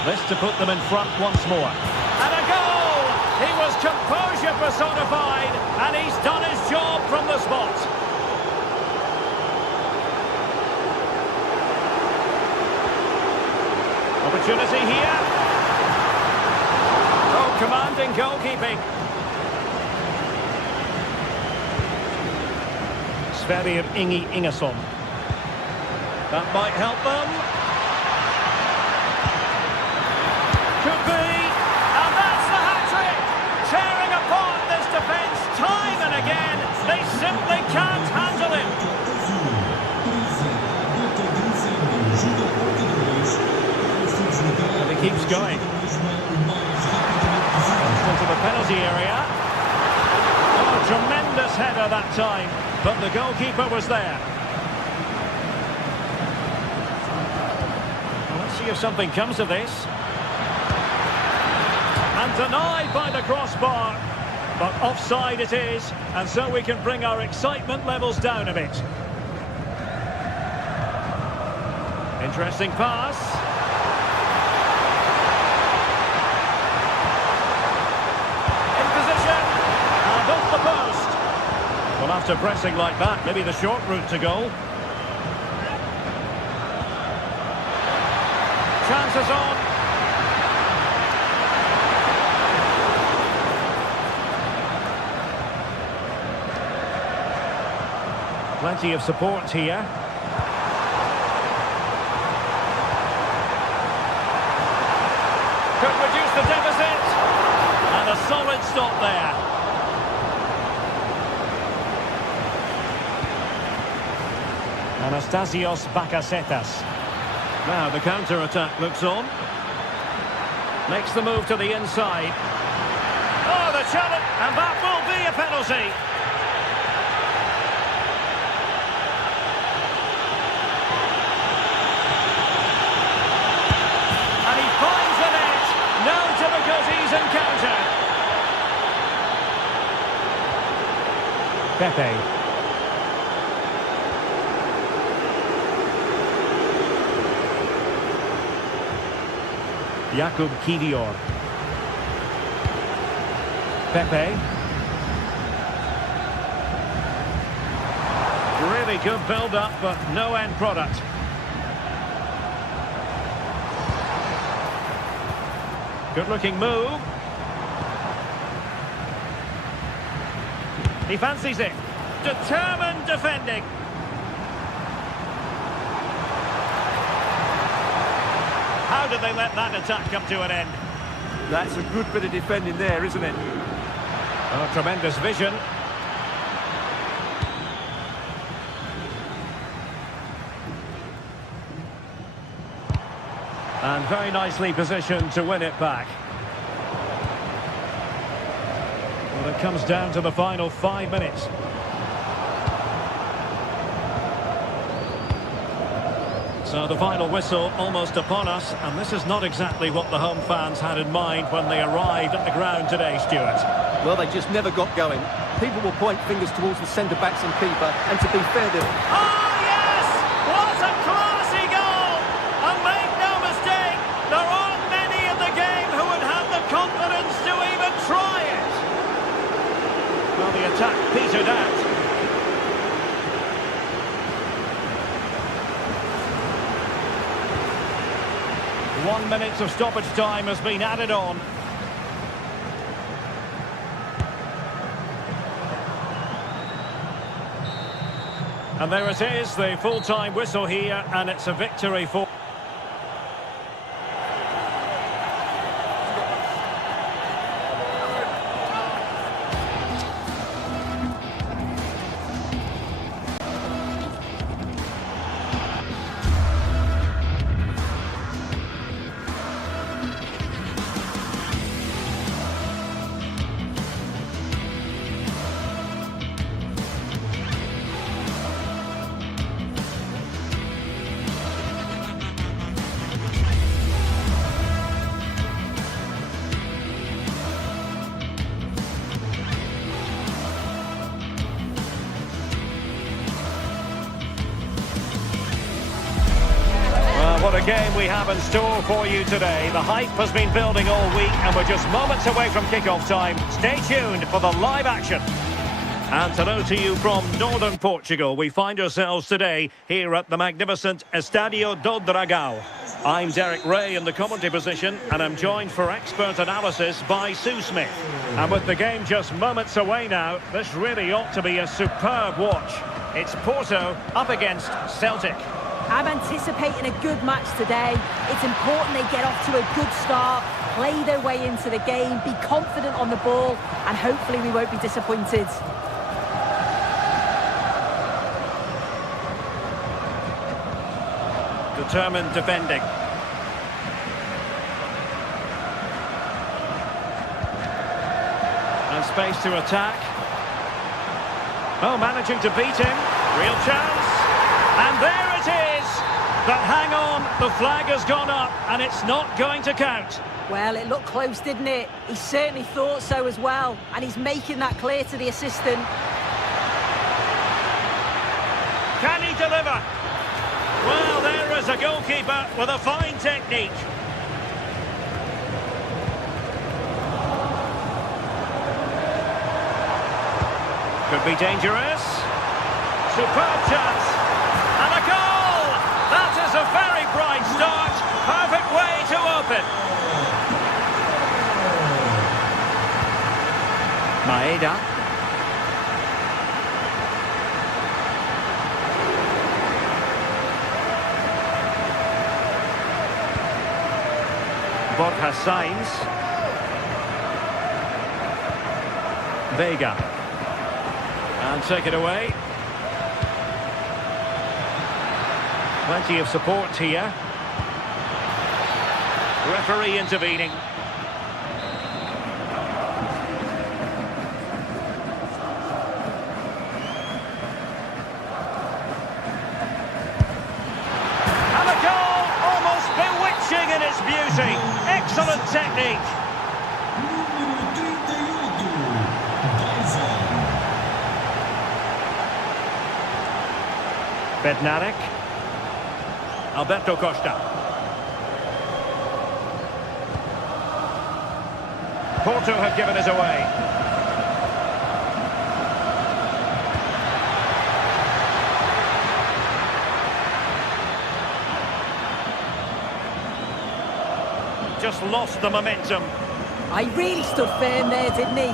This to put them in front once more. And a goal! He was composure personified, and he's done his job from the spot. Opportunity here. Oh, commanding goalkeeping. Sverrir Ingi Ingesson. That might help them. Could be. And that's the hat-trick. Tearing apart this defence time and again. They simply can't handle him. And he keeps going. Into the penalty area. Tremendous header that time, but the goalkeeper was there. Well, let's see if something comes of this. And denied by the crossbar. But offside it is, and so we can bring our excitement levels down a bit. Interesting pass. In position, and off the post. Well, after pressing like that, maybe the short route to goal. Chances on. Plenty of support here. Could reduce the deficit. And a solid stop there. Anastasios Bakasetas. Now the counter-attack looks on. Makes the move to the inside. Oh, the challenge! And that will be a penalty. Finds the net. No difficulties encountered. Pepe. Jakub Kivior. Pepe. Really good build-up, but no end product. Good-looking move. He fancies it. Determined defending. How did they let that attack come to an end? That's a good bit of defending there, isn't it? Oh, tremendous vision. And very nicely positioned to win it back. Well, it comes down to the final 5 minutes. So the final whistle almost upon us, and this is not exactly what the home fans had in mind when they arrived at the ground today, Stuart. Well, they just never got going. People will point fingers towards the centre-backs and keeper, and to be fair, they're... Oh, yes! What a classy goal! And make no mistake, there aren't many in the game who would have the confidence to even try it. Well, the attack petered out. One minute of stoppage time has been added on. And there it is, the full-time whistle here, and it's a victory for... What a game we have in store for you today. The hype has been building all week and we're just moments away from kick-off time. Stay tuned for the live action. And hello to you from northern Portugal. We find ourselves today here at the magnificent Estádio do Dragão. I'm Derek Ray in the commentary position and I'm joined for expert analysis by Sue Smith. And with the game just moments away now, this really ought to be a superb watch. It's Porto up against Celtic. I'm anticipating a good match today. It's important they get off to a good start, play their way into the game, be confident on the ball, and hopefully we won't be disappointed. Determined defending. And space to attack. Oh, managing to beat him. Real chance. And there it is. But hang on, the flag has gone up and it's not going to count. Well, it looked close, didn't it? He certainly thought so as well. And he's making that clear to the assistant. Can he deliver? Well, there is a goalkeeper with a fine technique. Could be dangerous. Superb chance. And a goal! That is a very bright start. Perfect way to open. Maeda. Borja Sainz. Vega. And take it away. Plenty of support here. Referee intervening. And a goal, almost bewitching in its beauty. Excellent technique. Bednarek. Alberto Costa. Porto have given us away. Just lost the momentum. He really stood firm there, didn't he?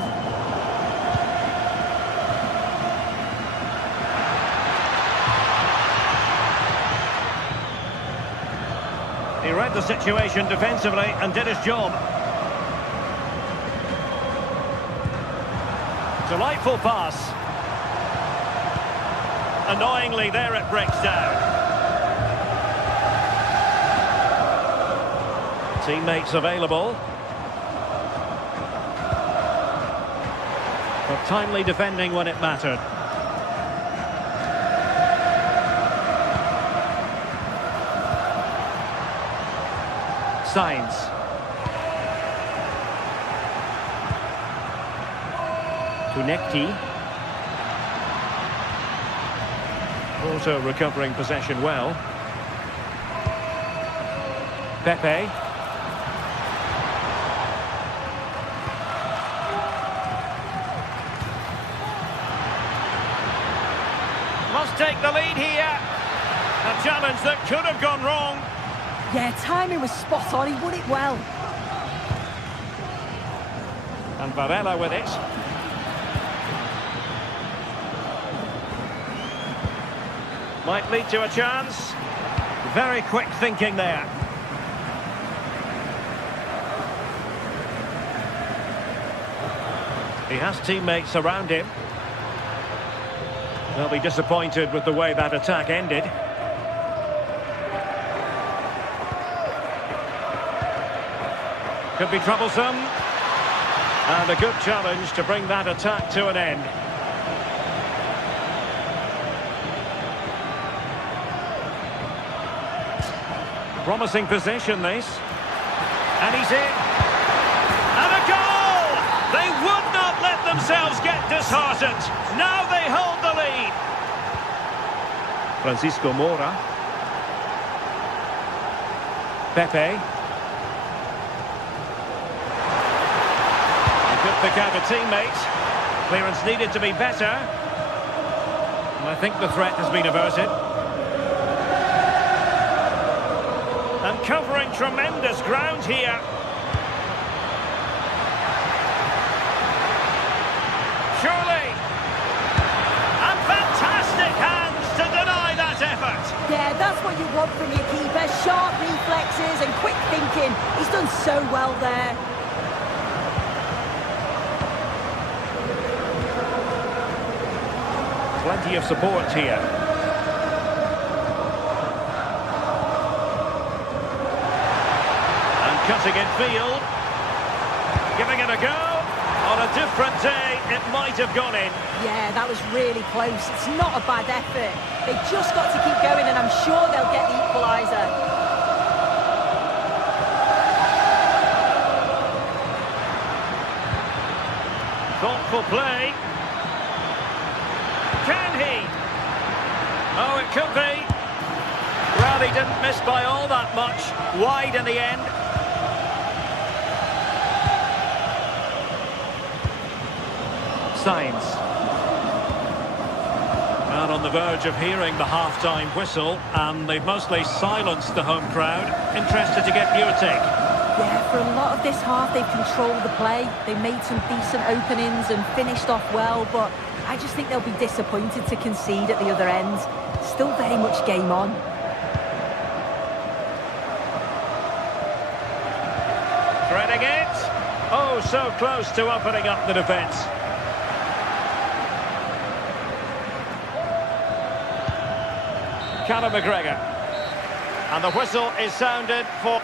He read the situation defensively and did his job. Delightful pass. Annoyingly, there it breaks down. Teammates available. But timely defending when it mattered. Sainz. Tunekti. Also recovering possession well. Pepe. Must take the lead here. A challenge that could have gone wrong. Yeah, timing was spot on. He won it well. And Varela with it. Might lead to a chance. Very quick thinking there. He has teammates around him. They'll be disappointed with the way that attack ended. Could be troublesome. And a good challenge to bring that attack to an end. Promising position, this. And he's in. And a goal! They would not let themselves get disheartened. Now they hold the lead. Francisco Mora. Pepe. Pick out a teammate. Clearance needed to be better. And I think the threat has been averted. And covering tremendous ground here. Surely. And fantastic hands to deny that effort. Yeah, that's what you want from your keeper. Sharp reflexes and quick thinking. He's done so well there. Plenty of support here. And cutting in field. Giving it a go. On a a different day, it might have gone in. Yeah, that was really close. It's not a bad effort. They just got to keep going, and I'm sure they'll get the equaliser. Thoughtful play. Can he? Oh, it could be. Well, he didn't miss by all that much. Wide in the end. Signs. And on the verge of hearing the half-time whistle, and they've mostly silenced the home crowd. Interested to get your take. Yeah, for a lot of this half, they've controlled the play. They made some decent openings and finished off well, but I just think they'll be disappointed to concede at the other end. Still very much game on. Threading it. Oh, so close to opening up the defence. Callum McGregor. And the whistle is sounded for...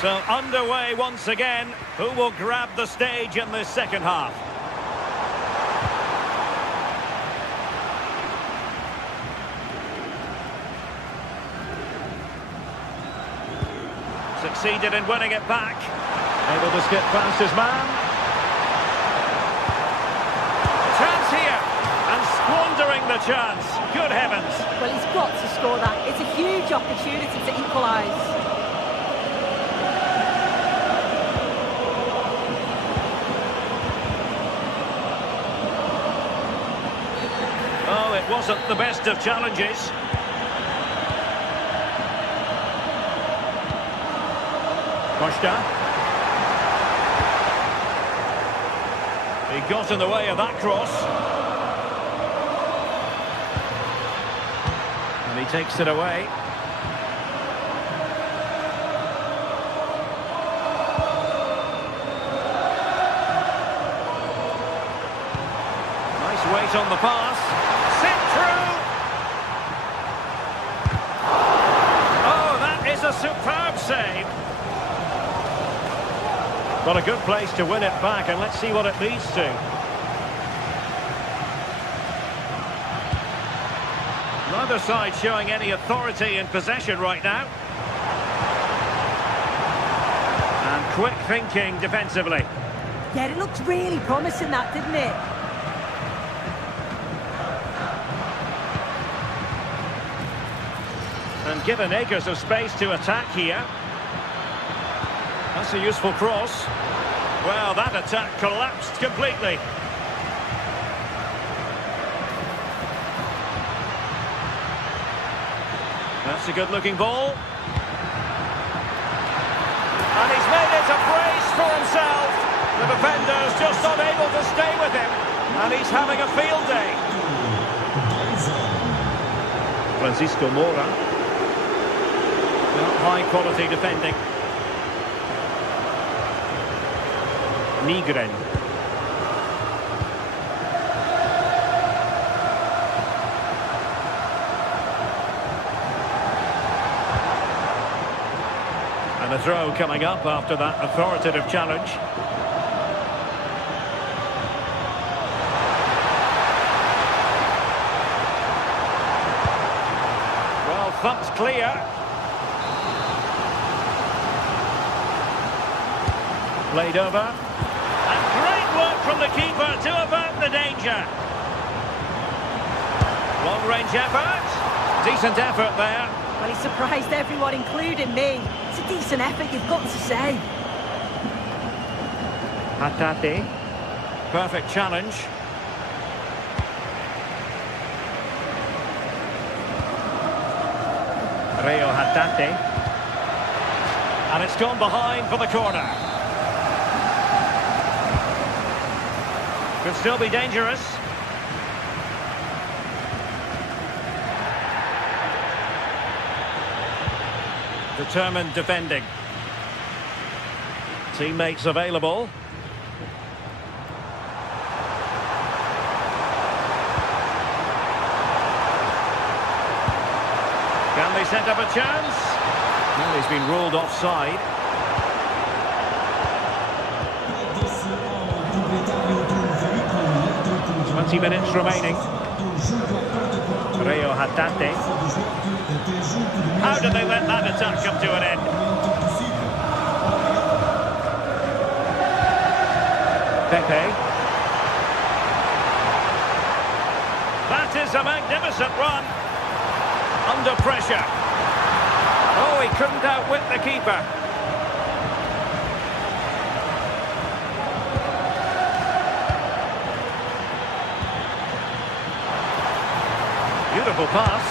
So underway once again. Who will grab the stage in this second half? Succeeded in winning it back. Able to skip past his man. Chance here. And squandering the chance. Good heavens. Well, he's got to score that. It's a huge opportunity to equalise. Oh, it wasn't the best of challenges. Costa. He got in the way of that cross. And he takes it away. Nice weight on the pass. Sit through. Oh, that is a superb save. Got a good place to win it back, and let's see what it leads to. Neither side showing any authority in possession right now. And quick thinking defensively. Yeah, it looked really promising, that, didn't it? And given acres of space to attack here. That's a useful cross. Well, that attack collapsed completely. That's a good-looking ball. And he's made it a brace for himself. The defender's just unable to stay with him. And he's having a field day. Francisco Moura. High-quality defending. Nigren. And a throw coming up after that authoritative challenge. Well, thumped clear. Played over. Work from the keeper to avert the danger. Long-range effort. Decent effort there. Well, he surprised everyone, including me. It's a decent effort, you've got to say. Hatate. Perfect challenge. Reo Hatate. And it's gone behind for the corner. Could still be dangerous. Determined defending. Teammates available. Can they set up a chance. Well, he's been ruled offside. 20 minutes remaining. Rio Hatate. How did they let that attack come to an end? Pepe. That is a magnificent run. Under pressure. Oh, he couldn't outwit the keeper. Beautiful pass.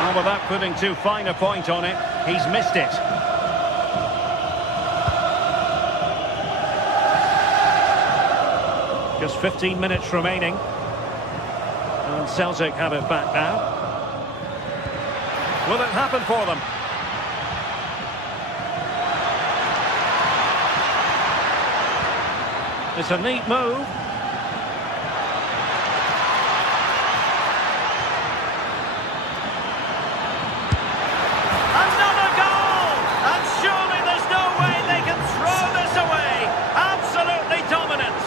And without putting too fine a point on it, he's missed it. Just 15 minutes remaining. And Celtic have it back now. Will it happen for them? It's a neat move. Another goal! And surely there's no way they can throw this away. Absolutely dominant.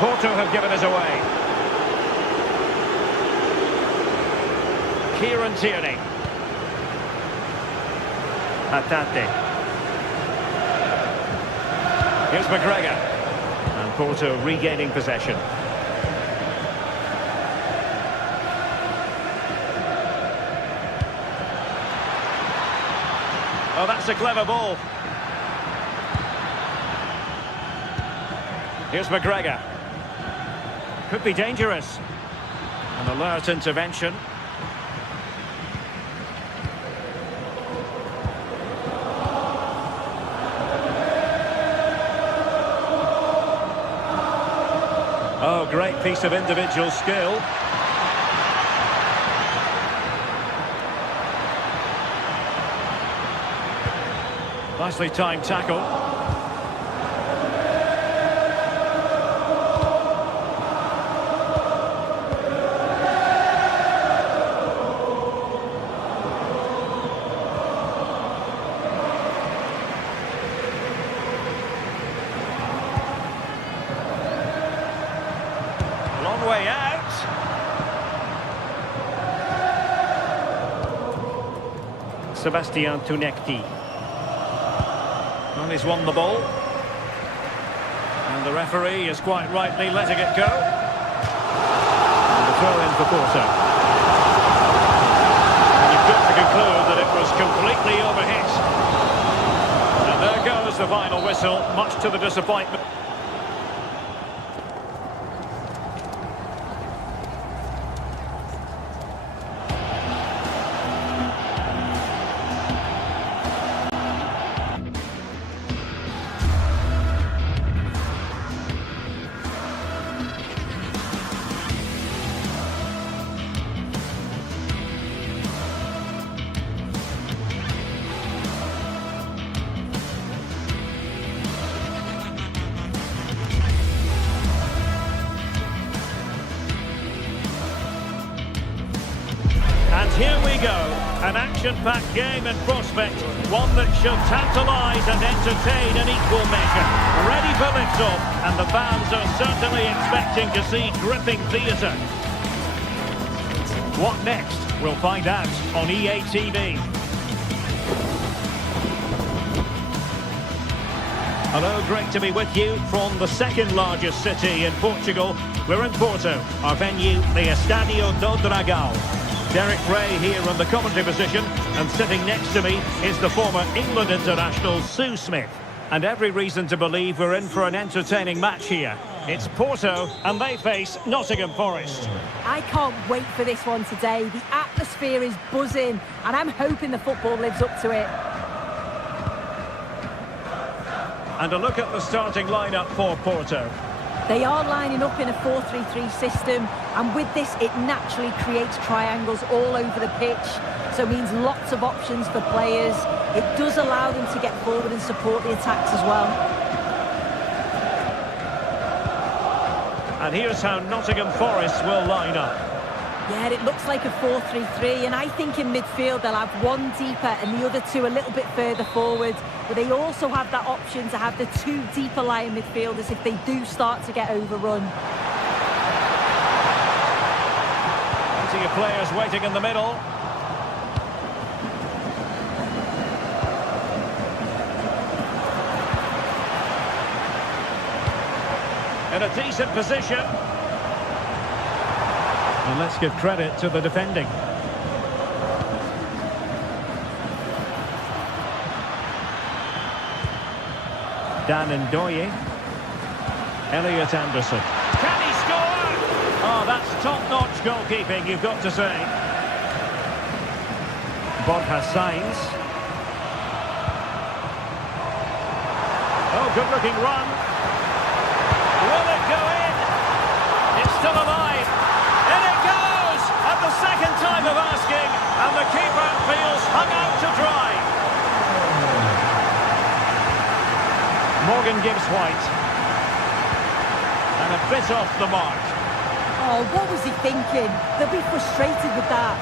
Porto have given us away. Kieran Tierney. Hatate. Here's McGregor. And Porto regaining possession. Oh, that's a clever ball. Here's McGregor. Could be dangerous. An alert intervention. Oh, great piece of individual skill. Nicely timed tackle. Long way out. Sebastian Tunekti. Well, he's won the ball. And the referee is quite rightly letting it go. And the throw in for Porto. And you've got to conclude that it was completely overhit. And there goes the final whistle, much to the disappointment. And here we go, an action-packed game in prospect, one that should tantalise and entertain in equal measure. Ready for lift-off, and the fans are certainly expecting to see gripping theatre. What next? We'll find out on EA TV. Hello, great to be with you from the second largest city in Portugal. We're in Porto, our venue, the Estádio do Dragão. Derek Ray here on the commentary position, and sitting next to me is the former England international Sue Smith. And every reason to believe we're in for an entertaining match here. It's Porto, and they face Nottingham Forest. I can't wait for this one today. The atmosphere is buzzing, and I'm hoping the football lives up to it. And a look at the starting lineup for Porto. They are lining up in a 4-3-3 system, and with this it naturally creates triangles all over the pitch, so it means lots of options for players. It does allow them to get forward and support the attacks as well. And here's how Nottingham Forest will line up. Yeah, it looks like a 4-3-3, and I think in midfield they'll have one deeper and the other two a little bit further forward. But they also have that option to have the two deeper lying midfielders if they do start to get overrun. Plenty of players waiting in the middle. In a decent position. And let's give credit to the defending. Dan Ndoye. Elliot Anderson. Can he score? Oh, that's top-notch goalkeeping, you've got to say. Borja Sainz. Oh, good-looking run. Will it go in? It's still alive. In it goes! At the second time of asking, and the keeper feels hung out to dry. Morgan Gibbs White. And a bit off the mark. Oh, what was he thinking? They'll be frustrated with that.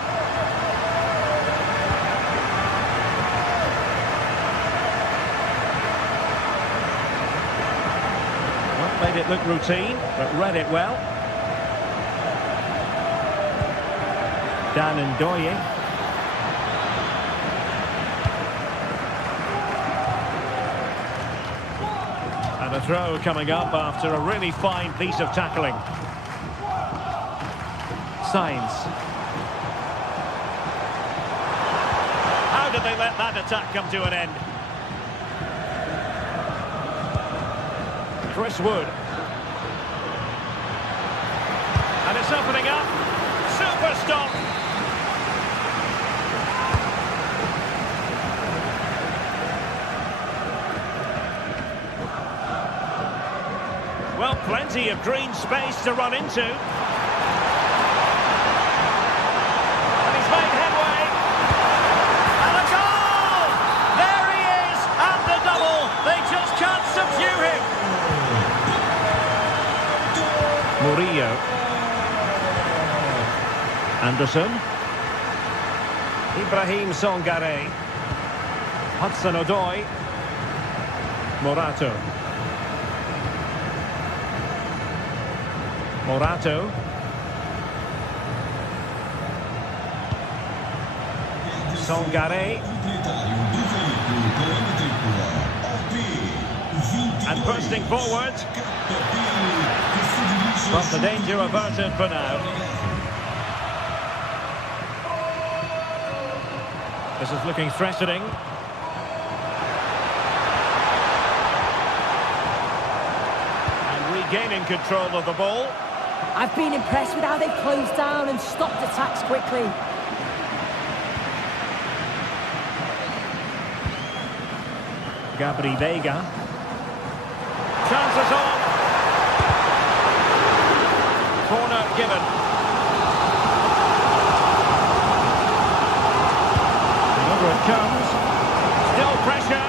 Well, made it look routine, but read it well. Dan Ndoye. And a throw coming up after a really fine piece of tackling. Sainz. How did they let that attack come to an end? Chris Wood. And it's opening up. Super stop. Well, plenty of green space to run into. And he's made headway. And a goal! There he is, and the double. They just can't subdue him. Murillo. Anderson. Ibrahim Songare. Hudson-Odoi. Morato. Morato. Songare. And bursting forward. But the danger averted for now. This is looking threatening. And regaining control of the ball. I've been impressed with how they've closed down and stopped attacks quickly. Gabri Vega. Chances on. Corner given. And over it comes. Still pressure.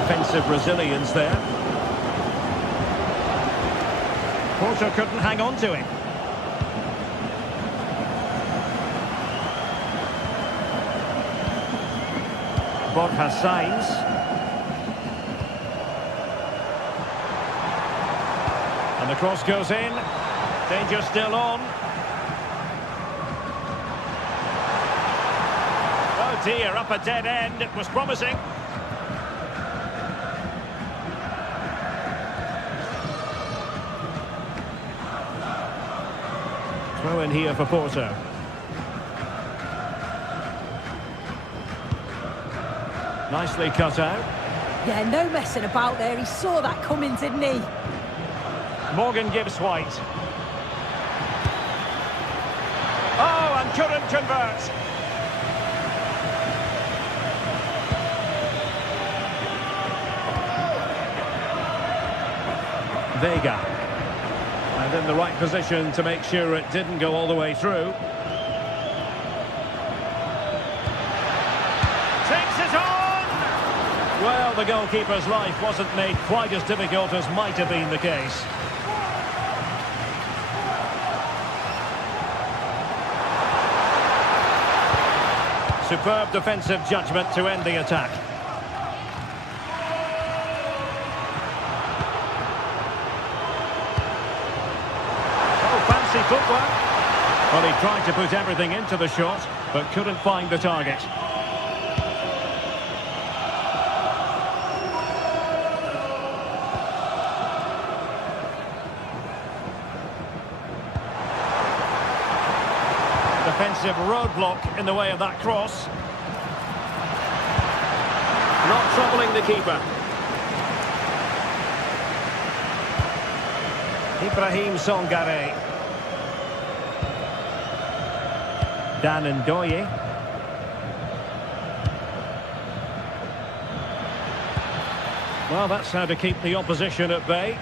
Defensive resilience there. Porto couldn't hang on to it. Borja Sainz. And the cross goes in. Danger still on. Oh dear, up a dead end. It was promising. Throw in here for Porto. Nicely cut out. Yeah, no messing about there. He saw that coming, didn't he? Morgan Gibbs White. Oh, and couldn't convert. Vega. And in the right position to make sure it didn't go all the way through. Takes it on! Well, the goalkeeper's life wasn't made quite as difficult as might have been the case. superb defensive judgment to end the attack. Oh, fancy footwork. Well, he tried to put everything into the shot, but couldn't find the target. Defensive roadblock in the way of that cross. Not troubling the keeper. Ibrahim Songare. Dan Ndoye. Well, that's how to keep the opposition at bay.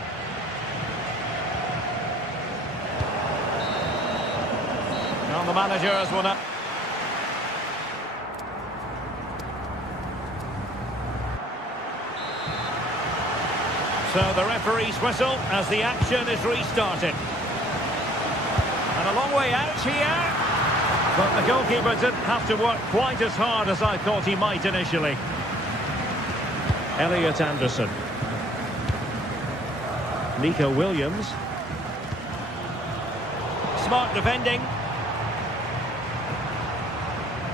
Well, the manager has won up. So the referee's whistle as the action is restarted. And a long way out here. But the goalkeeper didn't have to work quite as hard as I thought he might initially. Elliot Anderson. Nico Williams. Smart defending.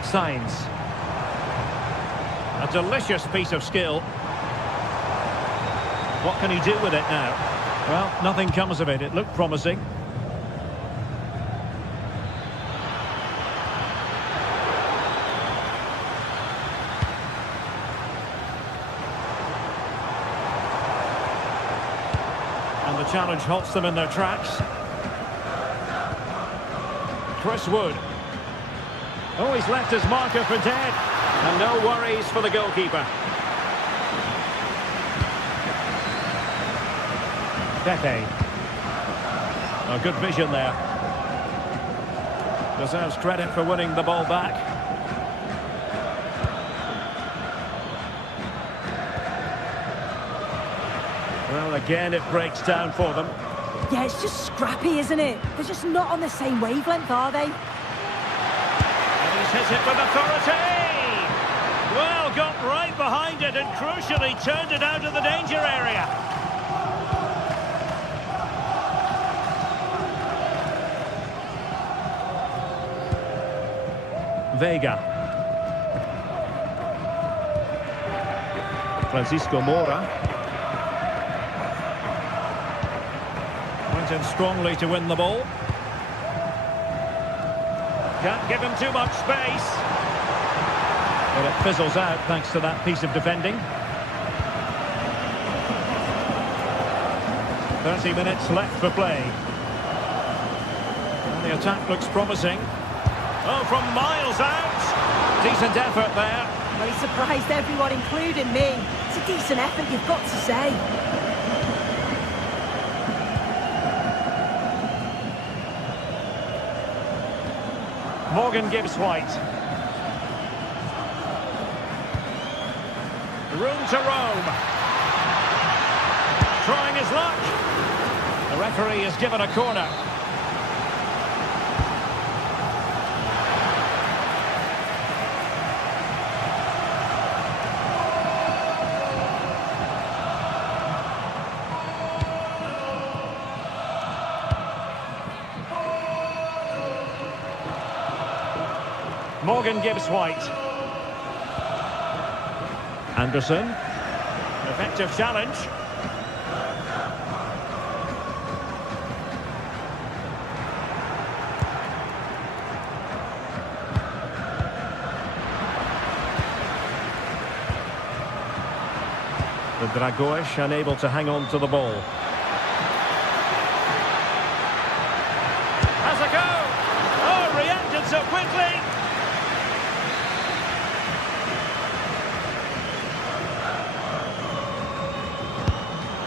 Sainz. A delicious piece of skill. What can he do with it now? Well, nothing comes of it. It looked promising. And the challenge halts them in their tracks. Chris Wood. Oh, he's left his marker for dead. And no worries for the goalkeeper. Pepe. Oh, good vision there. Deserves credit for winning the ball back. Well, again, it breaks down for them. Yeah, it's just scrappy, isn't it? They're just not on the same wavelength, are they? And he's hit it with authority. Well, got right behind it and crucially turned it out of the danger area. Vega. Francisco Mora. Went in strongly to win the ball. Can't give him too much space. But it fizzles out thanks to that piece of defending. 30 minutes left for play. And the attack looks promising. Oh, from miles out. Decent effort there. Well, he surprised everyone, including me. It's a decent effort, you've got to say. Morgan Gibbs-White. Room to roam. Trying his luck. The referee has given a corner. Morgan Gibbs-White. Anderson. Effective challenge. The Dragoish unable to hang on to the ball. Has a go! Oh, reacted so quickly!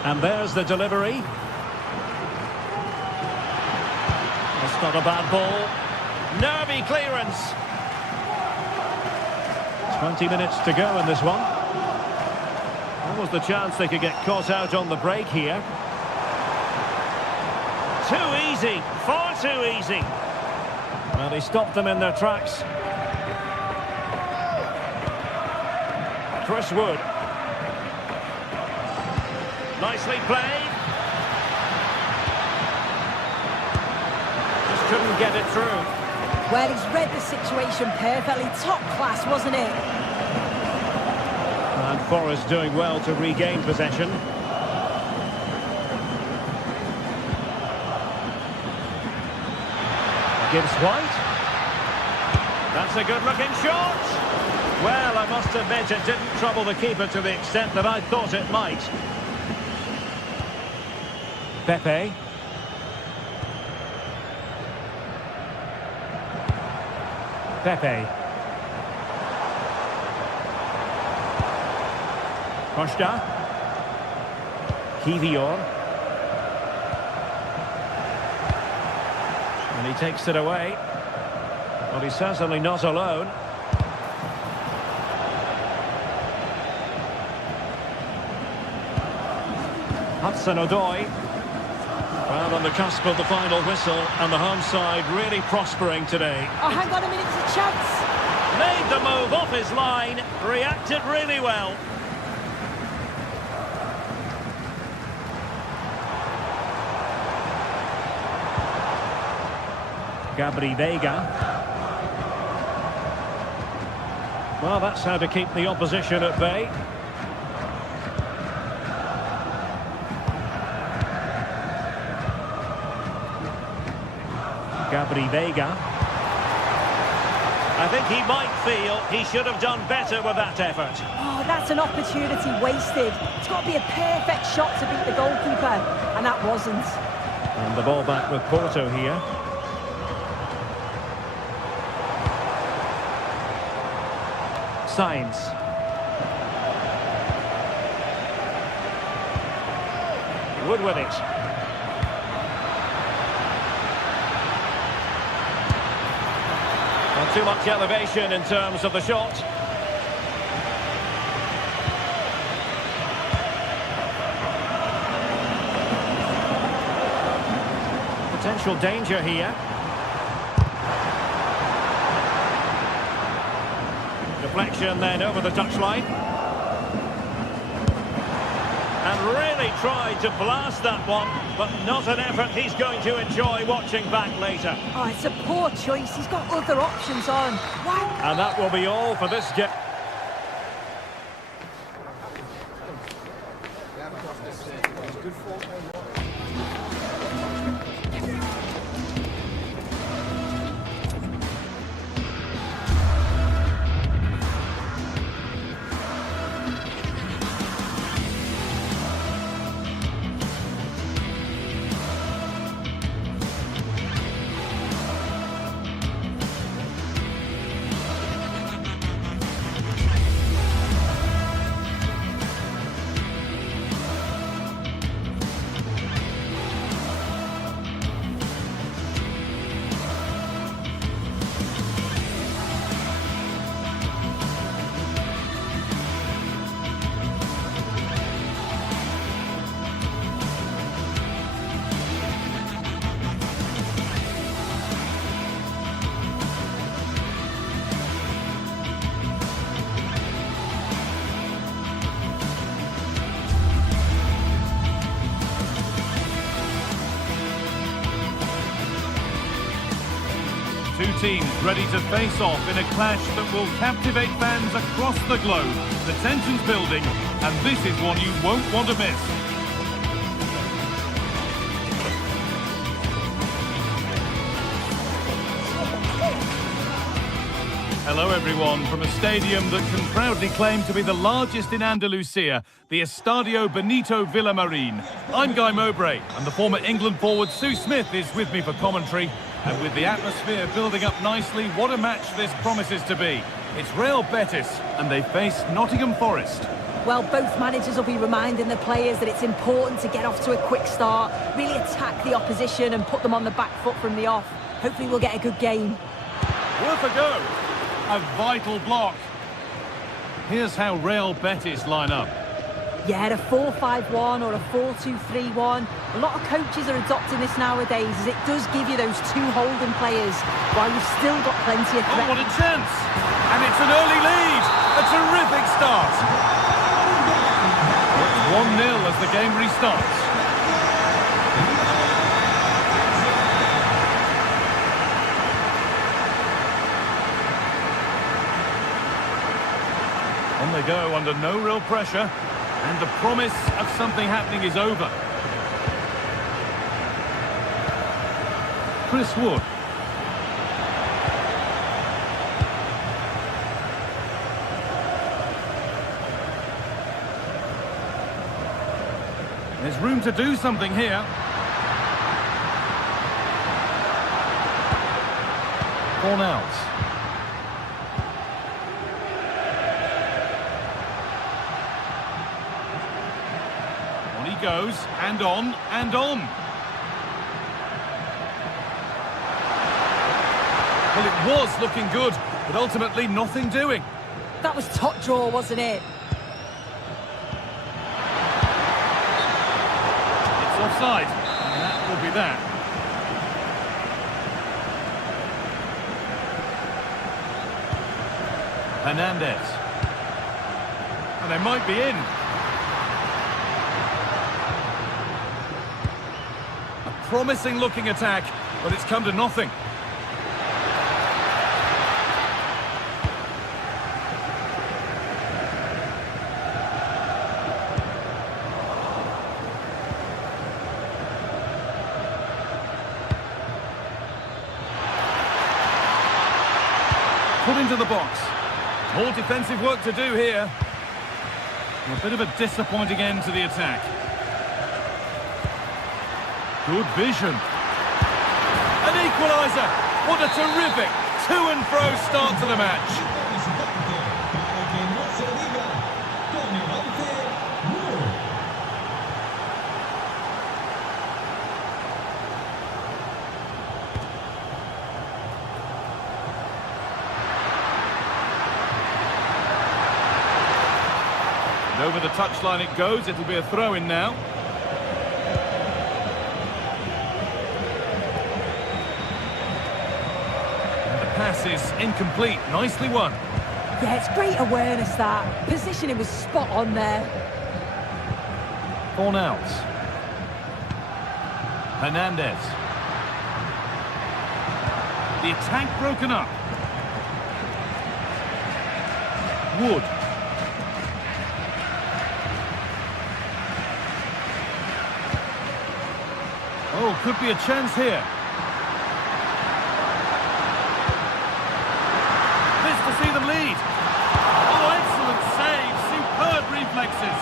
And there's the delivery. That's not a bad ball. Nervy clearance. 20 minutes to go in this one. Almost the chance they could get caught out on the break here. Too easy. Far too easy. Well, he stopped them in their tracks. Chris Wood. Nicely played. Just couldn't get it through. Well, he's read the situation perfectly. Top class, wasn't it? And Forest doing well to regain possession. Gibbs White. That's a good-looking shot. Well, I must admit it didn't trouble the keeper to the extent that I thought it might. Pepe. Pepe. Costa. Kivior. And he takes it away. Well, he's certainly not alone. Hudson-Odoi. Well, on the cusp of the final whistle, and the home side really prospering today. Oh, hang on a minute, it's a chance. Made the move off his line, reacted really well. Gabri Veiga. Well, that's how to keep the opposition at bay. Gabri Veiga. I think he might feel he should have done better with that effort. Oh, that's an opportunity wasted. It's got to be a perfect shot to beat the goalkeeper, and that wasn't. And the ball back with Porto here. Sainz. Wood with it. Not too much elevation in terms of the shot. Potential danger here. Deflection then over the touchline. And really tried to blast that one, but not an effort he's going to enjoy watching back later. Oh, it's a poor choice. He's got other options on. Wow. And that will be all for this game. Two teams ready to face off in a clash that will captivate fans across the globe. The tension's building, and this is one you won't want to miss. Hello everyone, from a stadium that can proudly claim to be the largest in Andalusia, the Estadio Benito Villamarín. I'm Guy Mowbray, and the former England forward Sue Smith is with me for commentary. And with the atmosphere building up nicely, what a match this promises to be. It's Real Betis, and they face Nottingham Forest. Well, both managers will be reminding the players that it's important to get off to a quick start, really attack the opposition and put them on the back foot from the off. Hopefully we'll get a good game. Worth a go. A vital block. Here's how Real Betis line up. Yeah, a 4-5-1 or a 4-2-3-1. A lot of coaches are adopting this nowadays, as it does give you those two holding players, while you've still got plenty of threat. Oh, what a chance! And it's an early lead! A terrific start! It's 1-0 as the game restarts. On they go under no real pressure, and the promise of something happening is over. Chris Wood. There's room to do something here. Born out. On he goes, and on, and on. Well, it was looking good, but ultimately nothing doing. That was top draw, wasn't it? It's offside, and that will be that. Hernandez. And they might be in. A promising looking attack, but it's come to nothing. Put into the box. More defensive work to do here. A bit of a disappointing end to the attack. Good vision. An equaliser. What a terrific to and fro start to the match. And over the touchline it goes. It'll be a throw-in now. And the pass is incomplete. Nicely won. Yeah, it's great awareness, that. Positioning was spot on there. Born out. Hernandez. The attack broken up. Wood. Oh, could be a chance here. This to see them lead. Oh, excellent save. Superb reflexes.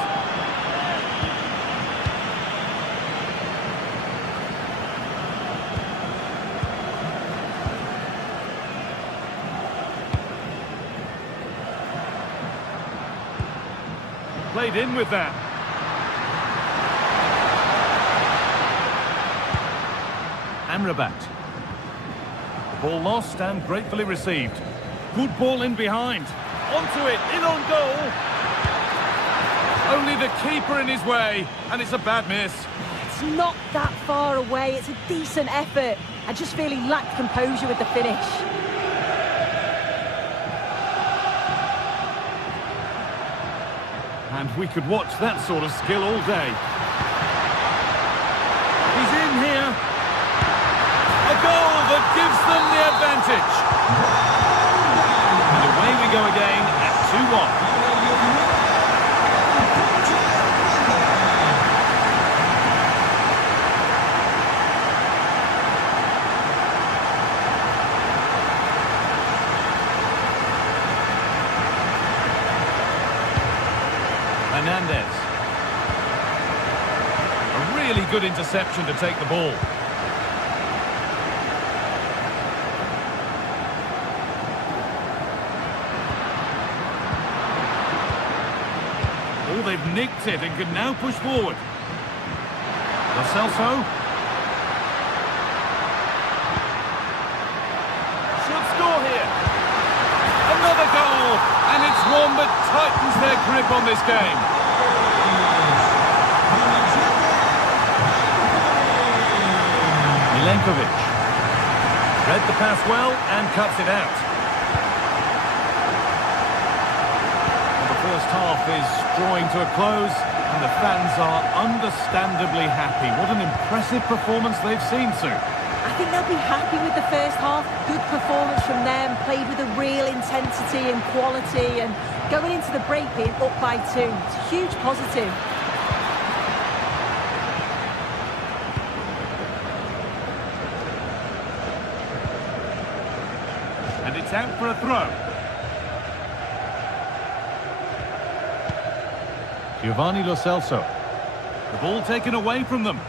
Played in with that. Amrabat. The ball lost and gratefully received. Good ball in behind. Onto it, in on goal. Only the keeper in his way, and it's a bad miss. It's not that far away. It's a decent effort. I just feel he lacked composure with the finish. And we could watch that sort of skill all day. He's in here. A goal that gives them the advantage. And away we go again at 2-1. Hernandez. A really good interception to take the ball. Oh, they've nicked it and can now push forward. Lo Celso. Should score here. Another goal, and it's one that tightens their grip on this game. Milenkovic. Read the pass well and cuts it out. And the first half is drawing to a close, and the fans are understandably happy. What an impressive performance they've seen, Sue. I think they'll be happy with the first half. Good performance from them, played with a real intensity and quality, and going into the break being up by 2. It's a huge positive. And it's out for a throw. Giovanni Lo Celso. The ball taken away from them.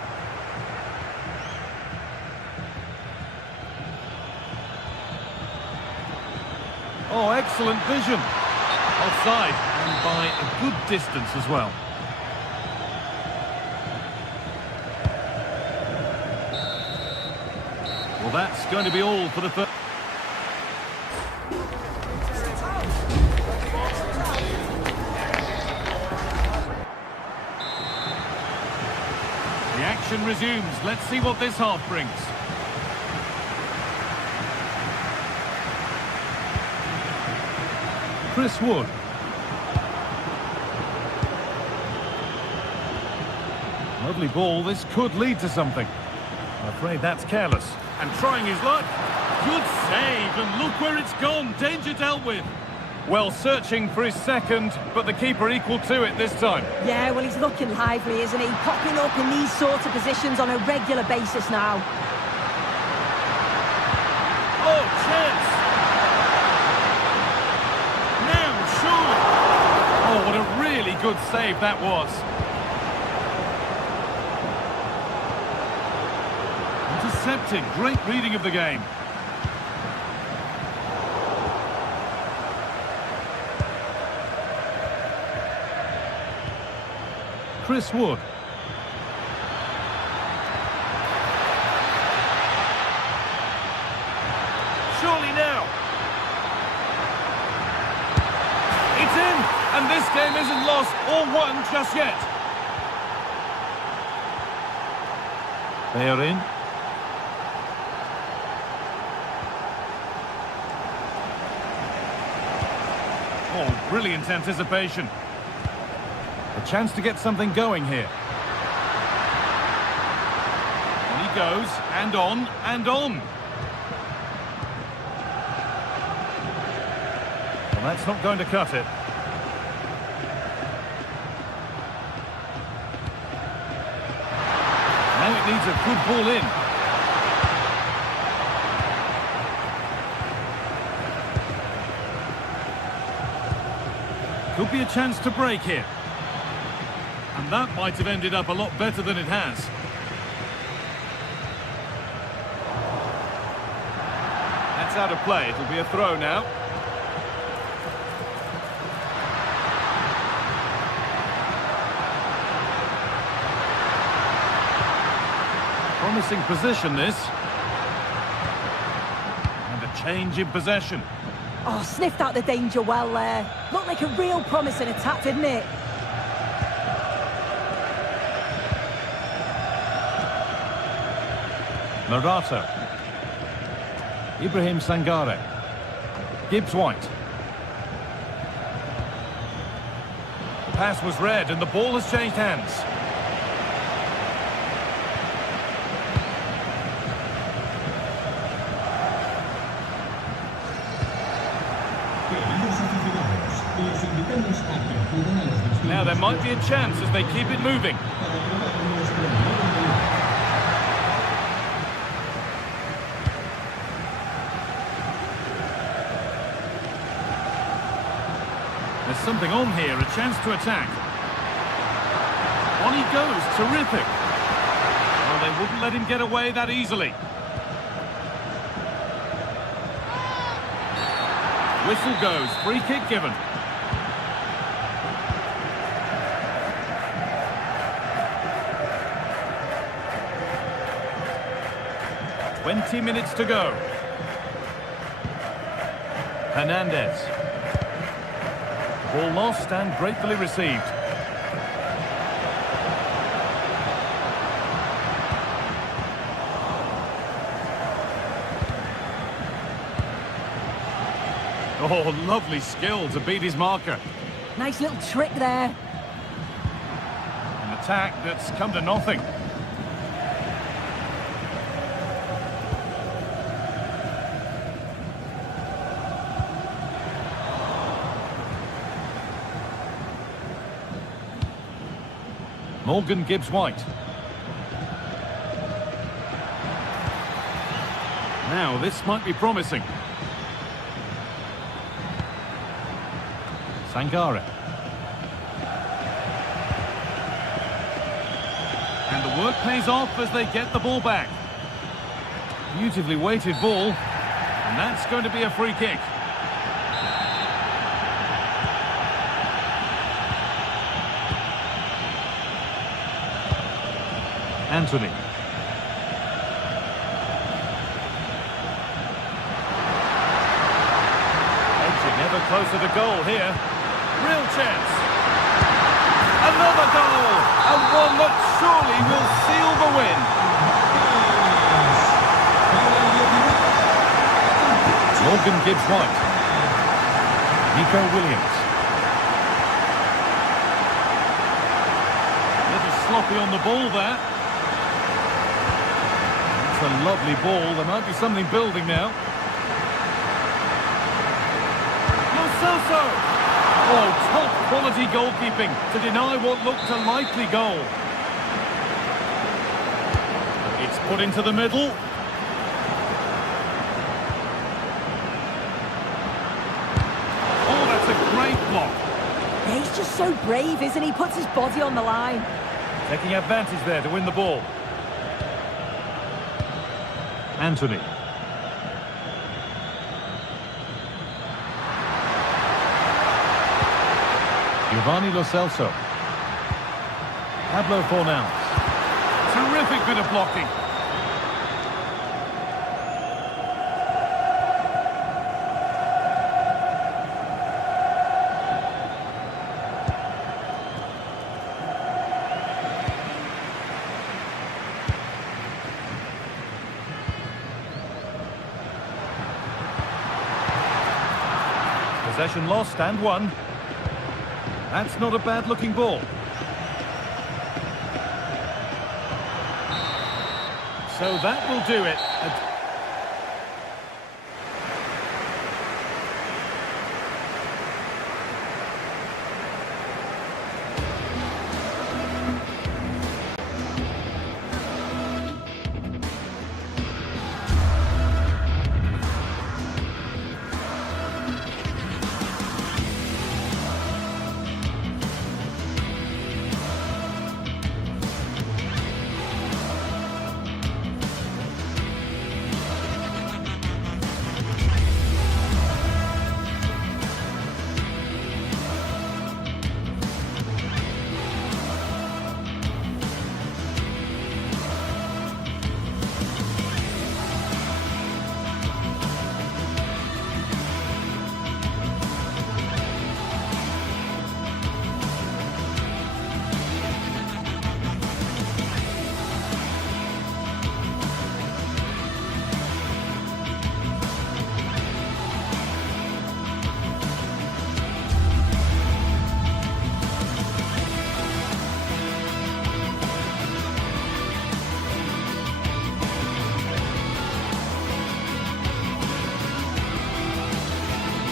Oh, excellent vision. Offside, and by a good distance as well. Well, that's going to be all for the first. The action resumes. Let's see what this half brings. Chris Wood. Lovely ball. This could lead to something. I'm afraid that's careless. And trying his luck. Good save, and look where it's gone. Danger dealt with. Well, searching for his second, but the keeper equal to it this time. Yeah, well, he's looking lively, isn't he? Popping up in these sorts of positions on a regular basis now. Oh, chance! Now, surely! Oh, what a really good save that was. Intercepted. Great reading of the game. Chris Wood. Surely now. It's in, and this game isn't lost or won just yet. They are in. Oh, brilliant anticipation. A chance to get something going here. And he goes, and on, and on. Well, that's not going to cut it. Now it needs a good ball in. Could be a chance to break here. And that might have ended up a lot better than it has. That's out of play. It'll be a throw now. Promising position, this. And a change in possession. Oh, sniffed out the danger well there. Looked like a real promising attack, didn't it? Morata. Ibrahim Sangare. Gibbs-White. The pass was read and the ball has changed hands. Now there might be a chance as they keep it moving. There's something on here, a chance to attack. On he goes, terrific. Well, they wouldn't let him get away that easily. Whistle goes, free kick given. "20 minutes to go. Hernandez. Ball lost and gratefully received. Oh, lovely skill to beat his marker. Nice little trick there. An attack that's come to nothing. Morgan Gibbs-White. Now, this might be promising. Sangare. And the work pays off as they get the ball back. Beautifully weighted ball. And that's going to be a free kick. Anthony. Edging ever closer to goal here. Real chance. Another goal! And one that surely will seal the win. Morgan Gibbs-White. Nico Williams. A little sloppy on the ball there. It's a lovely ball. There might be something building now. Lo Celso! Oh, top quality goalkeeping to deny what looked a likely goal. It's put into the middle. Oh, that's a great block. Yeah, he's just so brave, isn't he? Puts his body on the line. Taking advantage there to win the ball. Anthony. Giovanni Lo Celso. Pablo Fornals. Terrific bit of blocking. Possession lost and won. That's not a bad-looking ball. So that will do it.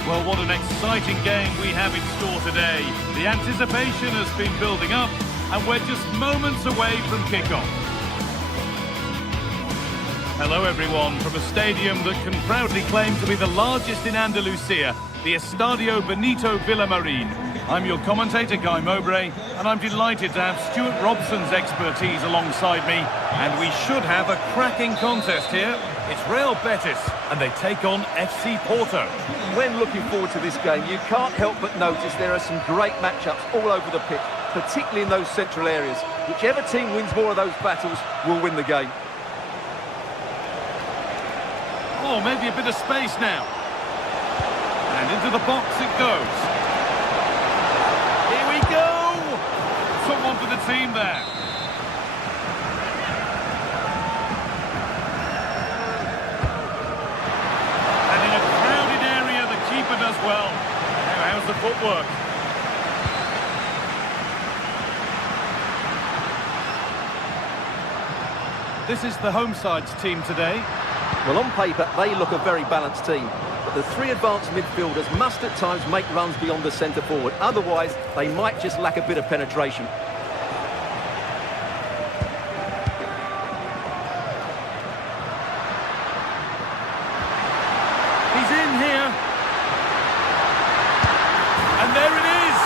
Well, what an exciting game we have in store today. The anticipation has been building up, and we're just moments away from kickoff. Hello, everyone, from a stadium that can proudly claim to be the largest in Andalusia, the Estadio Benito Villamarin. I'm your commentator, Guy Mowbray, and I'm delighted to have Stuart Robson's expertise alongside me, and we should have a cracking contest here. It's Real Betis, and they take on FC Porto. When looking forward to this game, you can't help but notice there are some great matchups all over the pitch, particularly in those central areas. Whichever team wins more of those battles will win the game. Oh, maybe a bit of space now. And into the box it goes. Here we go! Someone for the team there. And in a crowded area, the keeper does well. Now, how's the footwork? This is the home side's team today. Well, on paper, they look a very balanced team. But the three advanced midfielders must at times make runs beyond the centre forward. Otherwise, they might just lack a bit of penetration. He's in here. And there it is.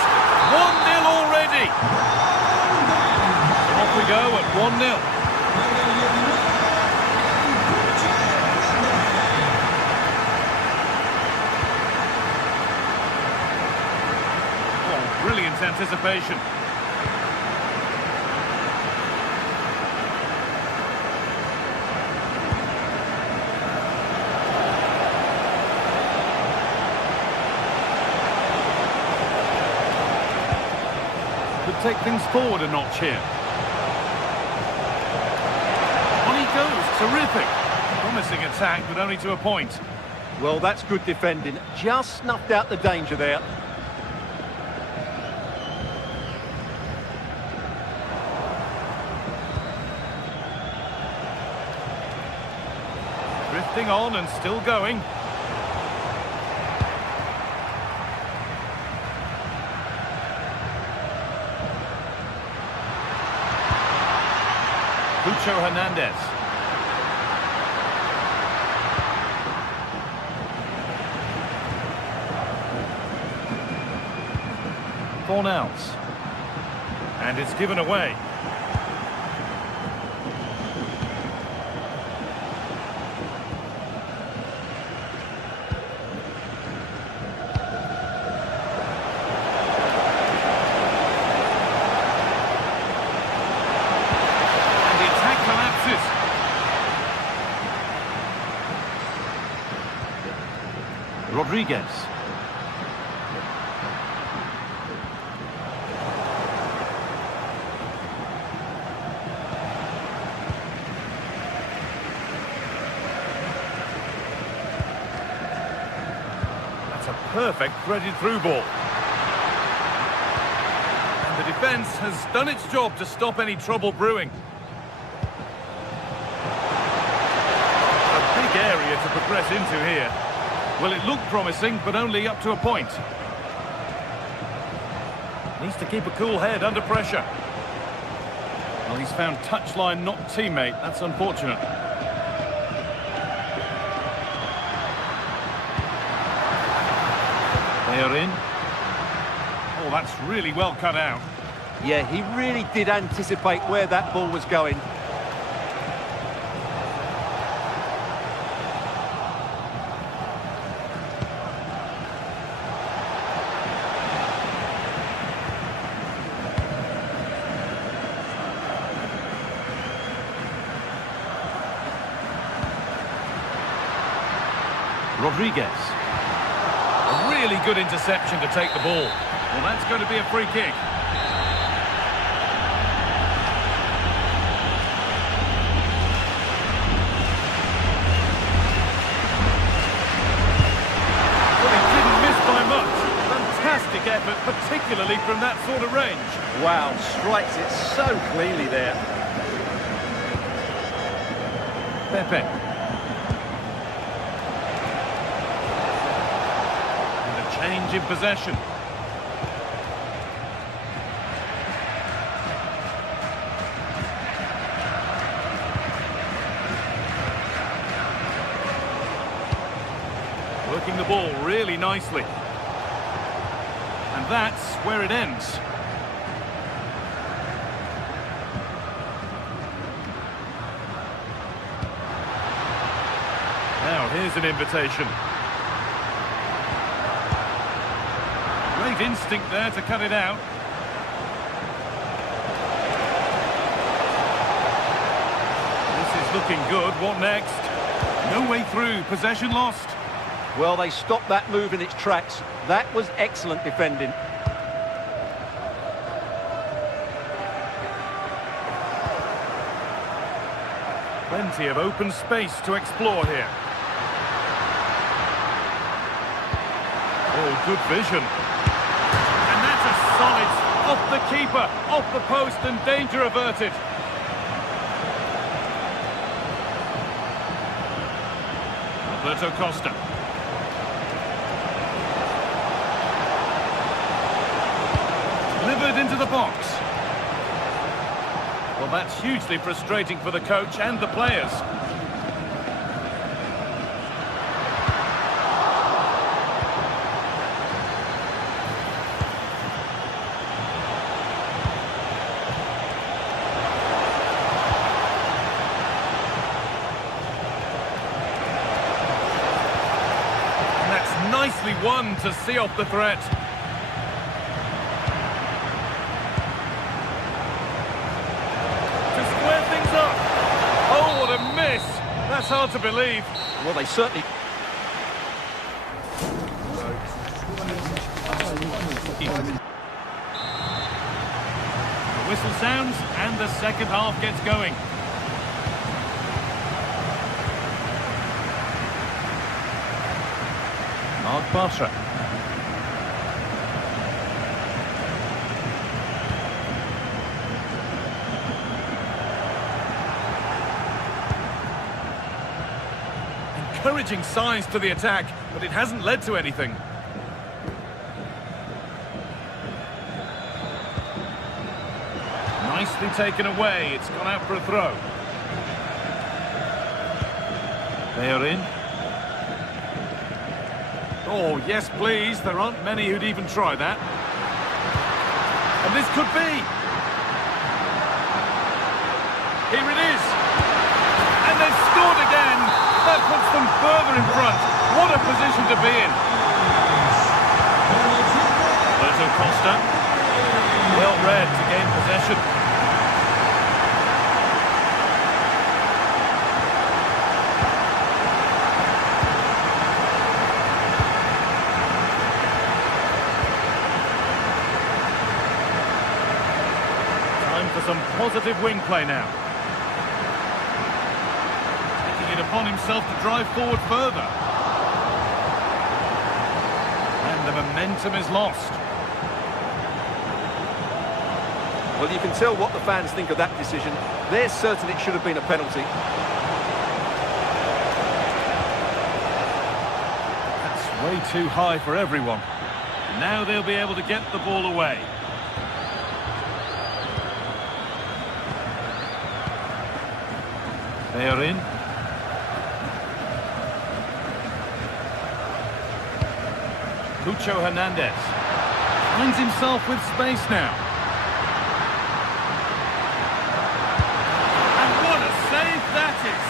1-0 already. Off we go at 1-0. Brilliant anticipation. Could take things forward a notch here. On he goes, terrific. Promising attack, but only to a point. Well, that's good defending. Just snuffed out the danger there. Drifting on and still going. Lucho Hernandez. Fornals. And it's given away. Rodriguez. That's a perfect threaded through ball. And the defence has done its job to stop any trouble brewing. A big area to progress into here. Well, it looked promising, but only up to a point. Needs to keep a cool head under pressure. Well, he's found touchline, not teammate. That's unfortunate. They are in. Oh, that's really well cut out. Yeah, he really did anticipate where that ball was going. Rodriguez. A really good interception to take the ball. Well, that's going to be a free kick. Well, he didn't miss by much. Fantastic effort, particularly from that sort of range. Wow, strikes it so cleanly there. Pepe. Change in possession. Working the ball really nicely. And that's where it ends. Now here's an invitation. Great instinct there to cut it out. This is looking good. What next? No way through. Possession lost. Well, they stopped that move in its tracks. That was excellent defending. Plenty of open space to explore here. Oh, good vision. And that's a solid off the keeper, off the post, and danger averted. Alberto Costa. Delivered into the box. Well, that's hugely frustrating for the coach and the players. Nicely won to see off the threat. To square things up. Oh, what a miss. That's hard to believe. Well, they certainly... The whistle sounds and the second half gets going. Bartra. Encouraging signs to the attack, but it hasn't led to anything. Nicely taken away. It's gone out for a throw. They are in. Oh, yes, please. There aren't many who'd even try that. And this could be. Here it is. And they've scored again. That puts them further in front. What a position to be in. Alberto Costa. Well read to gain possession. For some positive wing play now. Taking it upon himself to drive forward further. And the momentum is lost. Well, you can tell what the fans think of that decision. They're certain it should have been a penalty. That's way too high for everyone. Now they'll be able to get the ball away. They are in. Cucho Hernandez finds himself with space now. And what a save that is!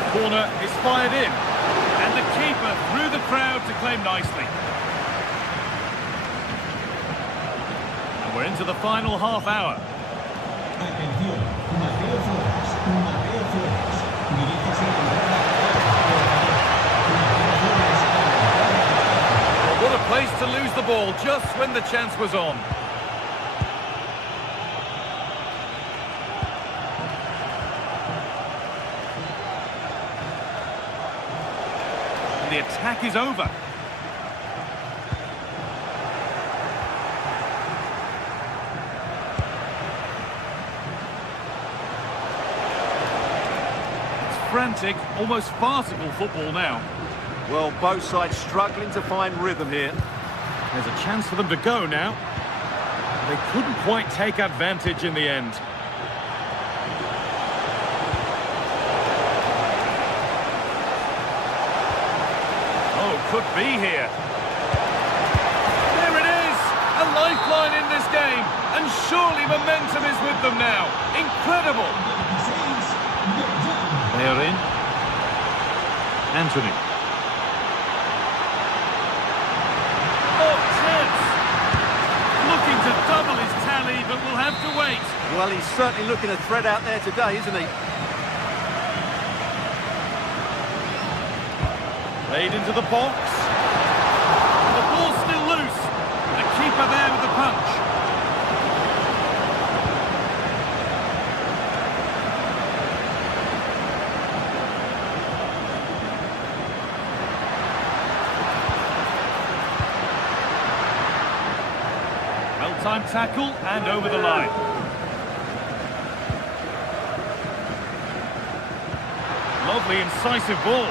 The corner is fired in. And the keeper through the crowd to claim nicely. And we're into the final half hour. What a place to lose the ball just when the chance was on. And the attack is over. Frantic, almost farcical football now. Well, both sides struggling to find rhythm here. There's a chance for them to go now. They couldn't quite take advantage in the end. Oh, could be here. There it is! A lifeline in this game. And surely momentum is with them now. Incredible! They are in. Anthony. Oh, chance! Looking to double his tally, but will have to wait. Well, he's certainly looking a threat out there today, isn't he? Played into the box. The ball's still loose. The keeper there with the punch. First-time tackle and over the line. Lovely, incisive ball.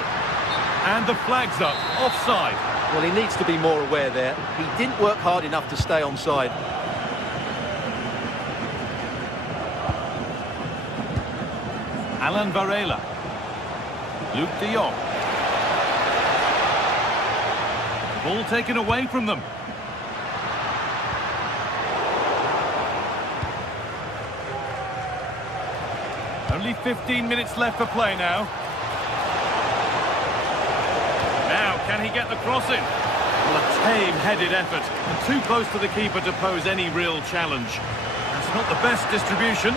And the flag's up, offside. Well, he needs to be more aware there. He didn't work hard enough to stay onside. Alan Varela. Luke de Jong. Ball taken away from them. Only 15 minutes left for play now. Now, can he get the cross in? Well, a tame-headed effort, and too close to the keeper to pose any real challenge. That's not the best distribution.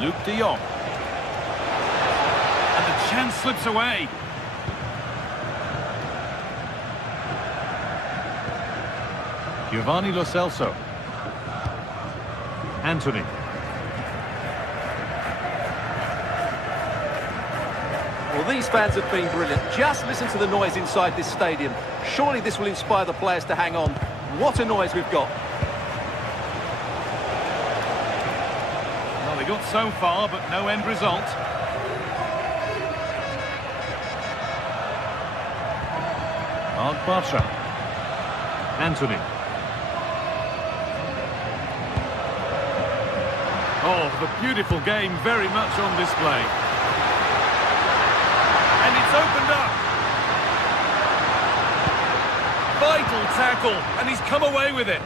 Luke de Jong. And the chance slips away. Giovanni Lo Celso. Anthony. Well, these fans have been brilliant. Just listen to the noise inside this stadium. Surely this will inspire the players to hang on. What a noise we've got. Well, they got so far, but no end result. Mark Bartra. Anthony. Oh, the beautiful game very much on display. And it's opened up. Vital tackle, and he's come away with it.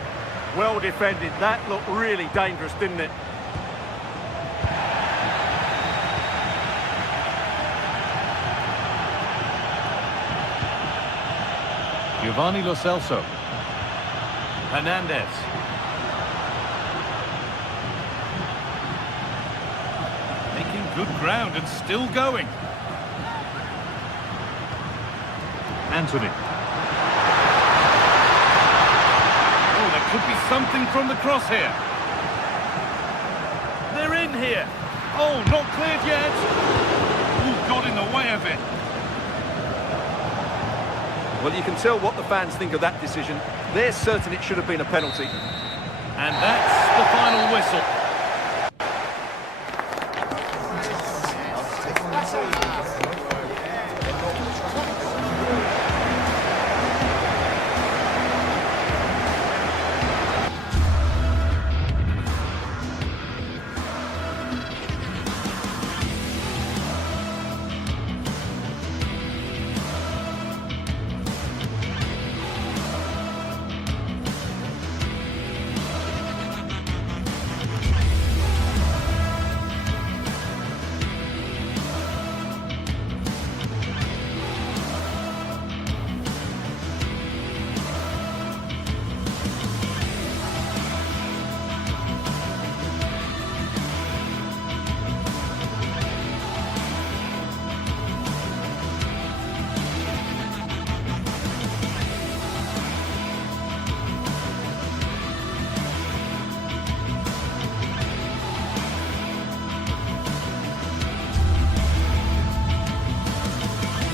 Well defended. That looked really dangerous, didn't it? Giovanni Lo Celso. Hernandez. Making good ground and still going. Anthony. Oh, there could be something from the cross here. They're in here. Oh, not cleared yet. Ooh, got in the way of it. Well, you can tell what the fans think of that decision. They're certain it should have been a penalty. And that's the final whistle.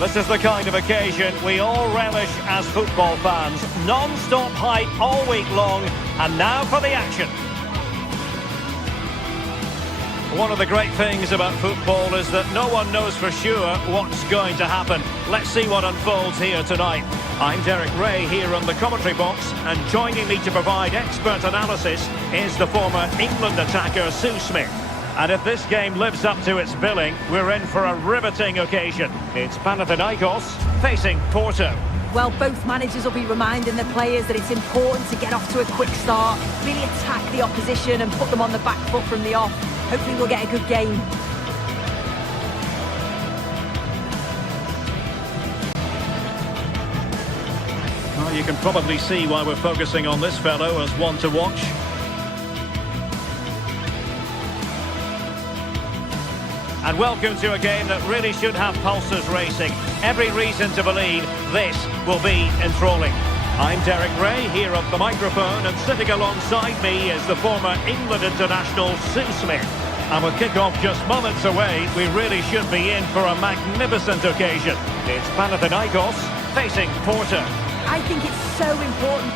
This is the kind of occasion we all relish as football fans. Non-stop hype all week long, and now for the action. One of the great things about football is that no one knows for sure what's going to happen. Let's see what unfolds here tonight. I'm Derek Ray here on the commentary box, and joining me to provide expert analysis is the former England attacker Sue Smith. And if this game lives up to its billing, we're in for a riveting occasion. It's Panathinaikos facing Porto. Well, both managers will be reminding the players that it's important to get off to a quick start, really attack the opposition and put them on the back foot from the off. Hopefully we'll get a good game. Well, you can probably see why we're focusing on this fellow as one to watch. And welcome to a game that really should have pulses racing. Every reason to believe this will be enthralling. I'm Derek Ray here at the microphone, and sitting alongside me is the former England international Sue Smith. And with kick-off just moments away, we really should be in for a magnificent occasion. It's Panathinaikos facing Porto. I think it's so important.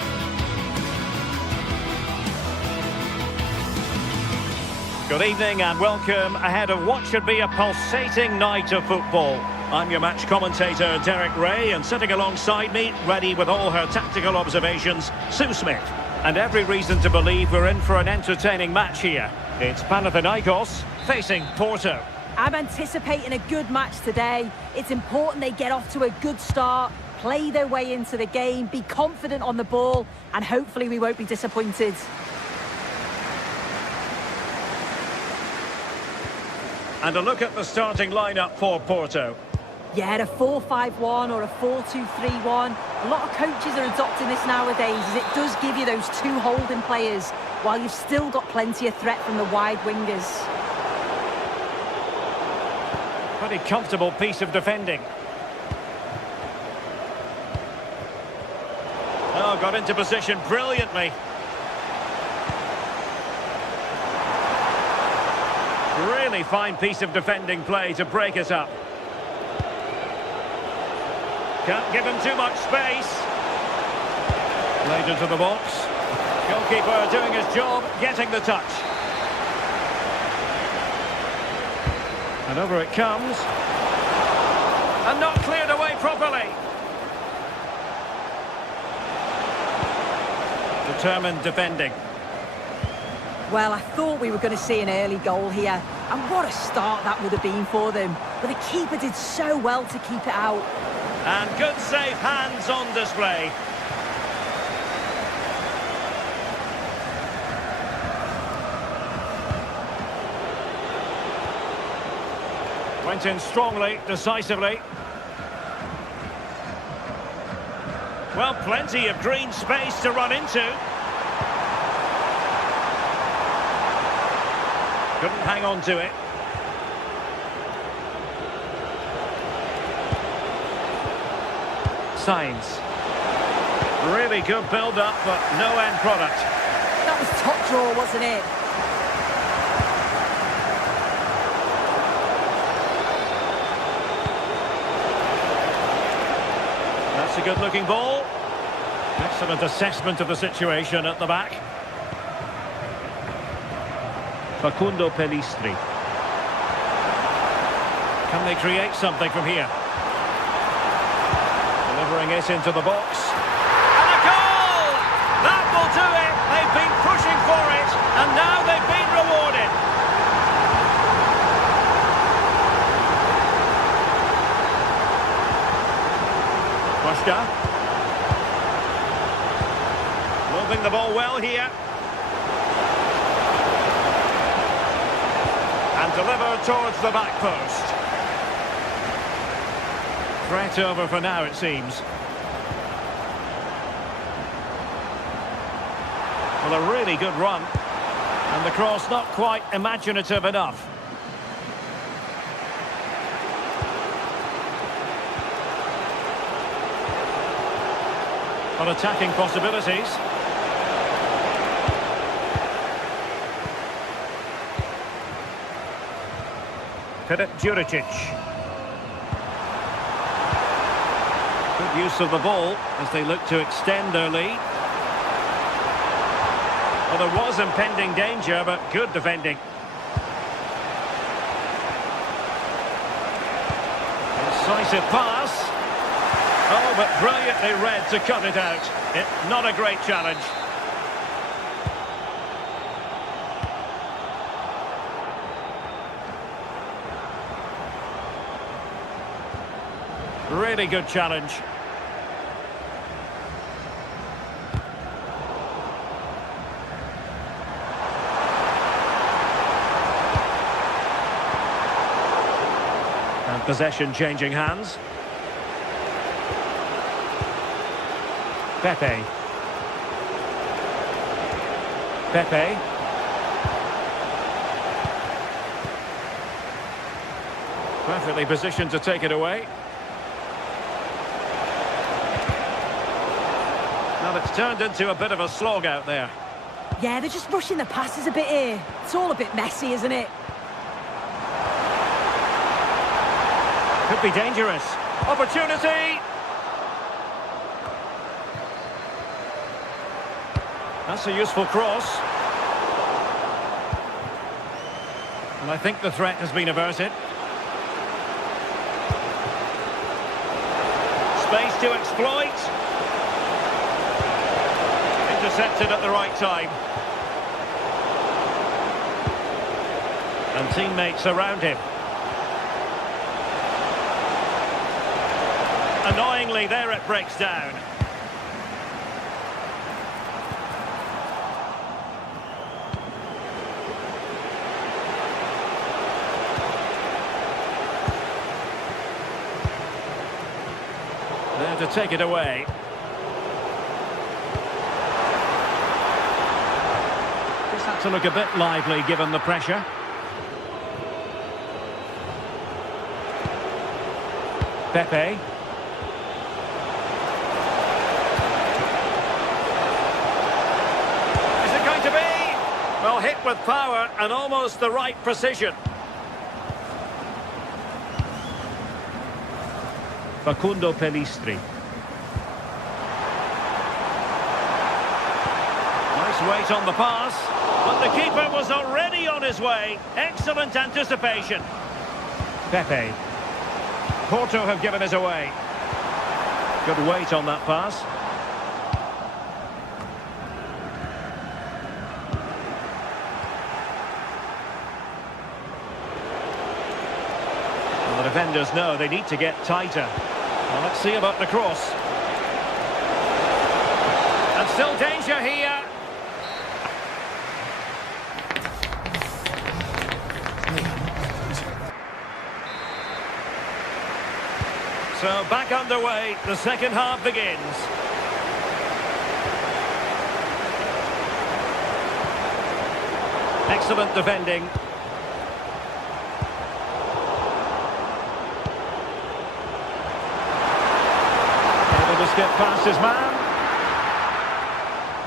Good evening and welcome ahead of what should be a pulsating night of football. I'm your match commentator, Derek Ray, and sitting alongside me, ready with all her tactical observations, Sue Smith. And every reason to believe we're in for an entertaining match here. It's Panathinaikos facing Porto. I'm anticipating a good match today. It's important they get off to a good start, play their way into the game, be confident on the ball, and hopefully we won't be disappointed. And a look at the starting lineup for Porto. Yeah, a 4-5-1 or a 4-2-3-1. A lot of coaches are adopting this nowadays as it does give you those two holding players while you've still got plenty of threat from the wide wingers. Pretty comfortable piece of defending. Oh, got into position brilliantly. Really fine piece of defending play to break us up. Can't give him too much space. Laid into the box. Goalkeeper doing his job, getting the touch. And over it comes. And not cleared away properly. Determined defending. Well, I thought we were going to see an early goal here. And what a start that would have been for them. But the keeper did so well to keep it out. And good safe hands on display. Went in strongly, decisively. Well, plenty of green space to run into. Couldn't hang on to it. Signs. Really good build-up, but no end product. That was top draw, wasn't it? That's a good-looking ball. Excellent assessment of the situation at the back. Facundo Pellistri. Can they create something from here? Delivering it into the box. And a goal! That will do it! They've been pushing for it, and now they've been rewarded. Koshka. Moving the ball well here. And delivered towards the back post. Threat over for now, it seems. Well, a really good run. And the cross not quite imaginative enough. But attacking possibilities. Filip Djuricic. Good use of the ball as they look to extend their lead. Well, there was impending danger, but good defending. Incisive pass. Oh, but brilliantly read to cut it out. Not a great challenge. Really good challenge. And possession changing hands. Pepe. Pepe. Perfectly positioned to take it away. Well, it's turned into a bit of a slog out there. Yeah, they're just rushing the passes a bit here. It's all a bit messy, isn't it? Could be dangerous. Opportunity! That's a useful cross. And I think the threat has been averted. Space to exploit. Intercepted at the right time. And teammates around him. Annoyingly, there it breaks down. There to take it away. This had to look a bit lively given the pressure. Pepe. Is it going to be? Well, hit with power and almost the right precision. Facundo Pellistri. Nice weight on the pass, but the keeper was already on his way. Excellent anticipation. Pepe. Porto have given us away. Good weight on that pass. Well, the defenders know they need to get tighter. Well, let's see about the cross. And still danger here. So back underway, the second half begins. Excellent defending. Able to skip past his man.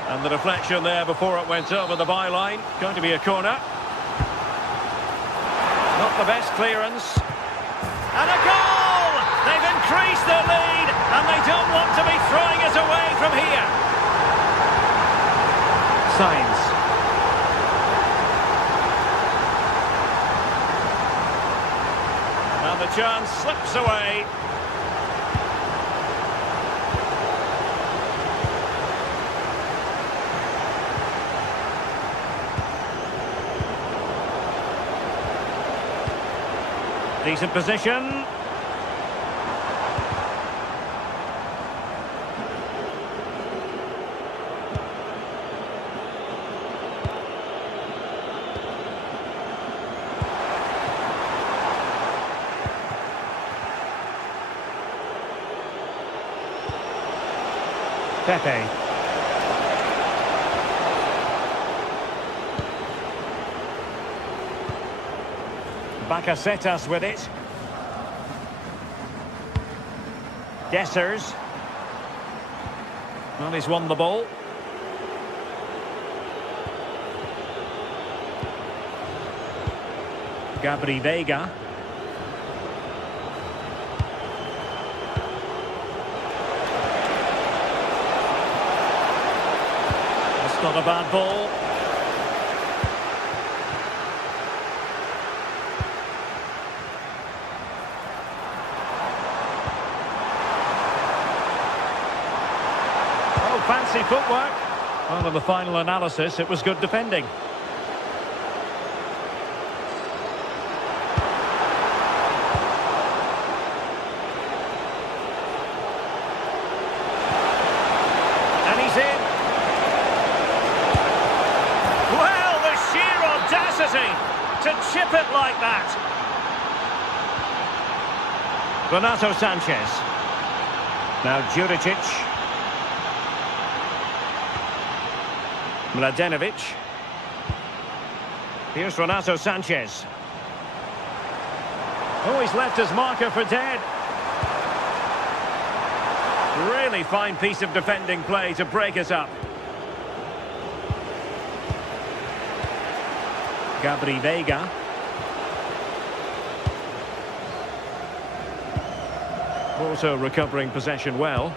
And the deflection there before it went over the byline. Going to be a corner. Not the best clearance. And a goal! They've increased their lead, and they don't want to be throwing it away from here. Sainz. And the chance slips away. Decent position. Pepe. Bakasetas with it. Dessers. Well, he's won the ball. Gabri Veiga. Not a bad ball. Oh, fancy footwork. Well, in the final analysis, it was good defending. And he's in. To chip it like that. Renato Sanchez. Now Juricic. Mladenovic. Here's Renato Sanchez. Oh, he's left his marker for dead. Really fine piece of defending play to break us up. Gabri Veiga. Also recovering possession well.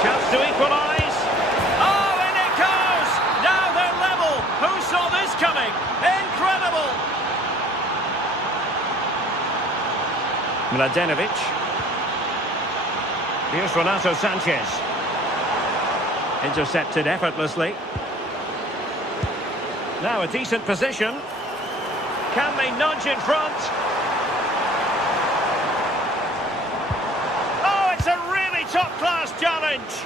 Chance to equalise. Oh, in it goes! Now they're level. Who saw this coming? Incredible! Mladenovic. Here's Renato Sanchez. Intercepted effortlessly. Now a decent position. Can they nudge in front? Oh, it's a really top-class challenge.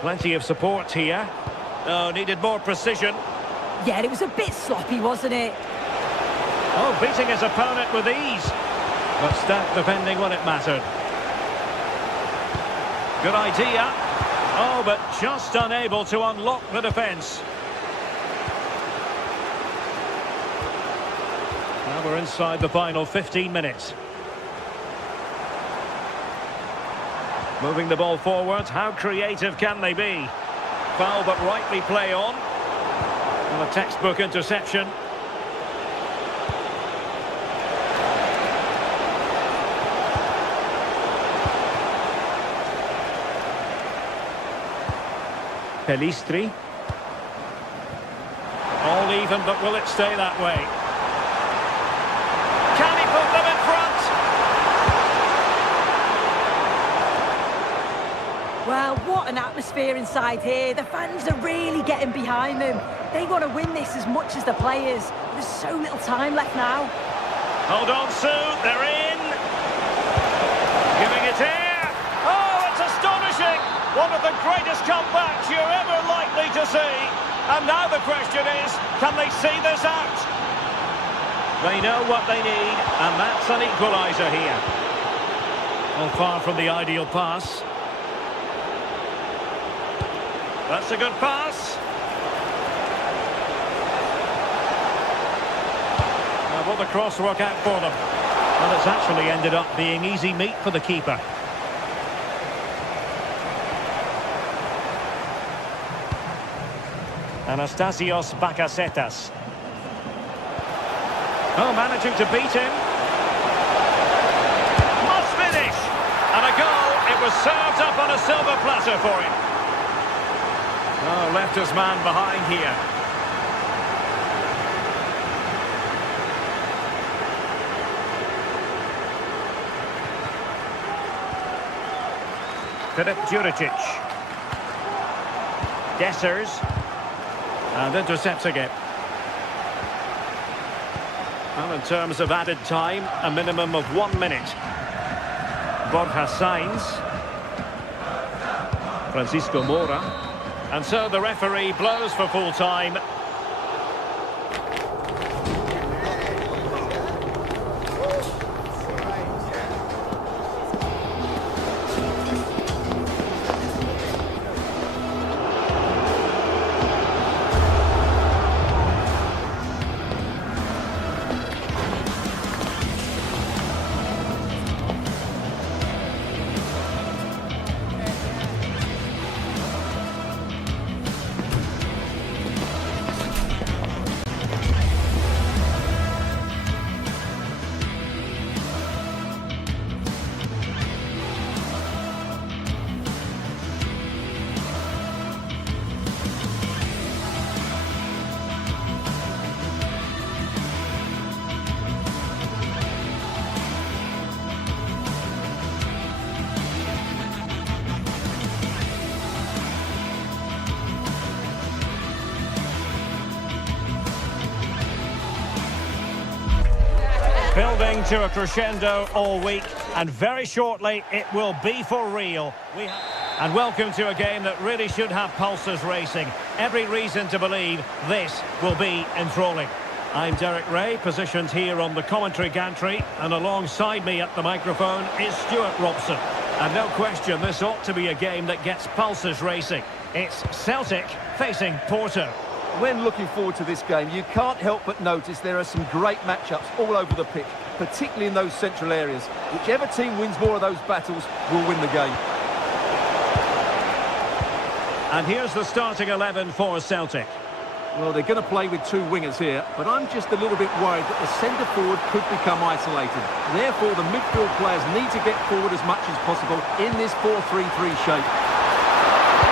Plenty of support here. Oh, needed more precision. Yeah, it was a bit sloppy, wasn't it? Oh, beating his opponent with ease. But stout defending when it mattered. Good idea. Oh, but just unable to unlock the defence. Now we're inside the final 15 minutes. Moving the ball forward, how creative can they be? Foul but rightly play on. And a textbook interception. Pelistri. All even, but will it stay that way? Can he put them in front? Well, what an atmosphere inside here. The fans are really getting behind them. They want to win this as much as the players. There's so little time left now. Hold on, Sue. They're in. Giving it here. Oh, it's astonishing. One of the greatest comebacks you're ever likely to see. And now the question is, can they see this out? They know what they need, and that's an equaliser here. Well, far from the ideal pass. That's a good pass. Now will the cross work out for them? Well, it's actually ended up being easy meat for the keeper. Anastasios Bakasetas. Oh, managing to beat him. Must finish! And a goal. It was served up on a silver platter for him. Oh, left his man behind here. Filip Juricic. Dessers. And intercepts again. Well, in terms of added time, a minimum of 1 minute. Borja Sainz. Francisco Mora. And so the referee blows for full time. Building to a crescendo all week, and very shortly it will be for real. And welcome to a game that really should have pulses racing. Every reason to believe this will be enthralling. I'm Derek Ray, positioned here on the commentary gantry, and alongside me at the microphone is Stuart Robson. And no question, this ought to be a game that gets pulses racing. It's Celtic facing Porto. When looking forward to this game, you can't help but notice there are some great matchups all over the pitch, particularly in those central areas. Whichever team wins more of those battles will win the game. And here's the starting 11 for Celtic. Well, they're going to play with two wingers here, but I'm just a little bit worried that the centre-forward could become isolated. Therefore, the midfield players need to get forward as much as possible in this 4-3-3 shape.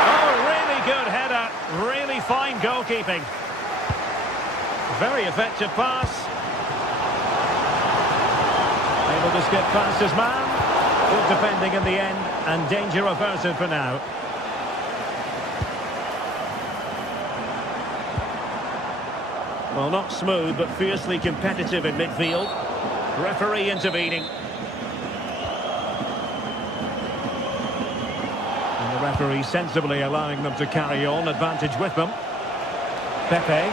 Oh, really good header. Really fine goalkeeping. Very effective pass. Able to skip past his man. Good defending in the end, and danger averted for now. Well, not smooth, but fiercely competitive in midfield. Referee intervening. And the referee sensibly allowing them to carry on, advantage with them. Pepe.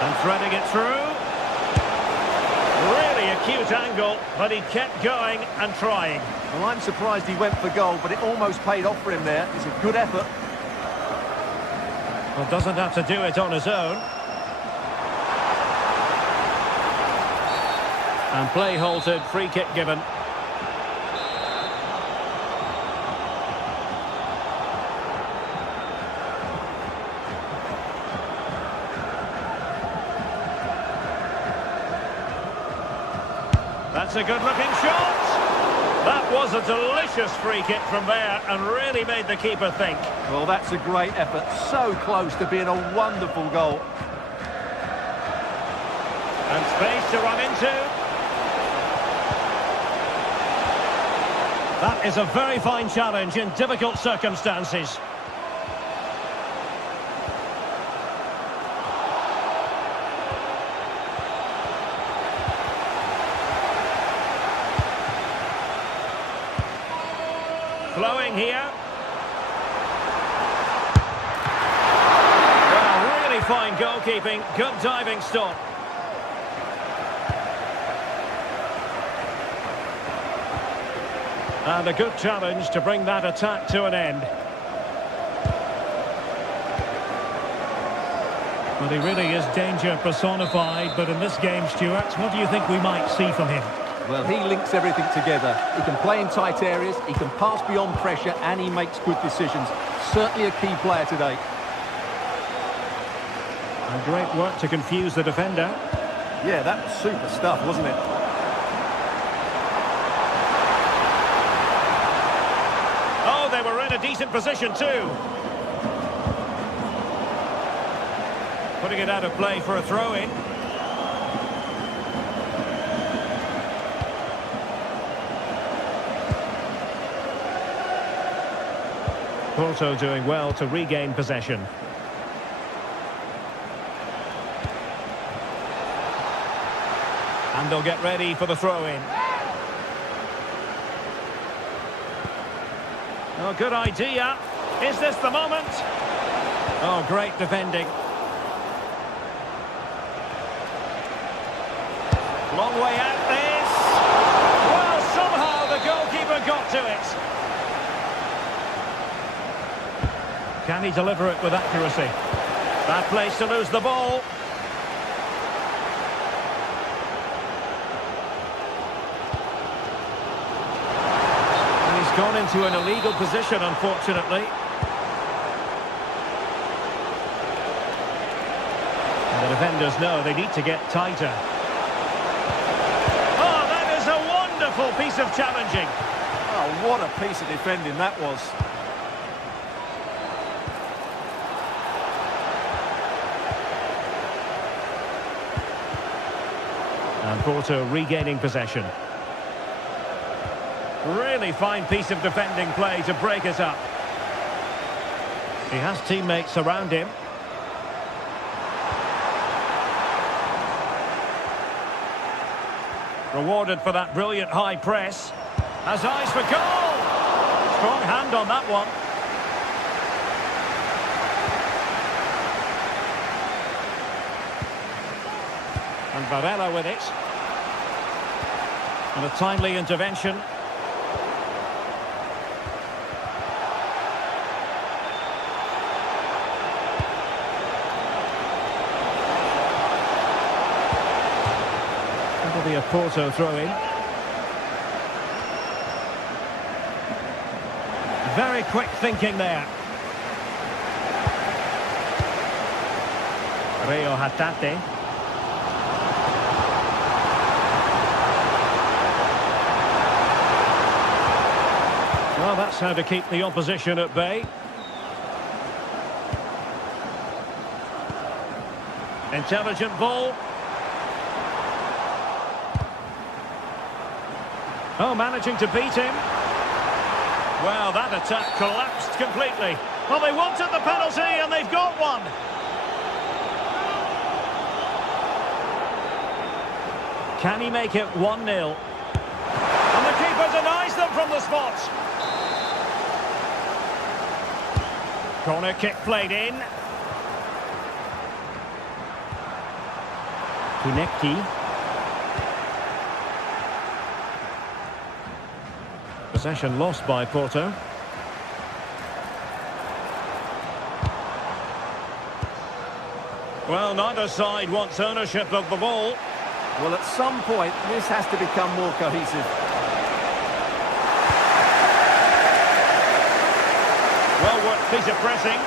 And threading it through. Really acute angle, but he kept going and trying. Well, I'm surprised he went for goal, but it almost paid off for him there. It's a good effort. Well, doesn't have to do it on his own. And play halted, free kick given. That's a good-looking shot. That was a delicious free kick from there and really made the keeper think. Well, that's a great effort. So close to being a wonderful goal. And space to run into. That is a very fine challenge in difficult circumstances. Flowing here. Well, really fine goalkeeping, good diving stop. And a good challenge to bring that attack to an end. Well, he really is danger personified, but in this game, Stuart, what do you think we might see from him? Well, he links everything together. He can play in tight areas, he can pass beyond pressure, and he makes good decisions. Certainly a key player today. And great work to confuse the defender. Yeah, that was super stuff, wasn't it? They were in a decent position too. Putting it out of play for a throw-in. Porto doing well to regain possession. And they'll get ready for the throw-in. Oh, good idea. Is this the moment? Oh, great defending. Long way out this. Well, somehow the goalkeeper got to it. Can he deliver it with accuracy? Bad place to lose the ball. Gone into an illegal position, unfortunately. And the defenders know they need to get tighter. Oh, that is a wonderful piece of challenging. Oh, what a piece of defending that was. And Porto regaining possession. Really fine piece of defending play to break it up. He has teammates around him. Rewarded for that brilliant high press. Has eyes for goal! Strong hand on that one. And Varela with it. And a timely intervention. be a Porto throw-in. Very quick thinking there. Rio Hatate. Well, that's how to keep the opposition at bay. Intelligent ball. Oh, managing to beat him. Well, that attack collapsed completely. Well, they wanted the penalty and they've got one. Can he make it 1-0? And the keeper denies them from the spot. Corner kick played in. Kunecki. Possession lost by Porto. Well, neither side wants ownership of the ball. Well, at some point, this has to become more cohesive. Well-worked piece of pressing.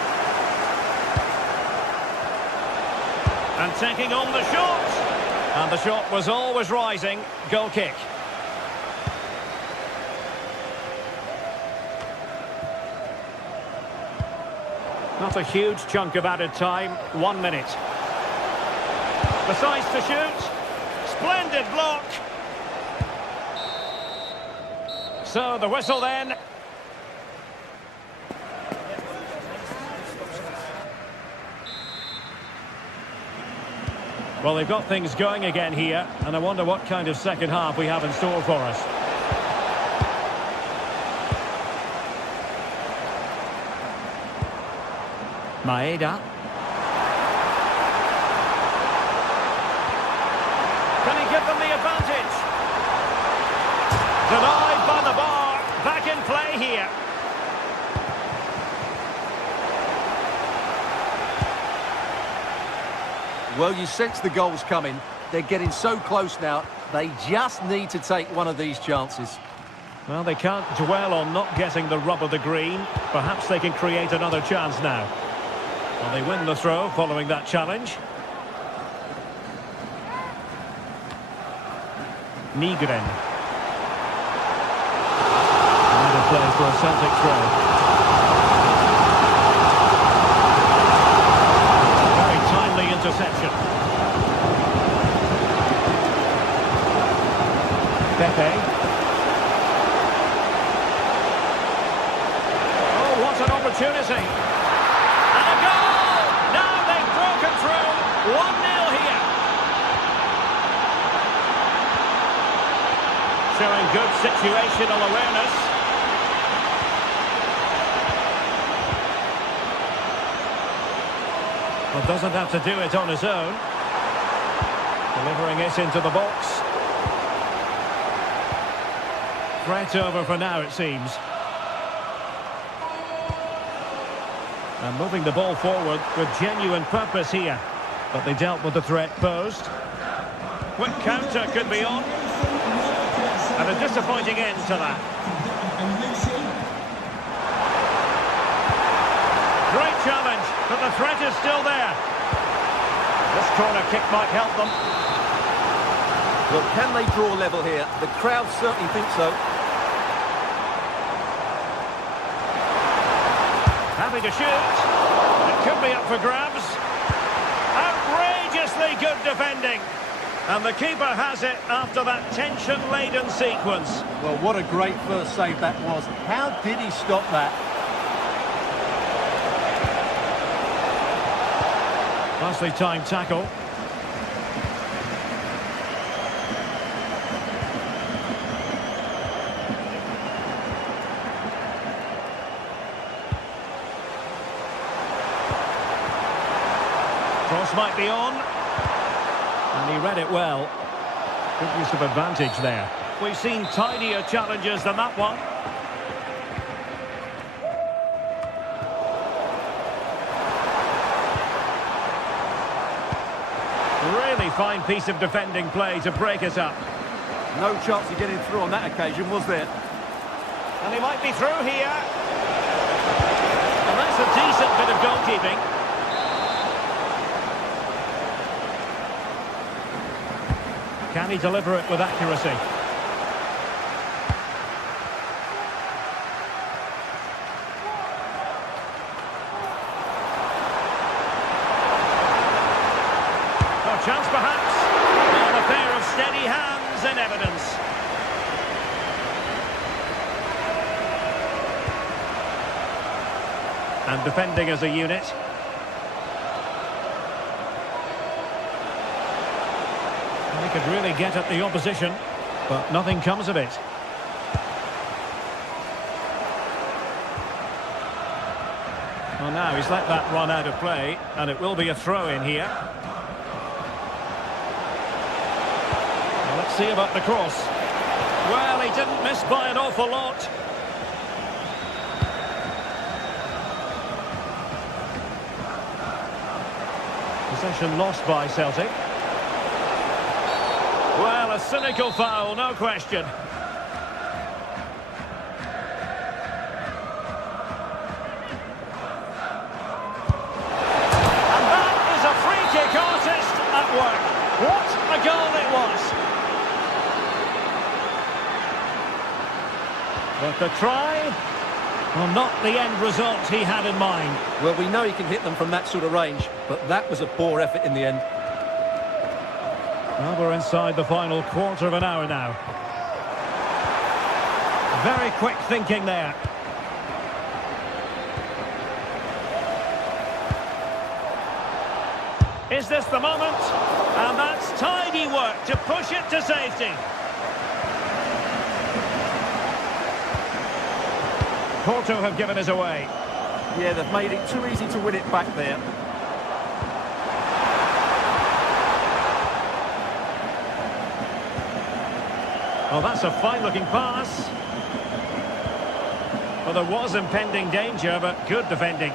And taking on the shot. And the shot was always rising. Goal kick. Not a huge chunk of added time. 1 minute. Decides to shoot. Splendid block. So the whistle then. Well, they've got things going again here, and I wonder what kind of second half we have in store for us. Maeda. Can he give them the advantage? Denied by the bar. Back in play here. Well, you sense the goals coming. They're getting so close now. They just need to take one of these chances. Well, they can't dwell on not getting the rub of the green. Perhaps they can create another chance now. Well, they win the throw following that challenge. Nygren. Another play for a Celtic throw. Very timely interception. Pepe. Oh, what an opportunity. And a goal! Now they've broken through. 1-0 here. Showing good situational awareness. Well, doesn't have to do it on his own. Delivering it into the box. Threat over for now, it seems. And moving the ball forward with genuine purpose here. But they dealt with the threat posed. Quick counter could be on. And a disappointing end to that. Great challenge, but the threat is still there. This corner kick might help them. Well, can they draw level here? The crowd certainly think so. Happy to shoot. It could be up for grabs. Outrageously good defending. And the keeper has it after that tension-laden sequence. Well, what a great first save that was. How did he stop that? Nicely timed tackle. Cross might be on. And he read it well. Good use of advantage there. We've seen tidier challenges than that one. Really fine piece of defending play to break it up. No chance of getting through on that occasion, was there? And he might be through here. And that's a decent bit of goalkeeping. Can he deliver it with accuracy? No chance perhaps. And a pair of steady hands in evidence. And defending as a unit. He could really get at the opposition, but nothing comes of it. Well, now he's let that run out of play, and it will be a throw-in here. Well, let's see about the cross. Well, he didn't miss by an awful lot. Possession lost by Celtic. Well, a cynical foul, no question. And that is a free-kick artist at work. What a goal it was. But the try, well, not the end result he had in mind. Well, we know he can hit them from that sort of range, but that was a poor effort in the end. Well, we're inside the final quarter of an hour now. Very quick thinking there. Is this the moment? And that's tidy work to push it to safety. Porto have given us away. Yeah, they've made it too easy to win it back there. Oh, that's a fine-looking pass. Well, there was impending danger, but good defending.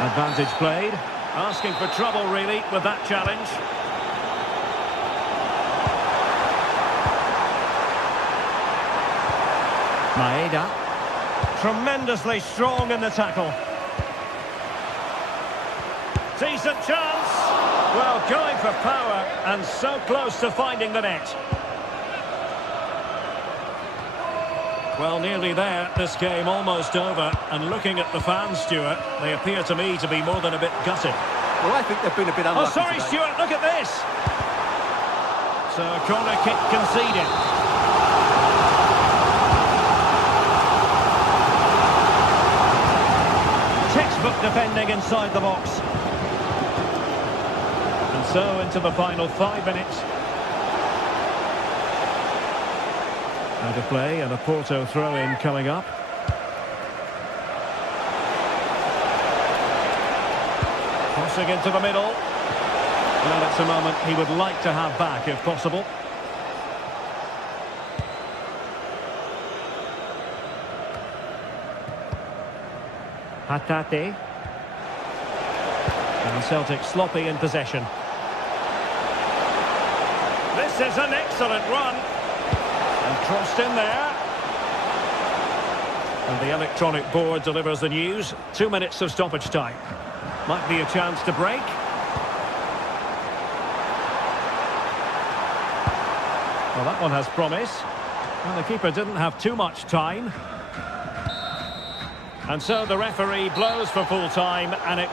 Advantage played. Asking for trouble, really, with that challenge. Maeda. Tremendously strong in the tackle. Decent chance. Well, going for power and so close to finding the net. Well, nearly there. This game almost over. And looking at the fans, Stuart, they appear to me to be more than a bit gutted. Well, I think they've been a bit unlucky. Oh, sorry, today. Stuart, look at this. So, a corner kick conceded. Textbook defending inside the box. And so into the final 5 minutes. Out of play and a Porto throw-in coming up. Crossing into the middle. Well, it's a moment he would like to have back if possible. Hatate. And Celtic sloppy in possession. This is an excellent run. And crossed in there. And the electronic board delivers the news. 2 minutes of stoppage time. Might be a chance to break. Well, that one has promise. Well, the keeper didn't have too much time. And so the referee blows for full time, and it...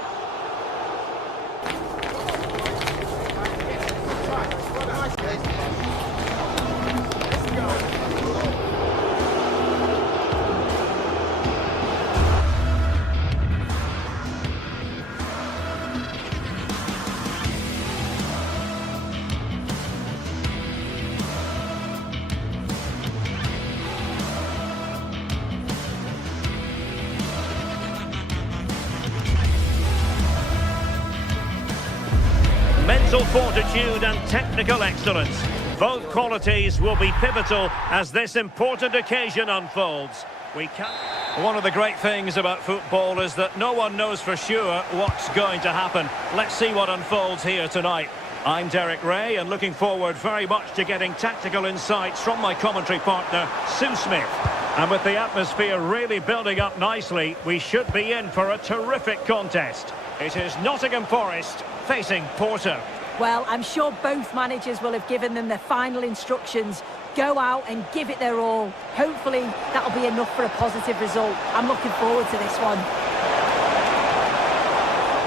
Mental fortitude and technical excellence. Both qualities will be pivotal as this important occasion unfolds. We can't... One of the great things about football is that no one knows for sure what's going to happen. Let's see what unfolds here tonight. I'm Derek Ray and looking forward very much to getting tactical insights from my commentary partner, Sue Smith. And with the atmosphere really building up nicely, we should be in for a terrific contest. It is Nottingham Forest facing Porto. Well, I'm sure both managers will have given them their final instructions. Go out and give it their all. Hopefully, that'll be enough for a positive result. I'm looking forward to this one.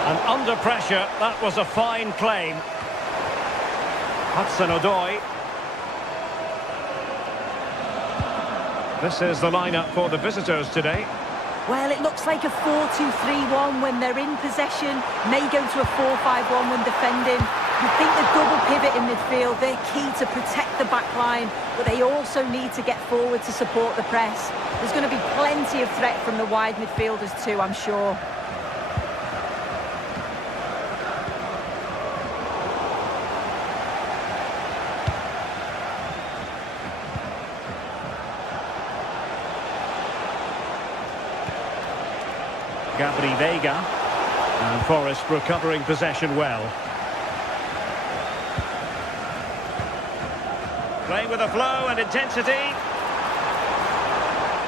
And under pressure, that was a fine claim. Hudson-Odoi. This is the lineup for the visitors today. Well, it looks like a 4-2-3-1 when they're in possession. May go to a 4-5-1 when defending. You think the double pivot in midfield, they're key to protect the back line, but they also need to get forward to support the press. There's going to be plenty of threat from the wide midfielders too, I'm sure. Gabri Vega. And Forest recovering possession well. Playing with a flow and intensity.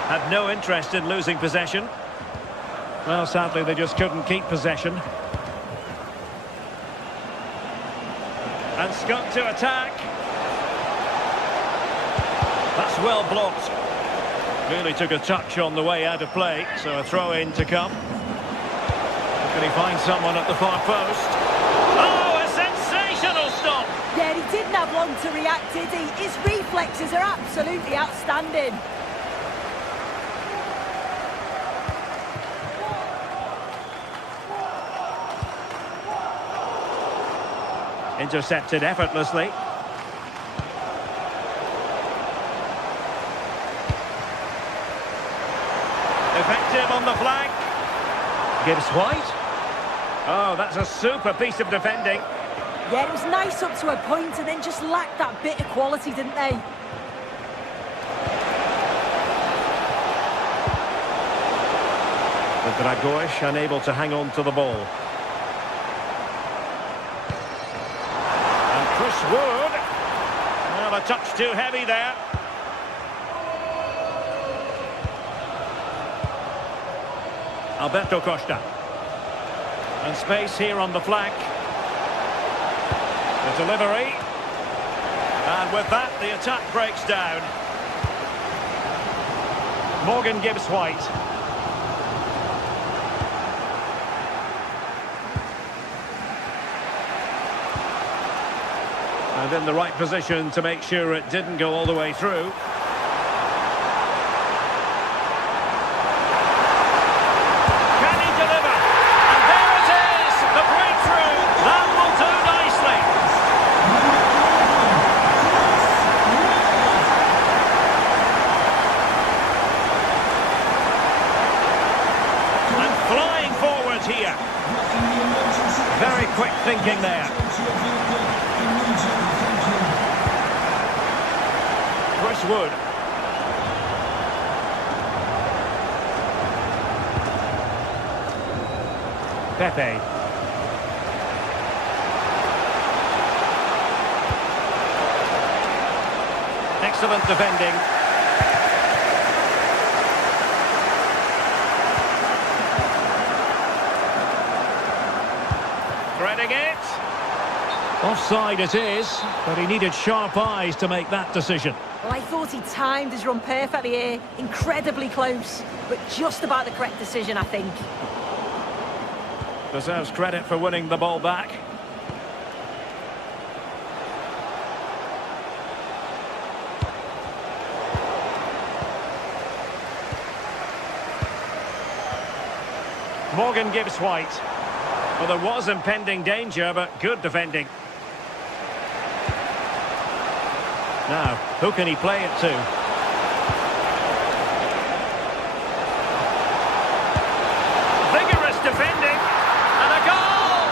Had no interest in losing possession. Well, sadly, they just couldn't keep possession. And Scott to attack. That's well blocked. Really took a touch on the way out of play, so a throw-in to come. Can he find someone at the far post? Oh, a sensational stop! Yeah, he didn't have long to react, did he? His reflexes are absolutely outstanding. Intercepted effortlessly. Effective on the flank. Gibbs White. Oh, that's a super piece of defending. Yeah, it was nice up to a point and then just lacked that bit of quality, didn't they? The Dragoish unable to hang on to the ball. And Chris Wood. Well, a touch too heavy there. Alberto Costa. And space here on the flank. The delivery. And with that, the attack breaks down. Morgan Gibbs White. And in the right position to make sure it didn't go all the way through. Very quick thinking there. Chris Wood. Pepe. Excellent defending. Threading it. Offside it is, but he needed sharp eyes to make that decision. Well, I thought he timed his run perfectly here. Incredibly close, but just about the correct decision, I think. Deserves credit for winning the ball back. Morgan Gibbs White. Well, there was impending danger, but good defending. Now, who can he play it to? Vigorous defending, and a goal!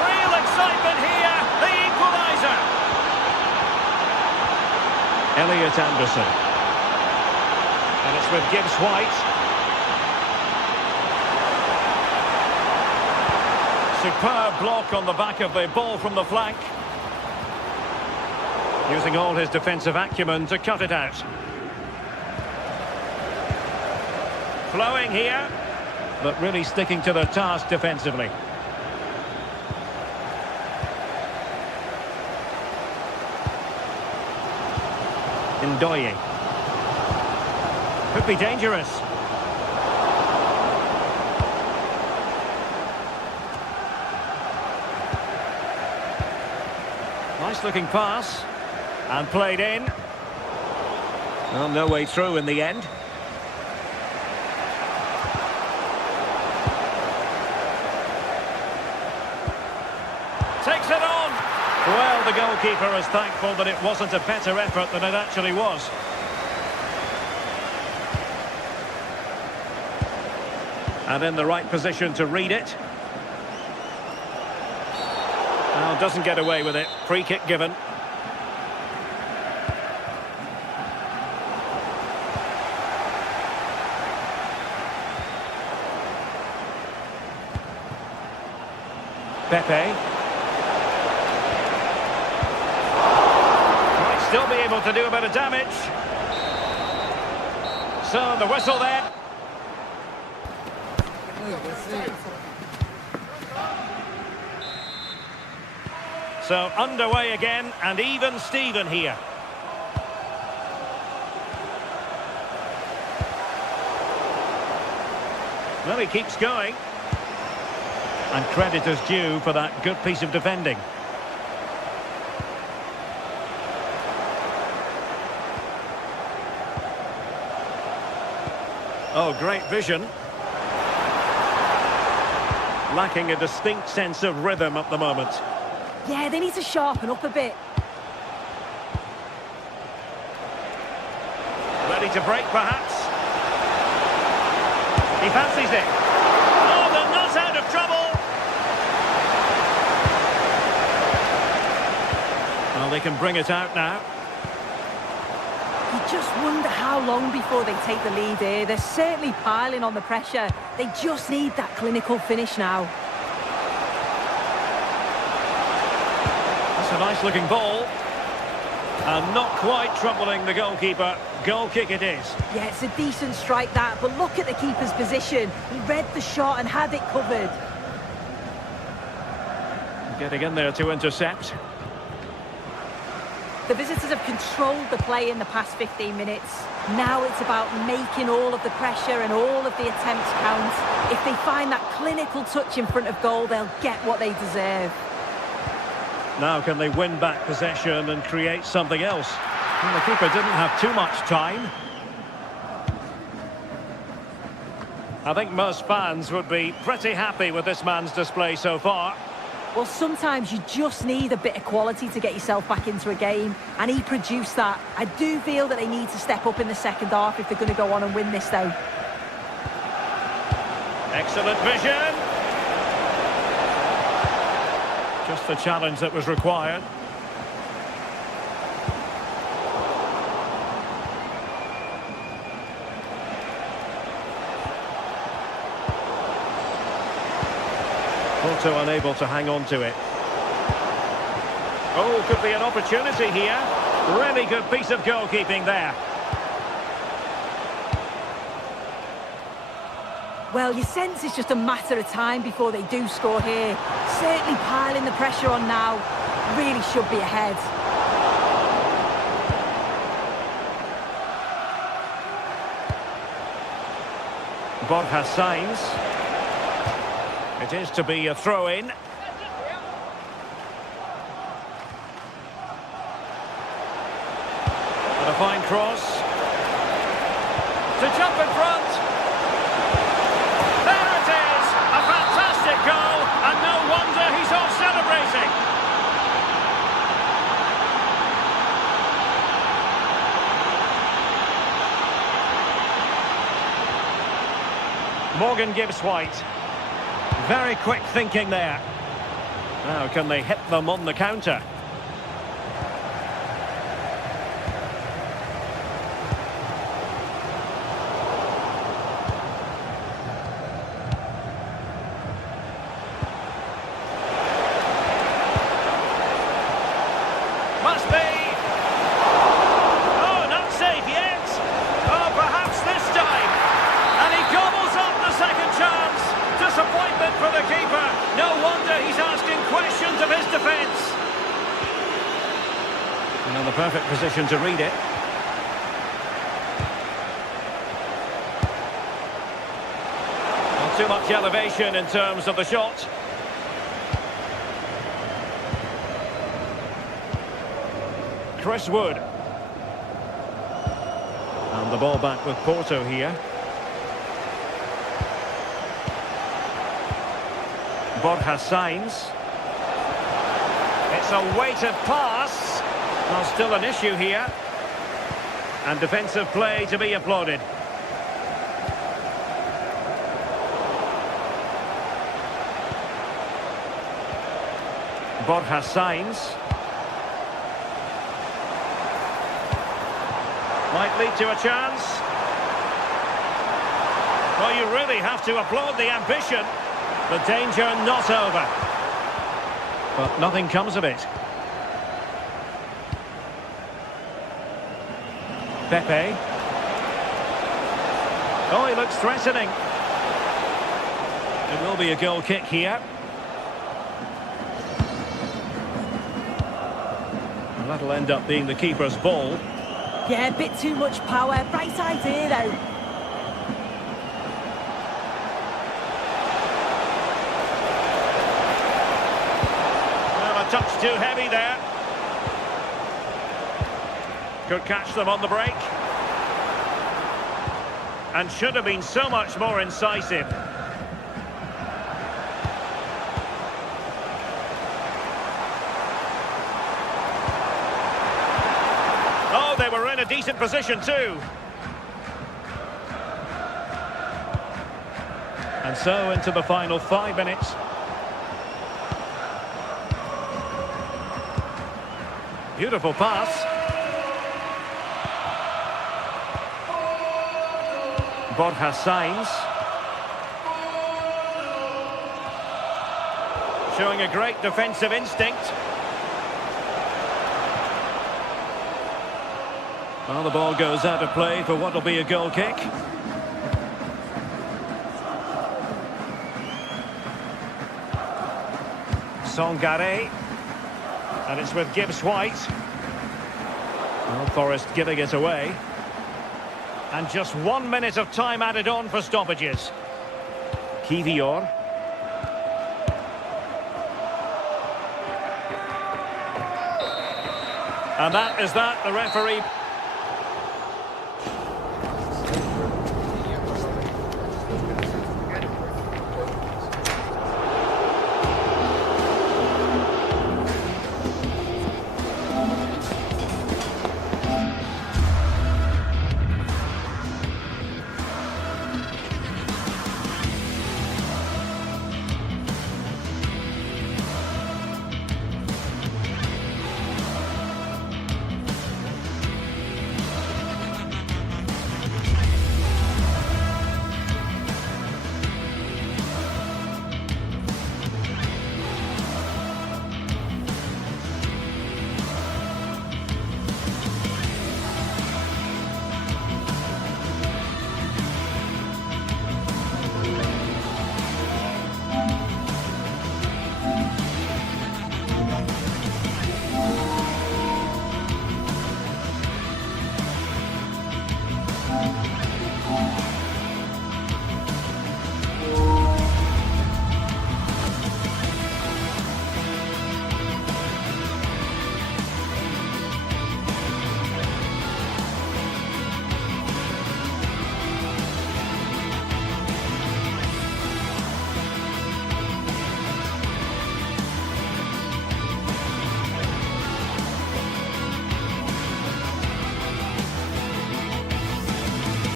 Real excitement here, the equaliser. Elliot Anderson. And it's with Gibbs White. Superb block on the back of the ball from the flank. Using all his defensive acumen to cut it out. Flowing here, but really sticking to their task defensively. Ndoye. Could be dangerous. Nice looking pass. And played in. Well, no way through in the end. Takes it on. Well, the goalkeeper is thankful that it wasn't a better effort than it actually was. And in the right position to read it. Well, doesn't get away with it. Free kick given. Pepe. Might still be able to do a bit of damage. So the whistle there. So underway again, and even Steven here. Well, he keeps going. And credit is due for that good piece of defending. Oh, great vision. Lacking a distinct sense of rhythm at the moment. Yeah, they need to sharpen up a bit. Ready to break, perhaps. He fancies it. Oh, they're not out of trouble. Well, they can bring it out now. You just wonder how long before they take the lead here. They're certainly piling on the pressure. They just need that clinical finish now. That's a nice-looking ball. And not quite troubling the goalkeeper. Goal kick it is. Yeah, it's a decent strike that, but look at the keeper's position. He read the shot and had it covered. Getting in there to intercept. The visitors have controlled the play in the past 15 minutes. Now it's about making all of the pressure and all of the attempts count. If they find that clinical touch in front of goal, they'll get what they deserve. Now can they win back possession and create something else? Well, the keeper didn't have too much time. I think most fans would be pretty happy with this man's display so far. Well, sometimes you just need a bit of quality to get yourself back into a game, and he produced that. I do feel that they need to step up in the second half if they're going to go on and win this, though. Excellent vision. Just the challenge that was required. Also unable to hang on to it. Oh, could be an opportunity here. Really good piece of goalkeeping there. Well, you sense it's just a matter of time before they do score here. Certainly piling the pressure on now. Really should be ahead. Bob has signs. It is to be a throw-in. And a fine cross. To jump in front. There it is! A fantastic goal, and no wonder he's off celebrating. Morgan Gibbs White. Very quick thinking there. Now, can they hit them on the counter? perfect position to read it. Not too much elevation in terms of the shot. Chris Wood. And the ball back with Porto here. Borja Sainz. It's a weighted pass. Well, still an issue here. And defensive play to be applauded. Borja Sainz. Might lead to a chance. Well, you really have to applaud the ambition. The danger not over. But nothing comes of it. Pepe. Oh, he looks threatening. It will be a goal kick here. And that'll end up being the keeper's ball. Yeah, a bit too much power. Right idea, though. Well, a touch too heavy there. Could catch them on the break. And should have been so much more incisive. Oh, they were in a decent position too. And so into the final 5 minutes. Beautiful pass. Borja Sainz. Showing a great defensive instinct. Well, the ball goes out of play for what will be a goal kick. Songare. And it's with Gibbs-White. Well, Forrest giving it away. And just 1 minute of time added on for stoppages. Kivior. And that is that. The referee